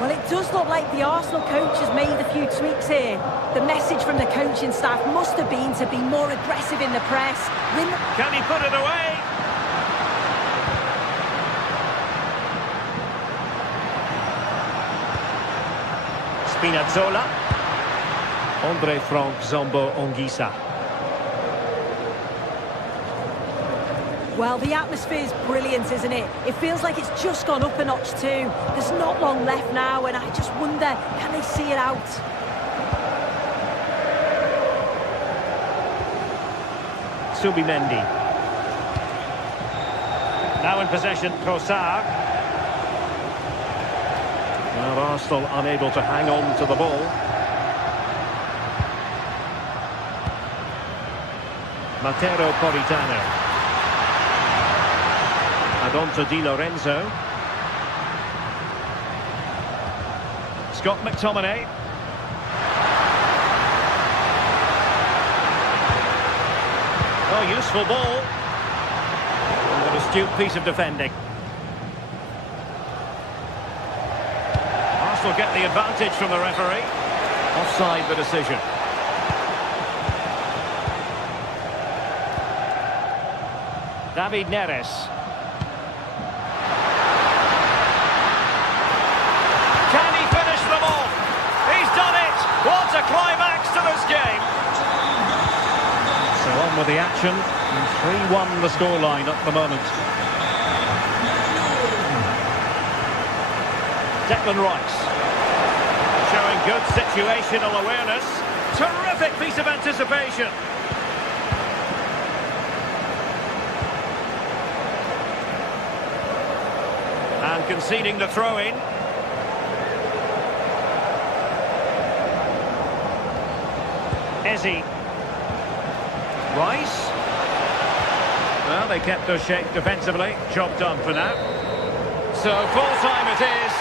Well, it does look like the Arsenal coach has made a few tweaks here. The message from the coaching staff must have been to be more aggressive in the press. Can he put it away? Spinazzola. Andre Frank Zombo Ongisa. Well, the atmosphere's brilliant, isn't it? It feels like it's just gone up a notch too. There's not long left now, and I just wonder, can they see it out? Subimendi. Now in possession, Trossard. Well, Arsenal unable to hang on to the ball. Matteo Politano. And on to Di Lorenzo. Scott McTominay. Oh, useful ball. And an astute piece of defending. Arsenal get the advantage from the referee. Offside the decision. David Neres. What a climax to this game! So on with the action, and 3-1 the scoreline at the moment. Declan Rice, showing good situational awareness. Terrific piece of anticipation. And conceding the throw-in. Ezzy. Rice. Well, they kept their shape defensively. Job done for now. So full time it is.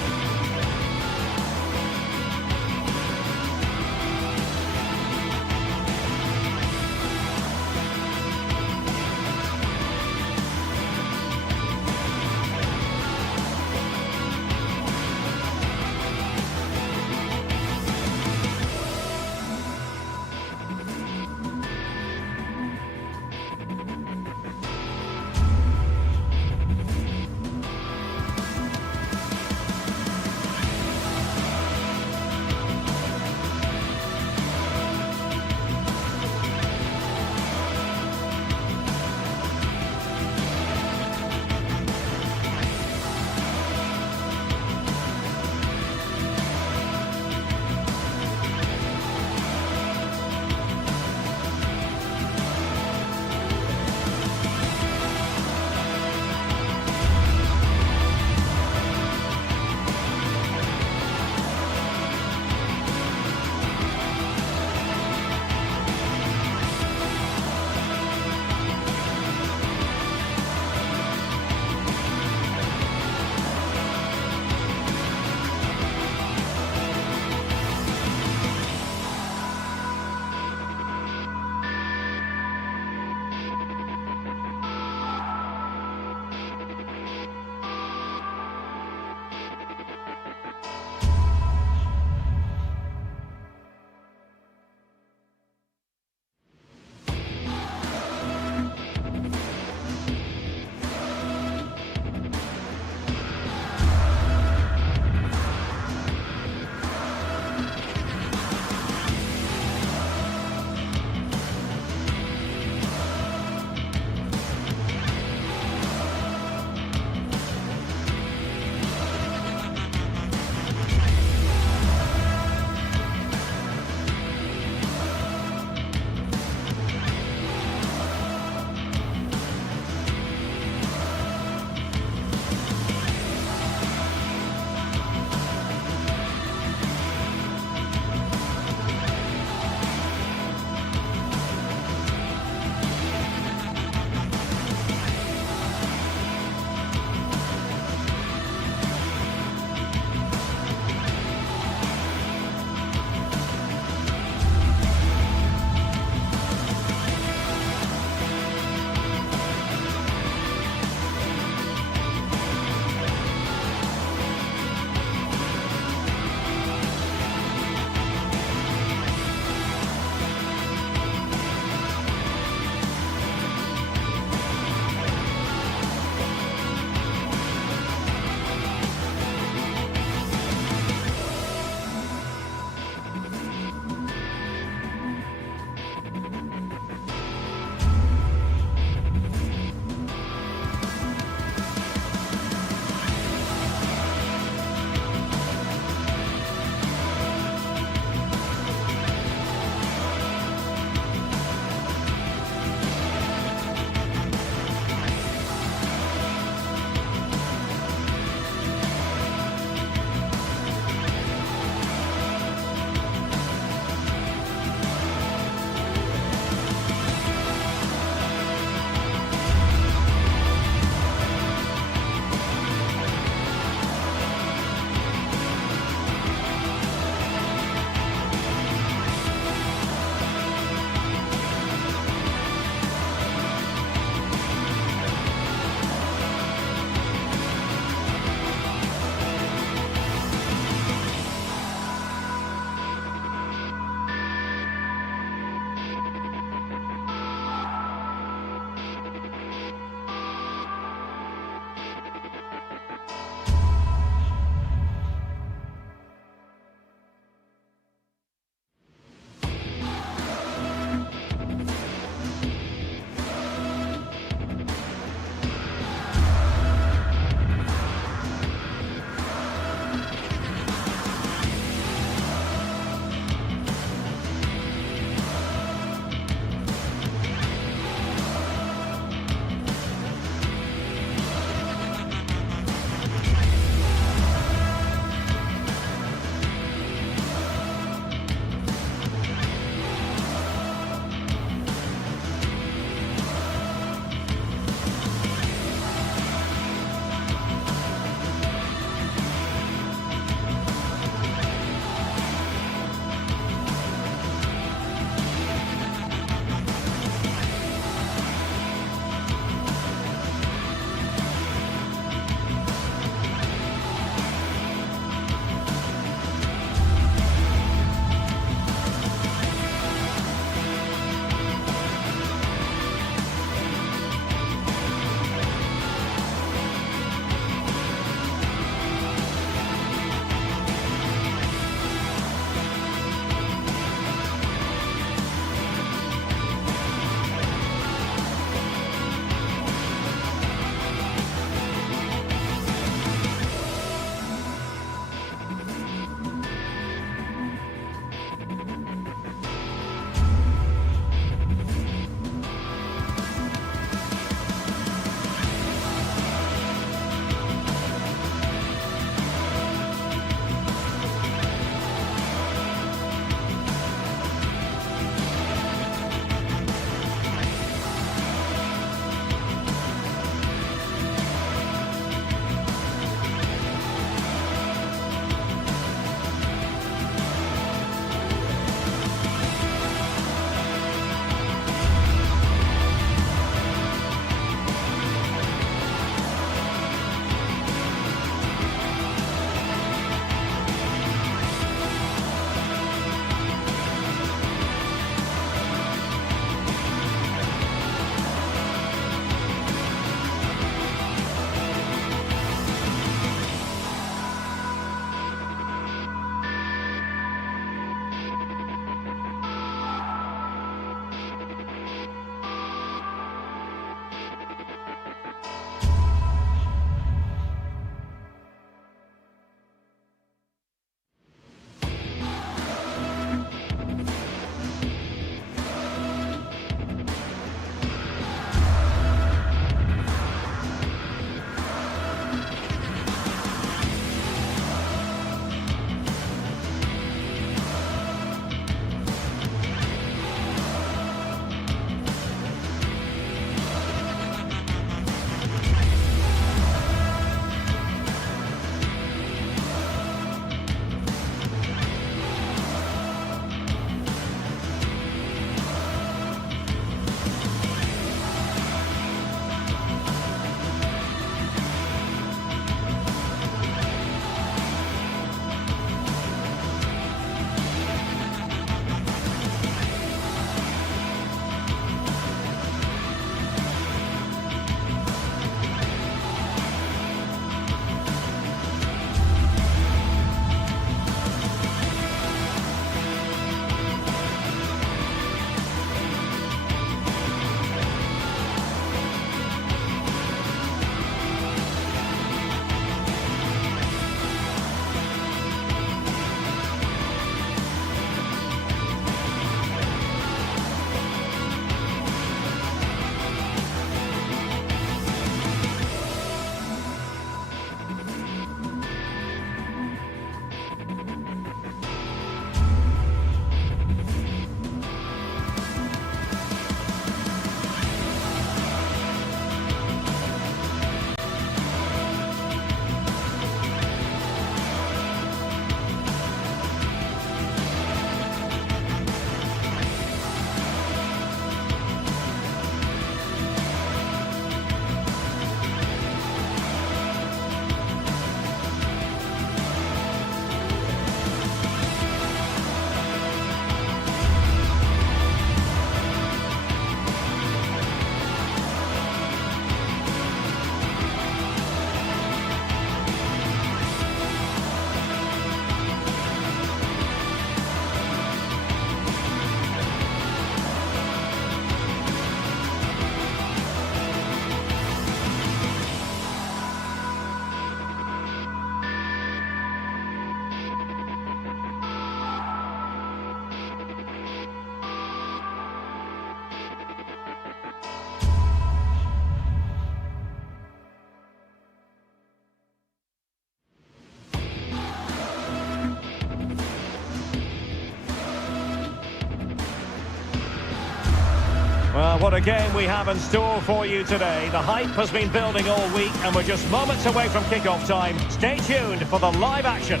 what a game we have in store for you today. The hype has been building all week and we're just moments away from kick-off time. Stay tuned for the live action.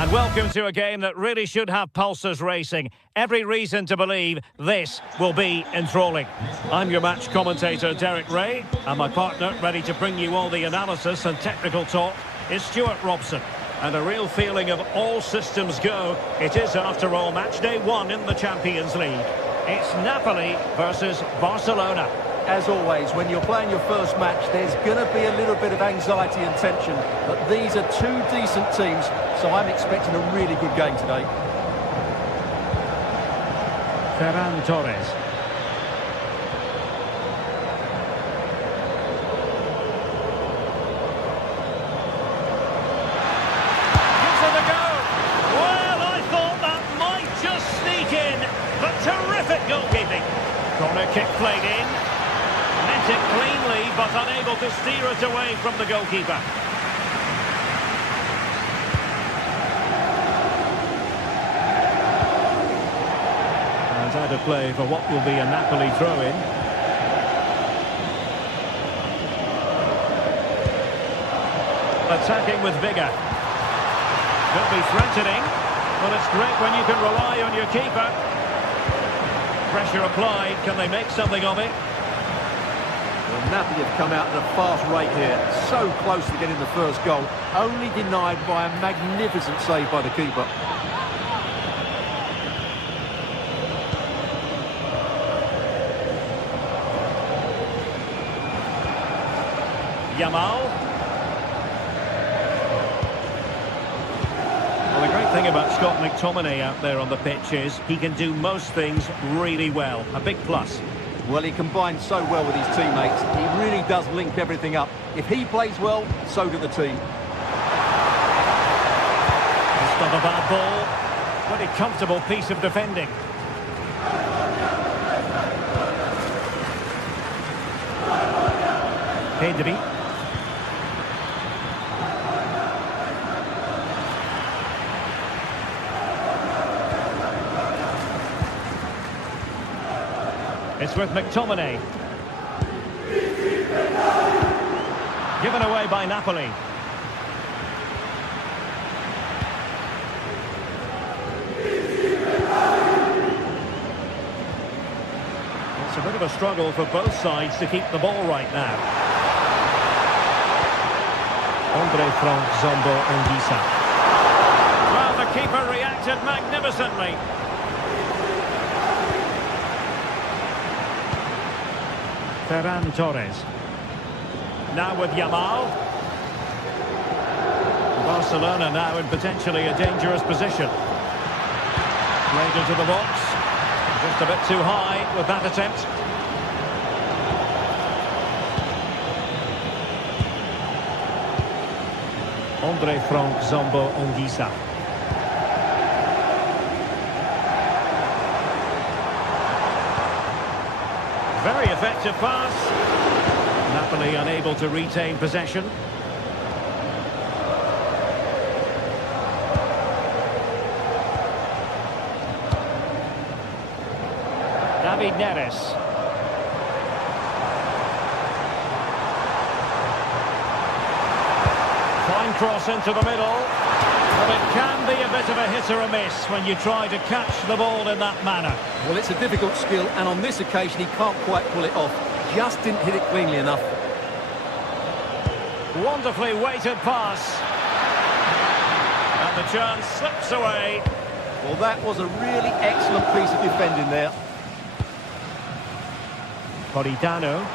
And welcome to a game that really should have pulses racing. Every reason to believe this will be enthralling. I'm your match commentator, Derek Ray, and my partner, ready to bring you all the analysis and technical talk, is Stuart Robson. And a real feeling of all systems go. It is, after all, match day 1 in the Champions League. It's Napoli versus Barcelona. As always, when you're playing your first match, there's going to be a little bit of anxiety and tension. But these are two decent teams, so I'm expecting a really good game today. Ferran Torres. Gives it a go. Well, I thought that might just sneak in, but terrific goalkeeping. Corner kick played in. Met it cleanly, but unable to steer it away from the goalkeeper. And out of play for what will be a Napoli throw-in. Attacking with vigour. Could be threatening, but it's great when you can rely on your keeper. Pressure applied, can they make something of it? Well, Napoli have come out at a fast rate here, so close to getting the first goal, only denied by a magnificent save by the keeper. Yamal. Well, the great thing about Scott McTominay out there on the pitch is he can do most things really well. A big plus. Well, he combines so well with his teammates. He really does link everything up. If he plays well, so do the team. It's not a bad ball. Pretty comfortable piece of defending. Pedri. It's with McTominay. Given away by Napoli. It's a bit of a struggle for both sides to keep the ball right now. Frank Zombo Anguissa. Well, the keeper reacted magnificently. Ferran Torres. Now with Yamal. Barcelona now in potentially a dangerous position. Played into the box. Just a bit too high with that attempt. Frank Zombo Anguissa. Very effective pass. Napoli unable to retain possession. David Neres. Fine cross into the middle. But it can be a bit of a hit or a miss when you try to catch the ball in that manner. Well, it's a difficult skill, and on this occasion he can't quite pull it off. Just didn't hit it cleanly enough. Wonderfully weighted pass. And the chance slips away. Well, that was a really excellent piece of defending there. Politano.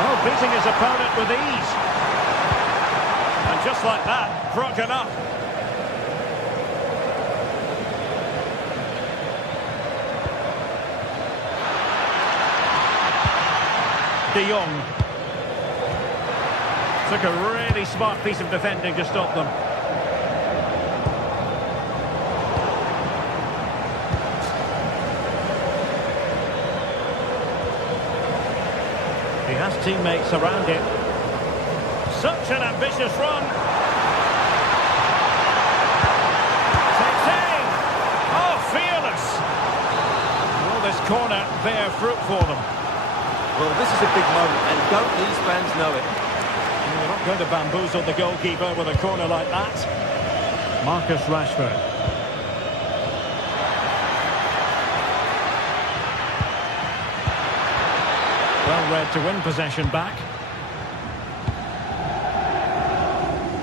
Oh, beating his opponent with ease. And just like that, broken up. De Jong. Took a really smart piece of defending to stop them. has teammates around him. Such an ambitious run. Takes aim. Oh, fearless. Will this corner bear fruit for them? Well, this is a big moment, and don't these fans know it? They're not going to bamboozle the goalkeeper with a corner like that. Marcus Rashford. Well read to win possession back.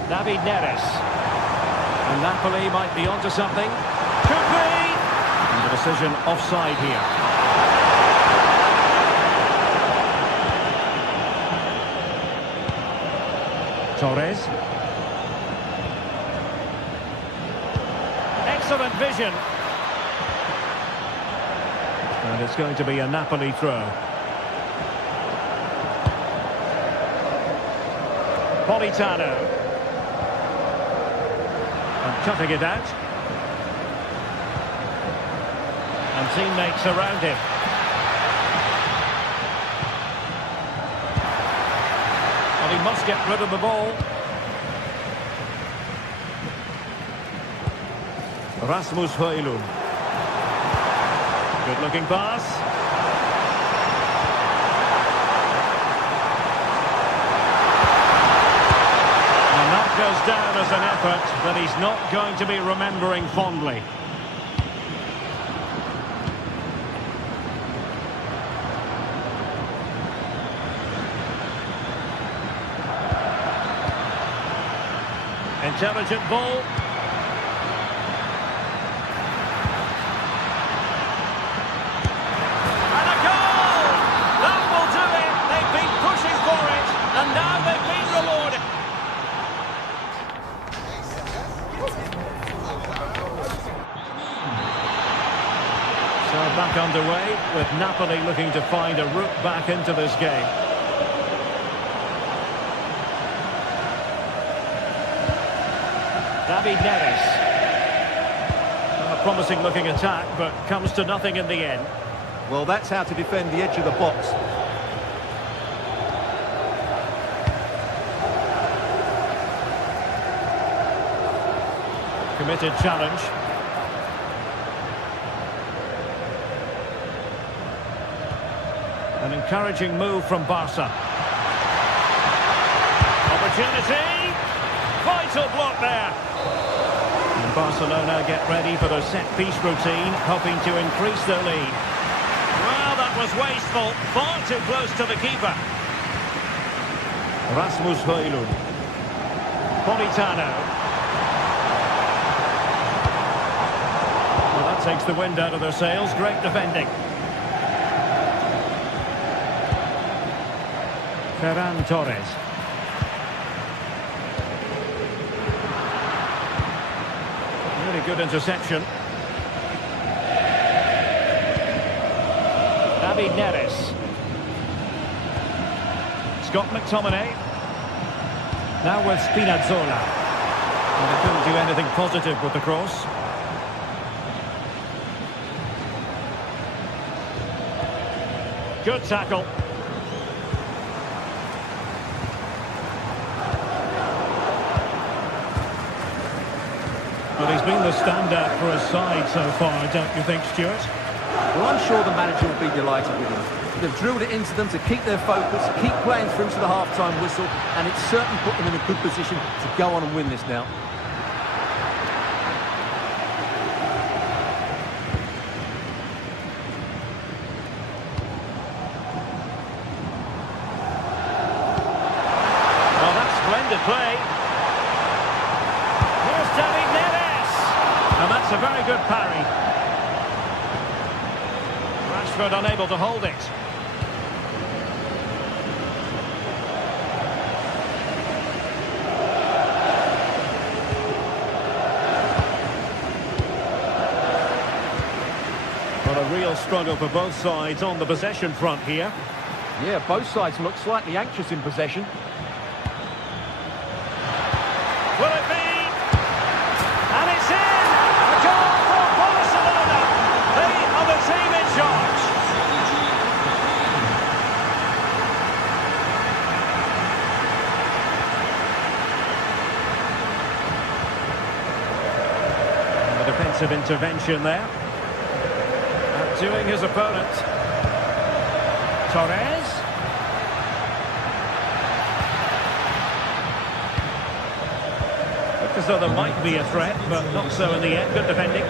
David Neres. And Napoli might be onto something. Could be! And the decision offside here. Torres. Excellent vision. And it's going to be a Napoli throw. Politano. And cutting it out. And teammates around him. Well, he must get rid of the ball. Rasmus Højlund. Good looking pass. And that goes down as an effort that he's not going to be remembering fondly. Intelligent ball. And a goal! That will do it. They've been pushing for it, and now they've been rewarded. So back underway, with Napoli looking to find a route back into this game. David Neres. A promising looking attack, but comes to nothing in the end. Well, that's how to defend the edge of the box. Committed challenge. An encouraging move from Barca. Opportunity. Vital block there. And Barcelona get ready for their set-piece routine, hoping to increase their lead. Well, that was wasteful. Far too close to the keeper. Rasmus Højlund. Politano. Well, that takes the wind out of their sails. Great defending. Ferran Torres. Really good interception. David Neres. Scott McTominay. Now with Spinazzola. And they couldn't do anything positive with the cross. Good tackle. Well, he's been the standout for his side so far, don't you think, Stuart? Well, I'm sure the manager will be delighted with him. They've drilled it into them to keep their focus, keep playing through to the half-time whistle, and it's certainly put them in a good position to go on and win this now. Well, that's splendid play. Here's David Neres. And that's a very good parry. Rashford unable to hold it. Well, a real struggle for both sides on the possession front here. Yeah, both sides look slightly anxious in possession. Will it be? And it's in! A goal for Barcelona! They are the team in charge. defensive intervention there. Outdoing his opponent. Torres. Looked as though there might be a threat, but not so in the end. Good defending.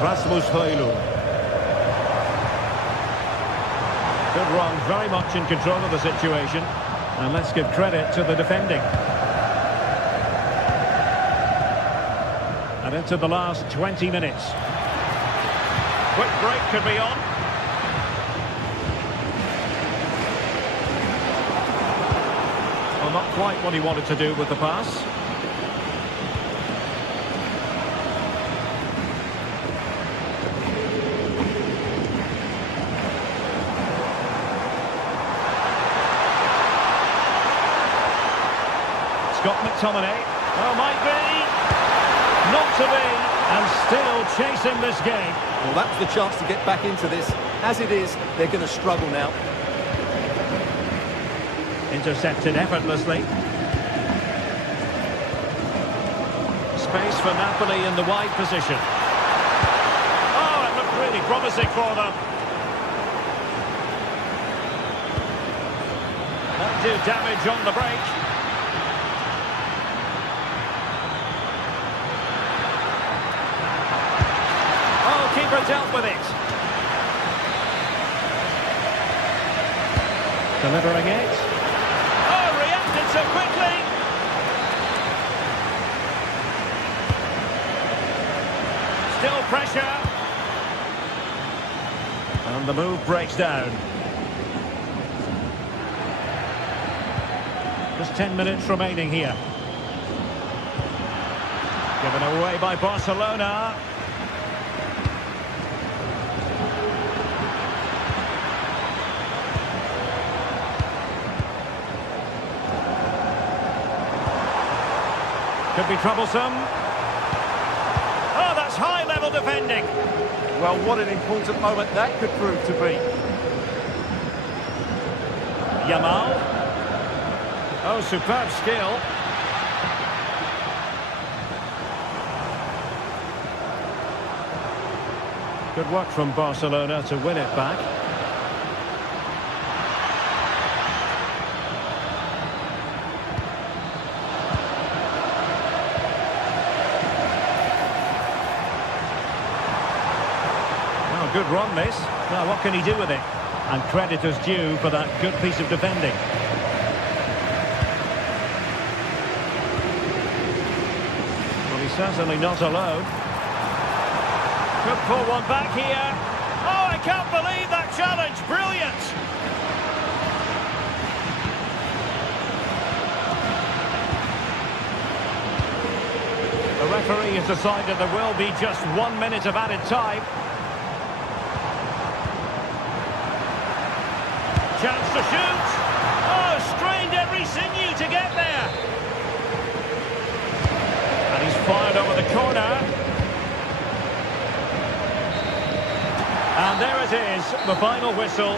Rasmus Højlund. Good run, very much in control of the situation. And let's give credit to the defending. And into the last 20 minutes. Quick break could be on. Well, not quite what he wanted to do with the pass. Scott McTominay. Oh, might be. Not to be. And still chasing this game. Well, that's the chance to get back into this. As it is, they're going to struggle now. Intercepted effortlessly. Space for Napoli in the wide position. Oh, it looked really promising for them. Might do damage on the break. Oh, keeper dealt with it. Delivering it. So quickly. Still pressure. And the move breaks down. Just 10 minutes remaining here. Given away by Barcelona. Could be troublesome. Oh, that's high-level defending. Well, what an important moment that could prove to be. Yamal. Oh, superb skill. Good work from Barcelona to win it back. Good run, this. Now, what can he do with it? And credit is due for that good piece of defending. Well, he's certainly not alone. Could pull one back here. Oh, I can't believe that challenge. Brilliant. The referee has decided there will be just 1 minute of added time. Chance to shoot. Oh, strained every sinew to get there. And he's fired over the corner. And there it is, the final whistle.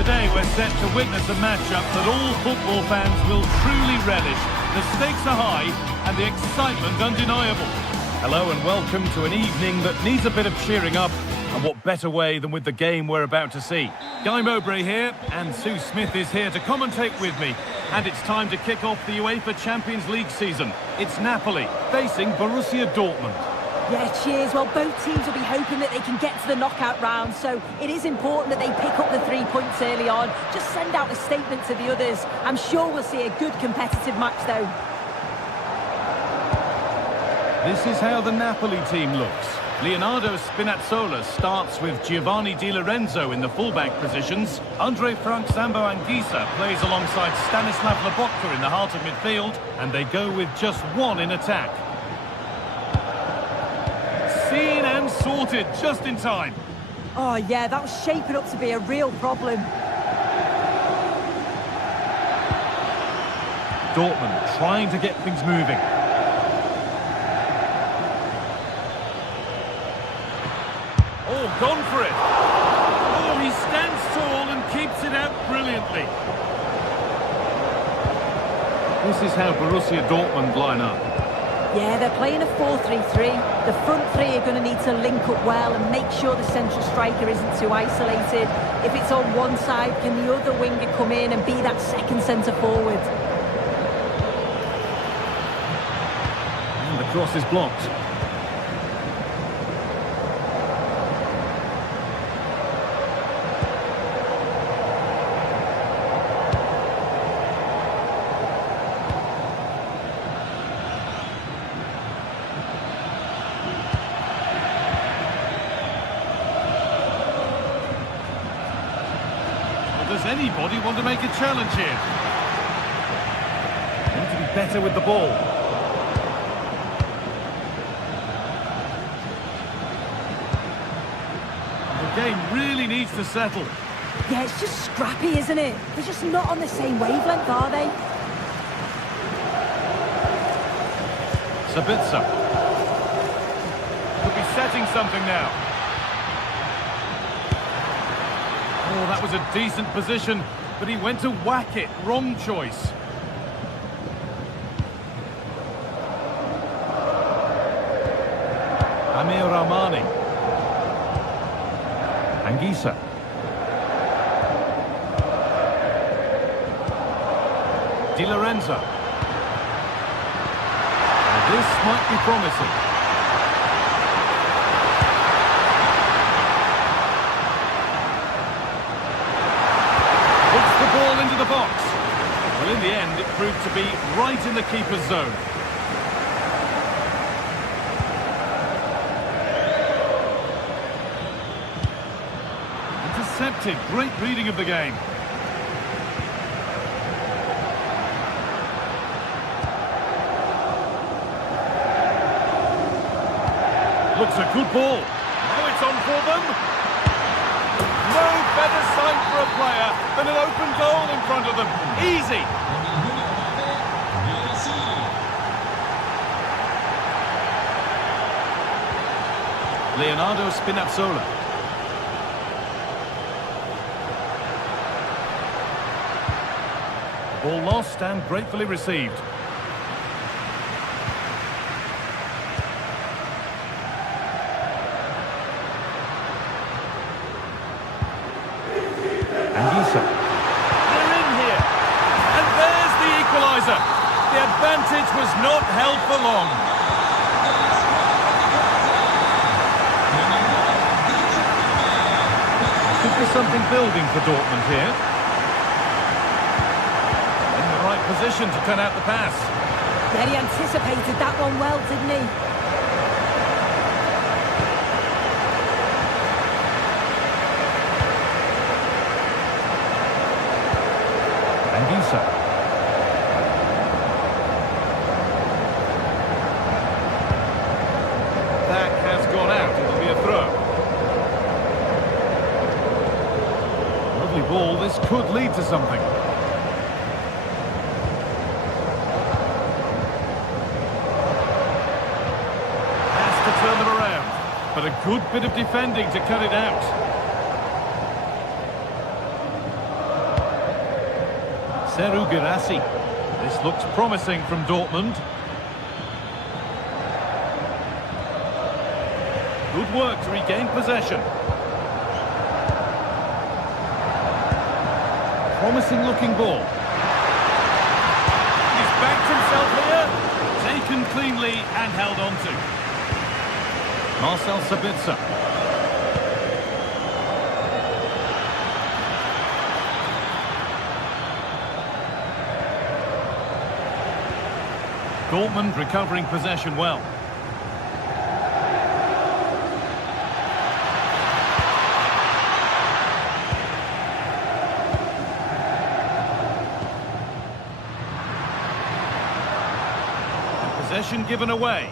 Today we're set to witness a matchup that all football fans will truly relish. The stakes are high and the excitement undeniable. Hello and welcome to an evening that needs a bit of cheering up, and what better way than with the game we're about to see. Guy Mowbray here, and Sue Smith is here to commentate with me. And it's time to kick off the UEFA Champions League season. It's Napoli facing Borussia Dortmund. Yeah, cheers. Well, both teams will be hoping that they can get to the knockout round, so it is important that they pick up the 3 points early on. Just send out a statement to the others. I'm sure we'll see a good competitive match, though. This is how the Napoli team looks. Leonardo Spinazzola starts with Giovanni Di Lorenzo in the fullback positions. Andre Frank Zambo Anguissa plays alongside Stanislav Lobotka in the heart of midfield, and they go with just one in attack. Seen and sorted just in time. Oh, yeah, that was shaping up to be a real problem. Dortmund trying to get things moving. Oh, gone for it. Oh, he stands tall and keeps it out brilliantly. This is how Borussia Dortmund line up. Yeah, they're playing a 4-3-3. The front three are going to need to link up well and make sure the central striker isn't too isolated. If it's on one side, can the other winger come in and be that second centre forward? And the cross is blocked. Does anybody want to make a challenge here? Need to be better with the ball. The game really needs to settle. Yeah, it's just scrappy, isn't it? They're just not on the same wavelength, are they? Sabitzer. Could be setting something now. Oh, that was a decent position, but he went to whack it. Wrong choice. Amir Rahmani. Anguissa. Di Lorenzo. This might be promising. Ball into the box. Well, in the end, it proved to be right in the keeper's zone. Intercepted. Great reading of the game. Looks a good ball. Now it's on for them. No better sight for a player than an open goal in front of them. Easy. Leonardo Spinazzola. Ball lost and gratefully received. Anguissa. They're in here. And there's the equaliser. The advantage was not held for long. Could be something building for Dortmund here. In the right position to turn out the pass. Yeah, he anticipated that one well, didn't he? Anguissa. That has gone out. It'll be a throw. Lovely ball. This could lead to something. Has to turn them around. But a good bit of defending to cut it out. Girassi. This looks promising from Dortmund. Good work to regain possession. Promising looking ball. He's backed himself here. Taken cleanly and held on to. Marcel Sabitzer. Dortmund recovering possession well. Possession given away.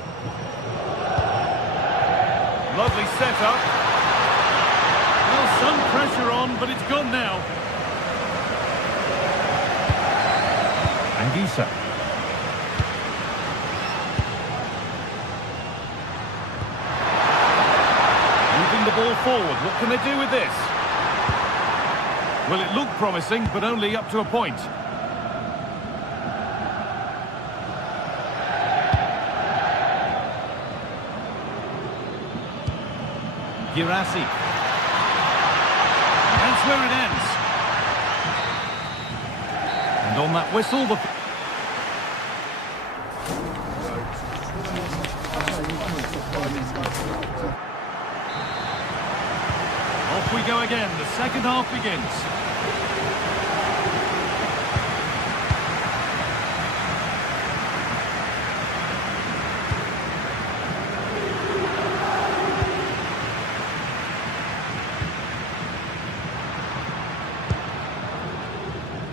Lovely setup. Well, some pressure on, but it's gone now. Anguissa. Moving the ball forward. What can they do with this? Well, it looked promising, but only up to a point. Girassi. That's where it ends. And on that whistle, the... Off we go again. The second half begins.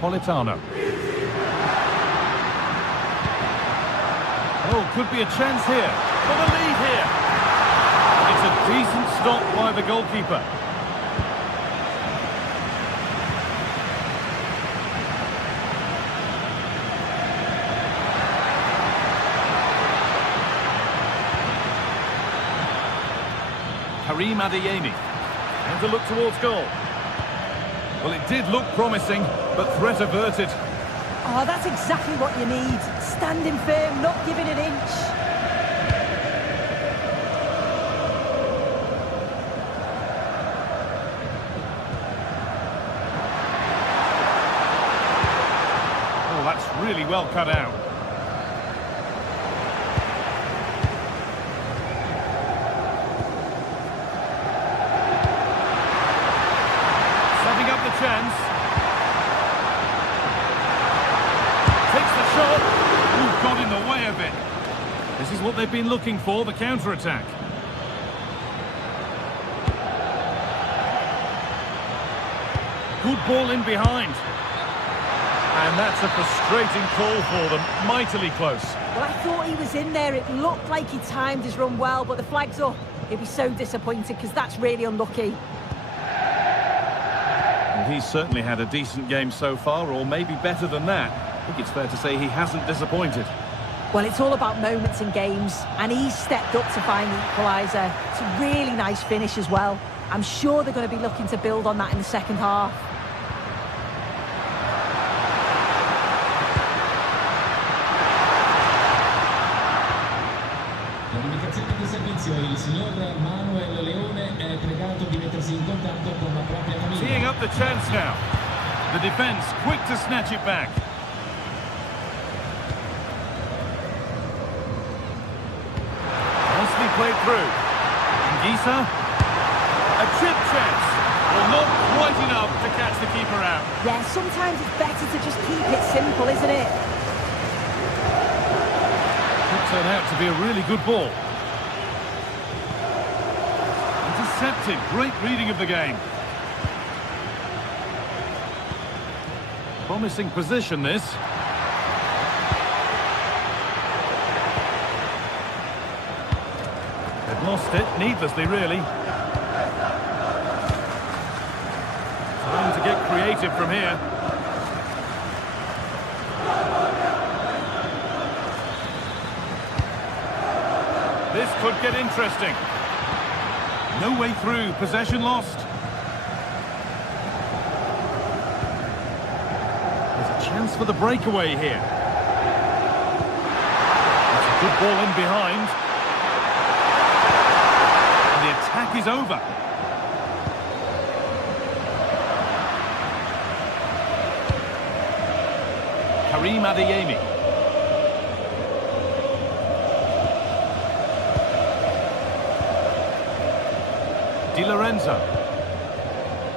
Politano. Oh, could be a chance here. For the lead here. It's a decent stop by the goalkeeper. Karim Adeyemi. And to look towards goal. Well, it did look promising, but threat averted. Oh, that's exactly what you need. Standing firm, not giving an inch. Oh, that's really well cut out. Chance. Takes the shot. Ooh, got in the way of it. This is what they've been looking for, the counter-attack. Good ball in behind. And that's a frustrating call for them. Mightily close. Well, I thought he was in there. It looked like he timed his run well, but the flag's up. He'll be so disappointed because that's really unlucky. He's certainly had a decent game so far, or maybe better than that. I think it's fair to say he hasn't disappointed. Well, it's all about moments in games, and he's stepped up to find the equaliser. It's a really nice finish as well. I'm sure they're going to be looking to build on that in the second half. Teeing up the chance now. The defence quick to snatch it back. Nicely played through. Anguissa. A chip chance. Well, not quite enough to catch the keeper out. Yeah, sometimes it's better to just keep it simple, isn't it? Could turn out to be a really good ball. Intercepted. Great reading of the game. Promising position, this. They've lost it, needlessly, really. Time to get creative from here. This could get interesting. No way through, possession lost. Chance for the breakaway here. That's a good ball in behind. And the attack is over. Karim Adeyemi. Di Lorenzo.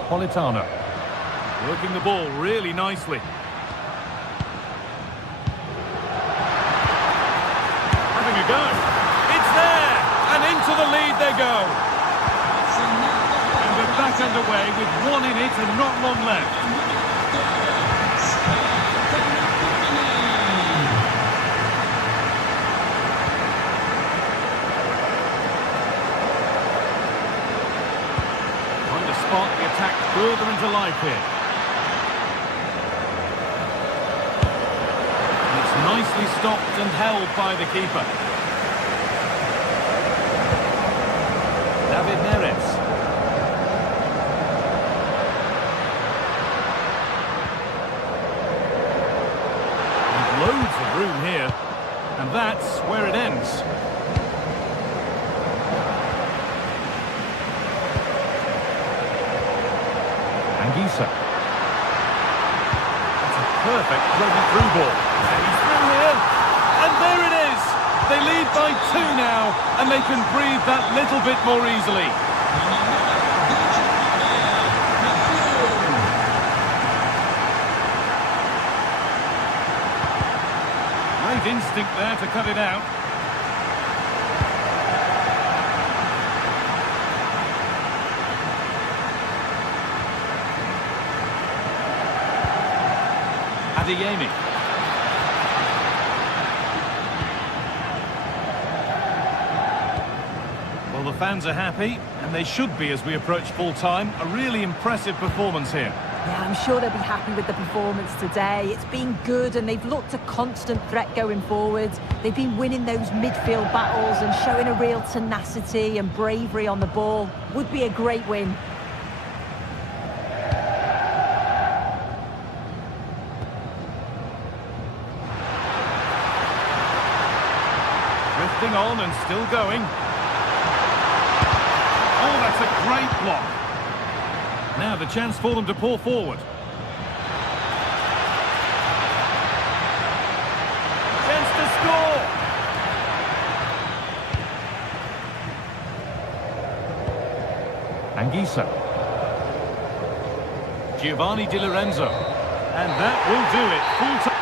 Politano. Working the ball really nicely. Having a go. It's there! And into the lead they go. And we're back underway with one in it and not long left. Spot the attack further into life here. And it's nicely stopped and held by the keeper. David Neres. And loads of room here. And that's where it ends. That's a perfect thrown through ball. And he's through here. And there it is. They lead by 2 now, and they can breathe that little bit more easily. Great instinct there to cut it out. Adeyemi. Well, the fans are happy, and they should be as we approach full time. A really impressive performance here. Yeah, I'm sure they'll be happy with the performance today. It's been good, and they've looked a constant threat going forward. They've been winning those midfield battles and showing a real tenacity and bravery on the ball. Would be a great win. Drifting on and still going. Oh, that's a great block. Now the chance for them to pour forward. Chance to score. Anguissa. Giovanni Di Lorenzo. And that will do it. Full time.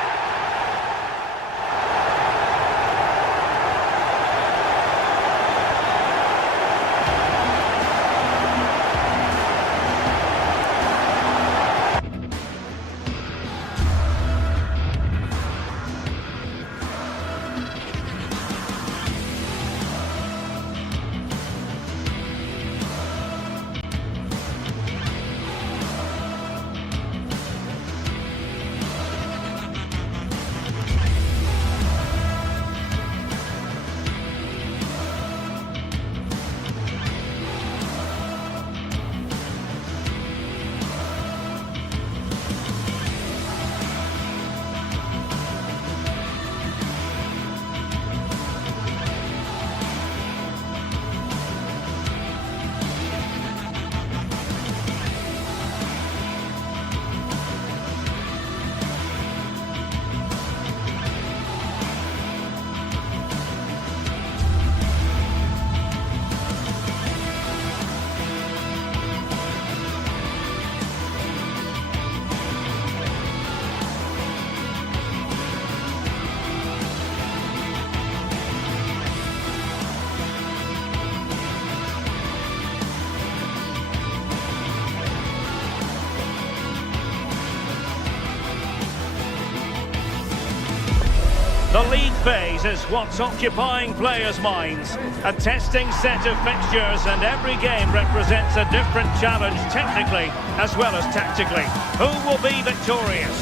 The league phase is what's occupying players' minds. A testing set of fixtures, and every game represents a different challenge technically as well as tactically. Who will be victorious?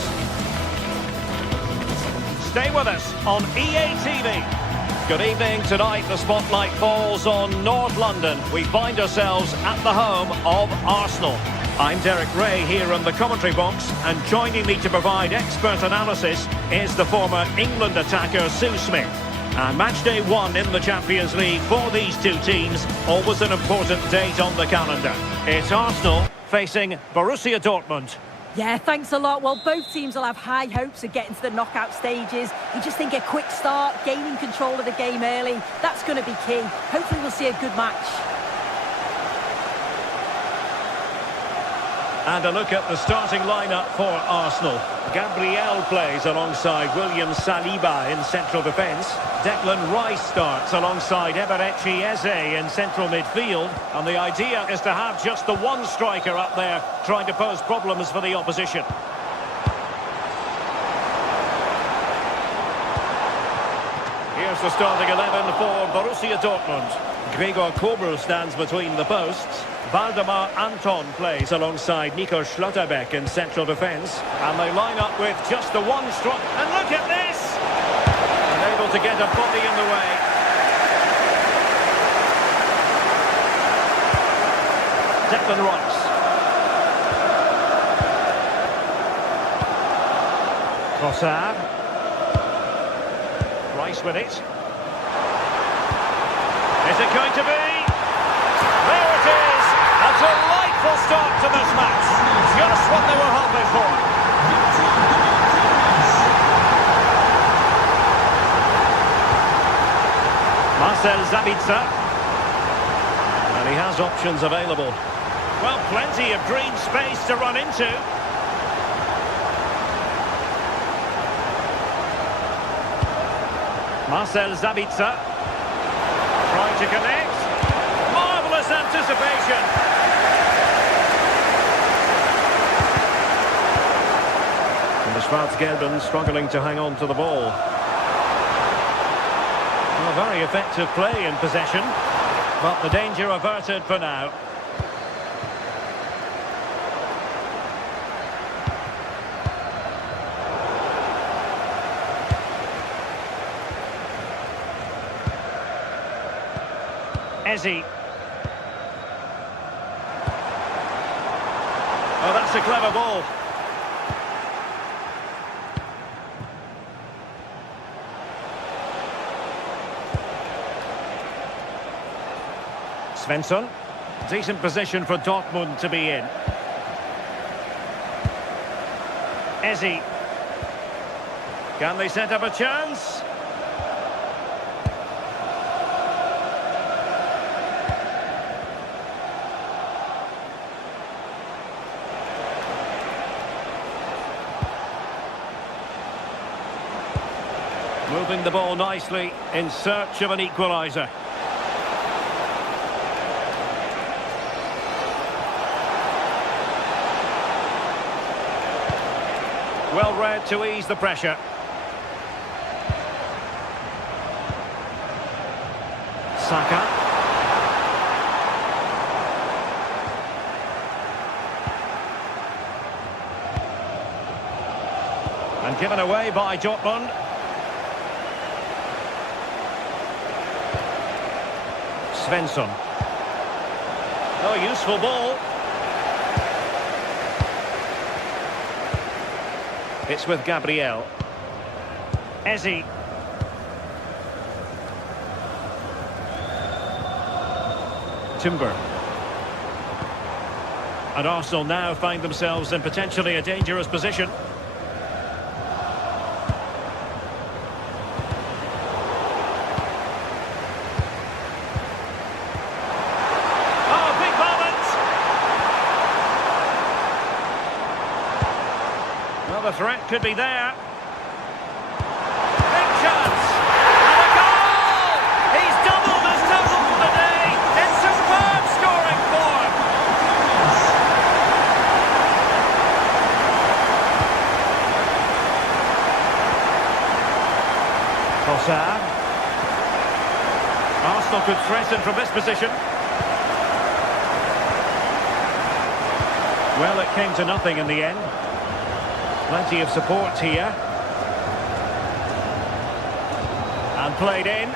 Stay with us on EA TV. Good evening. Tonight the spotlight falls on North London. We find ourselves at the home of Arsenal. I'm Derek Ray here in the commentary box, and joining me to provide expert analysis is the former England attacker Sue Smith. And match day 1 in the Champions League for these two teams, always an important date on the calendar. It's Arsenal facing Borussia Dortmund. Yeah, thanks a lot. Well, both teams will have high hopes of getting to the knockout stages. You just think a quick start, gaining control of the game early, that's going to be key. Hopefully we'll see a good match. And a look at the starting lineup for Arsenal. Gabriel plays alongside William Saliba in central defence. Declan Rice starts alongside Eberechi Eze in central midfield. And the idea is to have just the one striker up there trying to pose problems for the opposition. Here's the starting 11 for Borussia Dortmund. Gregor Kobel stands between the posts. Waldemar Anton plays alongside Nico Schlotterbeck in central defence. And they line up with just the one strike. And look at this! Unable to get a body in the way. Declan Rice. Trossard. Rice with it. Is it going to be? There it is! A delightful start to this match. Just what they were hoping for. Marcel Sabitzer. And he has options available. Well, plenty of green space to run into. Marcel Sabitzer. Trying to connect. Marvellous anticipation. And the Schwarz-Gelben struggling to hang on to the ball. Well, very effective play in possession, but the danger averted for now. Eze. Oh, that's a clever ball. Svensson. Decent position for Dortmund to be in. Eze. Can they set up a chance? Moving the ball nicely in search of an equaliser. Well read to ease the pressure. Saka. And given away by Dortmund. Svensson. Oh, useful ball. It's with Gabriel. Eze. Timber. And Arsenal now find themselves in potentially a dangerous position. The threat could be there. Big chance. And a goal! He's doubled his total for the day in superb scoring form. Trossard. Arsenal could threaten from this position. Well, it came to nothing in the end. Plenty of support here. And played in.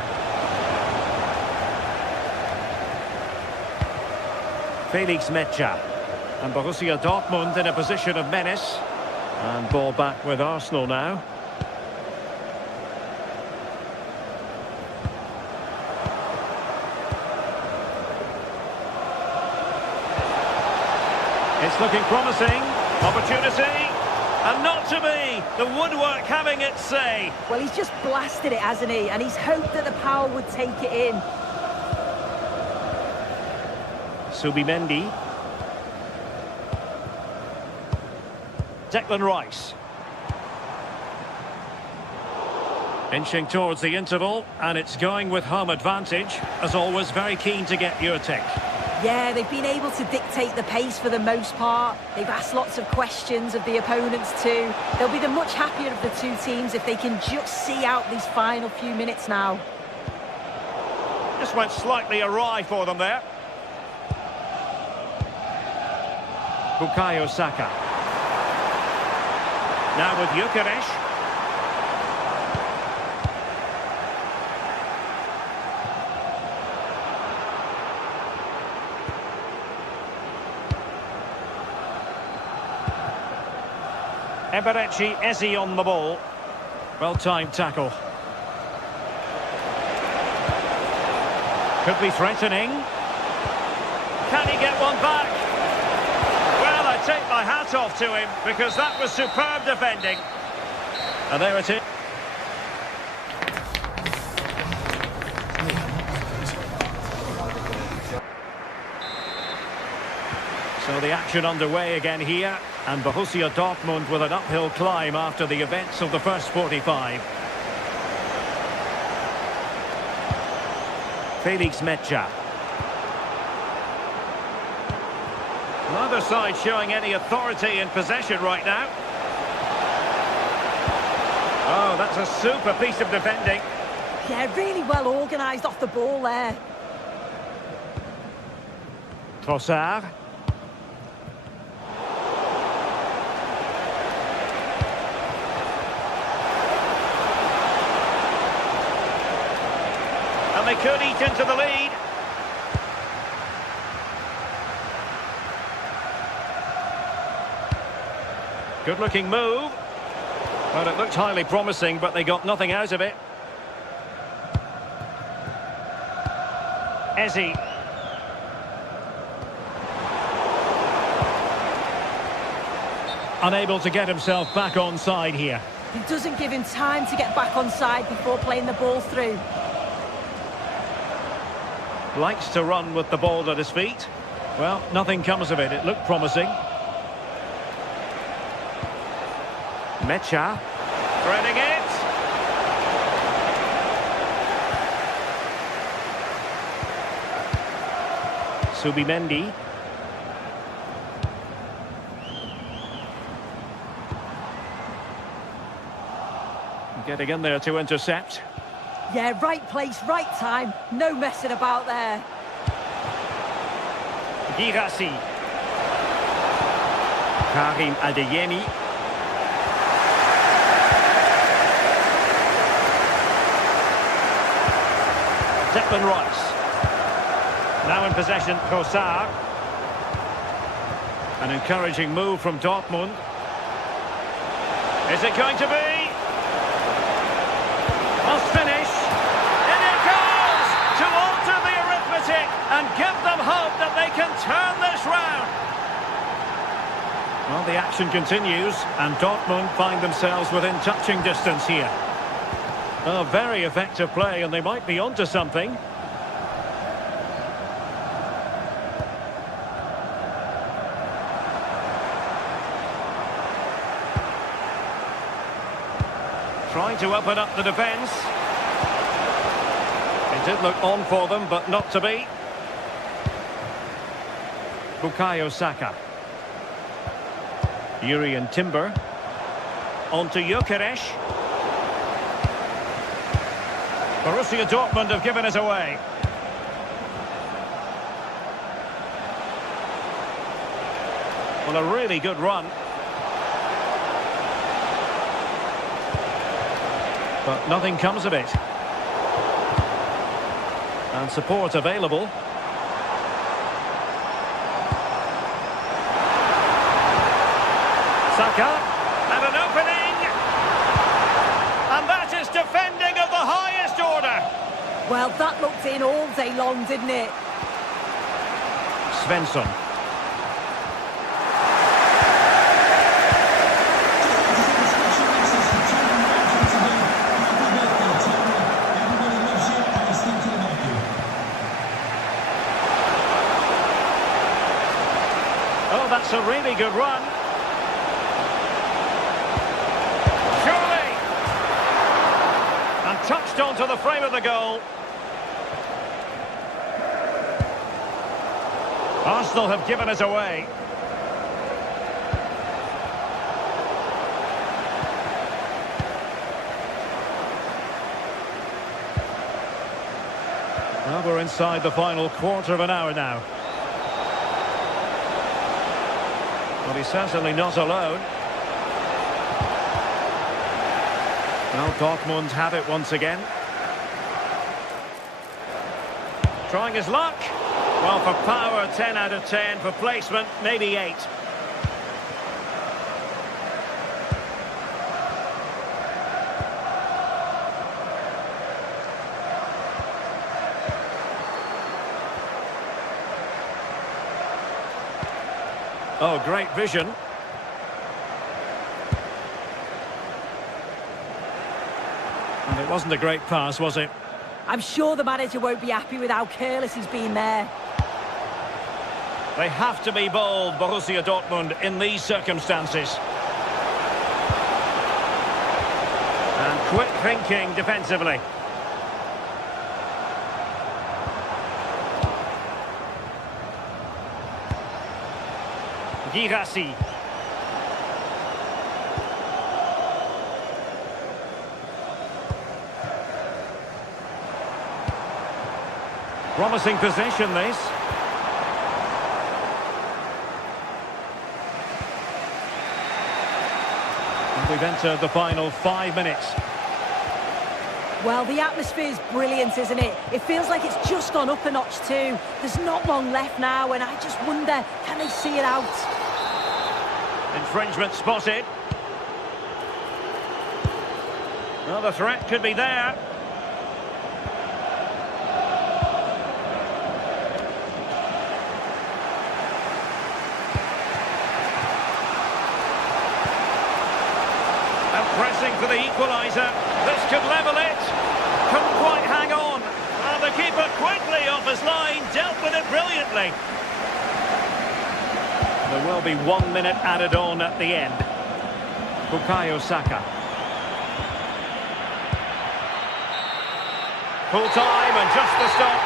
Felix Mecha. And Borussia Dortmund in a position of menace. And ball back with Arsenal now. It's looking promising. Opportunity. And not to be. The woodwork having its say. Well, he's just blasted it, hasn't he? And he's hoped that the power would take it in. Subimendi. Declan Rice. Inching towards the interval, and it's going with home advantage. As always, very keen to get your take. Yeah, they've been able to dictate the pace for the most part. They've asked lots of questions of the opponents too. They'll be the much happier of the two teams if they can just see out these final few minutes now. Just went slightly awry for them there. Bukayo Saka. Now with Gyökeres. Eberechi Eze on the ball. Well-timed tackle. Could be threatening. Can he get one back? Well, I take my hat off to him because that was superb defending. And there it is. So the action underway again here, and Borussia Dortmund with an uphill climb after the events of the first 45. Felix Mecha. Neither side showing any authority in possession right now. Oh, that's a super piece of defending. Yeah, really well organised off the ball there. Trossard. And they could eat into the lead. Good-looking move. Well, it looked highly promising, but they got nothing out of it. Eze. Unable to get himself back onside here. He doesn't give him time to get back onside before playing the ball through. Likes to run with the ball at his feet. Well, nothing comes of it. It looked promising. Mecha. Threading it. Subimendi. Getting in there to intercept. Yeah, right place, right time. No messing about there. Girassi. Karim Adeyemi. Declan Rice. Now in possession, Trossard. An encouraging move from Dortmund. Is it going to be? Must finish. In it goes! To alter the arithmetic and give them hope that they can turn this round. Well, the action continues and Dortmund find themselves within touching distance here. Oh, very effective play, and they might be onto something. Trying to open up the defence. It did look on for them, but not to be. Bukayo Saka. Jurrien Timber. On to Gyökeres. Borussia Dortmund have given it away. Well, a really good run. But nothing comes of it. And support available. Saka, and an opening. And that is defending of the highest order. Well, that looked in all day long, didn't it? Svensson. Oh, that's a really good run. Surely! And touched onto the frame of the goal. Arsenal have given it away. Well, we're inside the final quarter of an hour now. But he's certainly not alone. Well, Dortmund have it once again. Trying his luck. Well, for power, 10 out of 10. For placement, maybe 8. Oh, great vision. And it wasn't a great pass, was it? I'm sure the manager won't be happy with how careless he's been there. They have to be bold, Borussia Dortmund, in these circumstances. And quick thinking defensively. Girassi. Promising position, this. And we've entered the final 5 minutes. Well, the atmosphere's brilliant, isn't it? It feels like it's just gone up a notch too. There's not long left now, and I just wonder, can they see it out? Infringement spotted. Well, the threat could be there. And pressing for the equaliser. This could level it. Couldn't quite hang on. And the keeper quickly off his line, dealt with it brilliantly. There will be 1 minute added on at the end. Bukayo Saka. Full time and just the stop.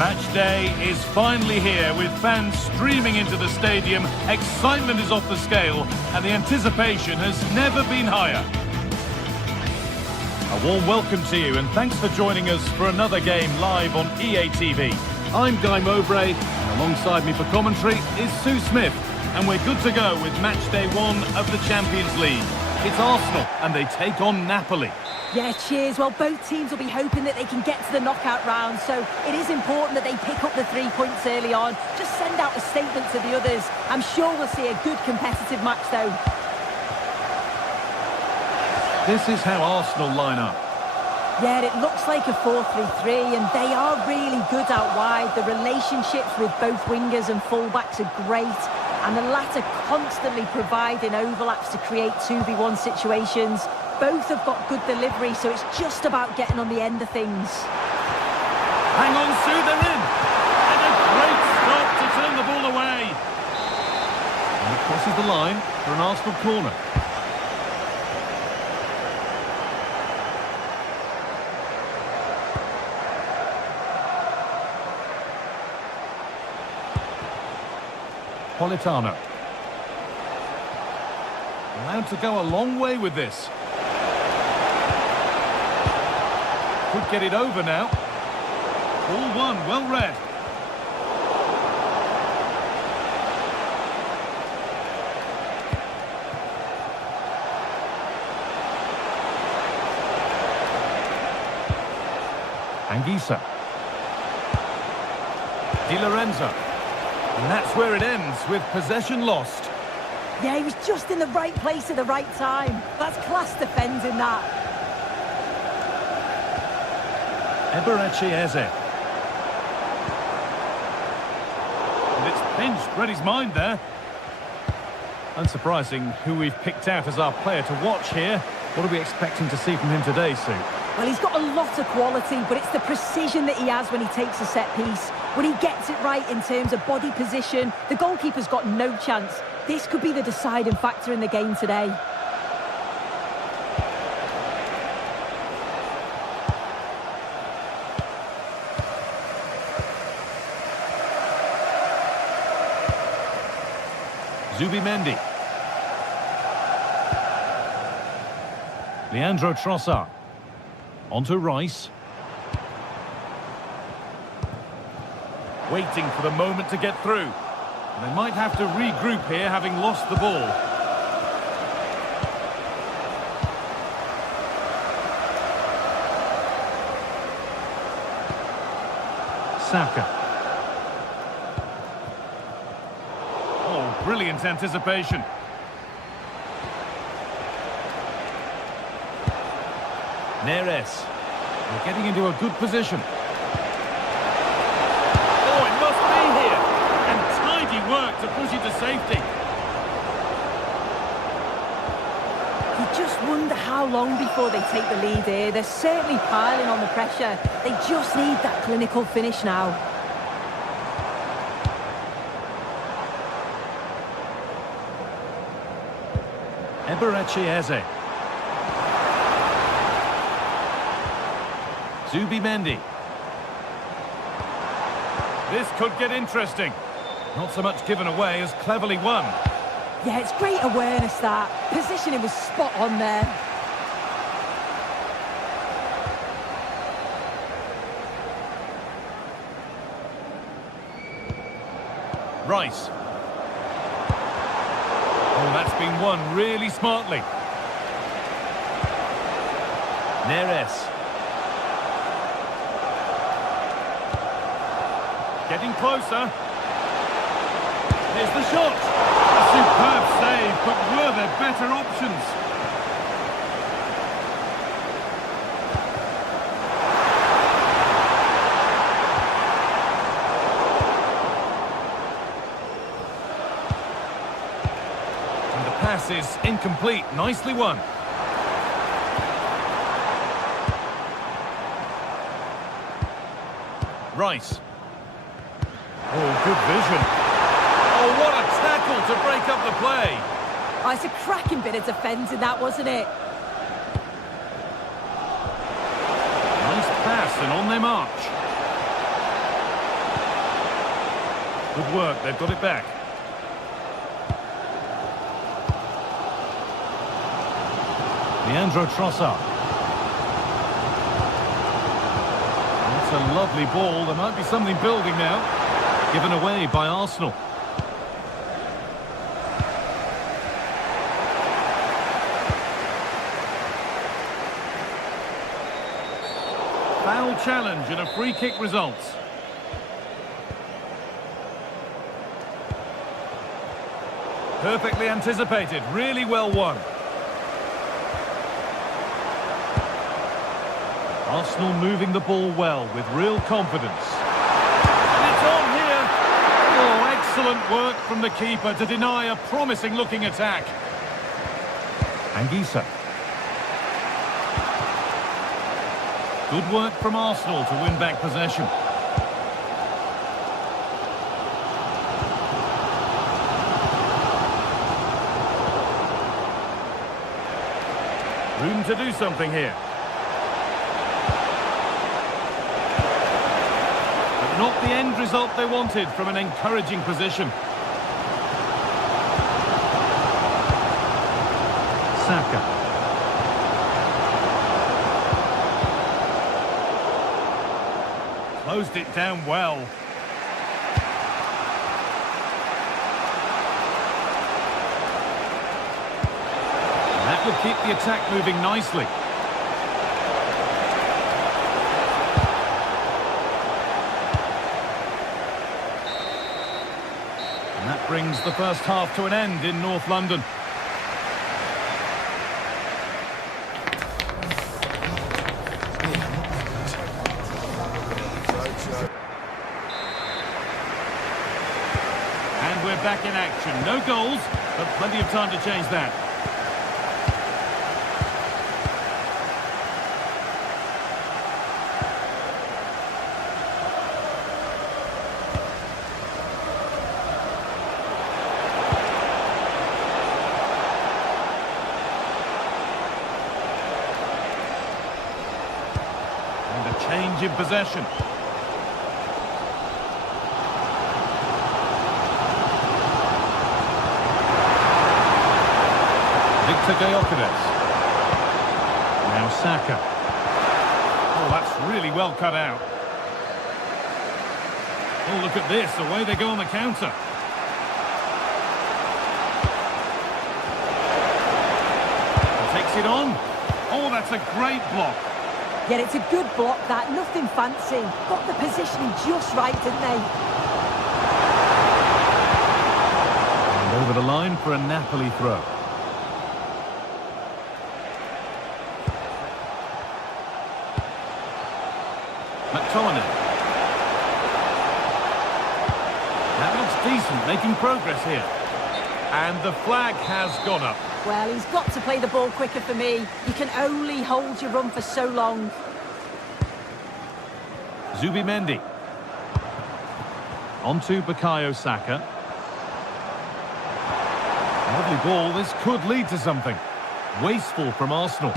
Match day is finally here with fans streaming into the stadium. Excitement is off the scale and the anticipation has never been higher. A warm welcome to you and thanks for joining us for another game live on EA TV. I'm Guy Mowbray and alongside me for commentary is Sue Smith, and we're good to go with match day 1 of the Champions League. It's Arsenal and they take on Napoli. Yeah, cheers. Well, both teams will be hoping that they can get to the knockout round, so it is important that they pick up the 3 points early on. Just send out a statement to the others. I'm sure we'll see a good competitive match, though. This is how Arsenal line up. Yeah, it looks like a 4-3-3, and they are really good out wide. The relationships with both wingers and fullbacks are great, and the latter constantly providing overlaps to create 2v1 situations. Both have got good delivery, so it's just about getting on the end of things. Hang on, Sue, they're in! And a great stop to turn the ball away. And it crosses the line for an Arsenal corner. Politano. Allowed to go a long way with this. Could get it over now. Ball one, well read. Anguissa. Di Lorenzo. And that's where it ends, with possession lost. Yeah, he was just in the right place at the right time. That's class defending that. Eberechi Eze. And it's pinched, read his mind there. Unsurprising who we've picked out as our player to watch here. What are we expecting to see from him today, Sue? Well, he's got a lot of quality, but it's the precision that he has when he takes a set piece. When he gets it right in terms of body position, the goalkeeper's got no chance. This could be the deciding factor in the game today. Zubimendi. Leandro Trossard. Onto Rice. Waiting for the moment to get through. And they might have to regroup here, having lost the ball. Saka. Oh, brilliant anticipation. Neres. They're getting into a good position. Oh, it must be here. And tidy work to push it to safety. You just wonder how long before they take the lead here. They're certainly piling on the pressure. They just need that clinical finish now. Eberechi Eze. Zubimendi. This could get interesting. Not so much given away as cleverly won. Yeah, it's great awareness, that. Positioning was spot on there. Rice. Oh, that's been won really smartly. Neres. Getting closer. Here's the shot. A superb save, but were there better options? And the pass is incomplete. Nicely won. Rice. Oh, good vision. Oh, what a tackle to break up the play. Oh, it's a cracking bit of defending, that, wasn't it? Nice pass and on their march. Good work, they've got it back. Leandro Trossard. That's a lovely ball. There might be something building now. Given away by Arsenal. Foul challenge and a free kick results. Perfectly anticipated, really well won. Arsenal moving the ball well with real confidence. And it's on here. Oh, excellent work from the keeper to deny a promising looking attack. Anguissa. Good work from Arsenal to win back possession. Room to do something here. But not the end result they wanted from an encouraging position. Saka. Closed it down well. And that will keep the attack moving nicely. And that brings the first half to an end in North London. And we're back in action. No goals, but plenty of time to change that. And a change in possession. Now Saka. Oh, that's really well cut out. Oh, look at this. Away they go on the counter. He takes it on. Oh, that's a great block. Yeah, it's a good block, that. Nothing fancy. Got the positioning just right, didn't they? And over the line for a Napoli throw. McTominay. That looks decent, making progress here. And the flag has gone up. Well, he's got to play the ball quicker for me. You can only hold your run for so long. Zubimendi. On to Bukayo Saka. Lovely ball, this could lead to something. Wasteful from Arsenal.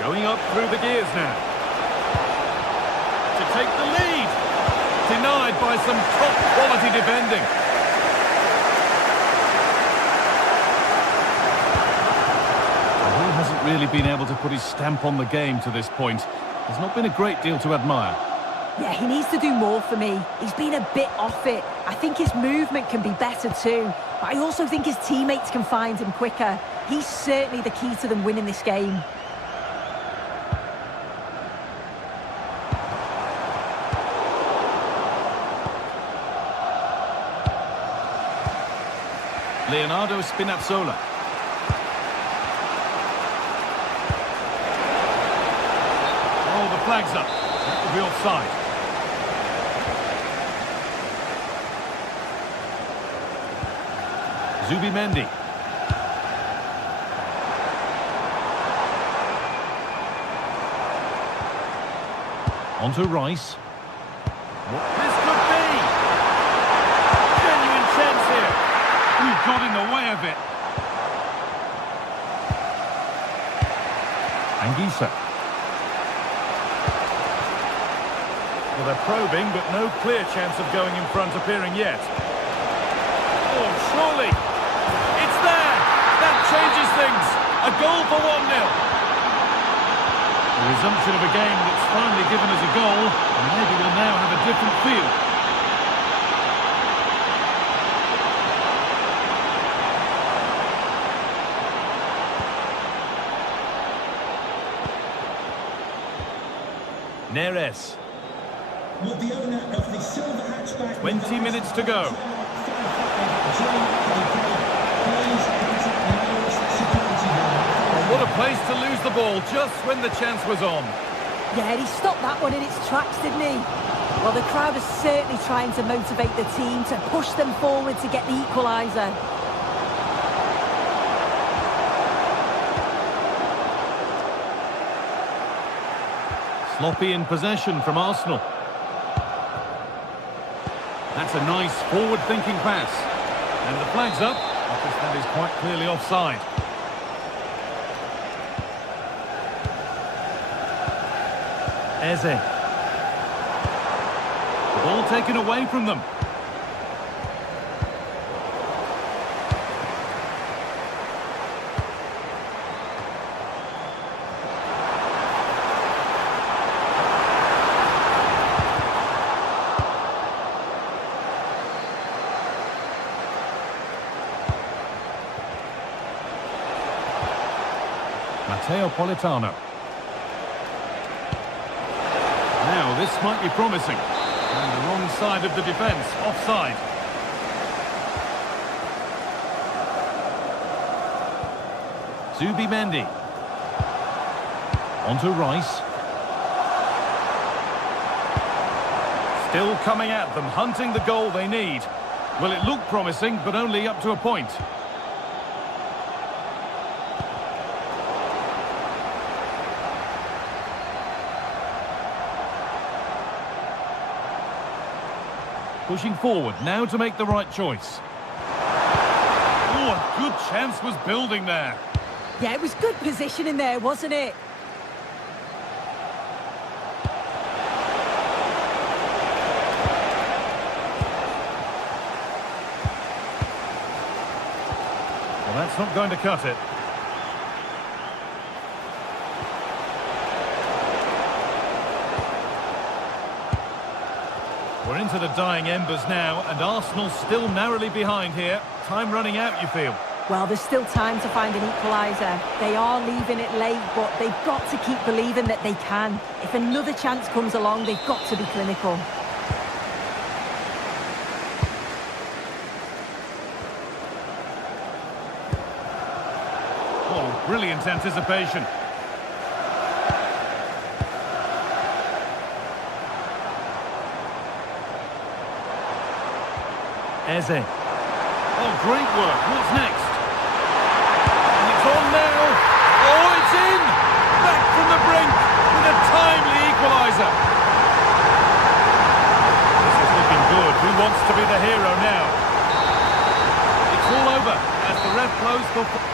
Going up through the gears now. To take the lead. Denied by some top quality defending. Well, he hasn't really been able to put his stamp on the game to this point. There's not been a great deal to admire. Yeah, he needs to do more for me. He's been a bit off it. I think his movement can be better too. But I also think his teammates can find him quicker. He's certainly the key to them winning this game. Leonardo Spinazzola. Oh, the flag's up. That will be offside. Zubimendi. On to Rice. This could be! Genuine chance here. We've got in the way of it. Anguissa. Well, they're probing, but no clear chance of going in front appearing yet. Oh, surely! It's there! That changes things! A goal for 1-0. The resumption of a game that's finally given us a goal, and maybe we'll now have a different feel. Neres. Well, the owner of the silver hatchback 20 minutes to go. What a place to lose the ball just when the chance was on. Yeah, he stopped that one in its tracks, didn't he? Well, the crowd is certainly trying to motivate the team to push them forward to get the equaliser. Sloppy in possession from Arsenal. That's a nice forward-thinking pass. And the flag's up, because that is quite clearly offside. Eze. The ball taken away from them. Politano. Now this might be promising. And the wrong side of the defence, offside. Zubimendi. On to Rice. Still coming at them, hunting the goal they need. Well, it looked promising, but only up to a point. Pushing forward, now to make the right choice. Oh, a good chance was building there. Yeah, it was good positioning there, wasn't it? Well, that's not going to cut it. We're into the dying embers now, and Arsenal still narrowly behind here. Time running out, you feel? Well, there's still time to find an equaliser. They are leaving it late, but they've got to keep believing that they can. If another chance comes along, they've got to be clinical. Oh, brilliant anticipation. Eze. Oh, great work. What's next? And it's on now. Oh, it's in! Back from the brink with a timely equaliser. This is looking good. Who wants to be the hero now? It's all over as the ref blows for...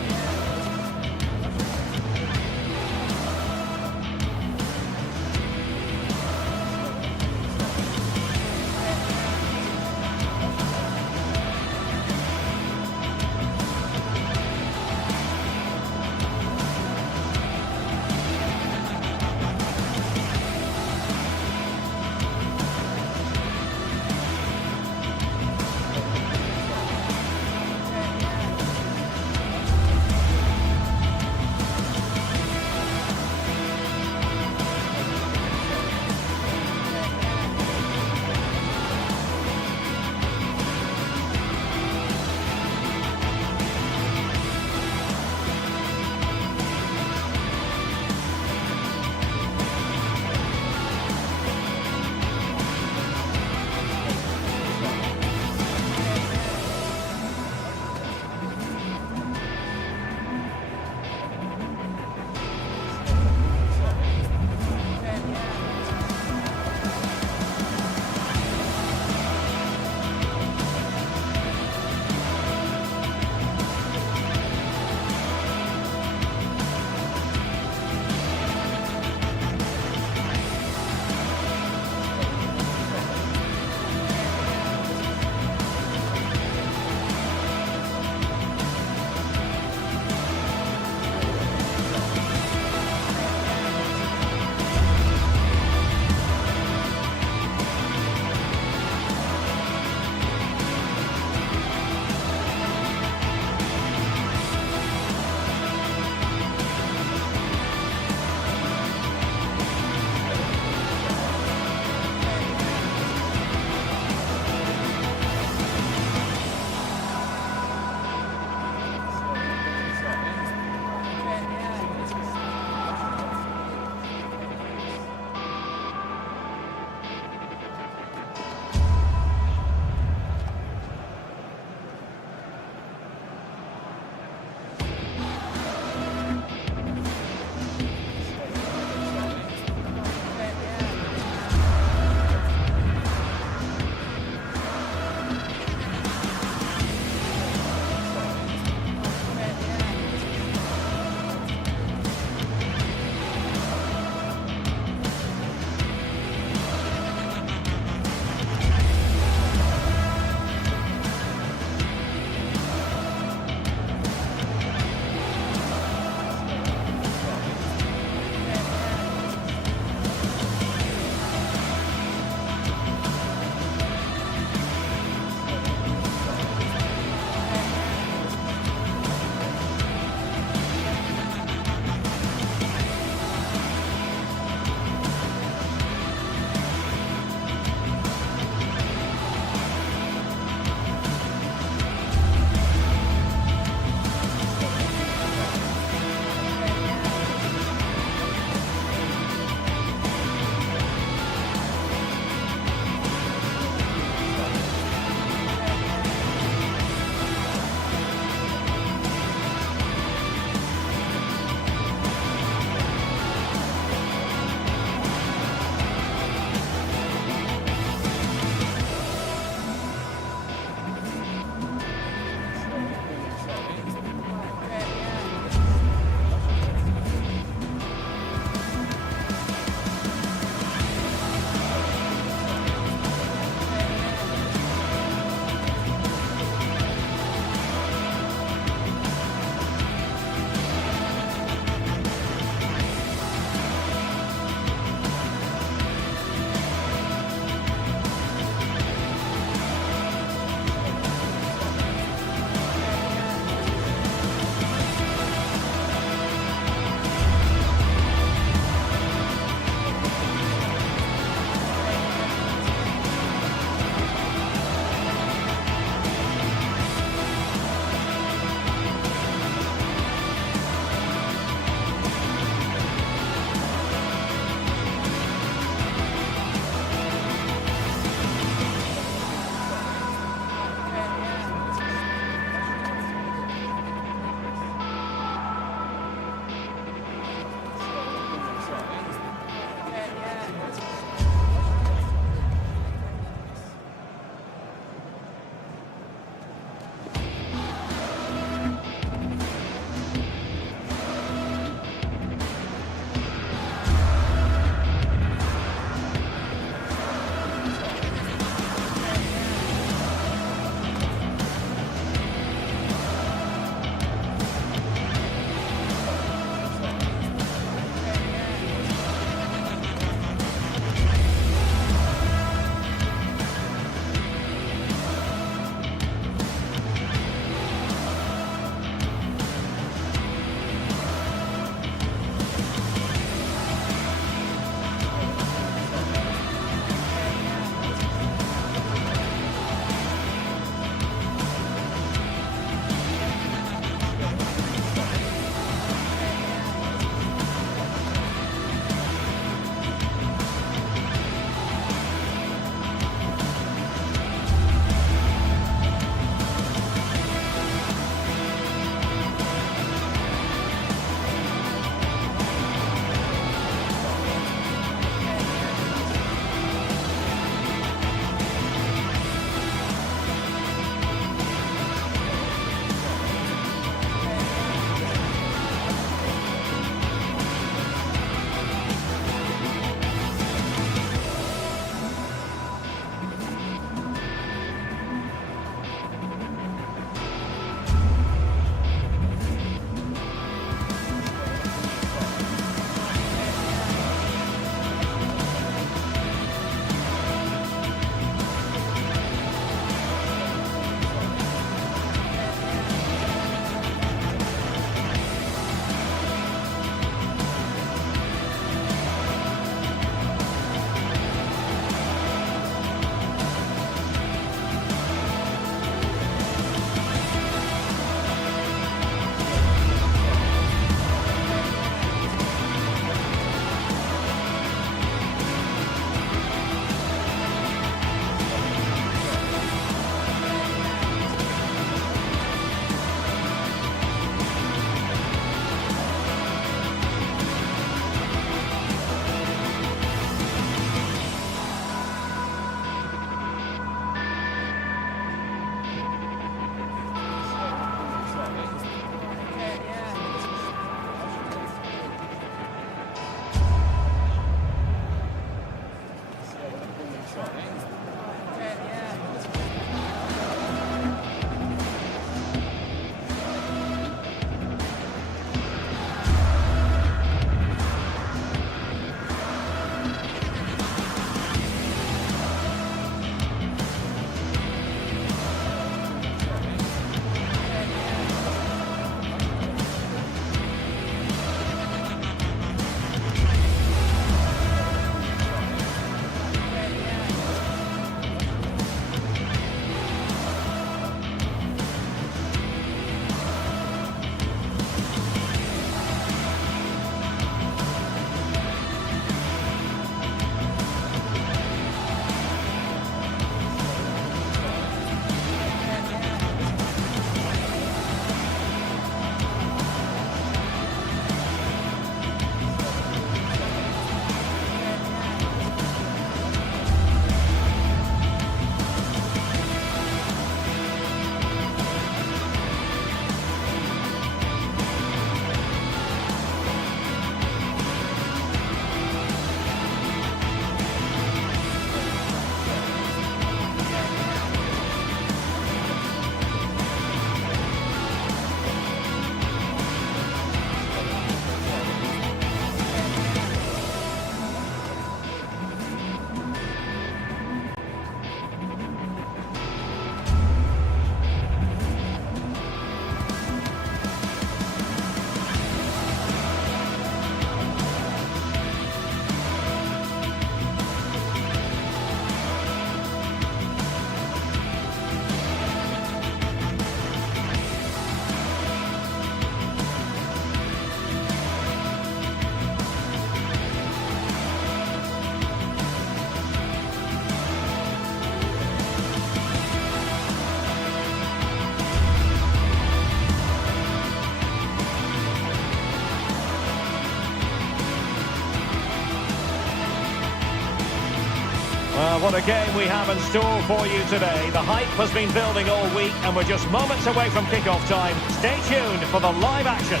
what a game we have in store for you today. The hype has been building all week and we're just moments away from kick-off time. Stay tuned for the live action.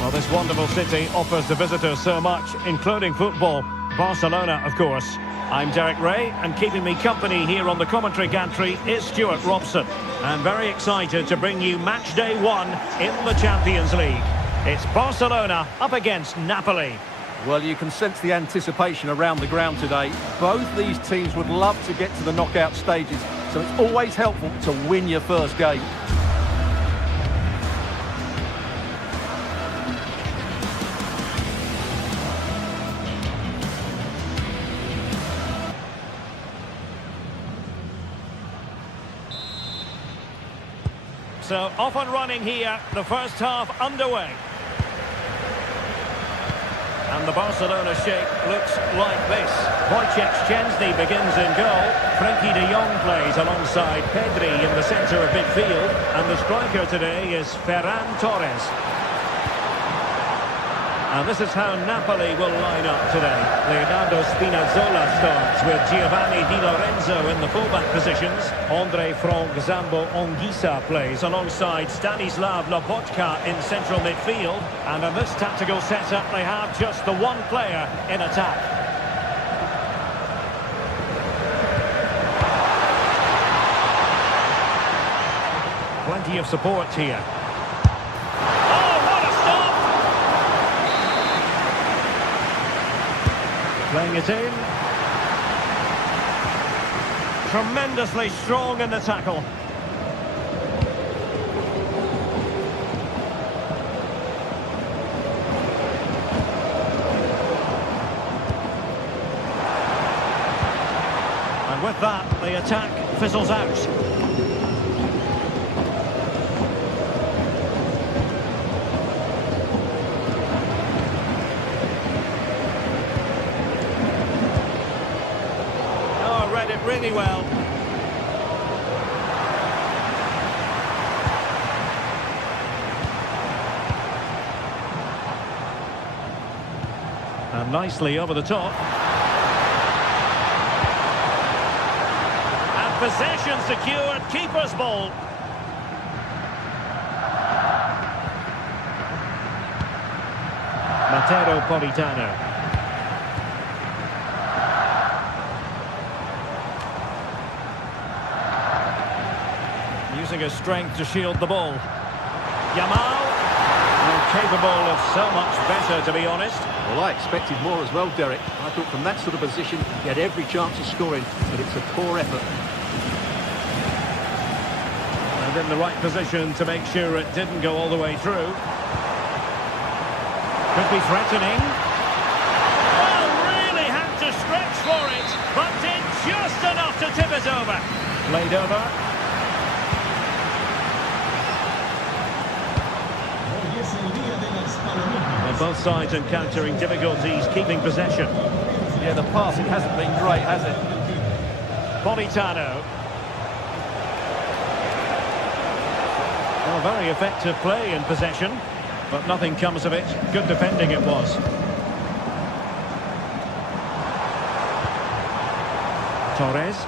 Well, this wonderful city offers the visitors so much, including football. Barcelona, of course. I'm Derek Ray, and keeping me company here on the commentary gantry is Stuart Robson. I'm very excited to bring you match day 1 in the Champions League. It's Barcelona up against Napoli. Well, you can sense the anticipation around the ground today. Both these teams would love to get to the knockout stages, so it's always helpful to win your first game. So off and running here, the first half underway. And the Barcelona shape looks like this. Wojciech Szczęsny begins in goal. Frenkie de Jong plays alongside Pedri in the centre of midfield. And the striker today is Ferran Torres. And this is how Napoli will line up today. Leonardo Spinazzola starts with Giovanni Di Lorenzo in the fullback positions. Andre Frank Zambo Anguissa plays alongside Stanislav Lobotka in central midfield. And in this tactical setup, they have just the one player in attack. Plenty of support here. Playing it in. Tremendously strong in the tackle. And with that, the attack fizzles out. Really well. And nicely over the top. And possession secured, keeper's ball. Matteo Politano. Using his strength to shield the ball. Yamal, capable of so much better, to be honest. Well, I expected more as well, Derek. I thought from that sort of position, he had every chance of scoring, but it's a poor effort. And in the right position to make sure it didn't go all the way through. Could be threatening. Oh, really had to stretch for it, but did just enough to tip it over. Played over. Well, both sides encountering difficulties keeping possession. Yeah, the passing hasn't been great, has it? Politano. Well, very effective play in possession, but nothing comes of it. Good defending it was. Torres.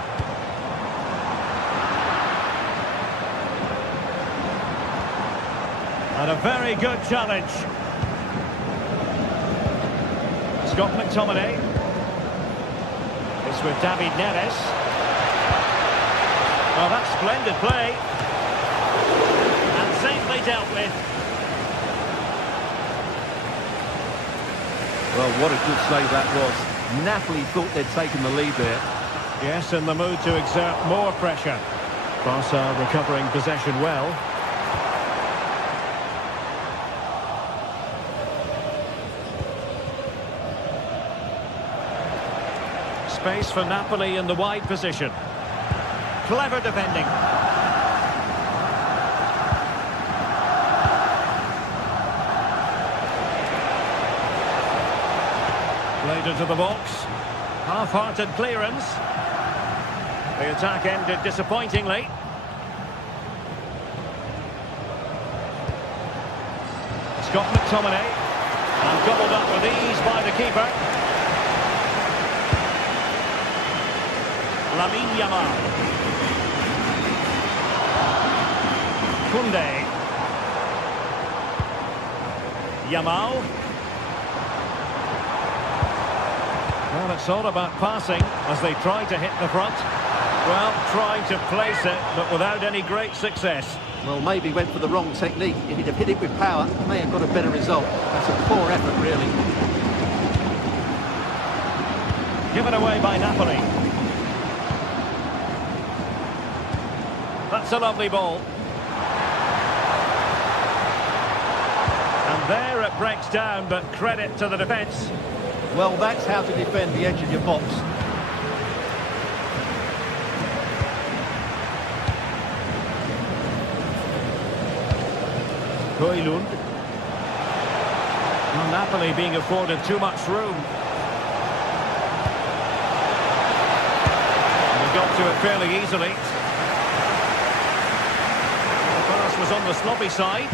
And a very good challenge. Scott McTominay. It's with David Neres. Oh, that's splendid play. And safely dealt with. Well, what a good save that was. Napoli thought they'd taken the lead there. Yes, in the mood to exert more pressure. Barca recovering possession well. Space for Napoli in the wide position. Clever defending. Played into the box. Half-hearted clearance. The attack ended disappointingly. Scott McTominay. And gobbled up with ease by the keeper. Lamine Yamal. Koundé. Yamal. Well, it's all about passing as they try to hit the front. Well, trying to place it, but without any great success. Well, maybe went for the wrong technique. If he'd have hit it with power, may have got a better result. That's a poor effort, really. Given away by Napoli. That's a lovely ball. And there it breaks down, but credit to the defence. Well, that's how to defend the edge of your box. Højlund. Well, Napoli being afforded too much room. And they got to it fairly easily. The pass was on the sloppy side.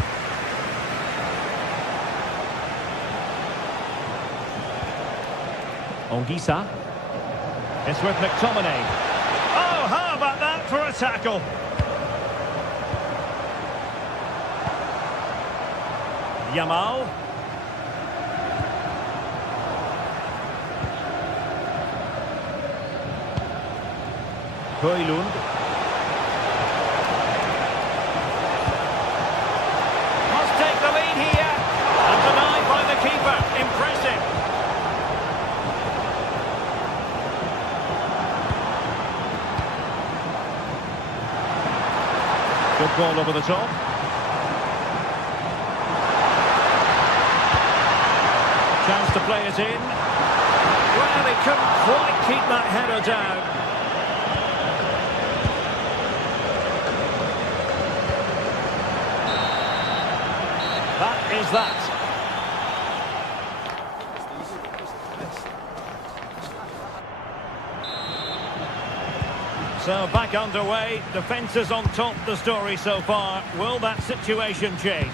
Ongisa. It's with McTominay. Oh, how about that for a tackle? Yamal. Højlund. Must take the lead here. And denied by the keeper. Impressive. Good ball over the top. Chance to play it in. Well, he couldn't quite keep that header down. That is that. So back underway. Defence is on top of the story so far. Will that situation change?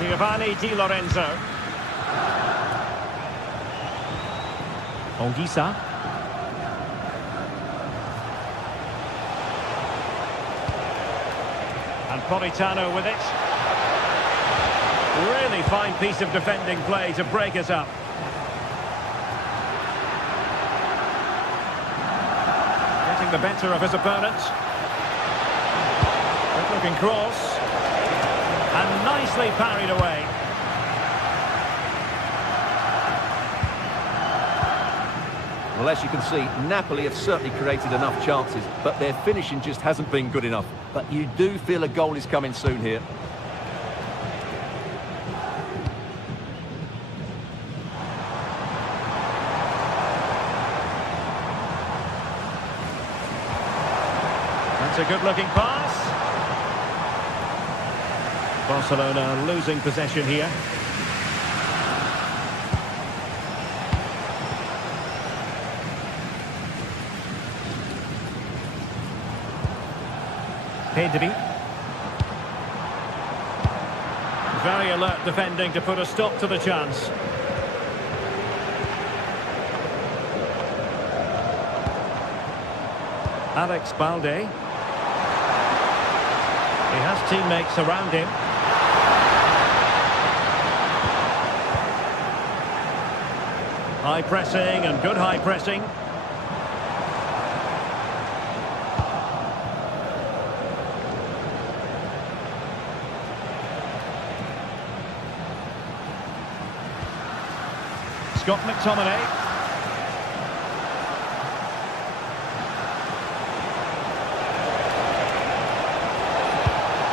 Giovanni Di Lorenzo. Ongisa. And Politano with it. Really fine piece of defending play to break it up. Getting the better of his opponent. Good looking cross. And nicely parried away. Well, as you can see, Napoli have certainly created enough chances, but their finishing just hasn't been good enough. But you do feel a goal is coming soon here. That's a good-looking pass. Barcelona losing possession here. Pedri. Very alert defending to put a stop to the chance. Alex Balde. He has teammates around him. High pressing and good high pressing. Scott McTominay.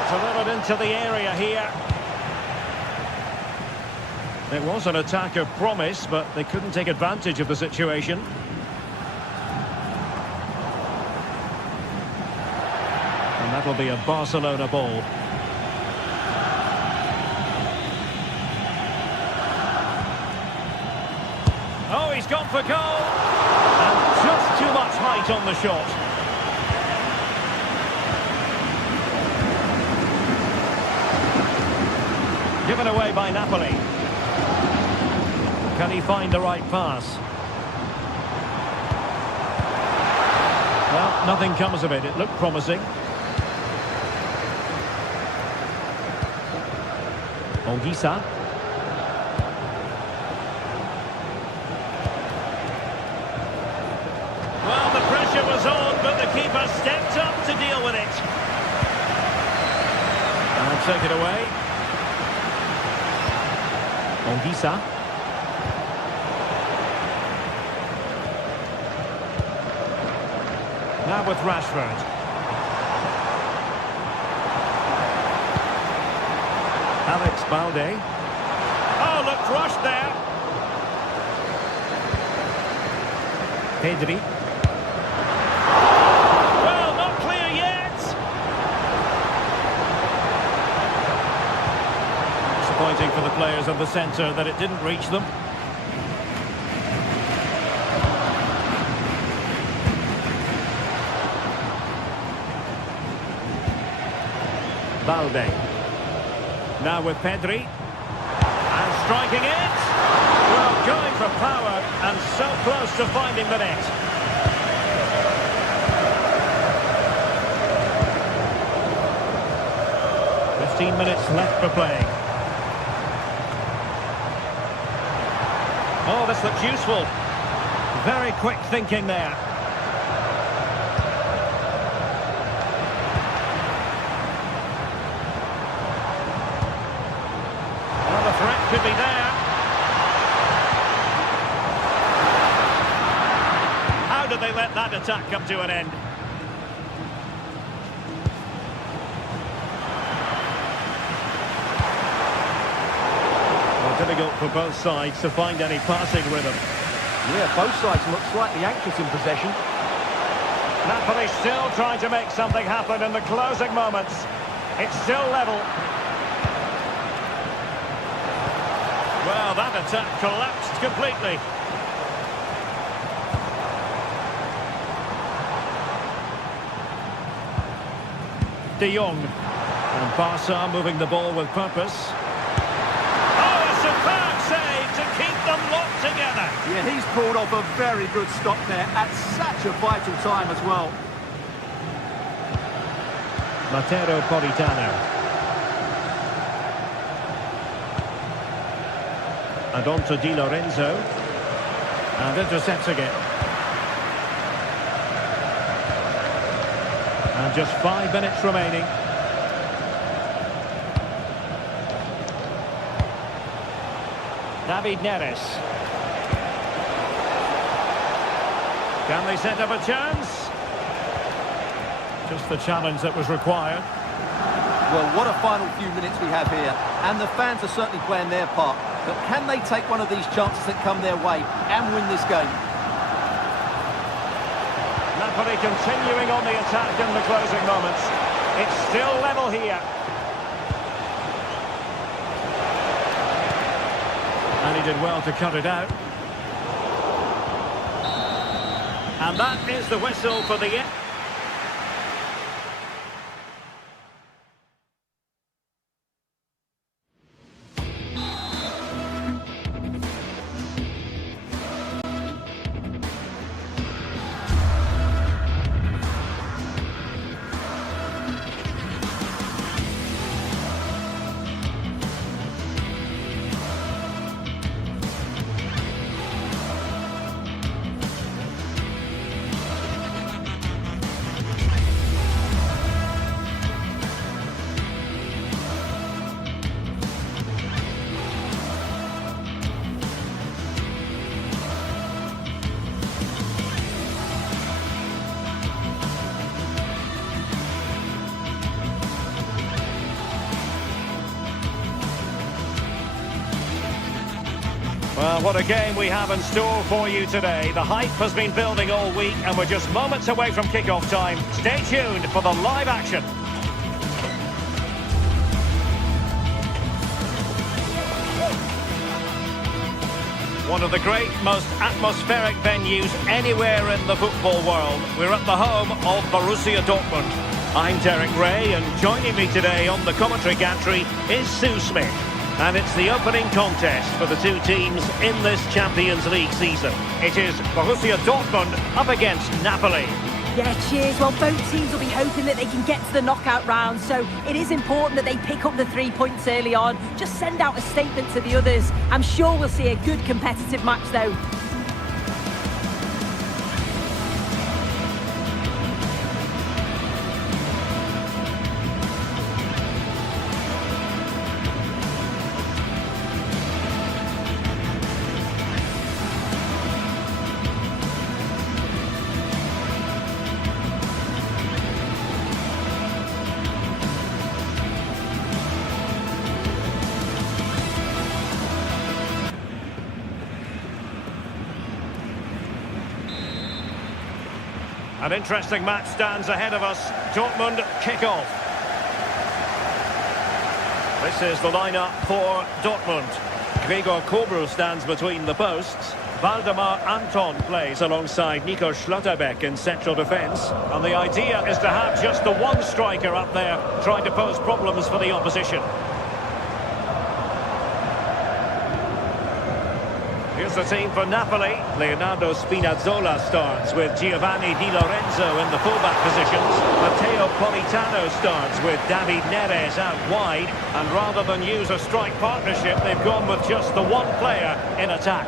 Delivered into the area here. It was an attack of promise, but they couldn't take advantage of the situation. And that'll be a Barcelona ball. Oh, he's gone for goal! And just too much height on the shot. Given away by Napoli. Can he find the right pass? Well, nothing comes of it. It looked promising. Ongisa. Well, the pressure was on, but the keeper stepped up to deal with it. And take it away. Ongisa. Now with Rashford. Alex Balde. Oh, looked rushed there. Pedri. Well, not clear yet. Disappointing for the players of the centre that it didn't reach them. Balde. Now with Pedri. And striking it. Well, going for power and so close to finding the net. "15 minutes left for playing. Oh, this looks useful. Very quick thinking there. Well, the threat could be there. How did they let that attack come to an end? Well, difficult for both sides to find any passing rhythm. Yeah, both sides look slightly anxious in possession. Napoli still trying to make something happen in the closing moments. It's still level. Well, that attack collapsed completely. De Jong. And Barca moving the ball with purpose. Oh, a superb save to keep them locked together. Yeah, he's pulled off a very good stop there at such a vital time as well. Matteo Politano. And on to Di Lorenzo. And intercepts again. And just 5 minutes remaining. David Neres. Can they set up a chance? Just the challenge that was required. Well, what a final few minutes we have here. And the fans are certainly playing their part. But can they take one of these chances that come their way and win this game? Napoli continuing on the attack in the closing moments. It's still level here. And he did well to cut it out. And that is the whistle for the end. Well, what a game we have in store for you today. The hype has been building all week and we're just moments away from kick-off time. Stay tuned for the live action. One of the great, most atmospheric venues anywhere in the football world. We're at the home of Borussia Dortmund. I'm Derek Ray, and joining me today on the commentary gantry is Sue Smith. And it's the opening contest for the two teams in this Champions League season. It is Borussia Dortmund up against Napoli. Yeah, cheers. Well, both teams will be hoping that they can get to the knockout round, so it is important that they pick up the 3 points early on. Just send out a statement to the others. I'm sure we'll see a good competitive match, though. An interesting match stands ahead of us. Dortmund kick-off. This is the lineup for Dortmund. Gregor Kobel stands between the posts. Waldemar Anton plays alongside Nico Schlotterbeck in central defence. And the idea is to have just the one striker up there trying to pose problems for the opposition. Here's the team for Napoli. Leonardo Spinazzola starts with Giovanni Di Lorenzo in the fullback positions. Matteo Politano starts with David Neres out wide. And rather than use a strike partnership, they've gone with just the one player in attack.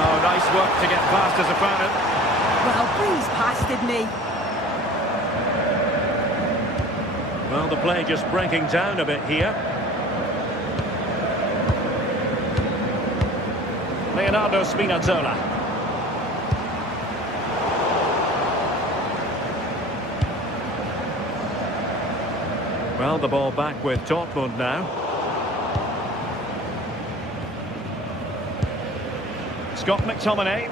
Oh, nice work to get past his opponent. Well, breeze past, didn't he? Well, the play just breaking down a bit here. Leonardo Spinazzola. Well, the ball back with Dortmund now. Scott McTominay.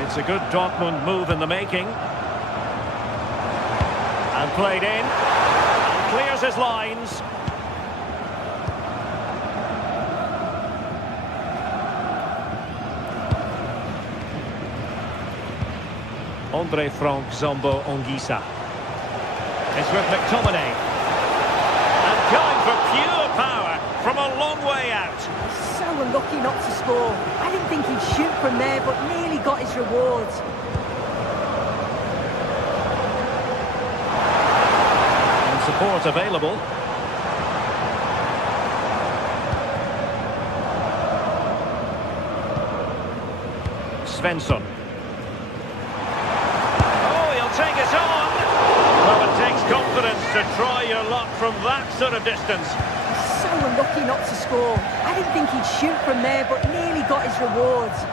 It's a good Dortmund move in the making. And played in. And clears his lines. Andre Frank Zombo Ongisa. It's with McTominay. And going for pure power from a long way out. So unlucky not to score. I didn't think he'd shoot from there, but nearly got his rewards. And support available. Svensson. Oh, he'll take it on. Well, it takes confidence to try your luck from that sort of distance. So unlucky not to score. I didn't think he'd shoot from there, but nearly got his rewards.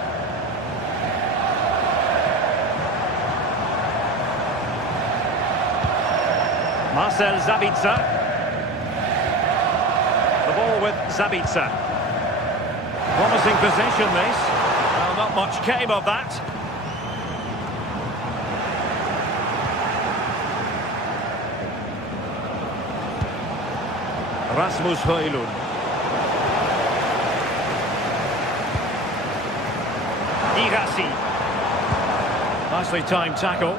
Marcel Sabitzer. The ball with Sabitzer. Promising possession, this. Well, not much came of that. Rasmus Højlund. Irassi. Nicely timed tackle.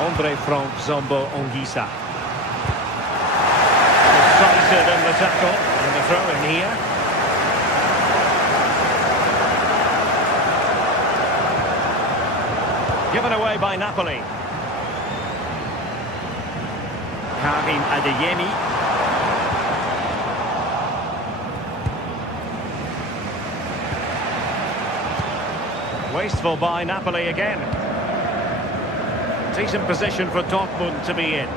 Andre Frank Zombo Ongisa. Decisive in the tackle. And the throw in here. Given away by Napoli. Karim Adeyemi. Wasteful by Napoli again. Decent position for Dortmund to be in.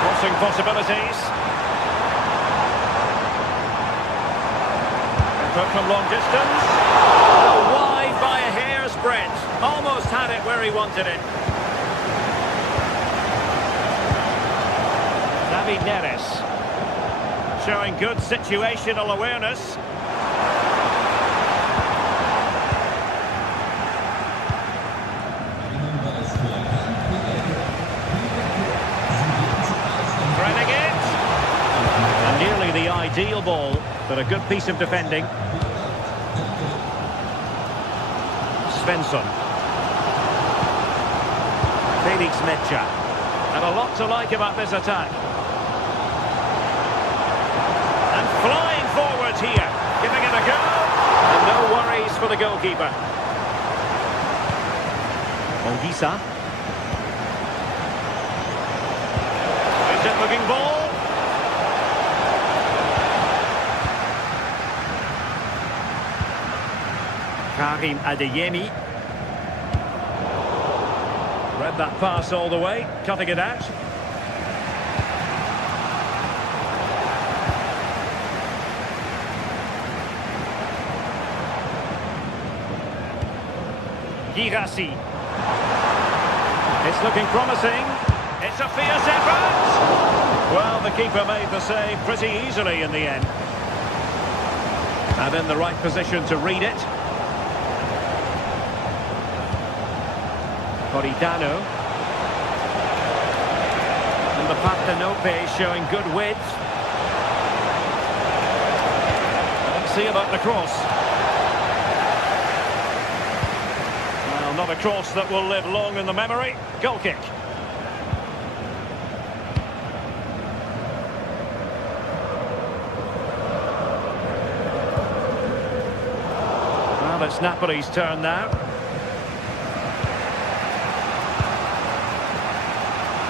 Crossing possibilities. Effort from long distance. Oh, wide by a hair's breadth. Almost had it where he wanted it. David Neres. Showing good situational awareness. But a good piece of defending. Svensson. Felix Mecha. And a lot to like about this attack. And flying forwards here. Giving it a go. And no worries for the goalkeeper. Ongisa. Is it looking ball? Karim Adeyemi. Read that pass all the way, cutting it out. Girassi. It's looking promising. It's a fierce effort. Well, the keeper made the save pretty easily in the end. And in the right position to read it. Corridano. And the Partenope showing good width. Let's see about the cross. Well, not a cross that will live long in the memory. Goal kick. Well, it's Napoli's turn now.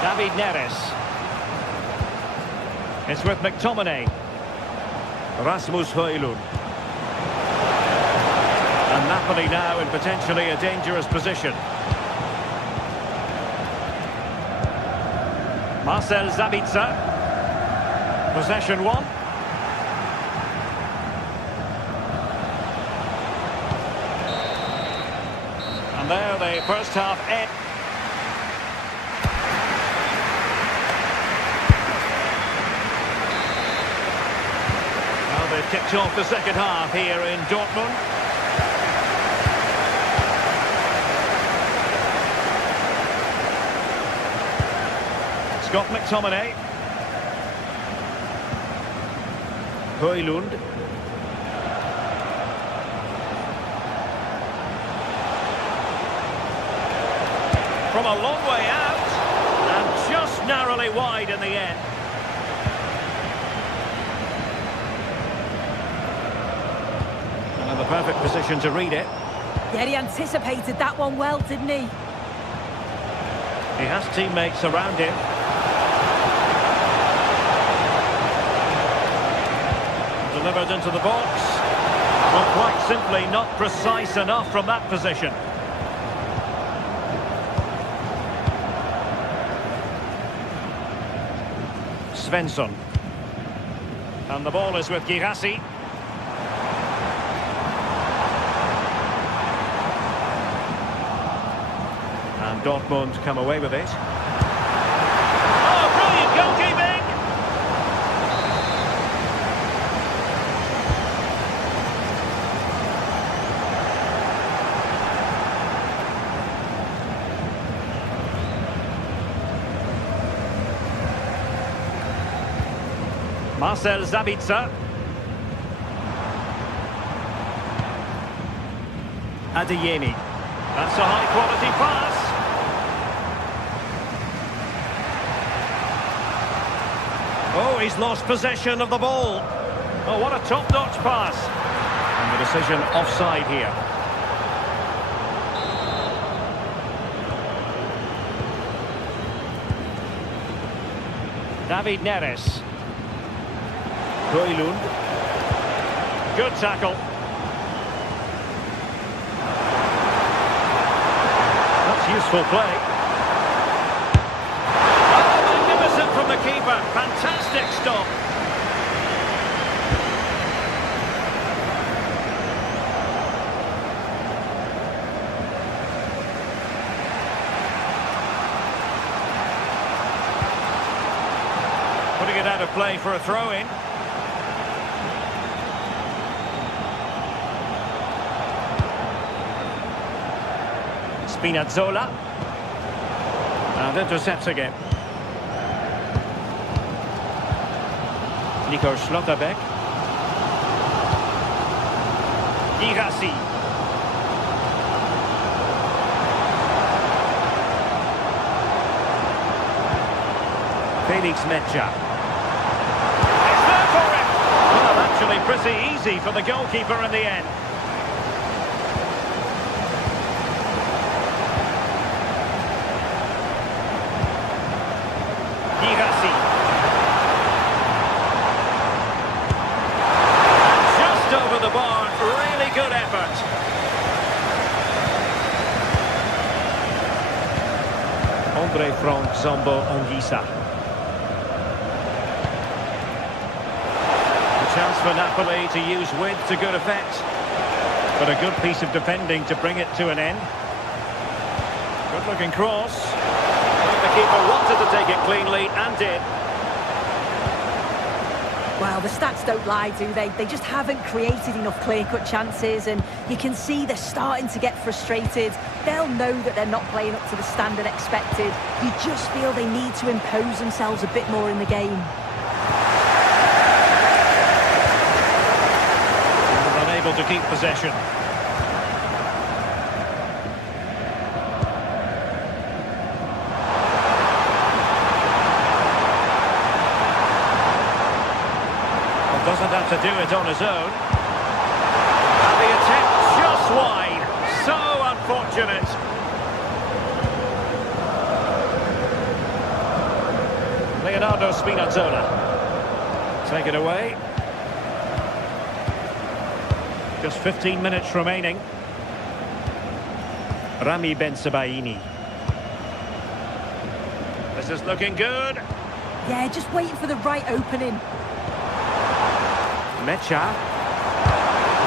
David Neres. It's with McTominay. Rasmus Højlund. And Napoli now in potentially a dangerous position. Marcel Sabitzer. Possession one. And there the first half ends. They've kicked off the second half here in Dortmund. Scott McTominay. Højlund. From a long way out, and just narrowly wide in the end. And the perfect position to read it. Yeah, he anticipated that one well, didn't he? He has teammates around him. Delivered into the box. Well, quite simply not precise enough from that position. Svensson. And the ball is with Girassi. And Dortmund come away with it. Oh, brilliant goalkeeping! Marcel Sabitzer. Adeyemi. That's a high-quality pass. Oh, he's lost possession of the ball. Oh, what a top-notch pass. And the decision offside here. David Neres. Højlund. Good tackle. That's useful play. From the keeper, fantastic stop. Putting it out of play for a throw-in. Spinazzola. And intercepts again. Nico Schlotterbeck. Girassi. Felix Mecha. It's there for him! Well, actually pretty easy for the goalkeeper in the end. Girassi. Just over the bar, really good effort. Andre Frank Zombo Ongisa. Chance for Napoli to use width to good effect. But a good piece of defending to bring it to an end. Good looking cross. The keeper wanted to take it cleanly and did. Well, the stats don't lie, do they? They just haven't created enough clear-cut chances, and you can see they're starting to get frustrated. They'll know that they're not playing up to the standard expected. You just feel they need to impose themselves a bit more in the game. To keep possession. Well, doesn't have to do it on his own. And the attempt just wide. So unfortunate. Leonardo Spinazzola. Take it away. Just 15 minutes remaining. Rami Bensebaini. This is looking good. Yeah, just waiting for the right opening. Mecha.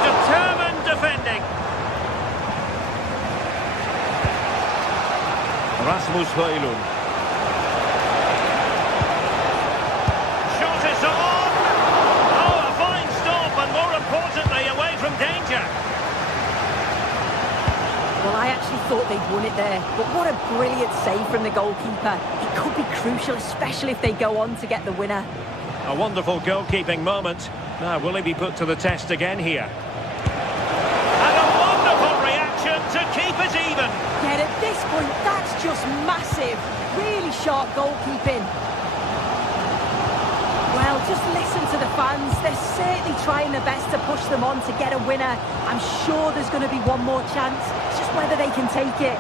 Determined defending. Rasmus Højlund. Shot is on. Oh, a fine stop, and more importantly, away from danger. Well, I actually thought they'd won it there, but what a brilliant save from the goalkeeper. It could be crucial, especially if they go on to get the winner. A wonderful goalkeeping moment. Now, will he be put to the test again here? And a wonderful reaction to keep it even. Yet at this point, that's just massive. Really sharp goalkeeping. Well, just listen to the fans. They're certainly trying their best to push them on to get a winner. I'm sure there's going to be one more chance. It's just whether they can take it.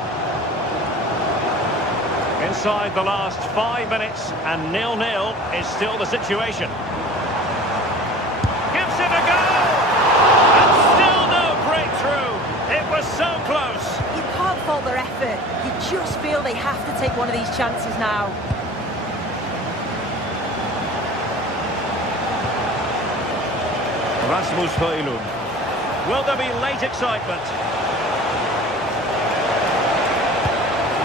Inside the last 5 minutes, and 0-0 is still the situation. Gives it a go! And still no breakthrough. It was so close. You can't fault their effort. You just feel they have to take one of these chances now. Rasmus Højlund. Will there be late excitement?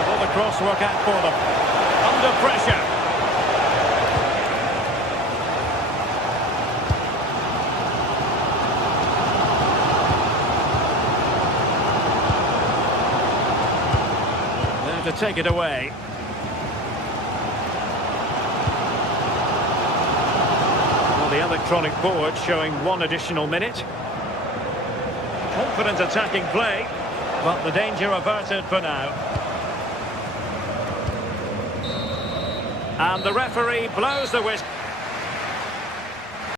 Will the cross work out for them? Under pressure. There to take it away. The electronic board showing 1 additional minute. Confident attacking play, but the danger averted for now. And the referee blows the whistle.